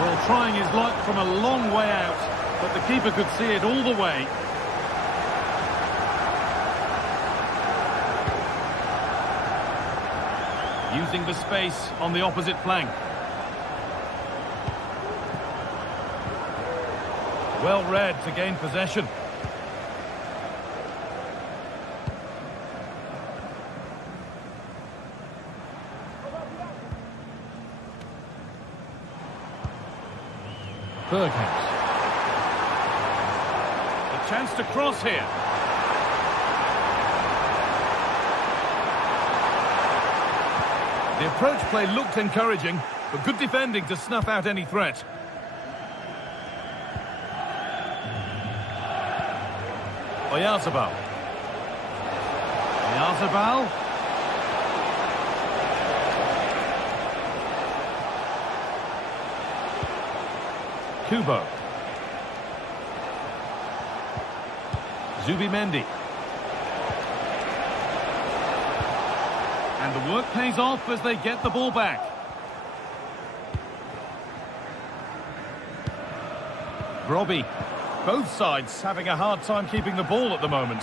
Well, trying his luck from a long way out, but the keeper could see it all the way. Using the space on the opposite flank. Well read to gain possession. Berghuis. A chance to cross here. The approach play looked encouraging, but good defending to snuff out any threat. Oyarzabal. Oyarzabal. Kubo. Zubimendi. And the work pays off as they get the ball back. Robbie. Both sides having a hard time keeping the ball at the moment.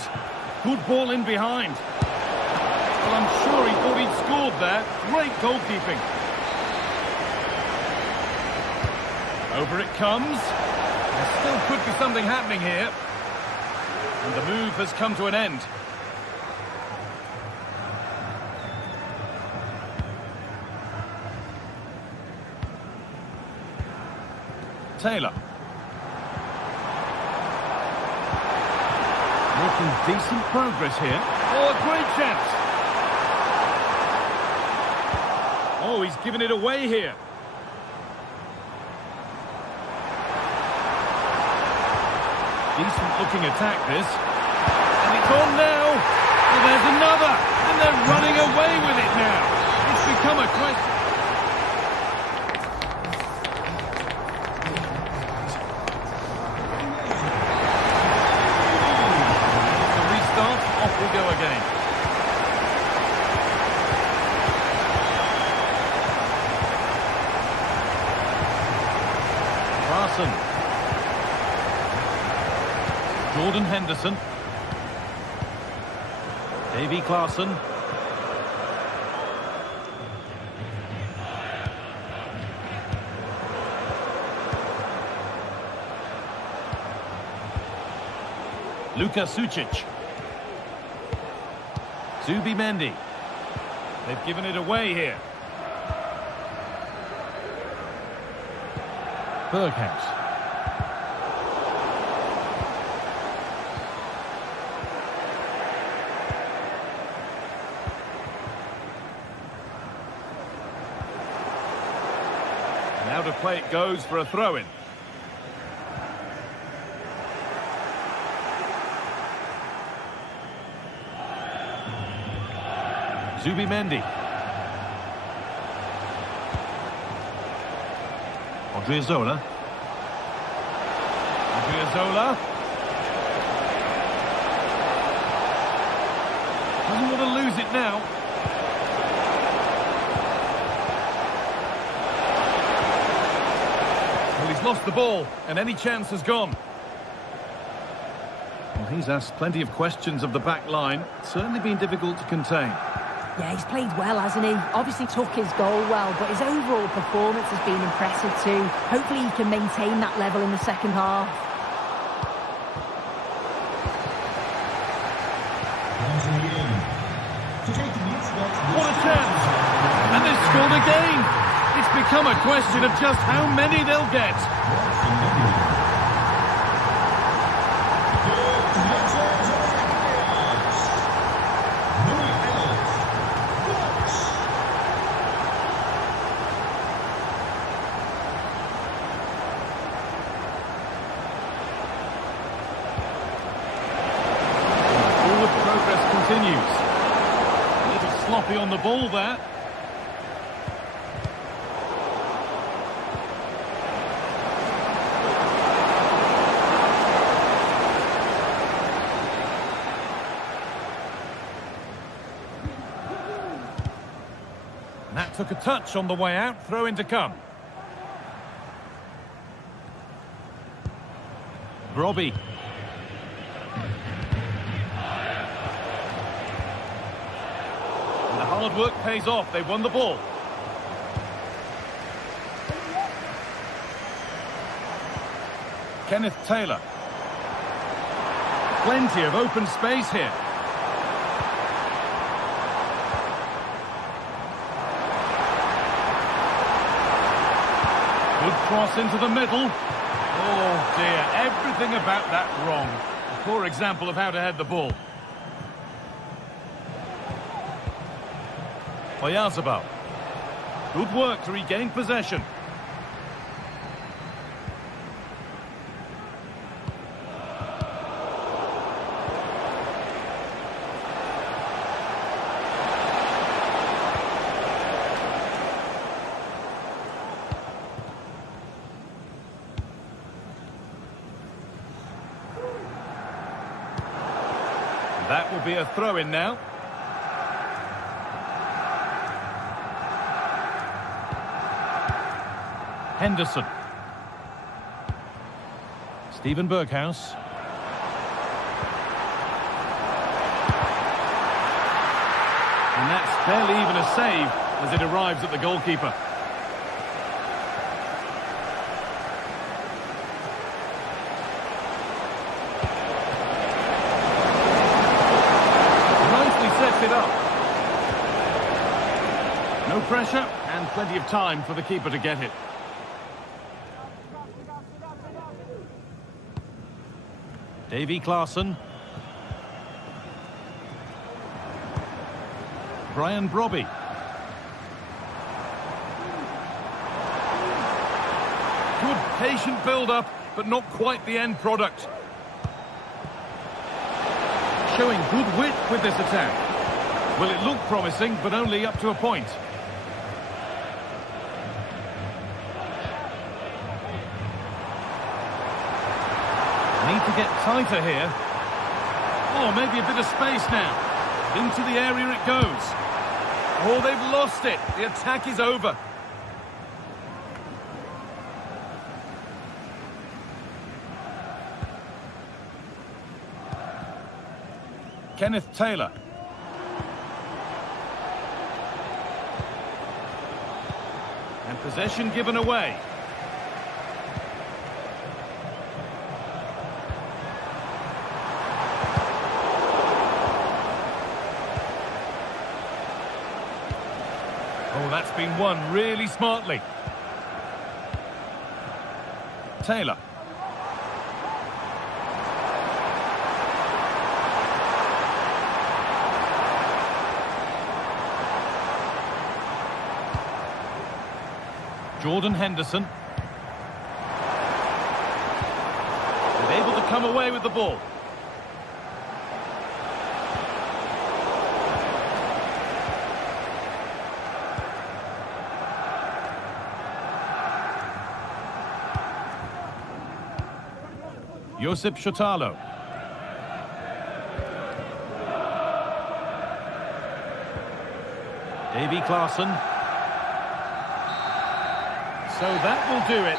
Good ball in behind. Well, I'm sure he thought he'd scored there. Great goalkeeping. Over it comes. There still could be something happening here. And the move has come to an end. Taylor. Making decent progress here. Oh, a great chance. Oh, he's given it away here. Decent looking attack this. And it's on now. And there's another. And they're running away with it now. It's become a question. To restart, off we go again. Larson. Jordan Henderson. Davy Klaassen. Luka Sucic. Zubimendi. They've given it away here. Berghouse. Now to play it goes for a throw-in. Zubimendi. Odriozola. Odriozola. Doesn't want to lose it now. Well, he's lost the ball, and any chance has gone. Well, he's asked plenty of questions of the back line. It's certainly been difficult to contain. Yeah, he's played well, hasn't he? Obviously took his goal well, but his overall performance has been impressive too. Hopefully he can maintain that level in the second half. What a chance! And they've scored again! It's become a question of just how many they'll get. Continues. A little sloppy on the ball there. And that took a touch on the way out. Throw in to come. Robbie. Hard work pays off. They won the ball. Kenneth Taylor. Plenty of open space here. Good cross into the middle. Oh dear, everything about that wrong. A poor example of how to head the ball. Oyarzabal. Good work to regain possession. That will be a throw-in now. Henderson. Steven Berghuis. And that's barely even a save as it arrives at the goalkeeper. Nicely sets it up. No pressure and plenty of time for the keeper to get it. Davy Klaassen. Brian Brobby. Good patient build-up, but not quite the end product. Showing good wit with this attack. Well, it looked promising, but only up to a point. Need to get tighter here. Oh, maybe a bit of space now. Into the area it goes. Oh, they've lost it. The attack is over. Kenneth Taylor. And possession given away. Oh, that's been won really smartly. Taylor. Jordan Henderson. And able to come away with the ball. Josip Šutalo. Davy Klaassen. So that will do it.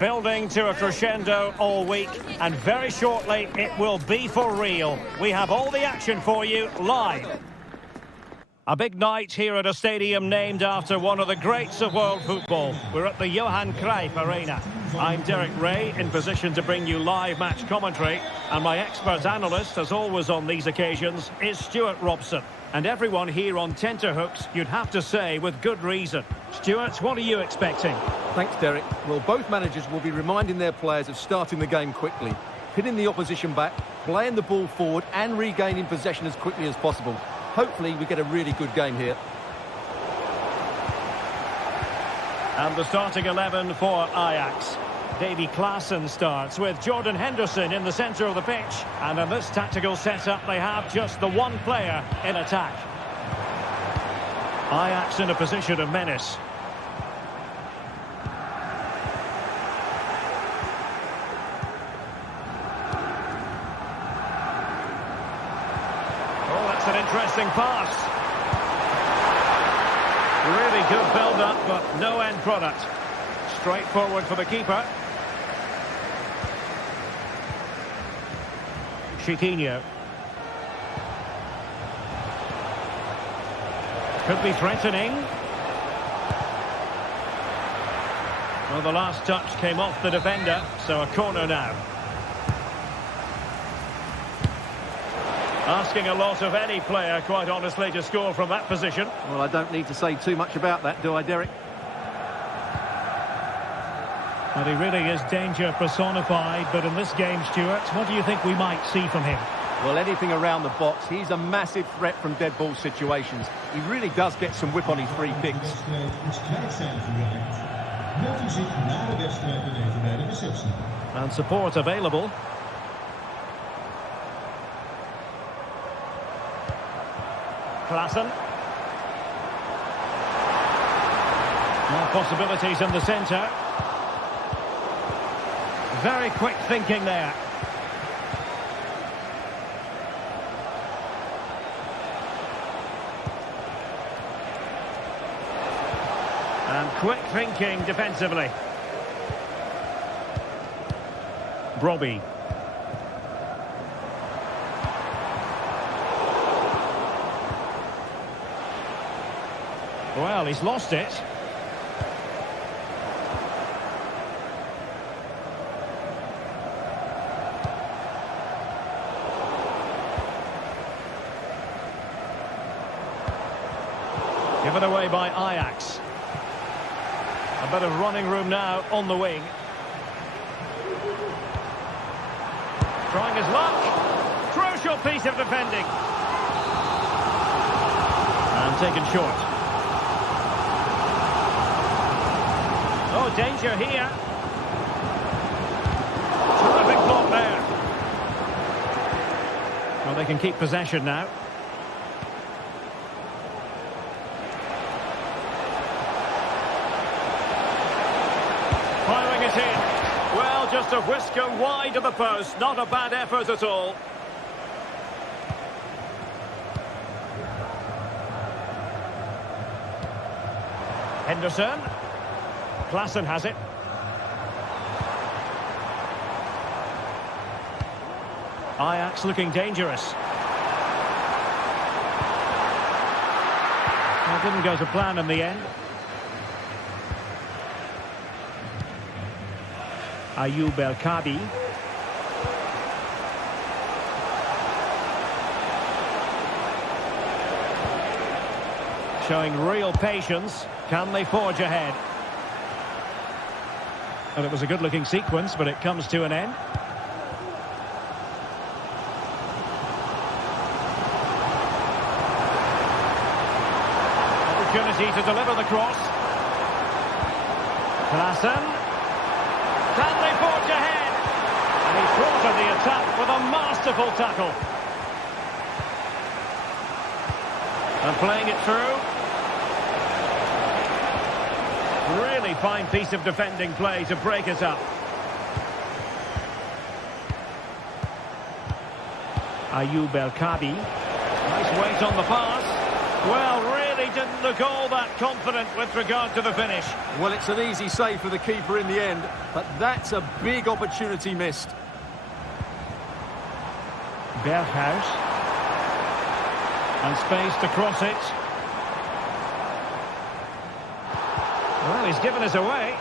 Building to a crescendo all week, and very shortly it will be for real. We have all the action for you live. A big night here at a stadium named after one of the greats of world football. We're at the Johan Cruyff Arena. I'm Derek Ray, in position to bring you live match commentary, and my expert analyst, as always on these occasions, is Stuart Robson. And everyone here on tenterhooks, you'd have to say, with good reason. Stuart, what are you expecting? Thanks, Derek. Well, both managers will be reminding their players of starting the game quickly, pinning the opposition back, playing the ball forward and regaining possession as quickly as possible. Hopefully we get a really good game here. And the starting 11 for Ajax. Davy Klaassen starts with Jordan Henderson in the centre of the pitch. And in this tactical setup, they have just the one player in attack. Ajax in a position of menace. interesting pass. Really good build-up, but no end product. Straightforward for the keeper. Chiquinho. Could be threatening. Well, the last touch came off the defender, so a corner now. Asking a lot of any player, quite honestly, to score from that position. Well, I don't need to say too much about that, do I, Derek? But he really is danger personified, but in this game, Stuart, what do you think we might see from him? Well, anything around the box. He's a massive threat from dead ball situations. He really does get some whip on his free kicks. And support available. Klaassen. More possibilities in the centre. Very quick thinking there. And quick thinking defensively. Brobbey. Well, he's lost it. Given away by Ajax. A bit of running room now on the wing. Trying his luck. Crucial piece of defending. And taken short. Oh, danger here. Terrific block there. Well, they can keep possession now. Firing it in. Well, just a whisker wide of the post. Not a bad effort at all. Henderson. Klaassen has it. Ajax looking dangerous. Well, didn't go to plan in the end. Ayoub El Kabi. Showing real patience. Can they forge ahead? And it was a good-looking sequence, but it comes to an end. Opportunity to deliver the cross. Klaassen. Can they forge ahead? And he thwarted the attack with a masterful tackle. And playing it through. Really fine piece of defending play to break it up. Ayoub El Kabi. Nice weight on the pass. Well, really didn't look all that confident with regard to the finish. Well, it's an easy save for the keeper in the end, but that's a big opportunity missed. Berghuis. And space to cross it. Well, he's given us away.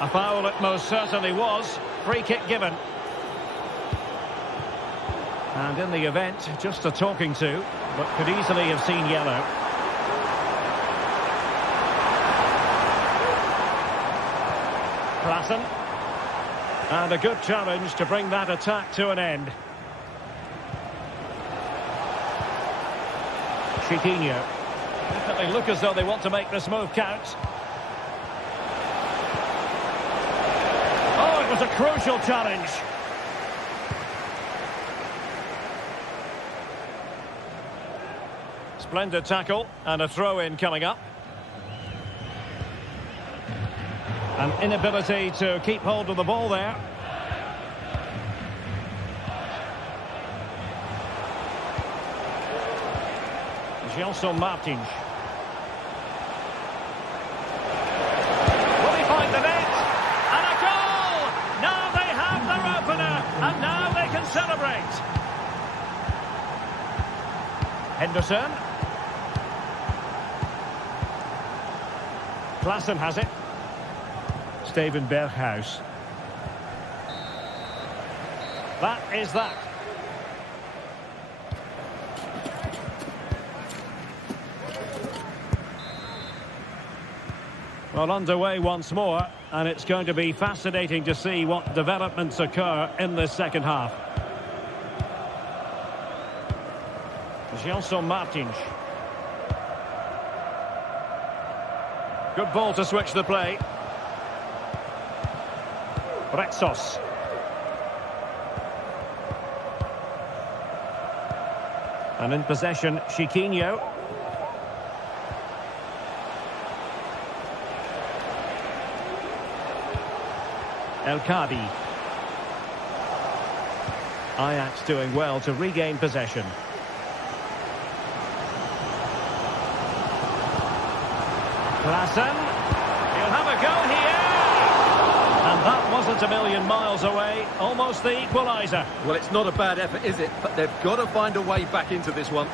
A foul it most certainly was. Free kick given. And in the event, just a talking to, but could easily have seen yellow. Klaassen. And a good challenge to bring that attack to an end. Chiquinho. Definitely look as though they want to make this move count. Oh, it was a crucial challenge. Splendid tackle and a throw-in coming up. An inability to keep hold of the ball there. Gelson Martins. Will he find the net? And a goal! Now they have their opener, and now they can celebrate. Henderson. Klaassen has it. Steven Berghuis. That is that. Well, underway once more, and it's going to be fascinating to see what developments occur in this second half. Gelson Martins. Good ball to switch the play. Rexos. And in possession, Chiquinho. El Kadi. Ajax doing well to regain possession. Klaassen. He'll have a go here. And that wasn't a million miles away. Almost the equaliser. Well, it's not a bad effort, is it? But they've got to find a way back into this one.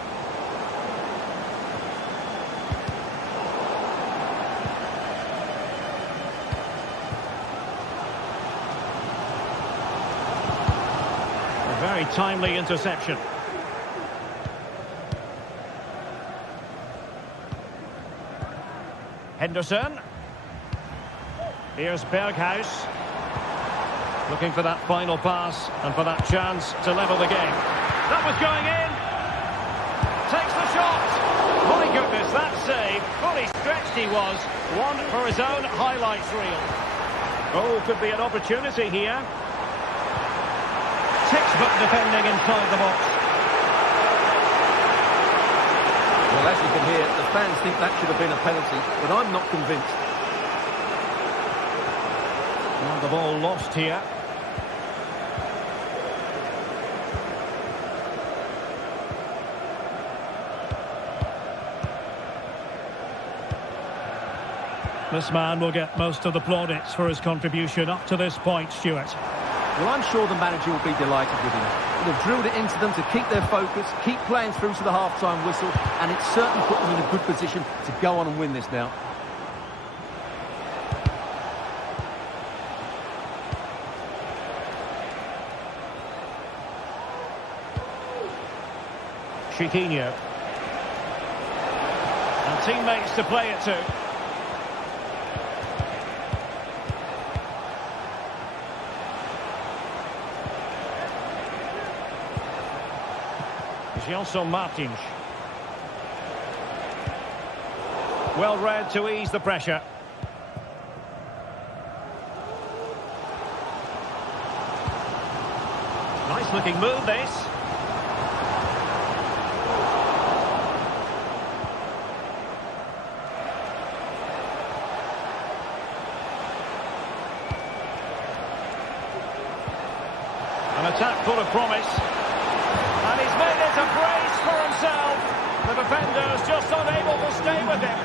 A very timely interception. Henderson. Here's Berghuis. Looking for that final pass and for that chance to level the game. That was going in. Takes the shot. My goodness, that save. Fully stretched he was. One for his own highlights reel. Oh, could be an opportunity here. Textbook defending inside the box. Well, as you can hear, the fans think that should have been a penalty, but I'm not convinced. And the ball lost here. This man will get most of the plaudits for his contribution up to this point, Stuart. Well, I'm sure the manager will be delighted with him. They've drilled it into them to keep their focus, keep playing through to the half-time whistle, and it's certainly put them in a good position to go on and win this now. Chiquinho. And teammates to play it to. Gelson Martins. Well read to ease the pressure. Nice looking move this. An attack full of promise. And he's made it a brace for himself. The defender's just unable to stay with him.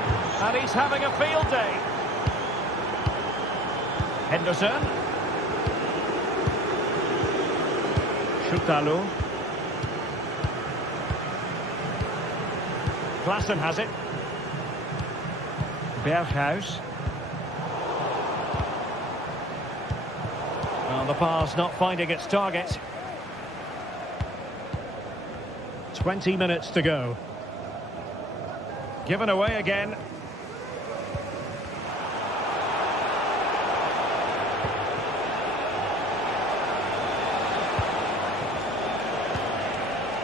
And he's having a field day. Henderson. Schutalo. Klaassen has it. Berghuis. Well, the pass not finding its target. 20 minutes to go. Given away again.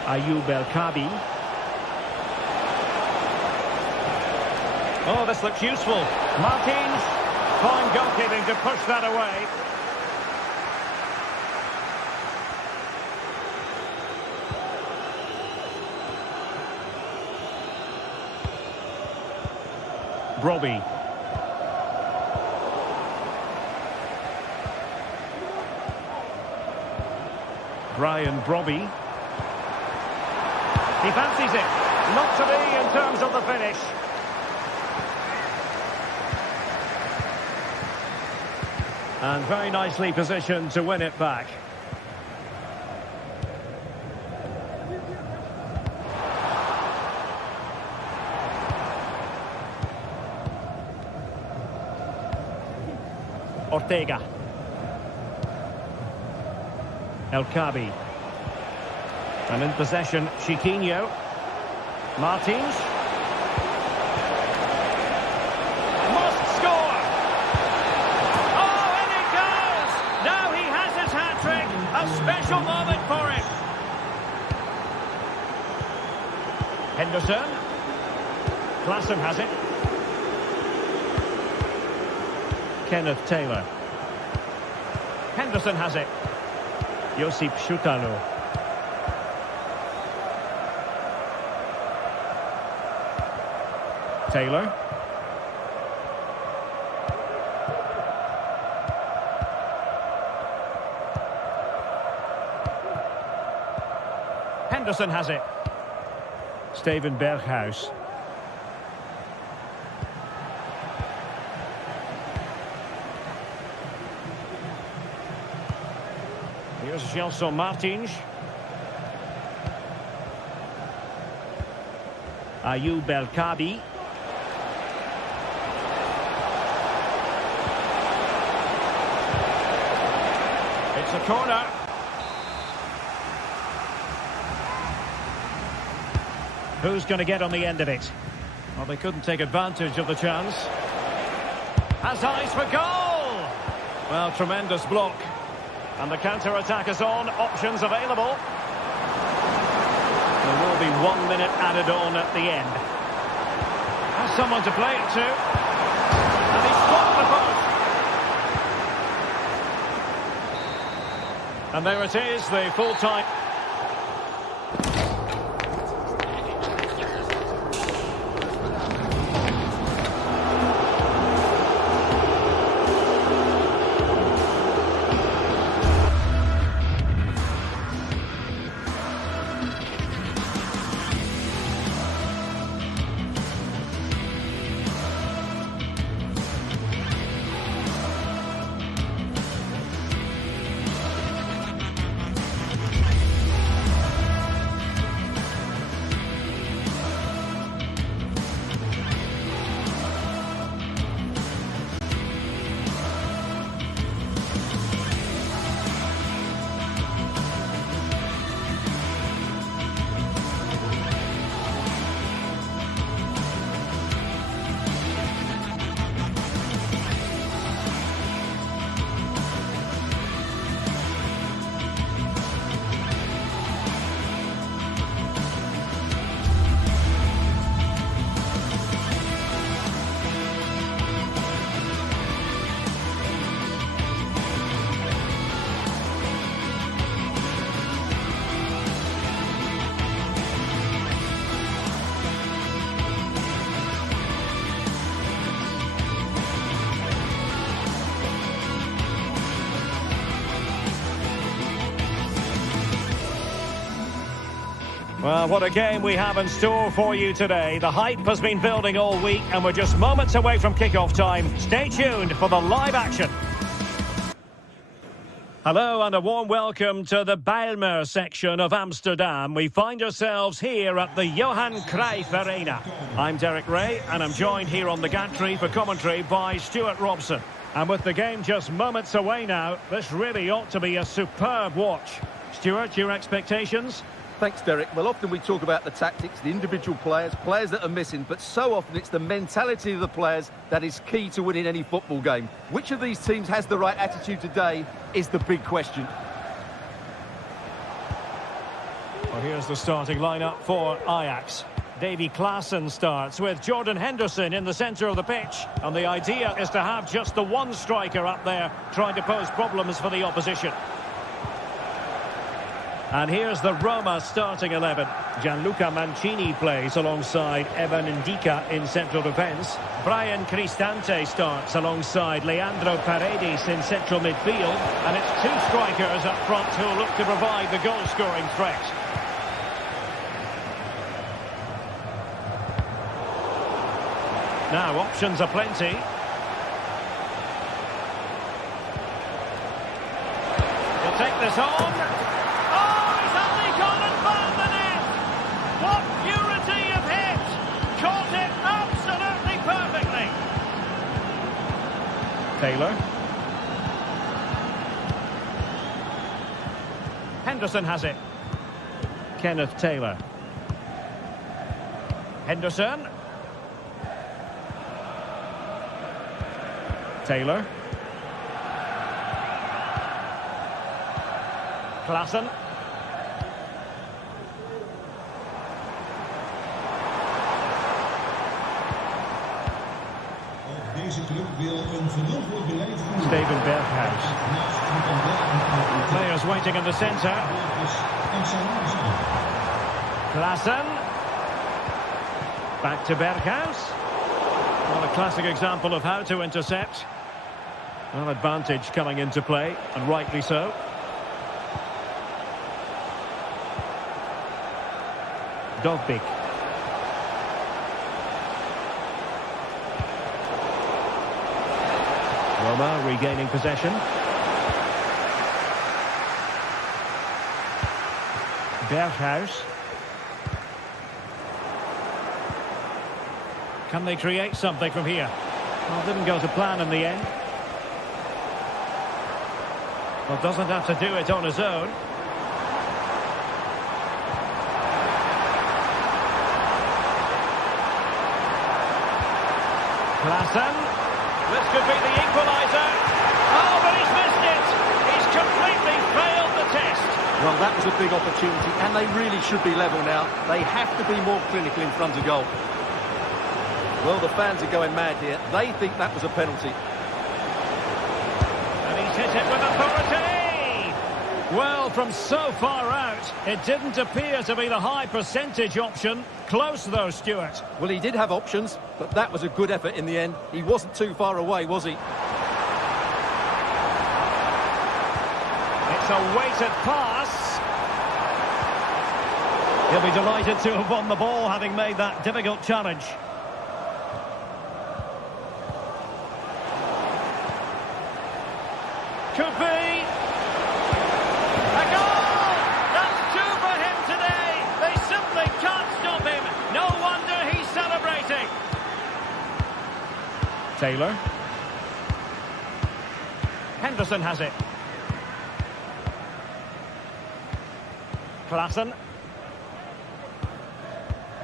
Ayoub El Kadi. Oh, this looks useful. Martins. Fine goalkeeping to push that away. Brobbey. Brian Brobbey. He fancies it. Not to be in terms of the finish. And very nicely positioned to win it back. Ortega. El Kabi. And in possession, Chiquinho. Martins. Must score! Oh, and it goes! Now he has his hat-trick. A special moment for him. Henderson. Klassen has it. Kenneth Taylor. Henderson has it. Josip Schutalo. Taylor. Henderson has it. Steven Berghuis. Here's Gelson Martins. Ayoub El Kabi. It's a corner. Who's going to get on the end of it? Well, they couldn't take advantage of the chance. Has eyes for goal! Well, tremendous block. And the counter-attack is on. Options available. There will be 1 minute added on at the end. Has someone to play it to. And he's stopped the post. And there it is, the full-time... Well, what a game we have in store for you today. The hype has been building all week and we're just moments away from kick-off time. Stay tuned for the live action. Hello and a warm welcome to the Bijlmer section of Amsterdam. We find ourselves here at the Johan Cruijff Arena. I'm Derek Ray and I'm joined here on the gantry for commentary by Stuart Robson. And with the game just moments away now, this really ought to be a superb watch. Stuart, your expectations? Thanks, Derek. Well, often we talk about the tactics, the individual players that are missing, but so often it's the mentality of the players that is key to winning any football game. Which of these teams has the right attitude today is the big question. Well, here's the starting lineup for Ajax. Davy Klaassen starts with Jordan Henderson in the centre of the pitch. And the idea is to have just the one striker up there trying to pose problems for the opposition. And here's the Roma starting 11. Gianluca Mancini plays alongside Evan Ndika in central defence. Brian Cristante starts alongside Leandro Paredes in central midfield. And it's two strikers up front who look to provide the goal-scoring threat. Now, options are plenty. He'll take this on. Oh, he's only gone and found the net! What purity of hit! Caught it absolutely perfectly! Taylor. Henderson has it. Kenneth Taylor. Henderson. Taylor. Klaassen. Deze club wil een verantwoord beleid voeren. Steven Berghuis. Players waiting in the centre. Klaassen. Back to Berghuis. Well, a classic example of how to intercept. Well, advantage coming into play, and rightly so. Dovbik. Roma regaining possession. Berghuis. Can they create something from here? Well, didn't go to plan in the end. Well, doesn't have to do it on his own. Klaassen. This could be the equaliser. Oh, but he's missed it. He's completely failed the test. Well, that was a big opportunity, and they really should be level now. They have to be more clinical in front of goal. Well, the fans are going mad here. They think that was a penalty. And he's hit it with authority. Well, from so far out, it didn't appear to be the high percentage option. Close, though, Stuart. Well, he did have options, but that was a good effort in the end. He wasn't too far away, was he? It's a weighted pass. He'll be delighted to have won the ball, having made that difficult challenge. Could be. A goal! That's two for him today. They simply can't stop him. No wonder he's celebrating. Taylor. Henderson has it. Klaassen.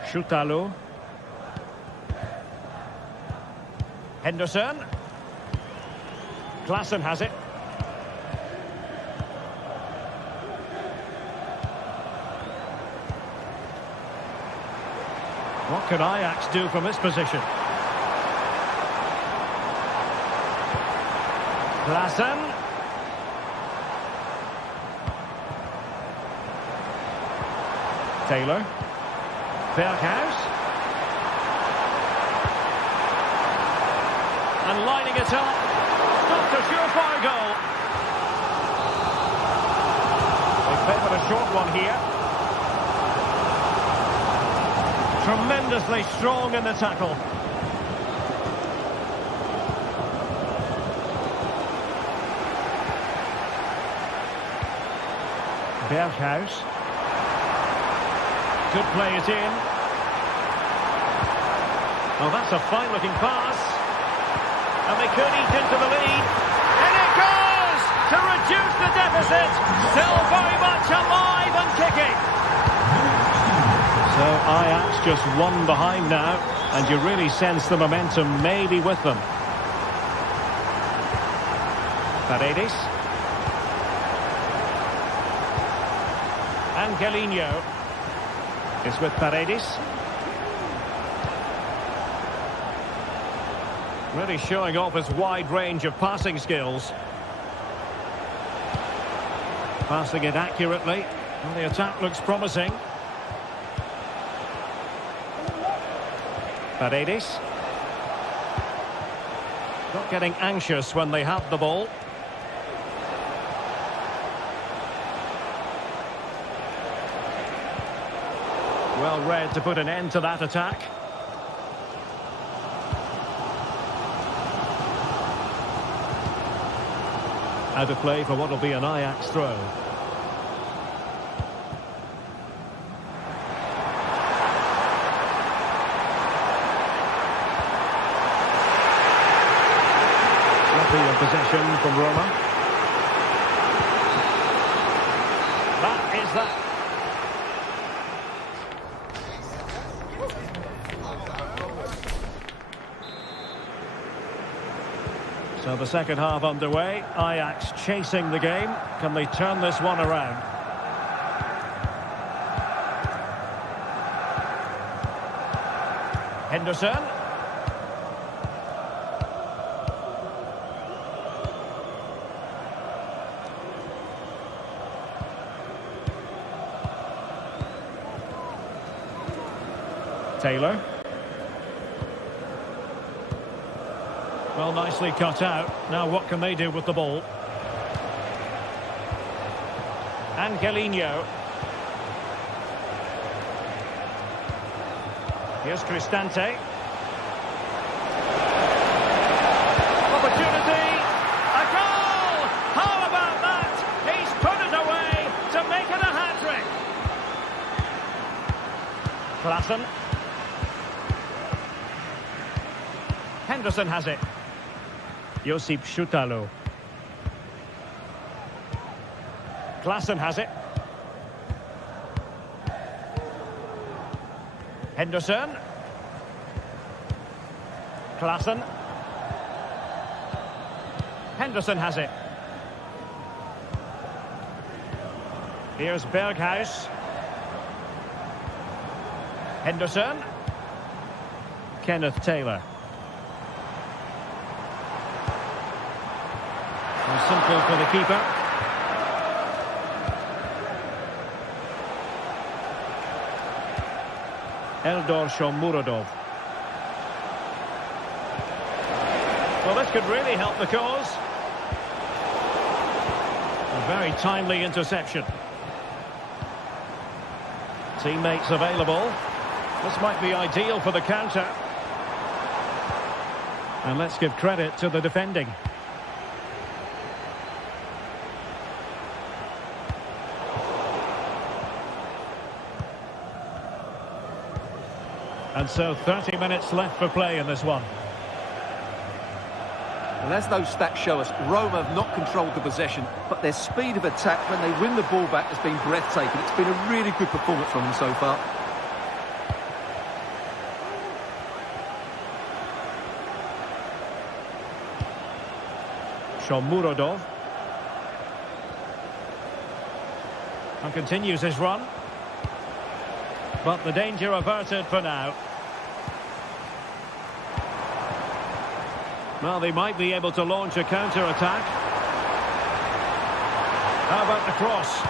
Schutalo. Henderson. Klaassen has it. What can Ajax do from this position? Klaassen. Taylor. Berghuis. And lining it up. Stopped a surefire goal. They favoured a short one here. Tremendously strong in the tackle. Berghuis. Could play it in. Oh, that's a fine-looking pass. And they could eat into the lead. And it goes to reduce the deficit. Still very much alive and kicking. So Ajax just one behind now, and you really sense the momentum maybe with them. Paredes. Angelino is with Paredes. Really showing off his wide range of passing skills. Passing it accurately. Well, the attack looks promising. Paredes. Not getting anxious when they have the ball. Well read to put an end to that attack. Out of play for what will be an Ajax throw. Sloppy possession from Roma. That is that. So the second half underway. Ajax chasing the game. Can they turn this one around? Henderson. Taylor. Well, nicely cut out. Now what can they do with the ball? Angelino. Here's Cristante. Opportunity! A goal! How about that? He's put it away to make it a hat-trick. Klassen. Henderson has it. Josip Schutalo. Klassen has it. Henderson. Klassen. Henderson has it. Here's Berghuis. Henderson. Kenneth Taylor. Simple for the keeper. Eldor Shomurodov. Well, this could really help the cause. A very timely interception. Teammates available. This might be ideal for the counter. And let's give credit to the defending. And so 30 minutes left for play in this one. And as those stats show us, Roma have not controlled the possession, but their speed of attack when they win the ball back has been breathtaking. It's been a really good performance from them so far. Shomurodov. And continues his run. But the danger averted for now. Well, they might be able to launch a counter-attack. How about the cross?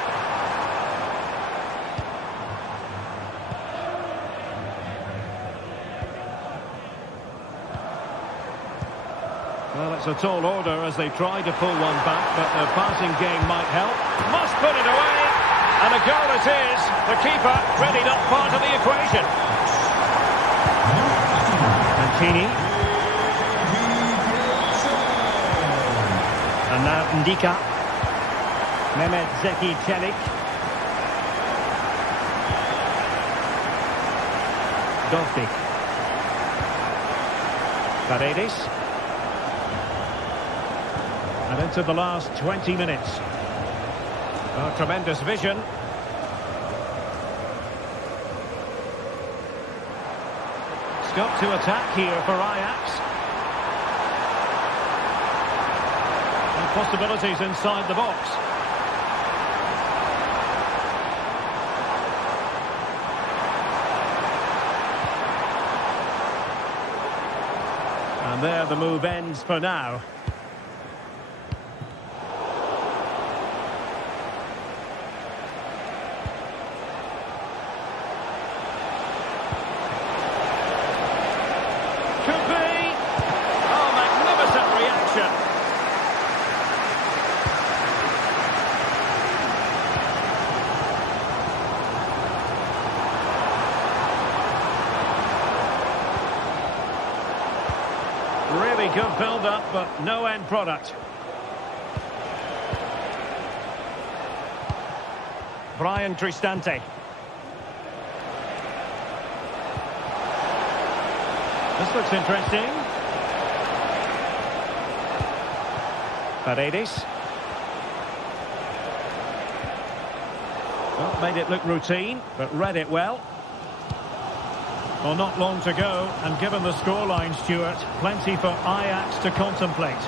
Well, it's a tall order as they try to pull one back, but the passing game might help. Must put it away! And a goal it is. The keeper really not part of the equation. Mancini. And now Ndika. Mehmet Zeki Çelik. Dovbik. Paredes. And into the last 20 minutes. Oh, tremendous vision. Got to attack here for Ajax. And possibilities inside the box. And there the move ends for now. Really good build-up, but no end product. Brian Cristante. This looks interesting. Paredes. Well, made it look routine, but read it well. Well, not long to go, and given the scoreline, Stuart, plenty for Ajax to contemplate.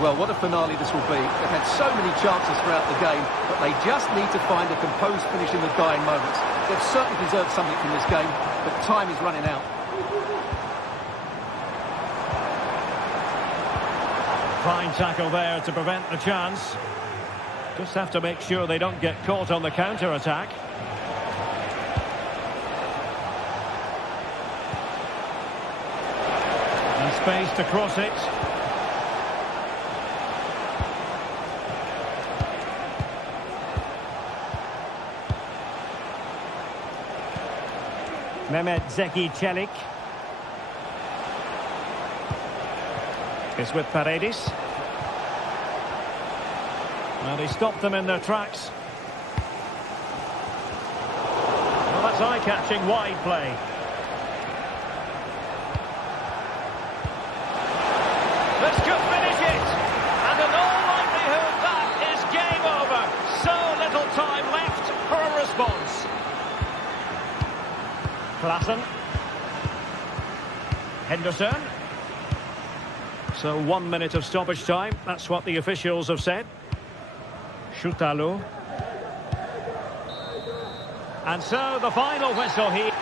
Well, what a finale this will be. They've had so many chances throughout the game, but they just need to find a composed finish in the dying moments. They've certainly deserved something from this game, but time is running out. Fine tackle there to prevent the chance. Just have to make sure they don't get caught on the counter-attack. And space to cross it. Mehmet Zeki Çelik. It's with Paredes. Well, he stopped them in their tracks. Well, that's eye-catching wide play. This could finish it. And in all likelihood, that is game over. So little time left for a response. Klassen. Henderson. So 1 minute of stoppage time. That's what the officials have said. Şutalu. And so the final whistle here.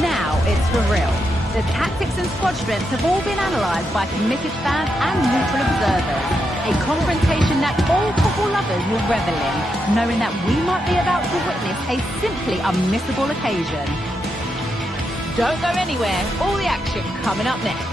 Now it's for real. The tactics and squad strengths have all been analysed by committed fans and neutral observers. A confrontation that all football lovers will revel in, knowing that we might be about to witness a simply unmissable occasion. Don't go anywhere. All the action coming up next.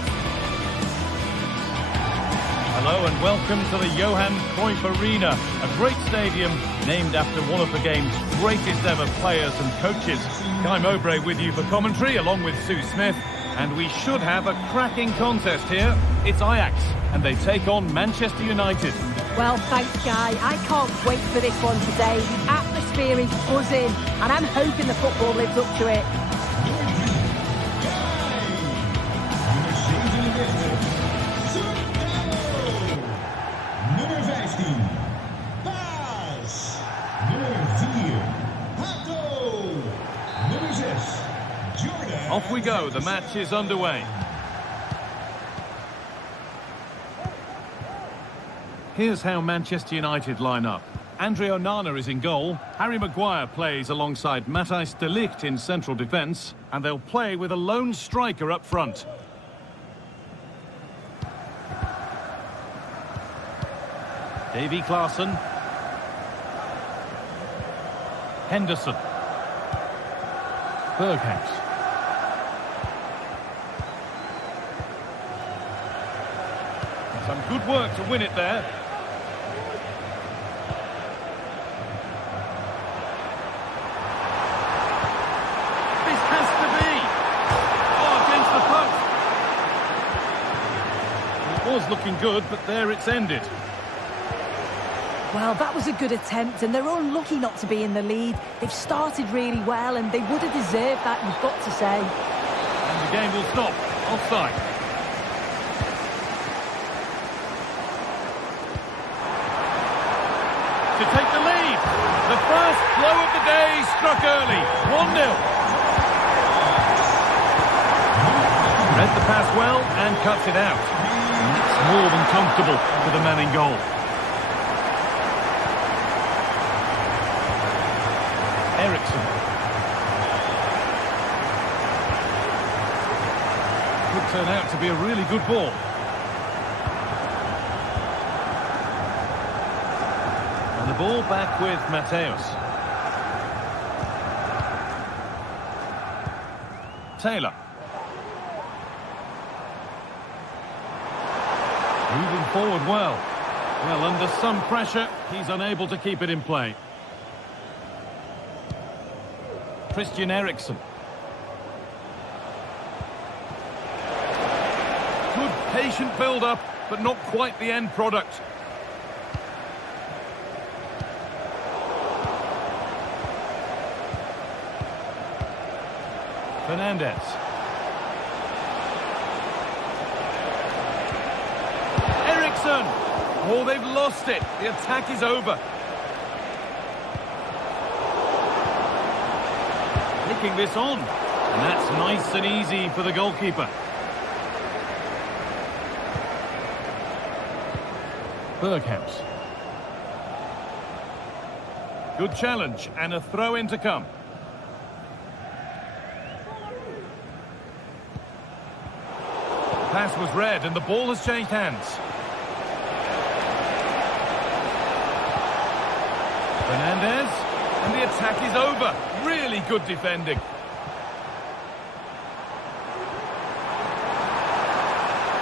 Hello and welcome to the Johan Cruyff Arena, a great stadium named after one of the game's greatest ever players and coaches. Guy Mowbray with you for commentary, along with Sue Smith, and we should have a cracking contest here. It's Ajax, and they take on Manchester United. Well, thanks, Guy. I can't wait for this one today. The atmosphere is buzzing, and I'm hoping the football lives up to it. Nummer 15, Paas. Nummer 4, Hato. Nummer 6, Jordan. Off we go, the match is underway. Here's how Manchester United line up. Andre Onana is in goal. Harry Maguire plays alongside Matthijs de Ligt in central defence. And they'll play with a lone striker up front. Davy Klaassen. Henderson. Berghuis. Some good work to win it there. This has to be. Oh, against the post. It was looking good, but there it's ended. Well, that was a good attempt, and they're unlucky not to be in the lead. They've started really well, and they would have deserved that, you've got to say. And the game will stop. Offside. to take the lead. The first blow of the day struck early. 1-0. Read the pass well and cuts it out. And that's more than comfortable for the man in goal. Eriksson. Could turn out to be a really good ball. And the ball back with Mateus. Taylor. Moving forward well. Well, under some pressure, he's unable to keep it in play. Christian Eriksen. Good patient build-up, but not quite the end product. Fernandez. Eriksen! Oh, they've lost it. The attack is over. Taking this on. And that's nice and easy for the goalkeeper. Berghaus. Good challenge and a throw-in to come. Pass was read and the ball has changed hands. Fernandez, and the attack is over. Really good defending.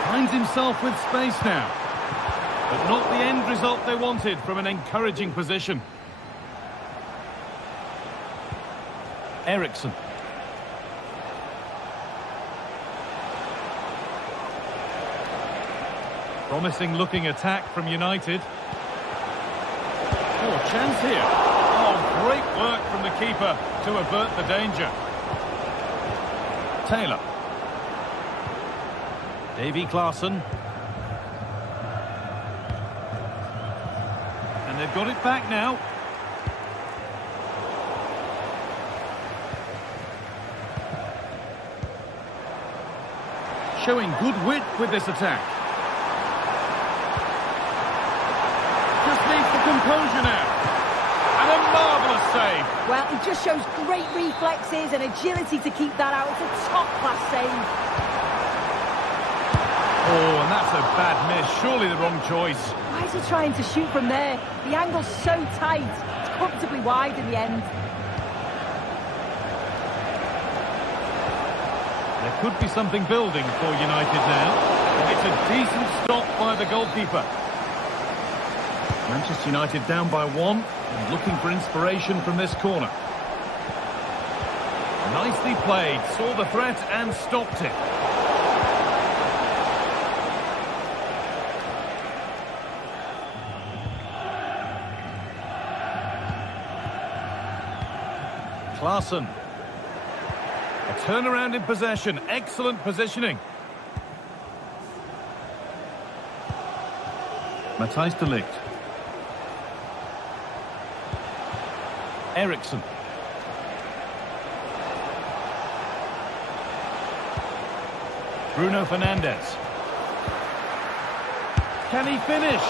Finds himself with space now. But not the end result they wanted from an encouraging position. Eriksson. Promising looking attack from United. Oh, chance here. Oh, great work from the keeper to avert the danger. Taylor. Davy Klaassen. And they've got it back now. Showing good wit with this attack. Just needs the composure now. And a marvellous save. Well, he just shows great reflexes and agility to keep that out. It's a top-class save. Oh, and that's a bad miss. Surely the wrong choice. Why is he trying to shoot from there? The angle's so tight. It's comfortably wide in the end. There could be something building for United now. And it's a decent stop by the goalkeeper. Manchester United down by 1 and looking for inspiration from this corner. Nicely played, saw the threat and stopped it. Klaassen. A turnaround in possession, excellent positioning. Matthijs de Ligt. Eriksson. Bruno Fernandes. Can he finish?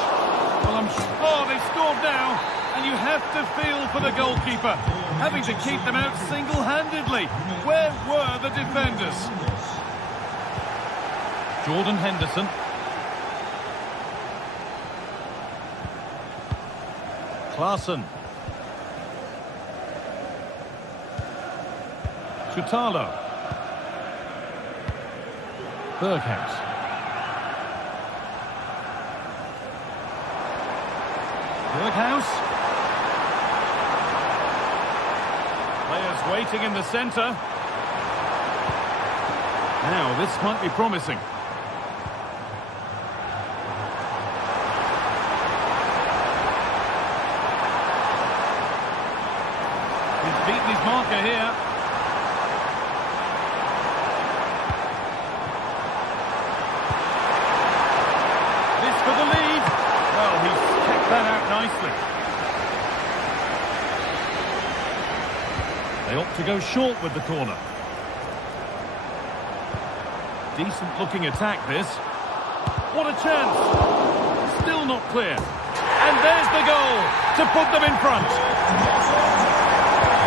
Well, oh, they've scored now, and you have to feel for the goalkeeper, having to keep them out single-handedly. Where were the defenders? Jordan Henderson. Klaassen. Chutalo. Berghaus. Berghaus. Players waiting in the centre. Now, this might be promising. He's beaten his marker here. This for the lead. Well, he's kept that out nicely. They opt to go short with the corner. Decent looking attack this. What a chance! Still not clear. And there's the goal to put them in front.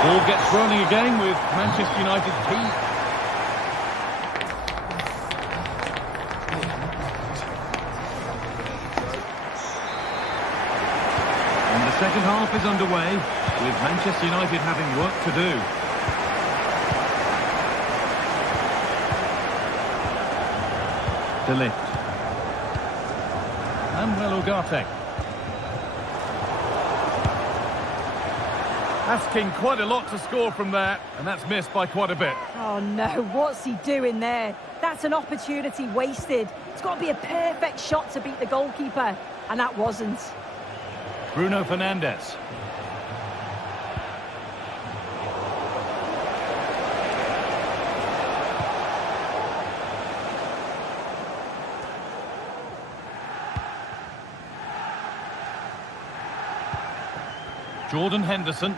Ball gets rolling again with Manchester United key. And the second half is underway with Manchester United having work to do. De Ligt. Manuel Ugarte. Asking quite a lot to score from there, and that's missed by quite a bit. Oh no, what's he doing there? That's an opportunity wasted. It's got to be a perfect shot to beat the goalkeeper, and that wasn't. Bruno Fernandes. Jordan Henderson.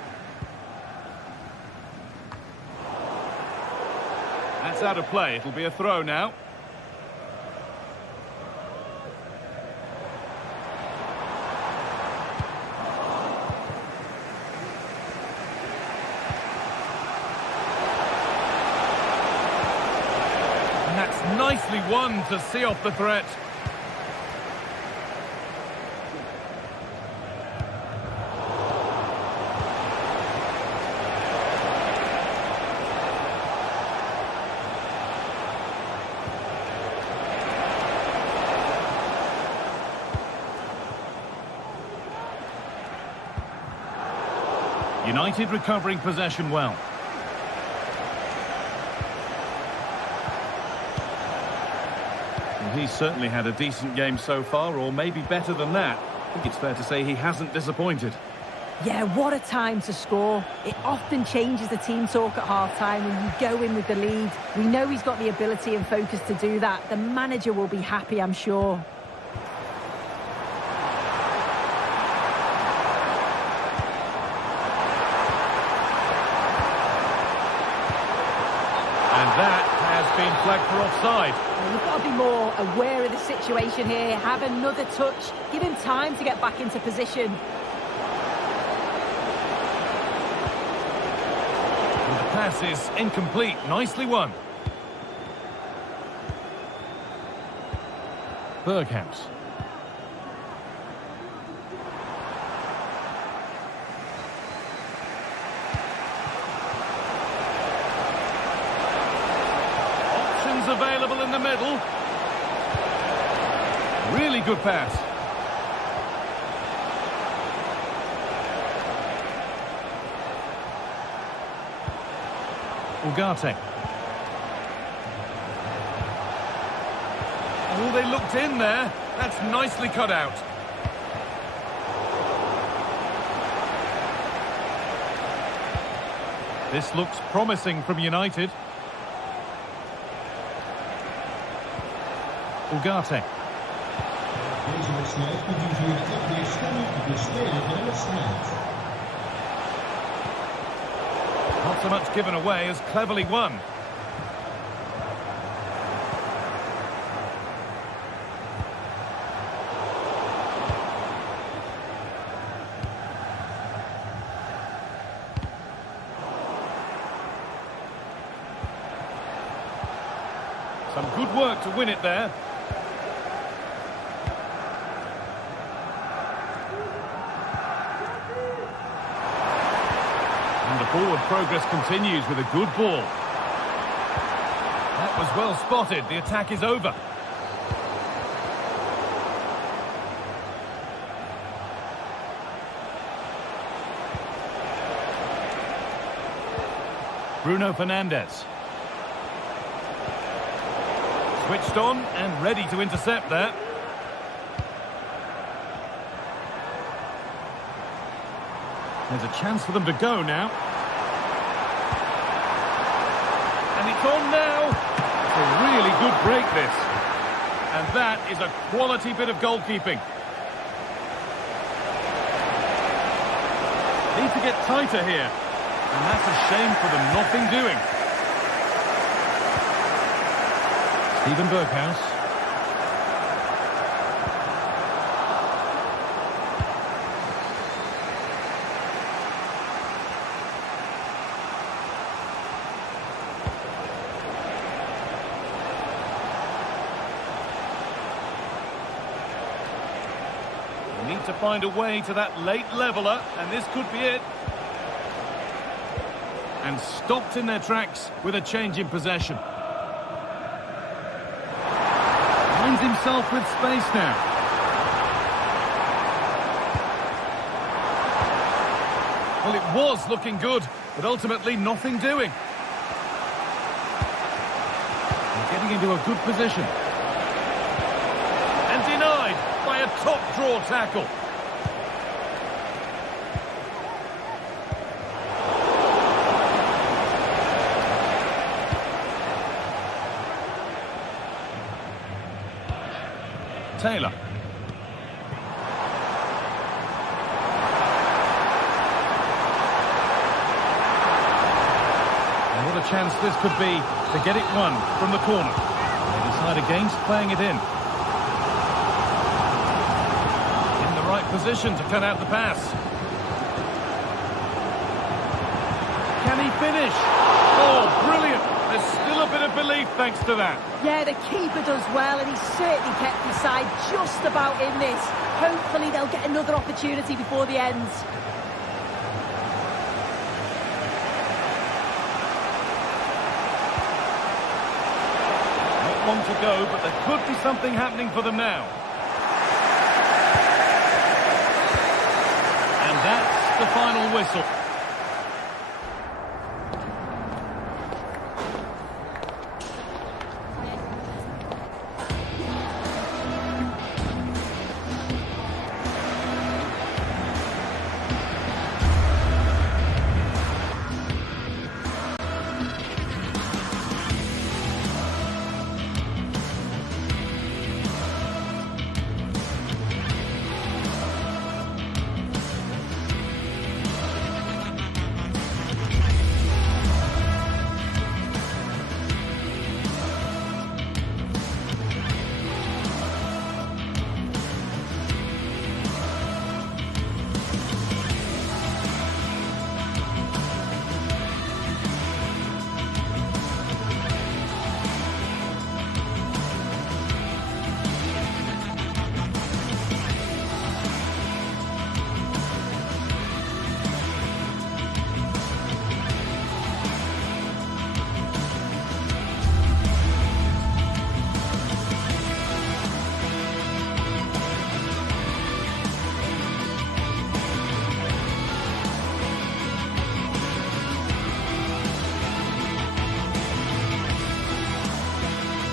That's out of play. It'll be a throw now. And that's nicely won to see off the threat. United recovering possession well. Well, he's certainly had a decent game so far, or maybe better than that. I think it's fair to say he hasn't disappointed. Yeah, what a time to score. It often changes the team talk at half-time when you go in with the lead. We know he's got the ability and focus to do that. The manager will be happy, I'm sure. That has been flagged for offside. You've got to be more aware of the situation here. Have another touch. Give him time to get back into position. And the pass is incomplete. Nicely won. Bergkamp. Available in the middle. Really good pass. Ugarte. Oh, they looked in there. That's nicely cut out. This looks promising from United. Ugarte. Not so much given away as cleverly won. Some good work to win it there. And the forward progress continues with a good ball. That was well spotted. The attack is over. Bruno Fernandes. Switched on and ready to intercept there. There's a chance for them to go now. And it's on now. It's a really good break, this. And that is a quality bit of goalkeeping. Need to get tighter here. And that's a shame for them, nothing doing. Stephen Berghuis. Need to find a way to that late leveller, and this could be it. And stopped in their tracks with a change in possession. Finds himself with space now. Well, it was looking good, but ultimately nothing doing. And getting into a good position. And denied by a top-draw tackle. Taylor. And what a chance this could be to get it won from the corner. They decide against playing it in. Right position to cut out the pass. Can he finish? Oh, brilliant. There's still a bit of belief thanks to that. Yeah, the keeper does well, and he's certainly kept his side just about in this. Hopefully they'll get another opportunity before the ends. Not long to go, but there could be something happening for them now. That's the final whistle.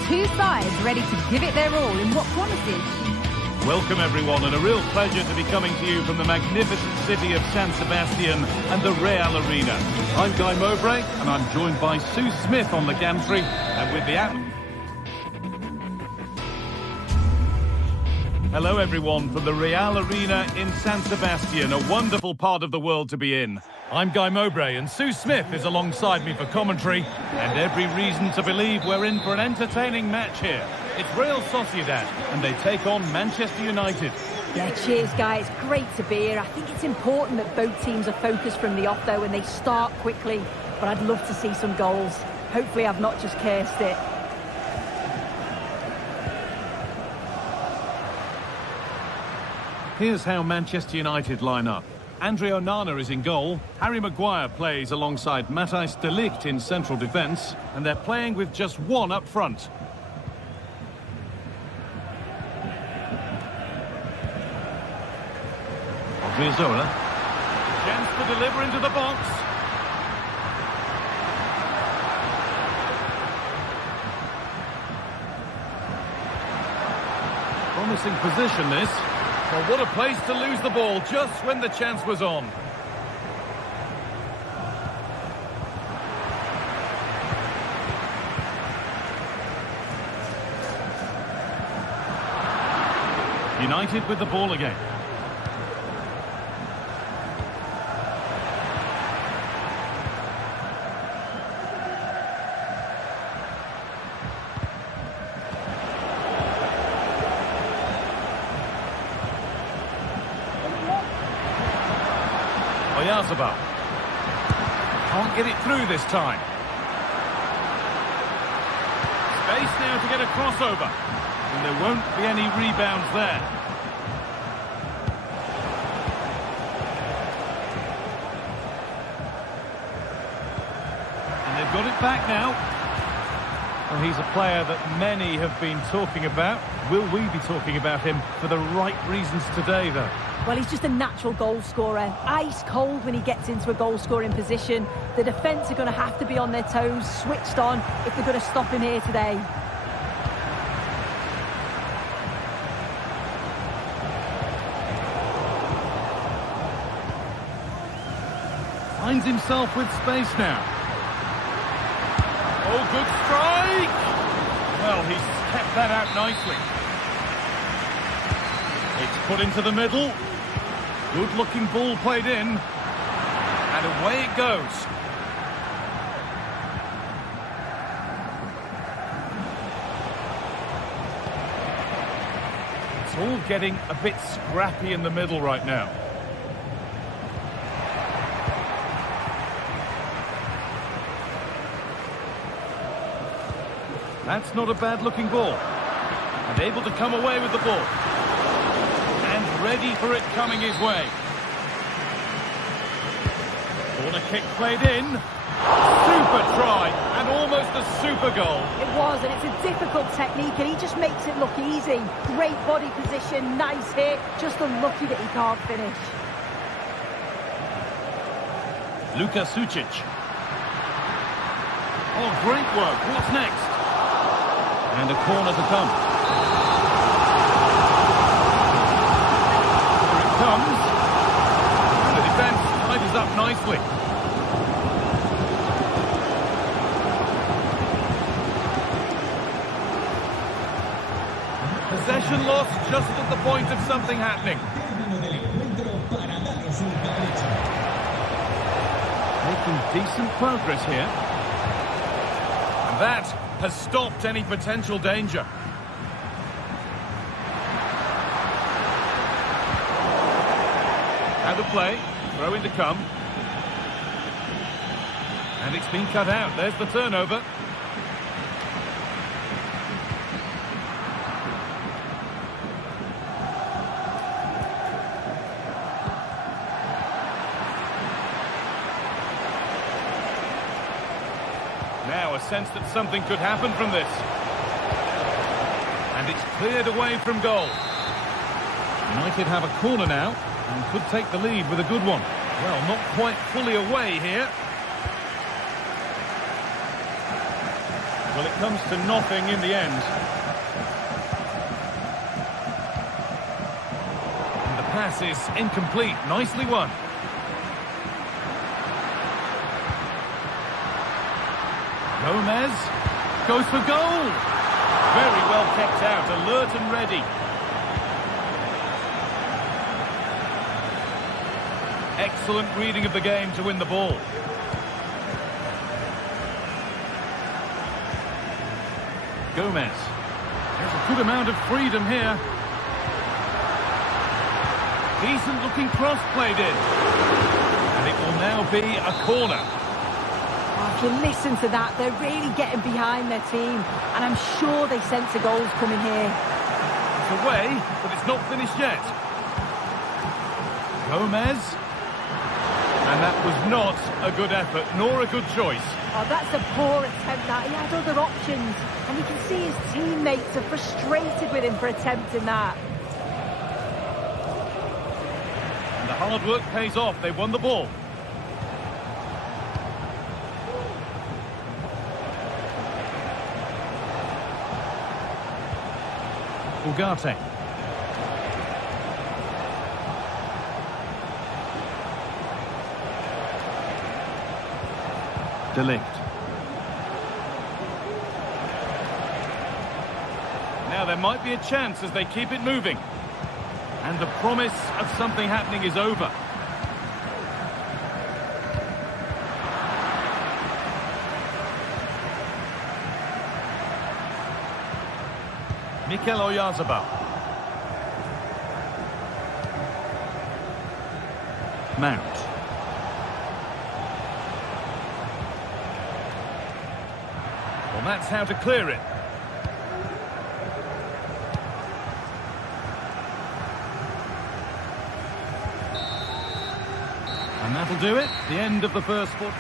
Two sides ready to give it their all in what promises. Welcome everyone, and a real pleasure to be coming to you from the magnificent city of San Sebastian and the Real Arena. I'm Guy Mowbray, and I'm joined by Sue Smith on the gantry, and with the Hello everyone from the Real Arena in San Sebastian, a wonderful part of the world to be in. I'm Guy Mowbray, and Sue Smith is alongside me for commentary, and every reason to believe we're in for an entertaining match here. It's Real Sociedad, and they take on Manchester United. Yeah, cheers, guys. It's great to be here. I think it's important that both teams are focused from the off, though, and they start quickly. But I'd love to see some goals. Hopefully I've not just cursed it. Here's how Manchester United line up. Andre Onana is in goal. Harry Maguire plays alongside Matthijs de Ligt in central defence, and they're playing with just one up front. Odriozola. Chance to deliver into the box. Promising position this. Well, what a place to lose the ball just when the chance was on. United with the ball again. Oyarzabal. Can't get it through this time. Space now to get a crossover. And there won't be any rebounds there. And they've got it back now. Well, he's a player that many have been talking about. Will we be talking about him for the right reasons today, though? Well, he's just a natural goal scorer. Ice cold when he gets into a goal-scoring position. The defence are going to have to be on their toes, switched on, if they're going to stop him here today. Finds himself with space now. Oh, good strike! Well, he's kept that out nicely. It's put into the middle. Good-looking ball played in. And away it goes. It's all getting a bit scrappy in the middle right now. That's not a bad-looking ball. And able to come away with the ball. And ready for it coming his way. Corner kick played in. Super try. And almost a super goal. It was, and it's a difficult technique, and he just makes it look easy. Great body position, nice hit. Just unlucky that he can't finish. Luka Sucic. Oh, great work. What's next? And a corner to come. Here it comes. And the defence tightens up nicely. Possession lost just at the point of something happening. Making decent progress here. And that has stopped any potential danger. Out of play, throw in to come. And it's been cut out. There's the turnover. Now a sense that something could happen from this. And it's cleared away from goal. United have a corner now and could take the lead with a good one. Well, not quite fully away here. Well, it comes to nothing in the end. And the pass is incomplete. Nicely won. Gomez goes for goal. Very well kept out, alert and ready. Excellent reading of the game to win the ball. Gomez. There's a good amount of freedom here. Decent looking cross played in. And it will now be a corner. If you listen to that, they're really getting behind their team, and I'm sure they sense a goal's coming here. It's away, but it's not finished yet. Gomez. And that was not a good effort, nor a good choice. Oh, that's a poor attempt, that. He had other options, and you can see his teammates are frustrated with him for attempting that. And the hard work pays off. They won the ball. Ugarte. De Ligt. Now there might be a chance as they keep it moving. And the promise of something happening is over. Mikel Oyarzabal. Mount. Well, that's how to clear it. And that'll do it. The end of the first foot.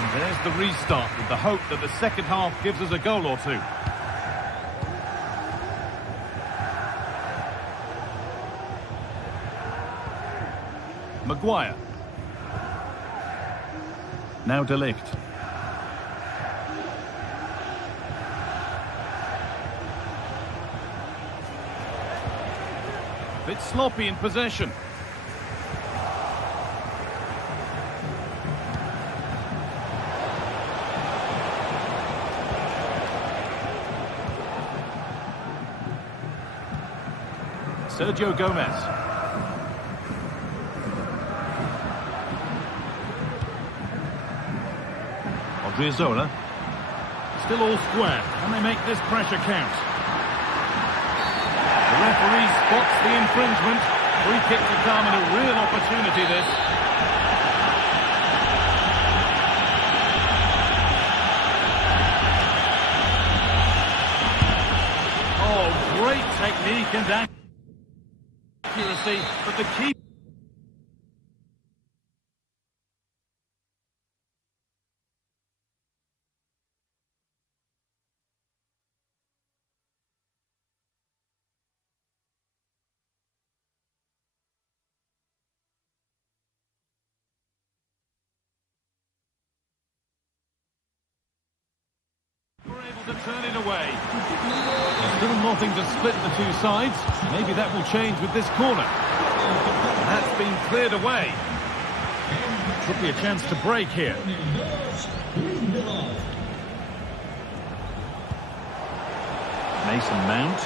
And there's the restart with the hope that the second half gives us a goal or two. Maguire. Now De Ligt. Bit sloppy in possession. Sergio Gomez. Odriozola. Still all square. Can they make this pressure count? The referee spots the infringement. Free kick to come and a real opportunity this. Oh, great technique and accuracy, but the keeper. To turn it away. There's still nothing to split the two sides. Maybe that will change with this corner. That's been cleared away. Could be a chance to break here. Mason Mount.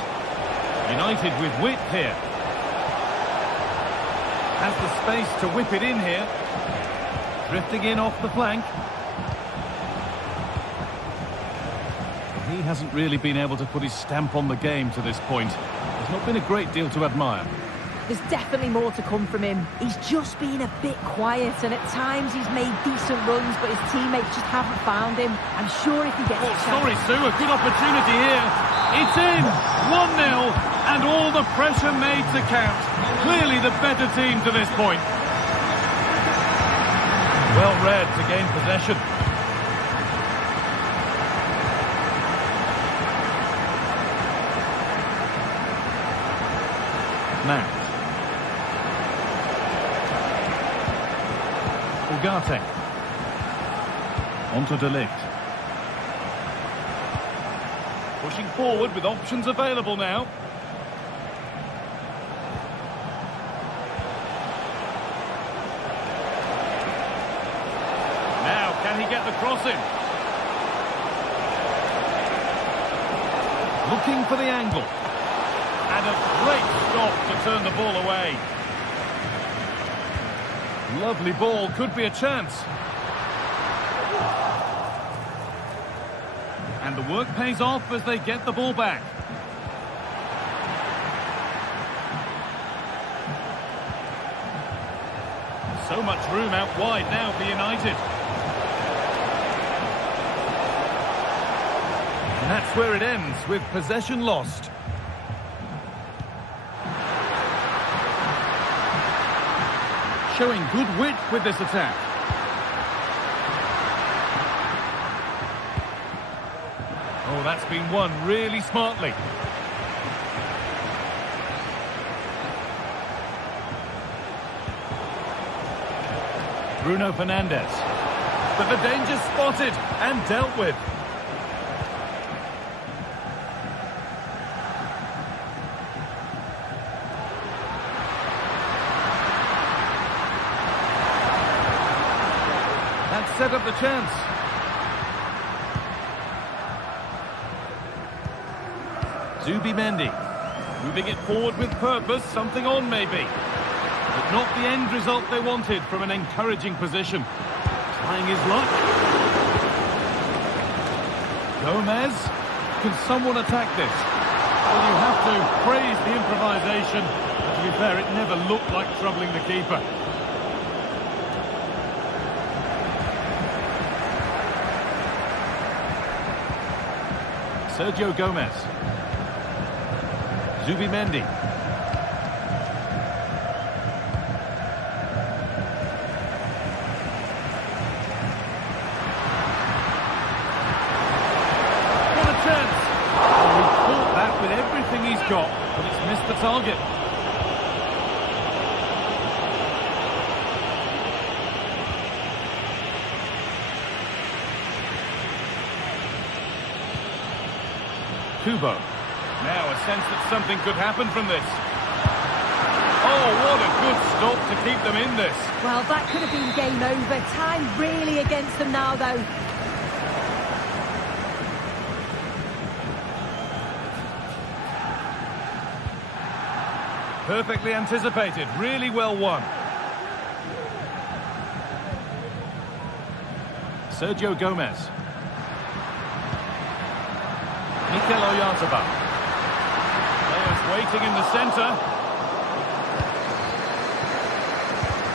United with width here. Has the space to whip it in here. Drifting in off the flank. He hasn't really been able to put his stamp on the game to this point. There's not been a great deal to admire. There's definitely more to come from him. He's just been a bit quiet, and at times he's made decent runs, but his teammates just haven't found him. I'm sure if he gets a chance... Sorry, Sue, a good opportunity here. It's in! 1-0, and all the pressure made to count. Clearly the better team to this point. Well read to gain possession. Mount. Ugarte. Onto De Ligt. Pushing forward with options available now. Now, can he get the cross in? Looking for the angle. And a great stop to turn the ball away. Lovely ball, could be a chance. And the work pays off as they get the ball back. So much room out wide now for United. And that's where it ends, with possession lost. Showing good width with this attack. Oh, that's been won really smartly. Bruno Fernandes. But the danger spotted and dealt with. Set up the chance. Zubimendi. Moving it forward with purpose, something on maybe. But not the end result they wanted from an encouraging position. Trying his luck. Gomez. Can someone attack this? Well, you have to praise the improvisation. The To be fair, it never looked like troubling the keeper. Sergio Gomez. Zubimendi. What a chance! Oh, he caught that with everything he's got, but it's missed the target. Kubo. Now a sense that something could happen from this. Oh, what a good stop to keep them in this. Well, that could have been game over. Time really against them now, though. Perfectly anticipated, really well won. Sergio Gomez. Mikel Oyarzabal. Players waiting in the centre.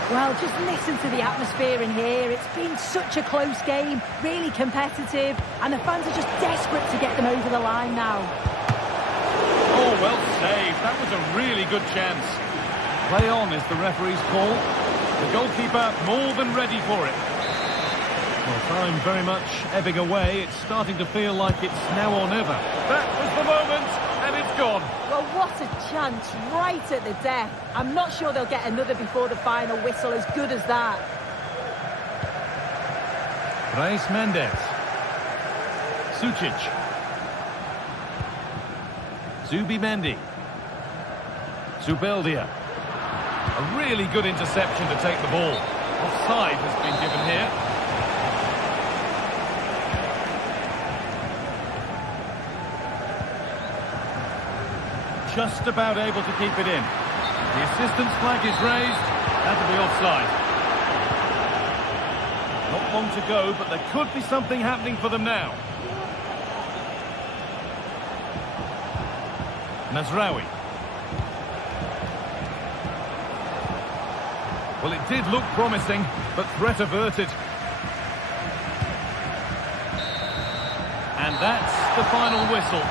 Well, just listen to the atmosphere in here. It's been such a close game, really competitive, and the fans are just desperate to get them over the line now. Oh, well saved. That was a really good chance. Play on is the referee's call. The goalkeeper more than ready for it. Well, time very much ebbing away. It's starting to feel like it's now or never. That was the moment, and it's gone. Well, what a chance right at the death. I'm not sure they'll get another before the final whistle as good as that. Brais Mendes. Sucic. Zubimendi. Zubeldia. A really good interception to take the ball. Offside has been given here. Just about able to keep it in. The assistant's flag is raised. That'll be offside. Not long to go, but there could be something happening for them now. Nazraoui. Well, it did look promising, but threat averted. And that's the final whistle.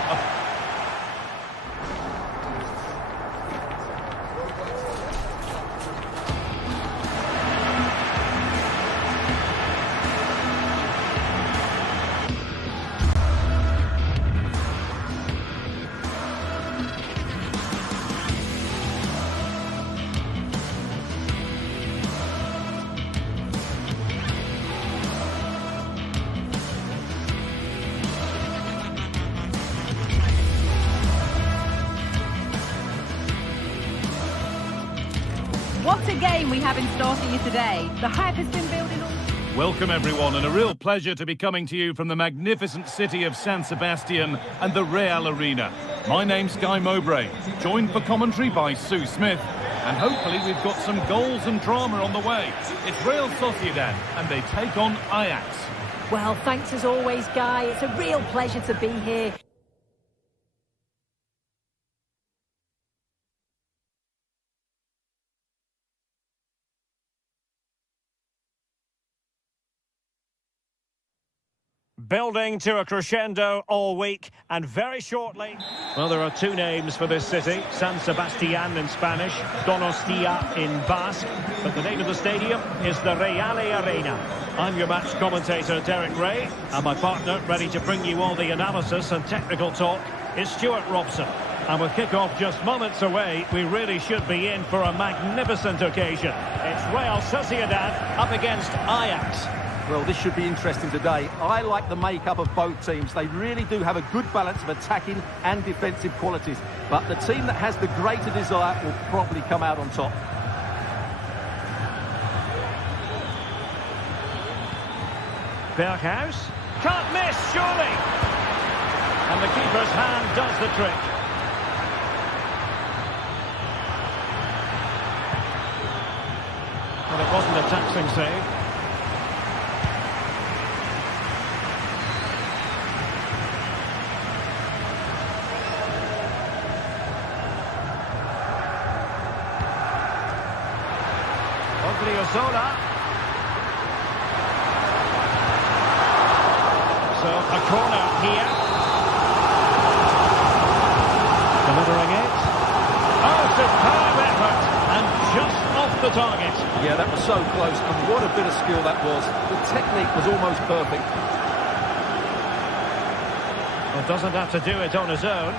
What a game we have in store for you today. The hype has been building all... Welcome everyone, and a real pleasure to be coming to you from the magnificent city of San Sebastian and the Real Arena. My name's Guy Mowbray, joined for commentary by Sue Smith, and hopefully we've got some goals and drama on the way. It's Real Sociedad, and they take on Ajax. Well, thanks as always, Guy. It's a real pleasure to be here. Building to a crescendo all week, and very shortly... Well, there are two names for this city. San Sebastian in Spanish, Donostia in Basque. But the name of the stadium is the Real Arena. I'm your match commentator, Derek Ray, and my partner, ready to bring you all the analysis and technical talk, is Stuart Robson. And with kick-off just moments away, we really should be in for a magnificent occasion. It's Real Sociedad up against Ajax. Well, this should be interesting today. I like the makeup of both teams. They really do have a good balance of attacking and defensive qualities. But the team that has the greater desire will probably come out on top. Berghuis. Can't miss, surely! And the keeper's hand does the trick. Well, it wasn't a taxing save. Odriozola. So a corner here. Delivering it. Oh, superb effort. And just off the target. Yeah, that was so close, and what a bit of skill that was. The technique was almost perfect. Well, doesn't have to do it on his own.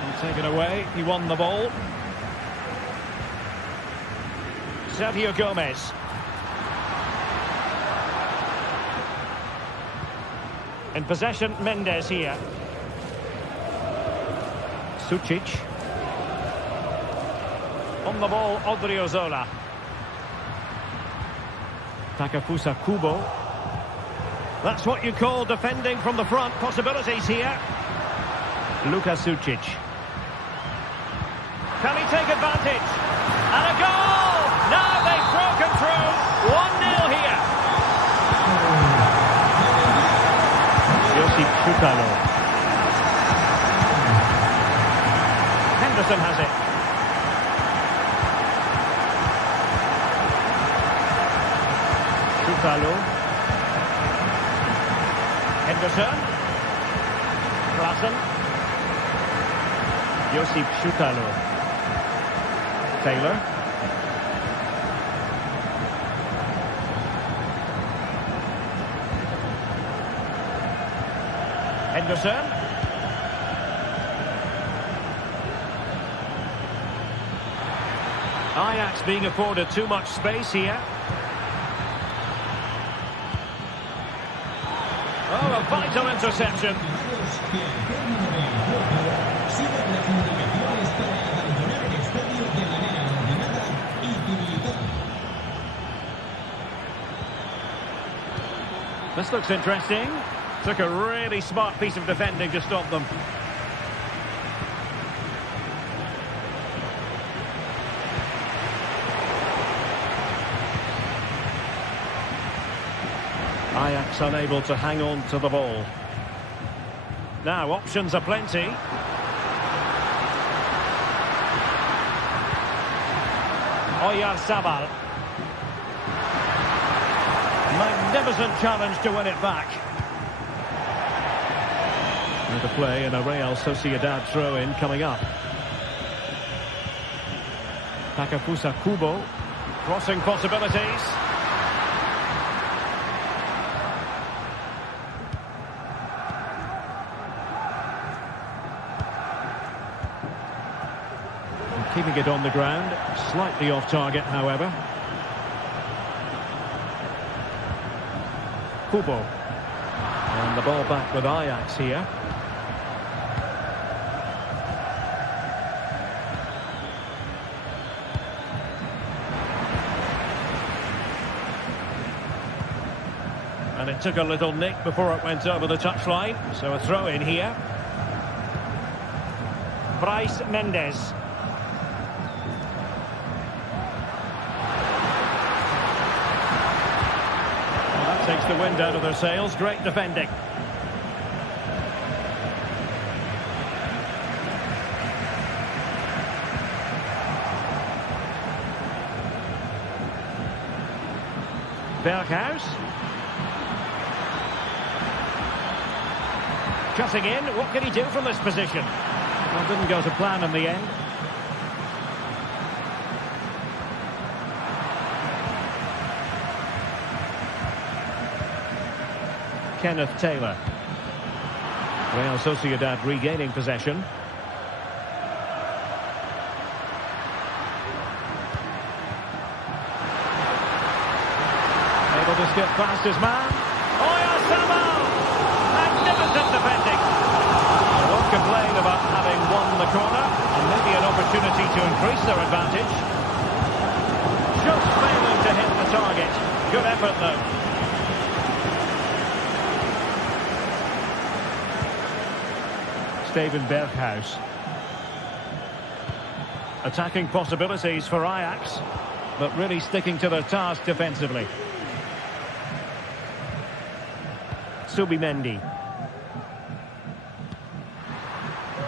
He'll take it away. He won the ball. Sergio Gomez. In possession, Mendes here. Sucic. On the ball, Odriozola. Takefusa Kubo. That's what you call defending from the front. Possibilities here. Luka Sucic. Can he take advantage? And a goal! Now they've broken through. 1-0 here. Josip Chutalo. Henderson has it. Chutalo. Henderson. Klassen. Josip Chutalo. Taylor. Henderson. Ajax being afforded too much space here. Oh, a vital interception. This looks interesting. Took a really smart piece of defending to stop them. Ajax unable to hang on to the ball. Now, options are plenty. Oyarzabal. Magnificent challenge to win it back. And the play and a Real Sociedad throw-in coming up. Takefusa Kubo. Crossing possibilities. Keeping it on the ground. Slightly off target, however. Kubo. And the ball back with Ajax here. And it took a little nick before it went over the touchline. So a throw in here. Bryce Mendes. Well, that takes the wind out of their sails. Great defending. Berghuis. Cutting in, what can he do from this position? Well, didn't go to plan in the end. Kenneth Taylor. Real Sociedad regaining possession. Able to skip past his man. Oyarzabal! Magnificent defending. I won't complain about having won the corner, and maybe an opportunity to increase their advantage. Just failing to hit the target. Good effort, though. Steven Berghuis. Attacking possibilities for Ajax, but really sticking to their task defensively. Subimendi.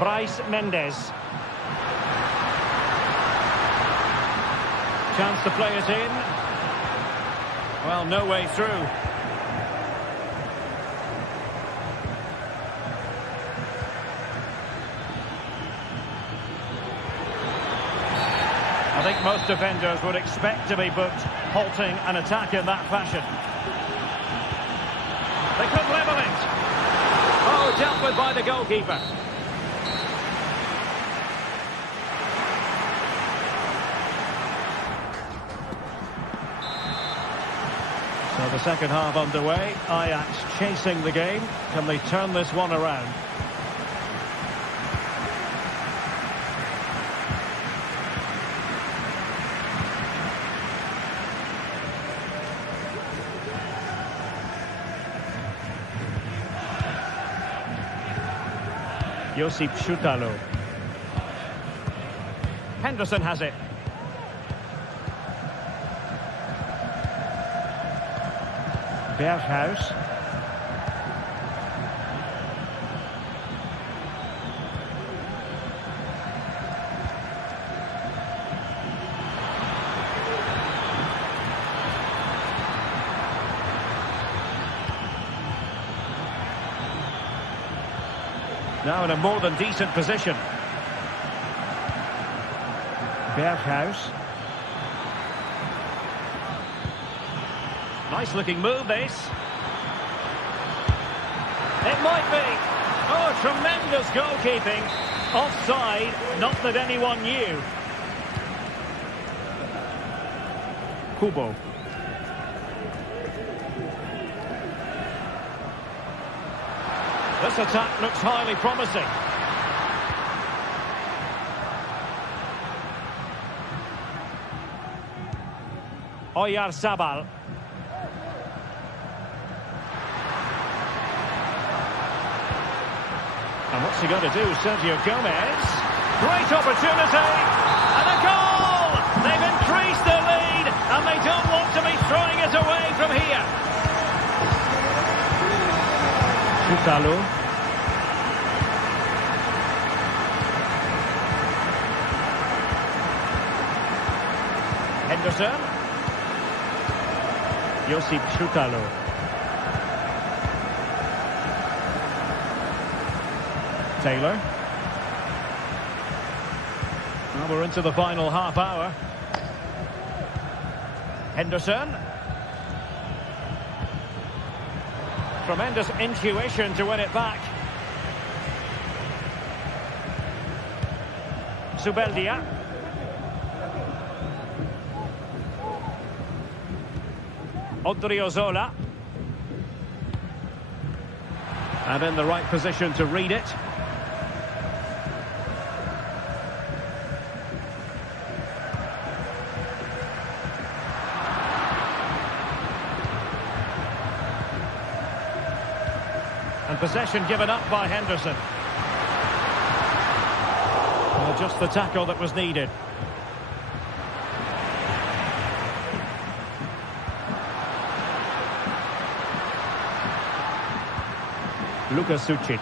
Bryce Mendes. Chance to play it in. Well, no way through. I think most defenders would expect to be booked halting an attack in that fashion. They could level it. Oh, dealt with by the goalkeeper. So the second half underway. Ajax chasing the game. Can they turn this one around? Josip Schutalo. Henderson has it. Berghuis. Now in a more than decent position. Berghuis. Nice looking move, this. It might be. Oh, tremendous goalkeeping. Offside, not that anyone knew. Kubo. This attack looks highly promising. Oyarzabal. And what's he going to do, Sergio Gomez? Great opportunity! And a goal! They've increased their lead, and they don't want to be throwing it away from here. Schutalo. Henderson. Josip Schutalo. Taylor. Well, we're into the final half hour. Henderson. Tremendous intuition to win it back. Zubeldia. Odriozola. And in the right position to read it. And possession given up by Henderson. Well, just the tackle that was needed. Luka Sucic.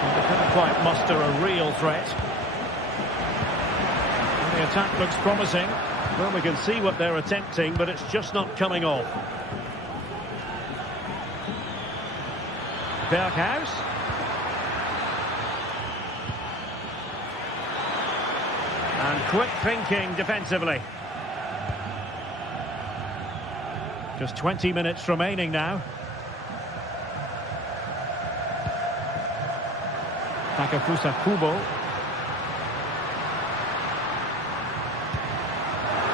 Well, they couldn't quite muster a real threat. And the attack looks promising. Well, we can see what they're attempting, but it's just not coming off. Berghuis. And quick thinking defensively. Just 20 minutes remaining now. Takefusa Kubo.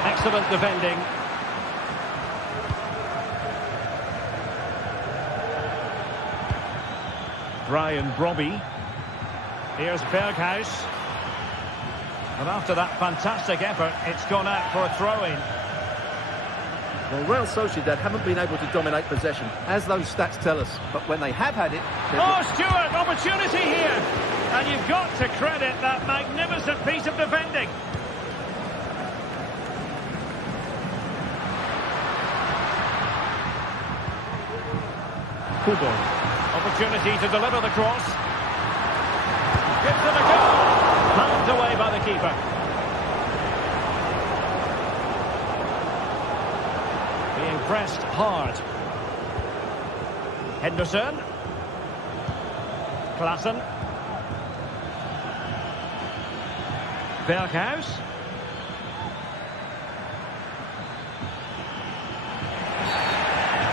Excellent defending. Brian Brobby. Here's Berghuis. And after that fantastic effort, it's gone out for a throw-in. Well, Real Sociedad haven't been able to dominate possession, as those stats tell us. But when they have had it... Oh, Stewart, opportunity here. And you've got to credit that magnificent piece of defending. Kubo. Opportunity to deliver the cross. Gives them a goal. put away by the keeper. Being pressed hard. Henderson. Klaassen. Berghuis.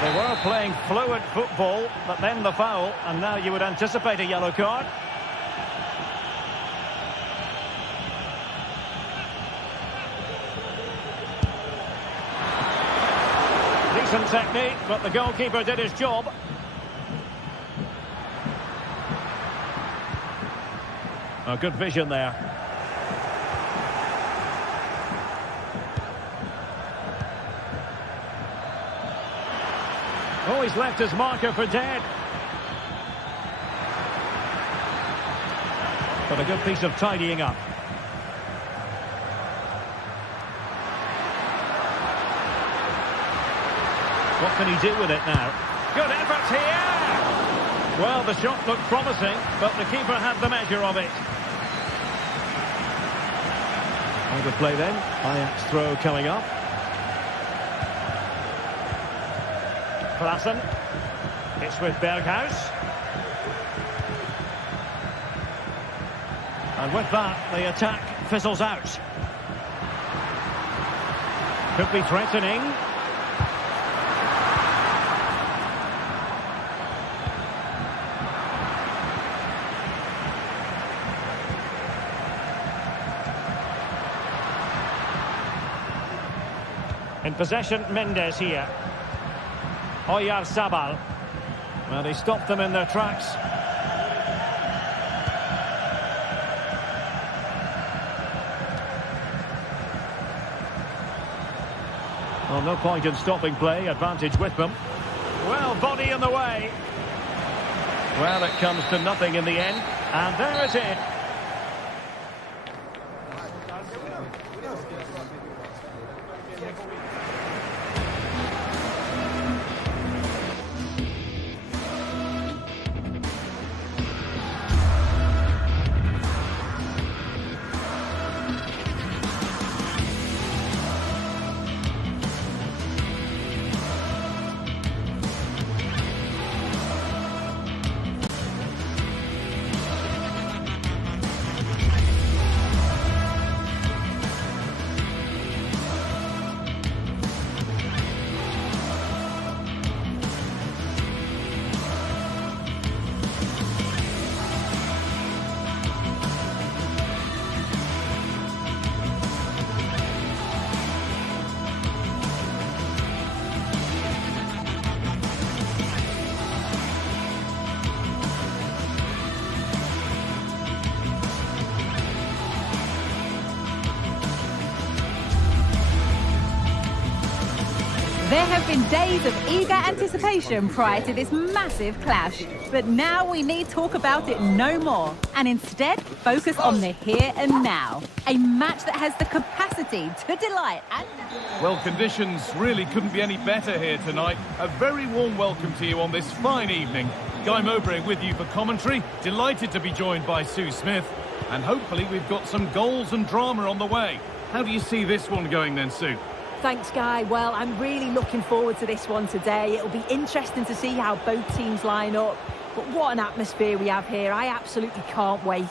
They were playing fluid football, but then the foul, and now you would anticipate a yellow card. Decent technique, but the goalkeeper did his job. Oh, good vision there. Oh, he's left his marker for dead. But a good piece of tidying up. What can he do with it now? Good effort here! Well, the shot looked promising, but the keeper had the measure of it. On the play then. Ajax throw coming up. Klaassen. It's with Berghuis. And with that, the attack fizzles out. Could be threatening. In possession, Mendes here. Oyarzabal. Well, he stopped them in their tracks. Well, no point in stopping play. Advantage with them. Well, body in the way. Well, it comes to nothing in the end. And there it is. There have been days of eager anticipation prior to this massive clash, but now we need talk about it no more, and instead focus on the here and now. A match that has the capacity to delight and... Well, conditions really couldn't be any better here tonight. A very warm welcome to you on this fine evening. Guy Mowbray with you for commentary. Delighted to be joined by Sue Smith. And hopefully we've got some goals and drama on the way. How do you see this one going then, Sue? Thanks, Guy. Well, I'm really looking forward to this one today. It'll be interesting to see how both teams line up. But what an atmosphere we have here. I absolutely can't wait.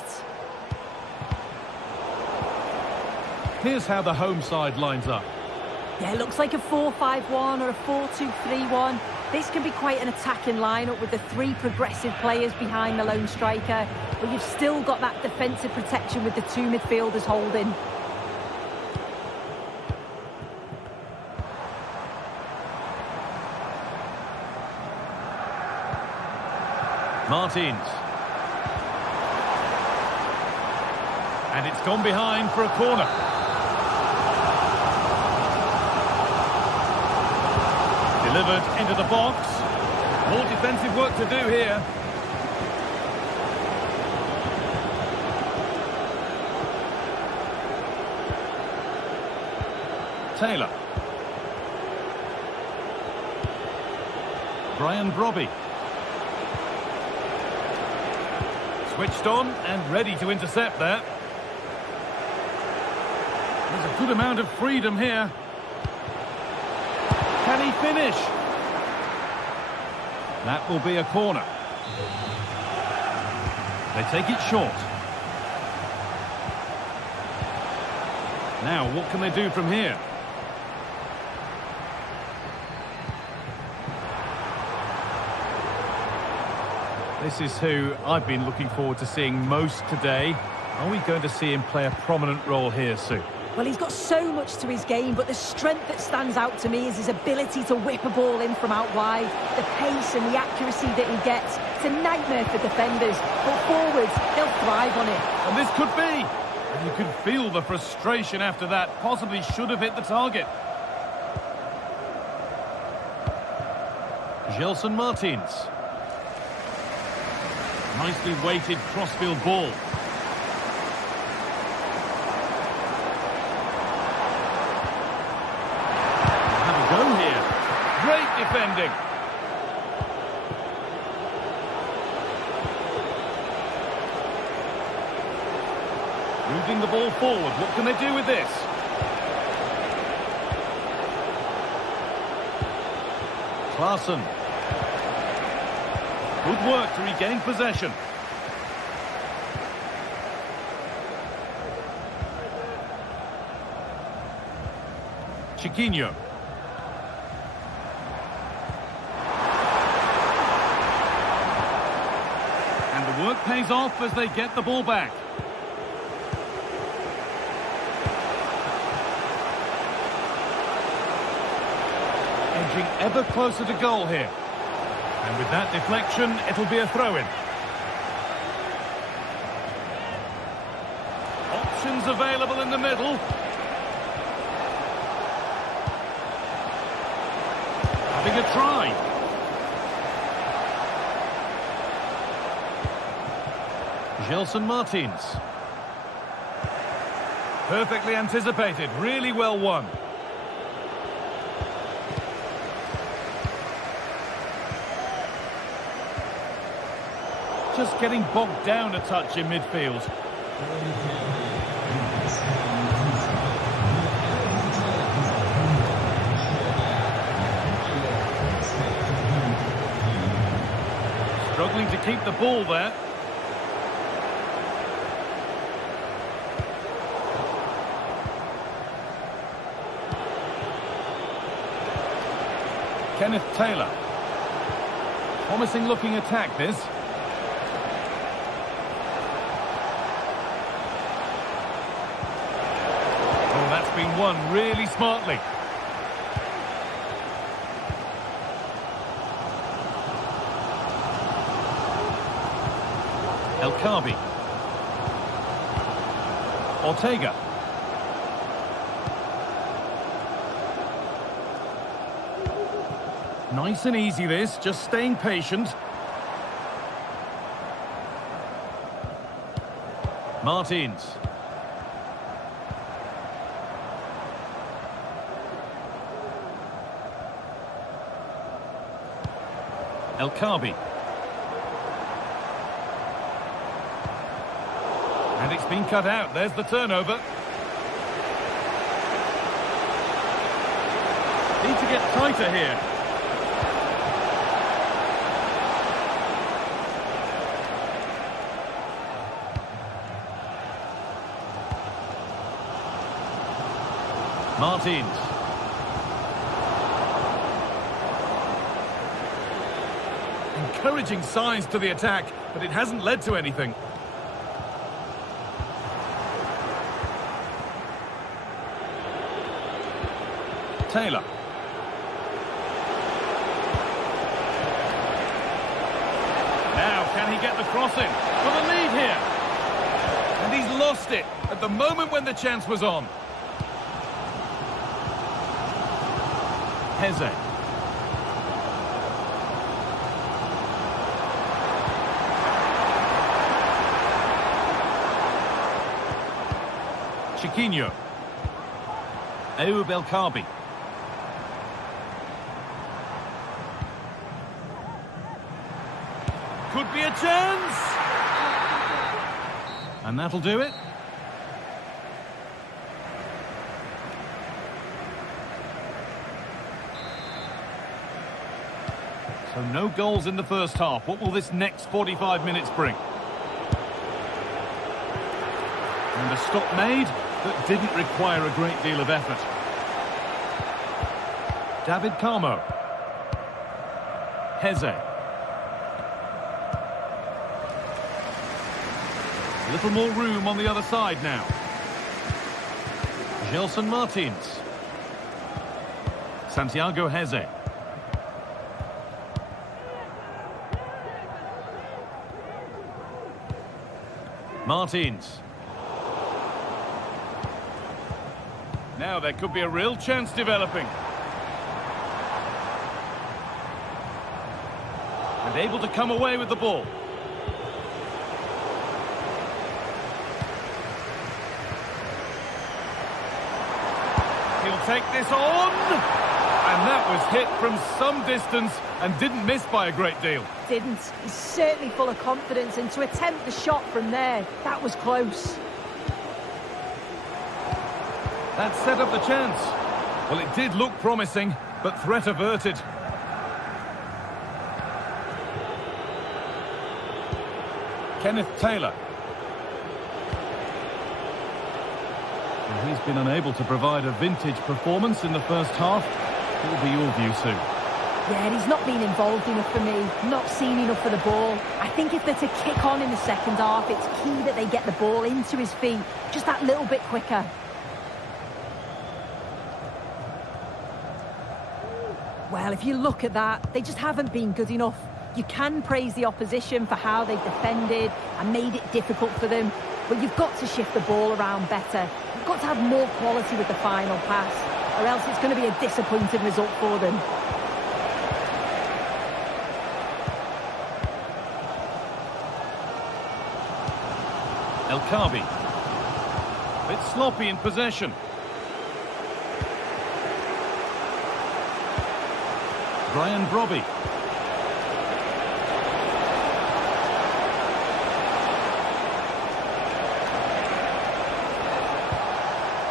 Here's how the home side lines up. Yeah, it looks like a 4-5-1 or a 4-2-3-1. This can be quite an attacking lineup with the three progressive players behind the lone striker. But you've still got that defensive protection with the two midfielders holding. Martins. And it's gone behind for a corner. Delivered into the box. More defensive work to do here. Taylor. Brian Brobby. Switched on and ready to intercept there. There's a good amount of freedom here. Can he finish? That will be a corner. They take it short. Now, what can they do from here? This is who I've been looking forward to seeing most today. Are we going to see him play a prominent role here, Sue? Well, he's got so much to his game, but the strength that stands out to me is his ability to whip a ball in from out wide, the pace and the accuracy that he gets. It's a nightmare for defenders, but forwards, they'll thrive on it. And this could be. And you could feel the frustration after that. Possibly should have hit the target. Gelson Martins. Nicely weighted crossfield ball. Have a go here. Great defending. Moving the ball forward. What can they do with this? Klaassen. Good work to regain possession. Chiquinho. And the work pays off as they get the ball back. Edging ever closer to goal here. And with that deflection, it'll be a throw-in. Options available in the middle. Having a try. Gelson Martins. Perfectly anticipated, really well won. Just getting bogged down a touch in midfield. Struggling to keep the ball there. Kenneth Taylor. Promising looking attack this. Been won really smartly. El Khabi. Ortega. Nice and easy this, just staying patient. Martins. El Khabi. And it's been cut out. There's the turnover. Need to get tighter here. Martins. Encouraging signs to the attack, but it hasn't led to anything. Taylor. Now, can he get the cross in? For the lead here. And he's lost it at the moment when the chance was on. Heze. Chiquinho. Ayoub El Khabi. Could be a chance. And that'll do it. So no goals in the first half. What will this next 45 minutes bring? And a stop made that didn't require a great deal of effort. David Carmo. Heze. A little more room on the other side now. Gelson Martins. Santiago Heze. Martins. Now there could be a real chance developing. And able to come away with the ball. He'll take this on. And that was hit from some distance and didn't miss by a great deal. Didn't. He's certainly full of confidence, and to attempt the shot from there, that was close. That set up the chance. Well, it did look promising, but threat averted. Kenneth Taylor. And he's been unable to provide a vintage performance in the first half. What will be your view, Sue? Yeah, he's not been involved enough for me, not seen enough for the ball. I think if they're to kick on in the second half, it's key that they get the ball into his feet just that little bit quicker. Well, if you look at that, they just haven't been good enough. You can praise the opposition for how they've defended and made it difficult for them, but you've got to shift the ball around better. You've got to have more quality with the final pass, or else it's going to be a disappointing result for them. El Kaabi. A bit sloppy in possession. Brian Brobby.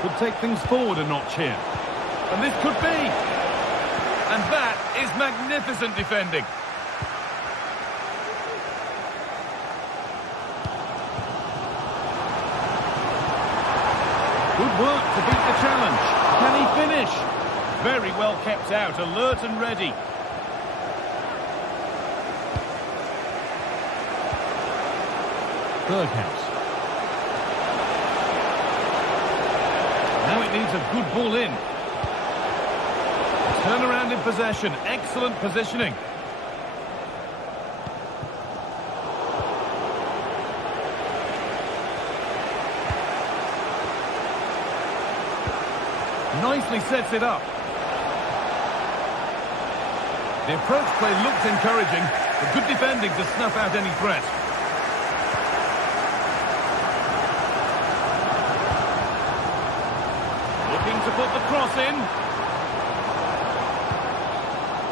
Could take things forward a notch here. And this could be. And that is magnificent defending. Good work to beat the challenge. Can he finish? Very well kept out, alert and ready. Berghaus. Now it needs a good ball in. Turn around in possession. Excellent positioning. Nicely sets it up. The approach play looked encouraging, but good defending to snuff out any threat. Looking to put the cross in.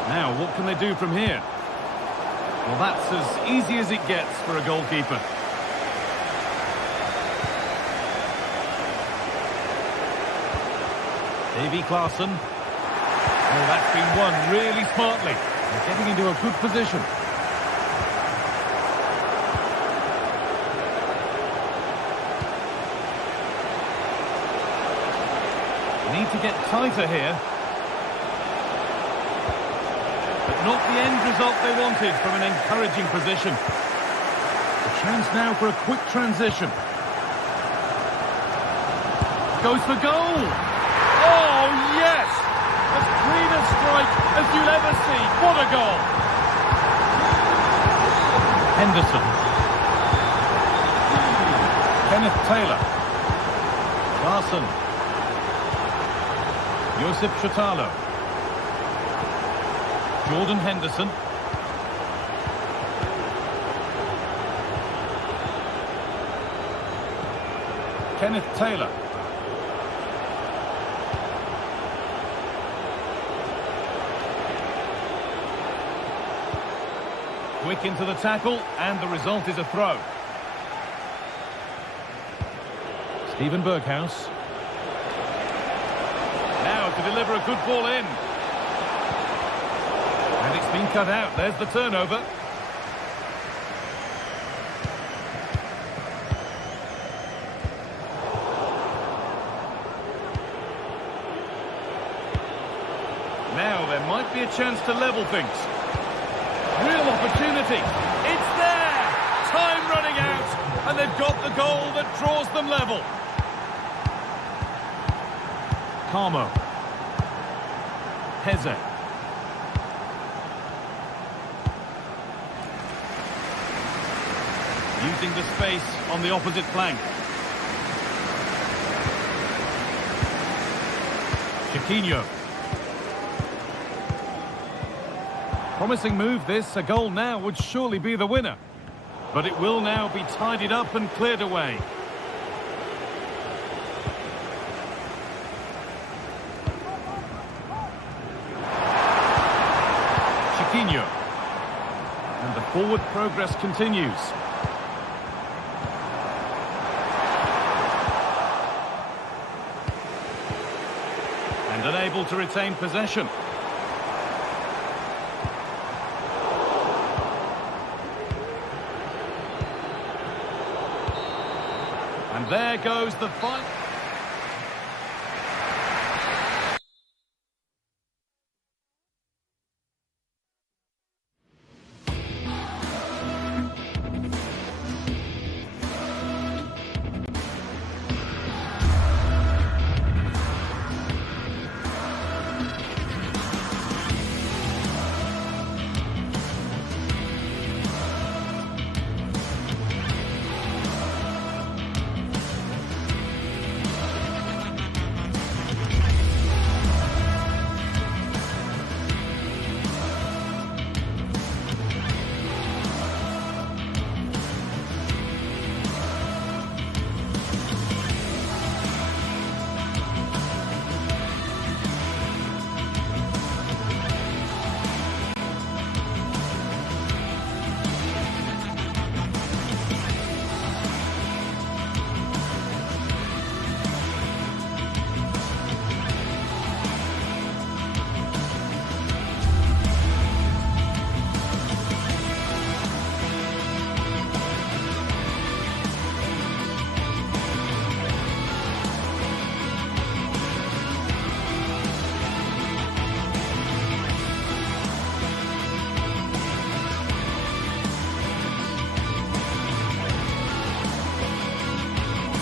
Now, what can they do from here? Well, that's as easy as it gets for a goalkeeper. Davy Klaassen. Oh, that's been won really smartly. They're getting into a good position. Need to get tighter here. But not the end result they wanted from an encouraging position. A chance now for a quick transition. Goes for goal. Oh, yes! As clean a strike as you'll ever see. What a goal! Henderson. Kenneth Taylor. Klaassen. Josip Chotalo. Jordan Henderson. Kenneth Taylor. Quick into the tackle, and the result is a throw. Steven Berghaus. Now to deliver a good ball in. And It's been cut out. There's the turnover. Now there might be a chance to level things. Real opportunity. It's there! Time running out, and they've got the goal that draws them level. Carmo. Heze. Using the space on the opposite flank. Chiquinho. Promising move this. A goal now would surely be the winner. But it will now be tidied up and cleared away. Chiquinho. And the forward progress continues. And unable to retain possession. And there goes the fight.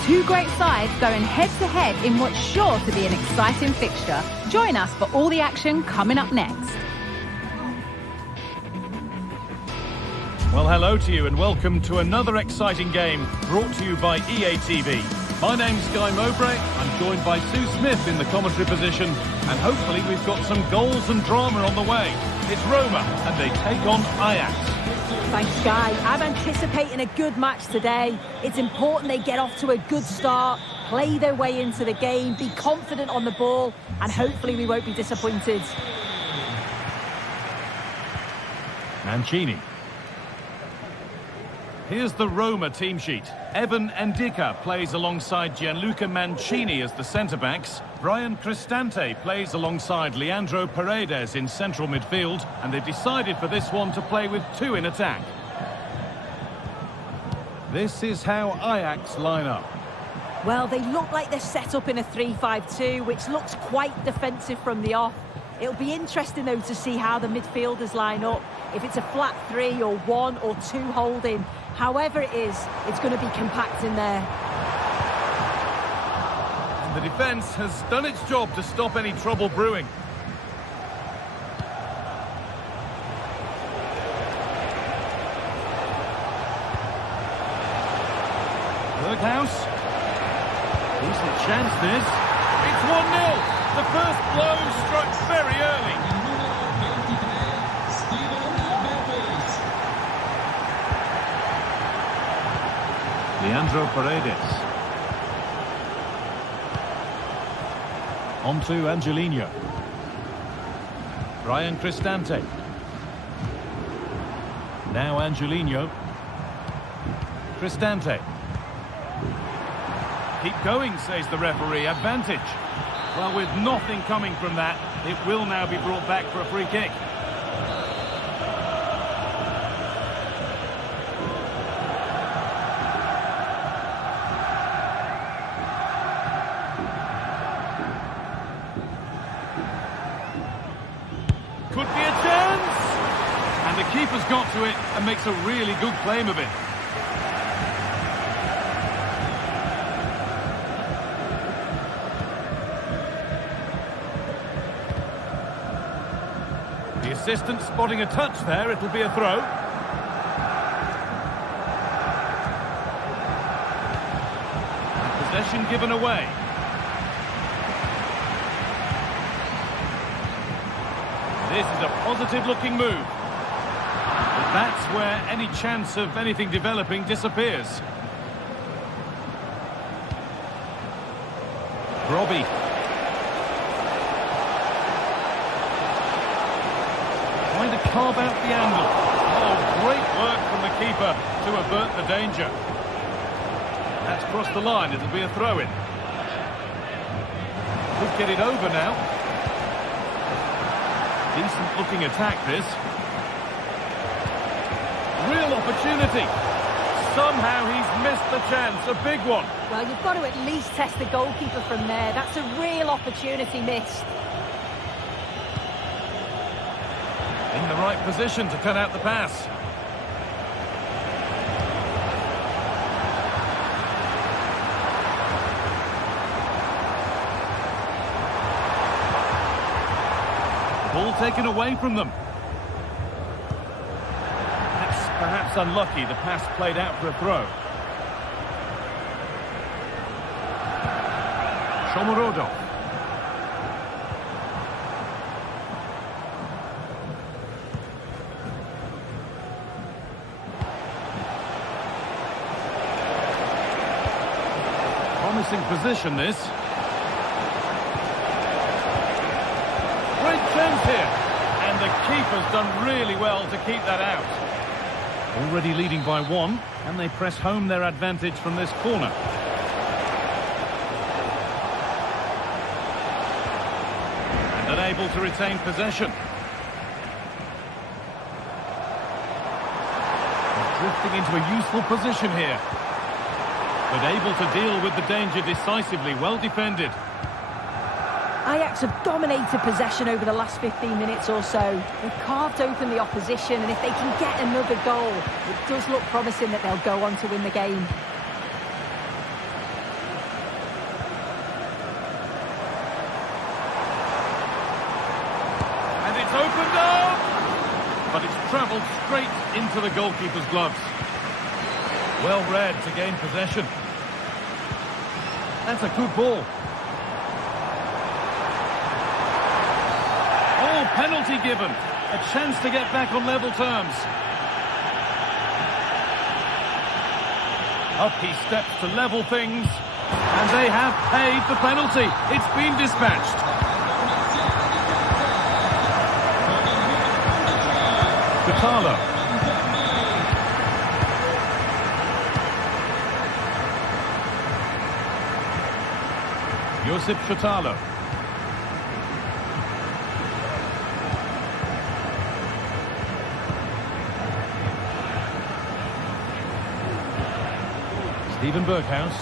Two great sides going head-to-head in what's sure to be an exciting fixture. Join us for all the action coming up next. Well, hello to you and welcome to another exciting game brought to you by EA TV. My name's Guy Mowbray. I'm joined by Sue Smith in the commentary position, and hopefully we've got some goals and drama on the way. It's Roma and they take on Ajax. Thanks, Guy. I'm anticipating a good match today. It's important they get off to a good start, play their way into the game, be confident on the ball, and hopefully we won't be disappointed. Mancini. Here's the Roma team sheet. Evan Ndicka plays alongside Gianluca Mancini as the centre-backs. Brian Cristante plays alongside Leandro Paredes in central midfield. And they've decided for this one to play with two in attack. This is how Ajax line up. Well, they look like they're set up in a 3-5-2, which looks quite defensive from the off. It'll be interesting, though, to see how the midfielders line up. If it's a flat 3 or 1 or 2 holding, however it is, it's going to be compact in there. And the defence has done its job to stop any trouble brewing. Berghaus. Decent chance this. It's 1-0. The first blow struck very early. Leandro Paredes. On to Angelino. Brian Cristante. Now Angelino. Cristante. Keep going, says the referee. Advantage. Well, with nothing coming from that, it will now be brought back for a free kick. got to it and makes a really good claim of it. The assistant spotting a touch there, it'll be a throw. Possession given away. This is a positive-looking move. But that's where any chance of anything developing disappears. Robbie. Trying to carve out the angle. Oh, great work from the keeper to avert the danger. That's crossed the line, it'll be a throw-in. Could get it over now. Decent looking attack this. Real opportunity. Somehow he's missed the chance, a big one. Well, you've got to at least test the goalkeeper from there. That's a real opportunity missed. In the right position to cut out the pass. Ball taken away from them. That's perhaps unlucky. The pass played out for a throw. Shomorodov. Promising position this. Great chance here. And the keeper's done really well to keep that out. Already leading by one, and they press home their advantage from this corner. And unable to retain possession. Drifting into a useful position here. But able to deal with the danger decisively, well defended. Ajax have dominated possession over the last 15 minutes or so. They've carved open the opposition, and if they can get another goal, it does look promising that they'll go on to win the game. And it's opened up! But it's travelled straight into the goalkeeper's gloves. Well read to gain possession. That's a good ball. Oh, penalty given. A chance to get back on level terms. Up he steps to level things. And they have paid the penalty. It's been dispatched. Catala. Josip Shatalo. Steven Berghuis.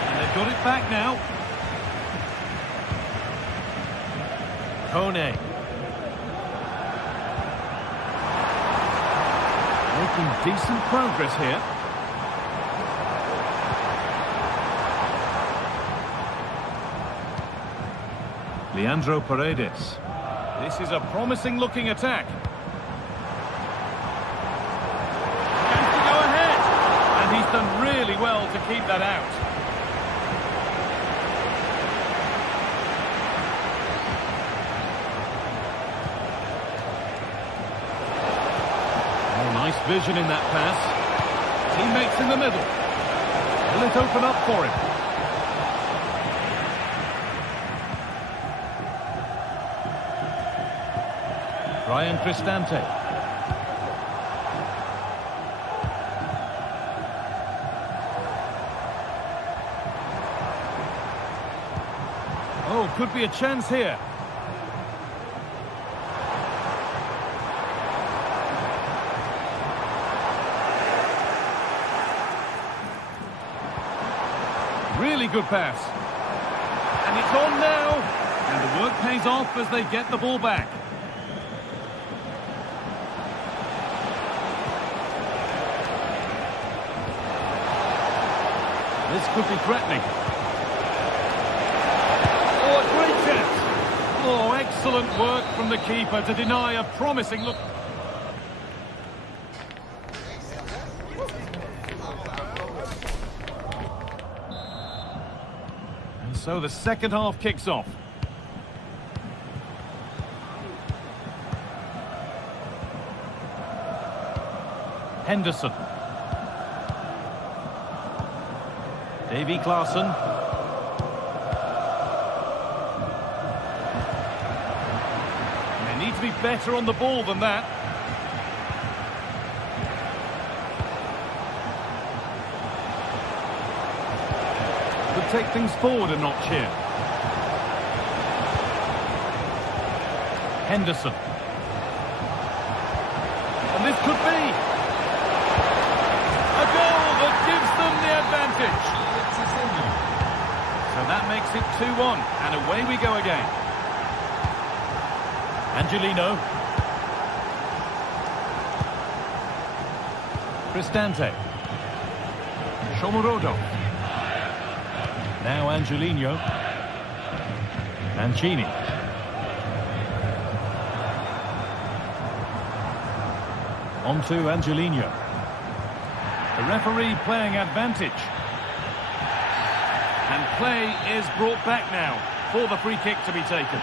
And they've got it back now. Kone. Making decent progress here. Leandro Paredes. This is a promising looking attack. Chance to go ahead. And he's done really well to keep that out. Oh, nice vision in that pass. Teammates in the middle. Will it open up for him? Ryan Cristante. Oh, could be a chance here. Really good pass. And it's on now. And the Work pays off as they get the ball back. This could be threatening. Oh, a great chance. Oh, excellent work from the keeper to deny a promising look. And so the second half kicks off. Henderson. Davy Klaassen. They need to be better on the ball than that. Could take things forward a notch here. Henderson. And this could be a goal that gives them the advantage. So that makes it 2-1, and away we go again. Angelino. Cristante. Shomurodov. Now Angelino. Mancini. On to Angelino. The referee playing advantage. And play is brought back now for the free kick to be taken.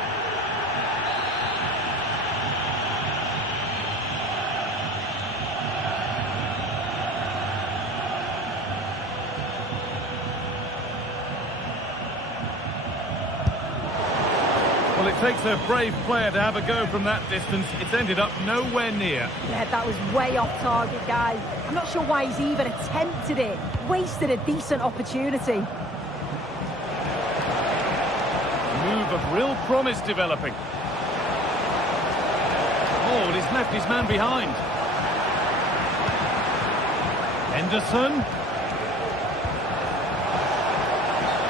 Well, it takes a brave player to have a go from that distance. It's ended up nowhere near. Yeah, that was way off target, guy. I'm not sure why he's even attempted it. Wasted a decent opportunity. Move of real promise developing. Oh, and he's left his man behind. Henderson.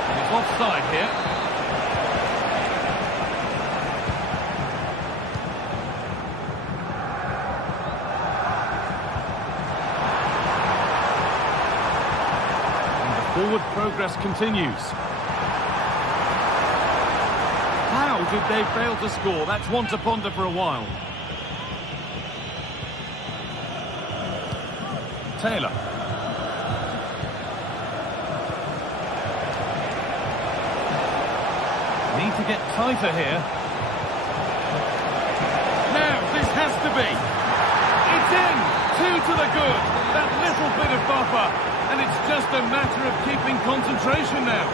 And he's offside here. And the forward progress continues. How did they fail to score? That's one to ponder for a while. Taylor. Need to get tighter here. Now, this has to be. It's in! 2 to the good. That little bit of buffer. And it's just a matter of keeping concentration now.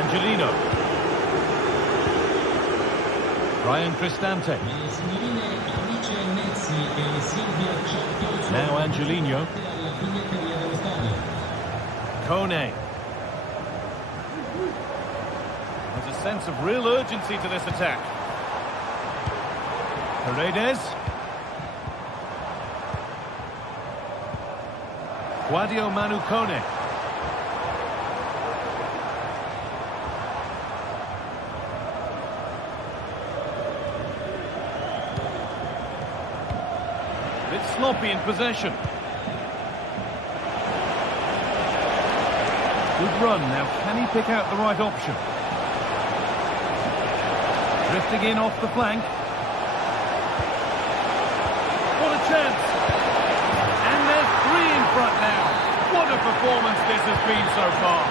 Angelino. Ryan Cristante. Now Angelino. Kone. There's a sense of real urgency to this attack. Paredes. Guadio Manu Kone. Bit sloppy in possession. Good run. Now, can he pick out the right option? Drifting in off the flank. What a chance! And there's 3 in front now. What a performance this has been so far.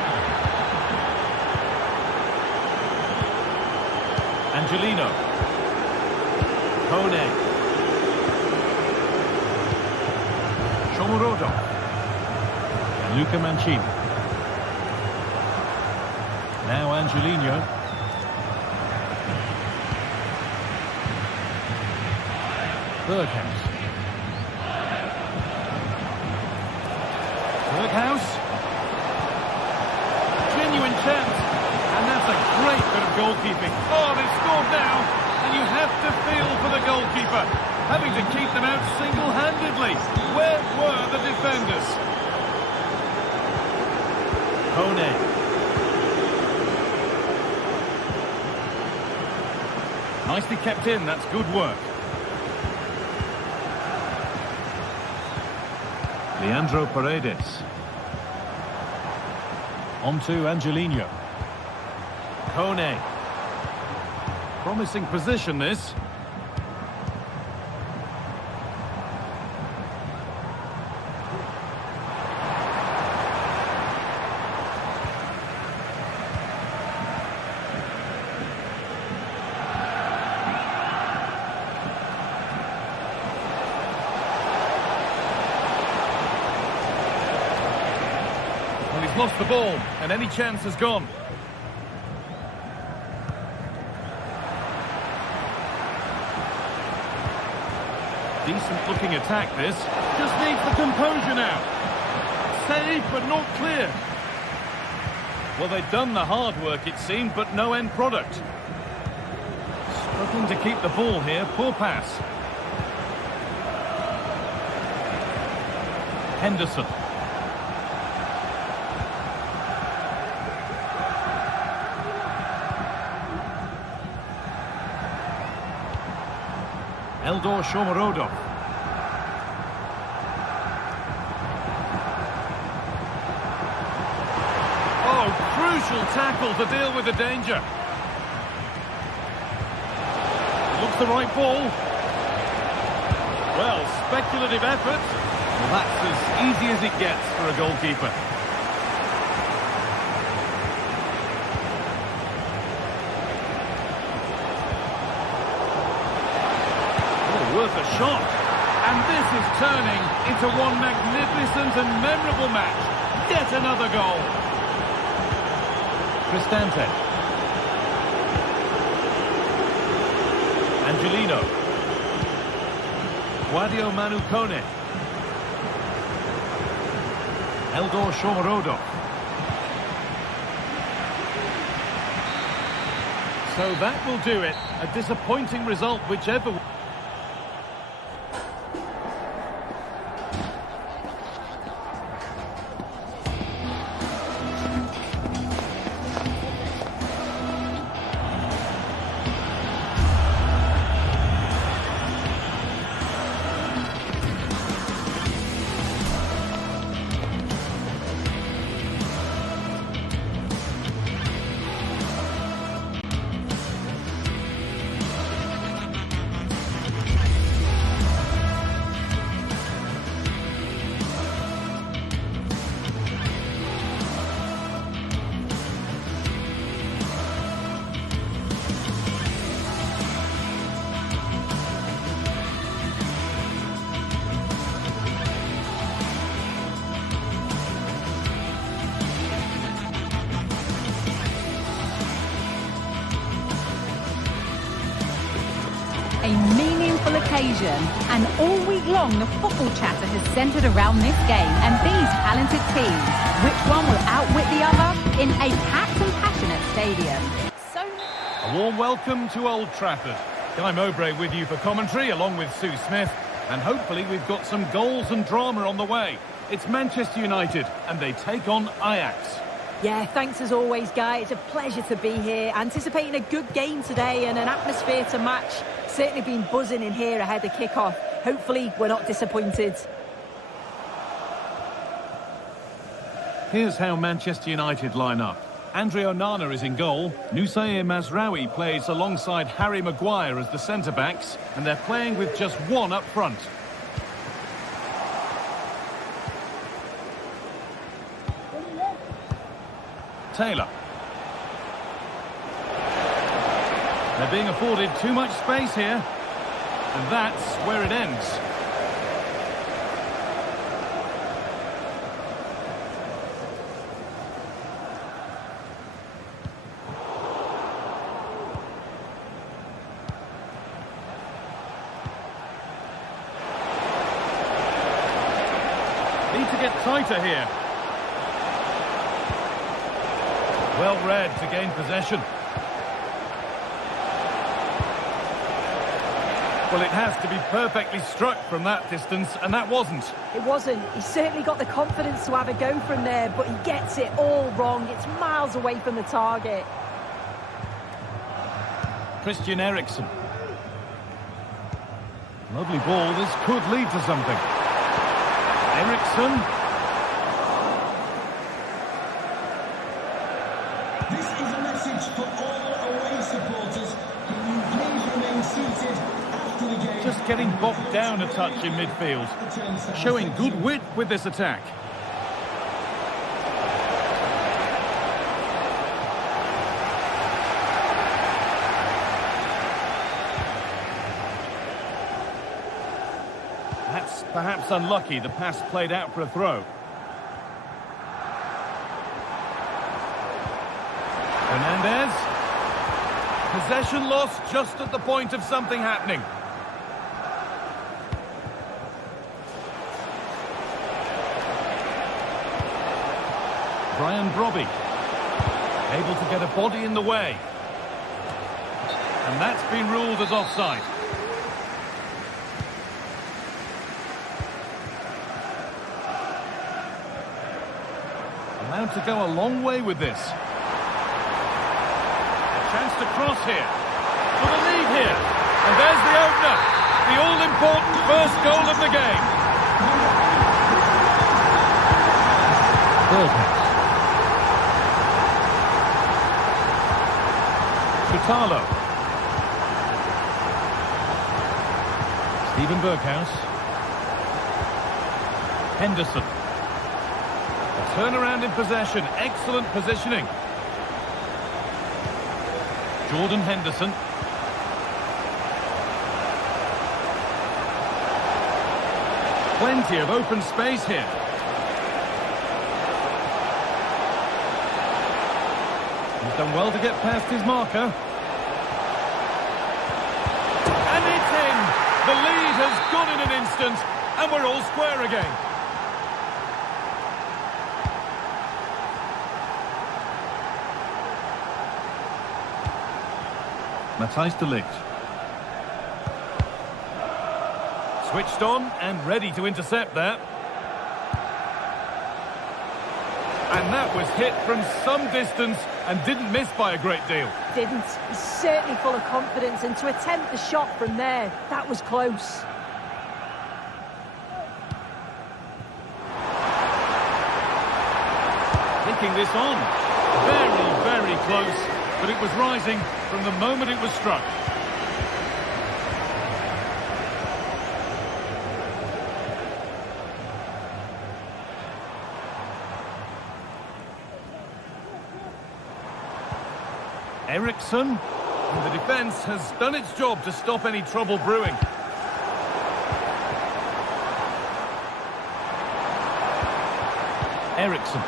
Angelino. Kone. Shomurodov. And Luca Mancini. Now Angelino. Berghaus. Berghaus. Genuine chance. And that's a great bit of goalkeeping. Oh, they've scored now. And you have to feel for the goalkeeper, having to keep them out single-handedly. Where were the defenders? Kone. Nicely kept in, that's good work. Leandro Paredes. On to Angelino. Kone. Promising position, this. Well, he's lost the ball, and any chance has gone. Decent looking attack, this. Just needs the composure now. Saved, but not clear. Well, they've done the hard work, it seemed, but no end product. Struggling to keep the ball here. Poor pass. Henderson. Eldor Shomorodov. Oh, crucial tackle to deal with the danger. Looks the right ball. Well, speculative effort. Well, that's as easy as it gets for a goalkeeper. Worth a shot, and this is turning into one magnificent and memorable match. Yet another goal. Cristante. Angelino. Guadio Manu Kone. Eldor Shomorodov. So that will do it. A disappointing result, whichever way. A meaningful occasion, and all week long the football chatter has centred around this game and these talented teams. Which one will outwit the other in a packed and passionate stadium? A warm welcome to Old Trafford. Guy Mowbray with you for commentary along with Sue Smith, and hopefully we've got some goals and drama on the way. It's Manchester United and they take on Ajax. Yeah, thanks as always, Guy. It's a pleasure to be here. Anticipating a good game today and an atmosphere to match. Certainly been buzzing in here ahead of kick-off. Hopefully we're not disappointed. Here's how Manchester United line up. Andre Onana is in goal. Nusayr Mazraoui plays alongside Harry Maguire as the centre-backs, and they're playing with just one up front. Taylor. They're being afforded too much space here, and that's where it ends. Need to get tighter here. Well read to gain possession. Well, it has to be perfectly struck from that distance, and that wasn't. It wasn't. He's certainly got the confidence to have a go from there, but he gets it all wrong. It's miles away from the target. Christian Eriksen. Lovely ball, this could lead to something. Eriksen. This is a message for all away supporters. Can you please remain seated after the game? Just getting bogged down a touch in midfield. Showing good wit with this attack. That's perhaps unlucky. The pass played out for a throw. Hernandez. Possession lost just at the point of something happening. Brian Brobby. Able to get a body in the way. And that's been ruled as offside. Allowed to go a long way with this. A chance to cross here. For the lead here. And there's the opener. The all-important first goal of the game. Bergkamp. Chutalo. Steven Bergkamp. Henderson. Turnaround in possession, excellent positioning. Jordan Henderson. Plenty of open space here. He's done well to get past his marker. And it's in! The lead has gone in an instant, and we're all square again. Matthijs de Ligt. Switched on and ready to intercept that. And that was hit from some distance and didn't miss by a great deal. Didn't. He's certainly full of confidence, and to attempt the shot from there, that was close. Taking this on. Very, very close. But it was rising from the moment it was struck. Eriksen. And the defence has done its job to stop any trouble brewing. Eriksen.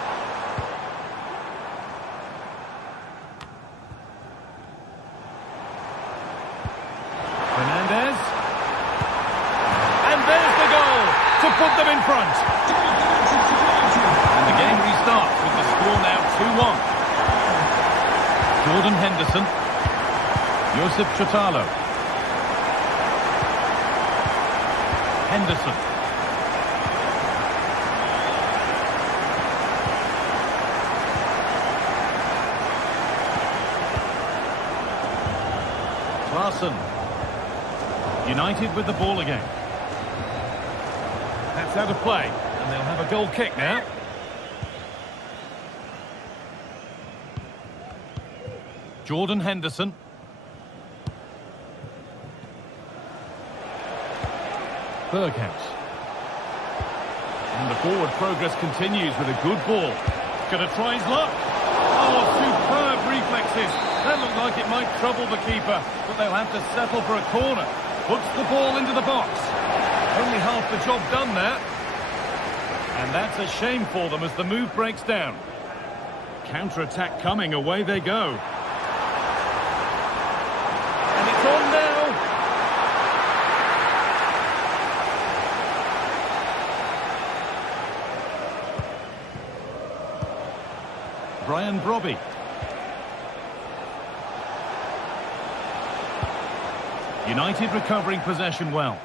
Hernandez. And there's the goal to put them in front. And the game restarts with the score now 2-1. Jordan Henderson. Josip Chutalo. Henderson. Larson. United with the ball again. That's out of play, and they'll have a goal kick now. Jordan Henderson. Bergkamp. And the forward progress continues with a good ball. Gonna try his luck. Oh, superb reflexes. That looked like it might trouble the keeper, but they'll have to settle for a corner. Puts the ball into the box. Only half the job done there. And that's a shame for them as the move breaks down. Counter-attack coming, away they go. And it's on now. Brian Brobby. United recovering possession well.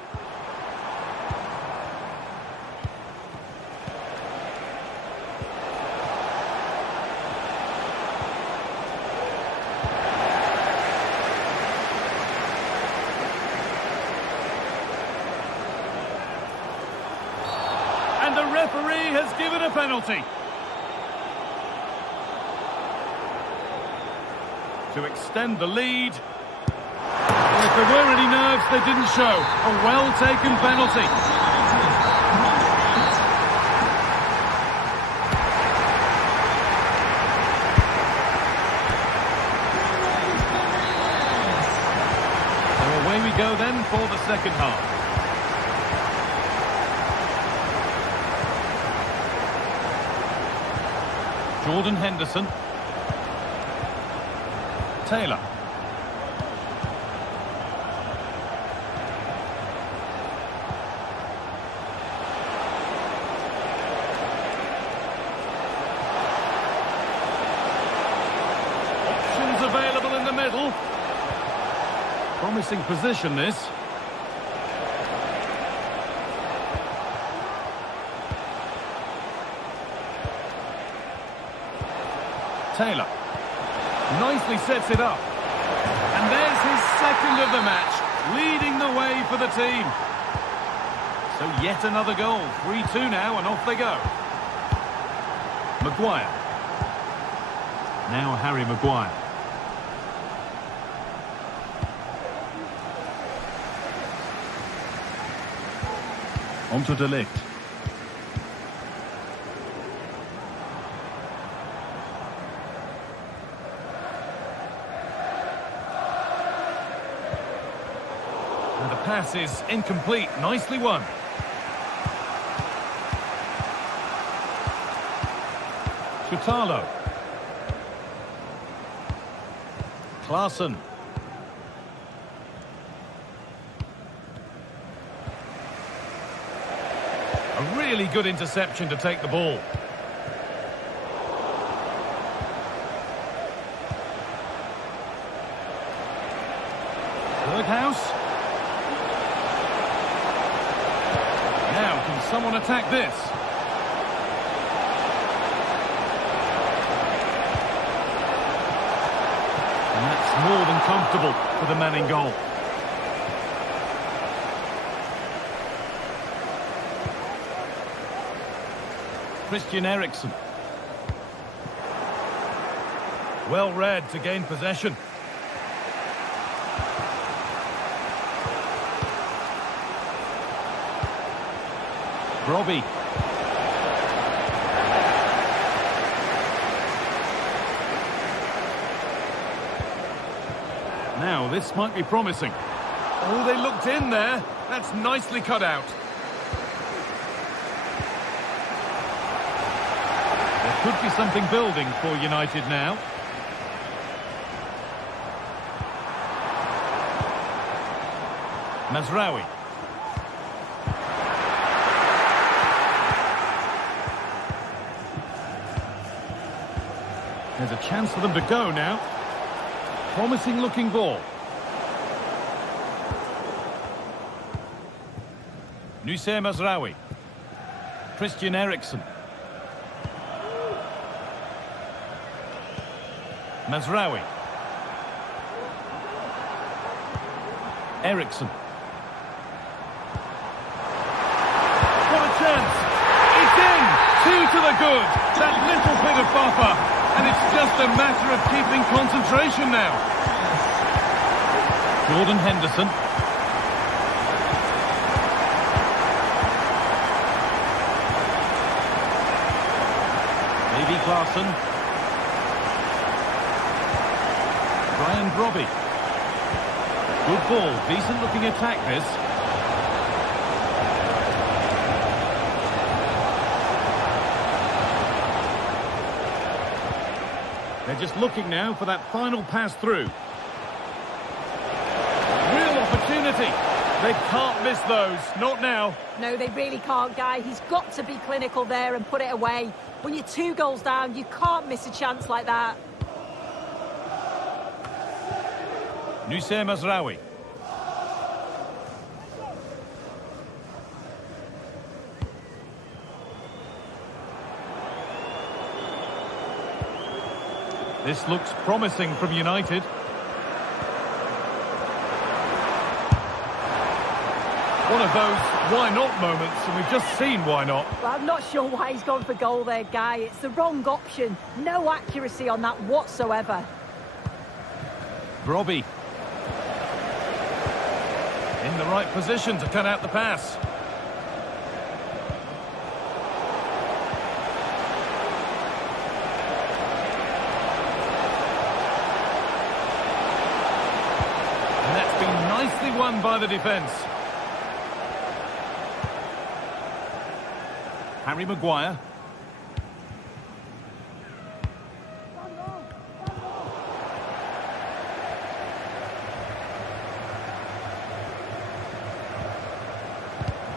referee has given a penalty. To extend the lead. If there were any nerves, they didn't show. A well-taken penalty. So away we go then for the second half. Jordan Henderson. Taylor. Options available in the middle. Promising position this. Taylor. Nicely sets it up. And there's his second of the match, leading the way for the team. So yet another goal. 3-2 now, and off they go. Maguire. Now Harry Maguire. On to De Ligt. And the pass is incomplete. Nicely won. Chutalo. Klaassen. A really good interception to take the ball. Berghuis. Now, can someone attack this? And that's more than comfortable for the man in goal. Christian Eriksen. Well read to gain possession. Robbie. Now, this might be promising. Oh, they looked in there. That's nicely cut out. There could be something building for United now. Mazraoui. There's a chance for them to go now. Promising looking ball. Noussair Mazraoui. Christian Eriksen. Mazraoui. Eriksen. What a chance! It's in! 2 to the good! That little bit of buffer! And it's just a matter of keeping concentration now. Jordan Henderson. Davy Klaassen. Brian Brobby. Good ball, decent looking attack this. They're just looking now for that final pass through. Real opportunity. They can't miss those. Not now. No, they really can't, Guy. He's got to be clinical there and put it away. When you're 2 goals down, you can't miss a chance like that. Noussair Mazraoui. This looks promising from United. One of those why not moments, and we've just seen why not. Well, I'm not sure why he's gone for goal there, Guy. It's the wrong option. No accuracy on that whatsoever. Robbie. In the right position to cut out the pass. And that's been nicely won by the defence. Harry Maguire.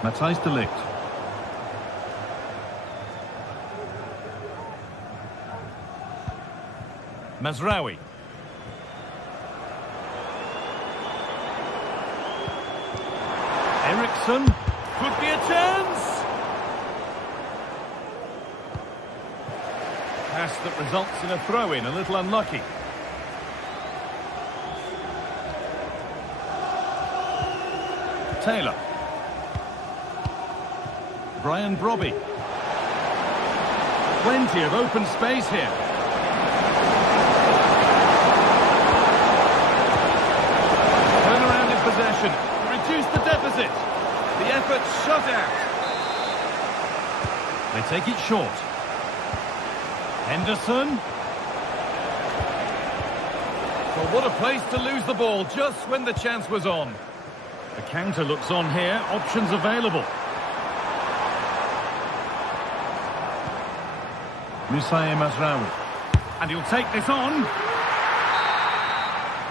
Matthijs de Ligt. Mazraoui. Eriksson. Could be a chance. Pass that results in a throw-in, a little unlucky. Taylor. Brian Brobby. Plenty of open space here. Turn around in possession to reduce the deficit. The effort shut out. They take it short. Henderson. Well, what a place to lose the ball just when the chance was on. The counter looks on here. Options available. Musaye Mazraoui. And he'll take this on.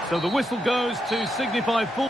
So the whistle goes to signify full.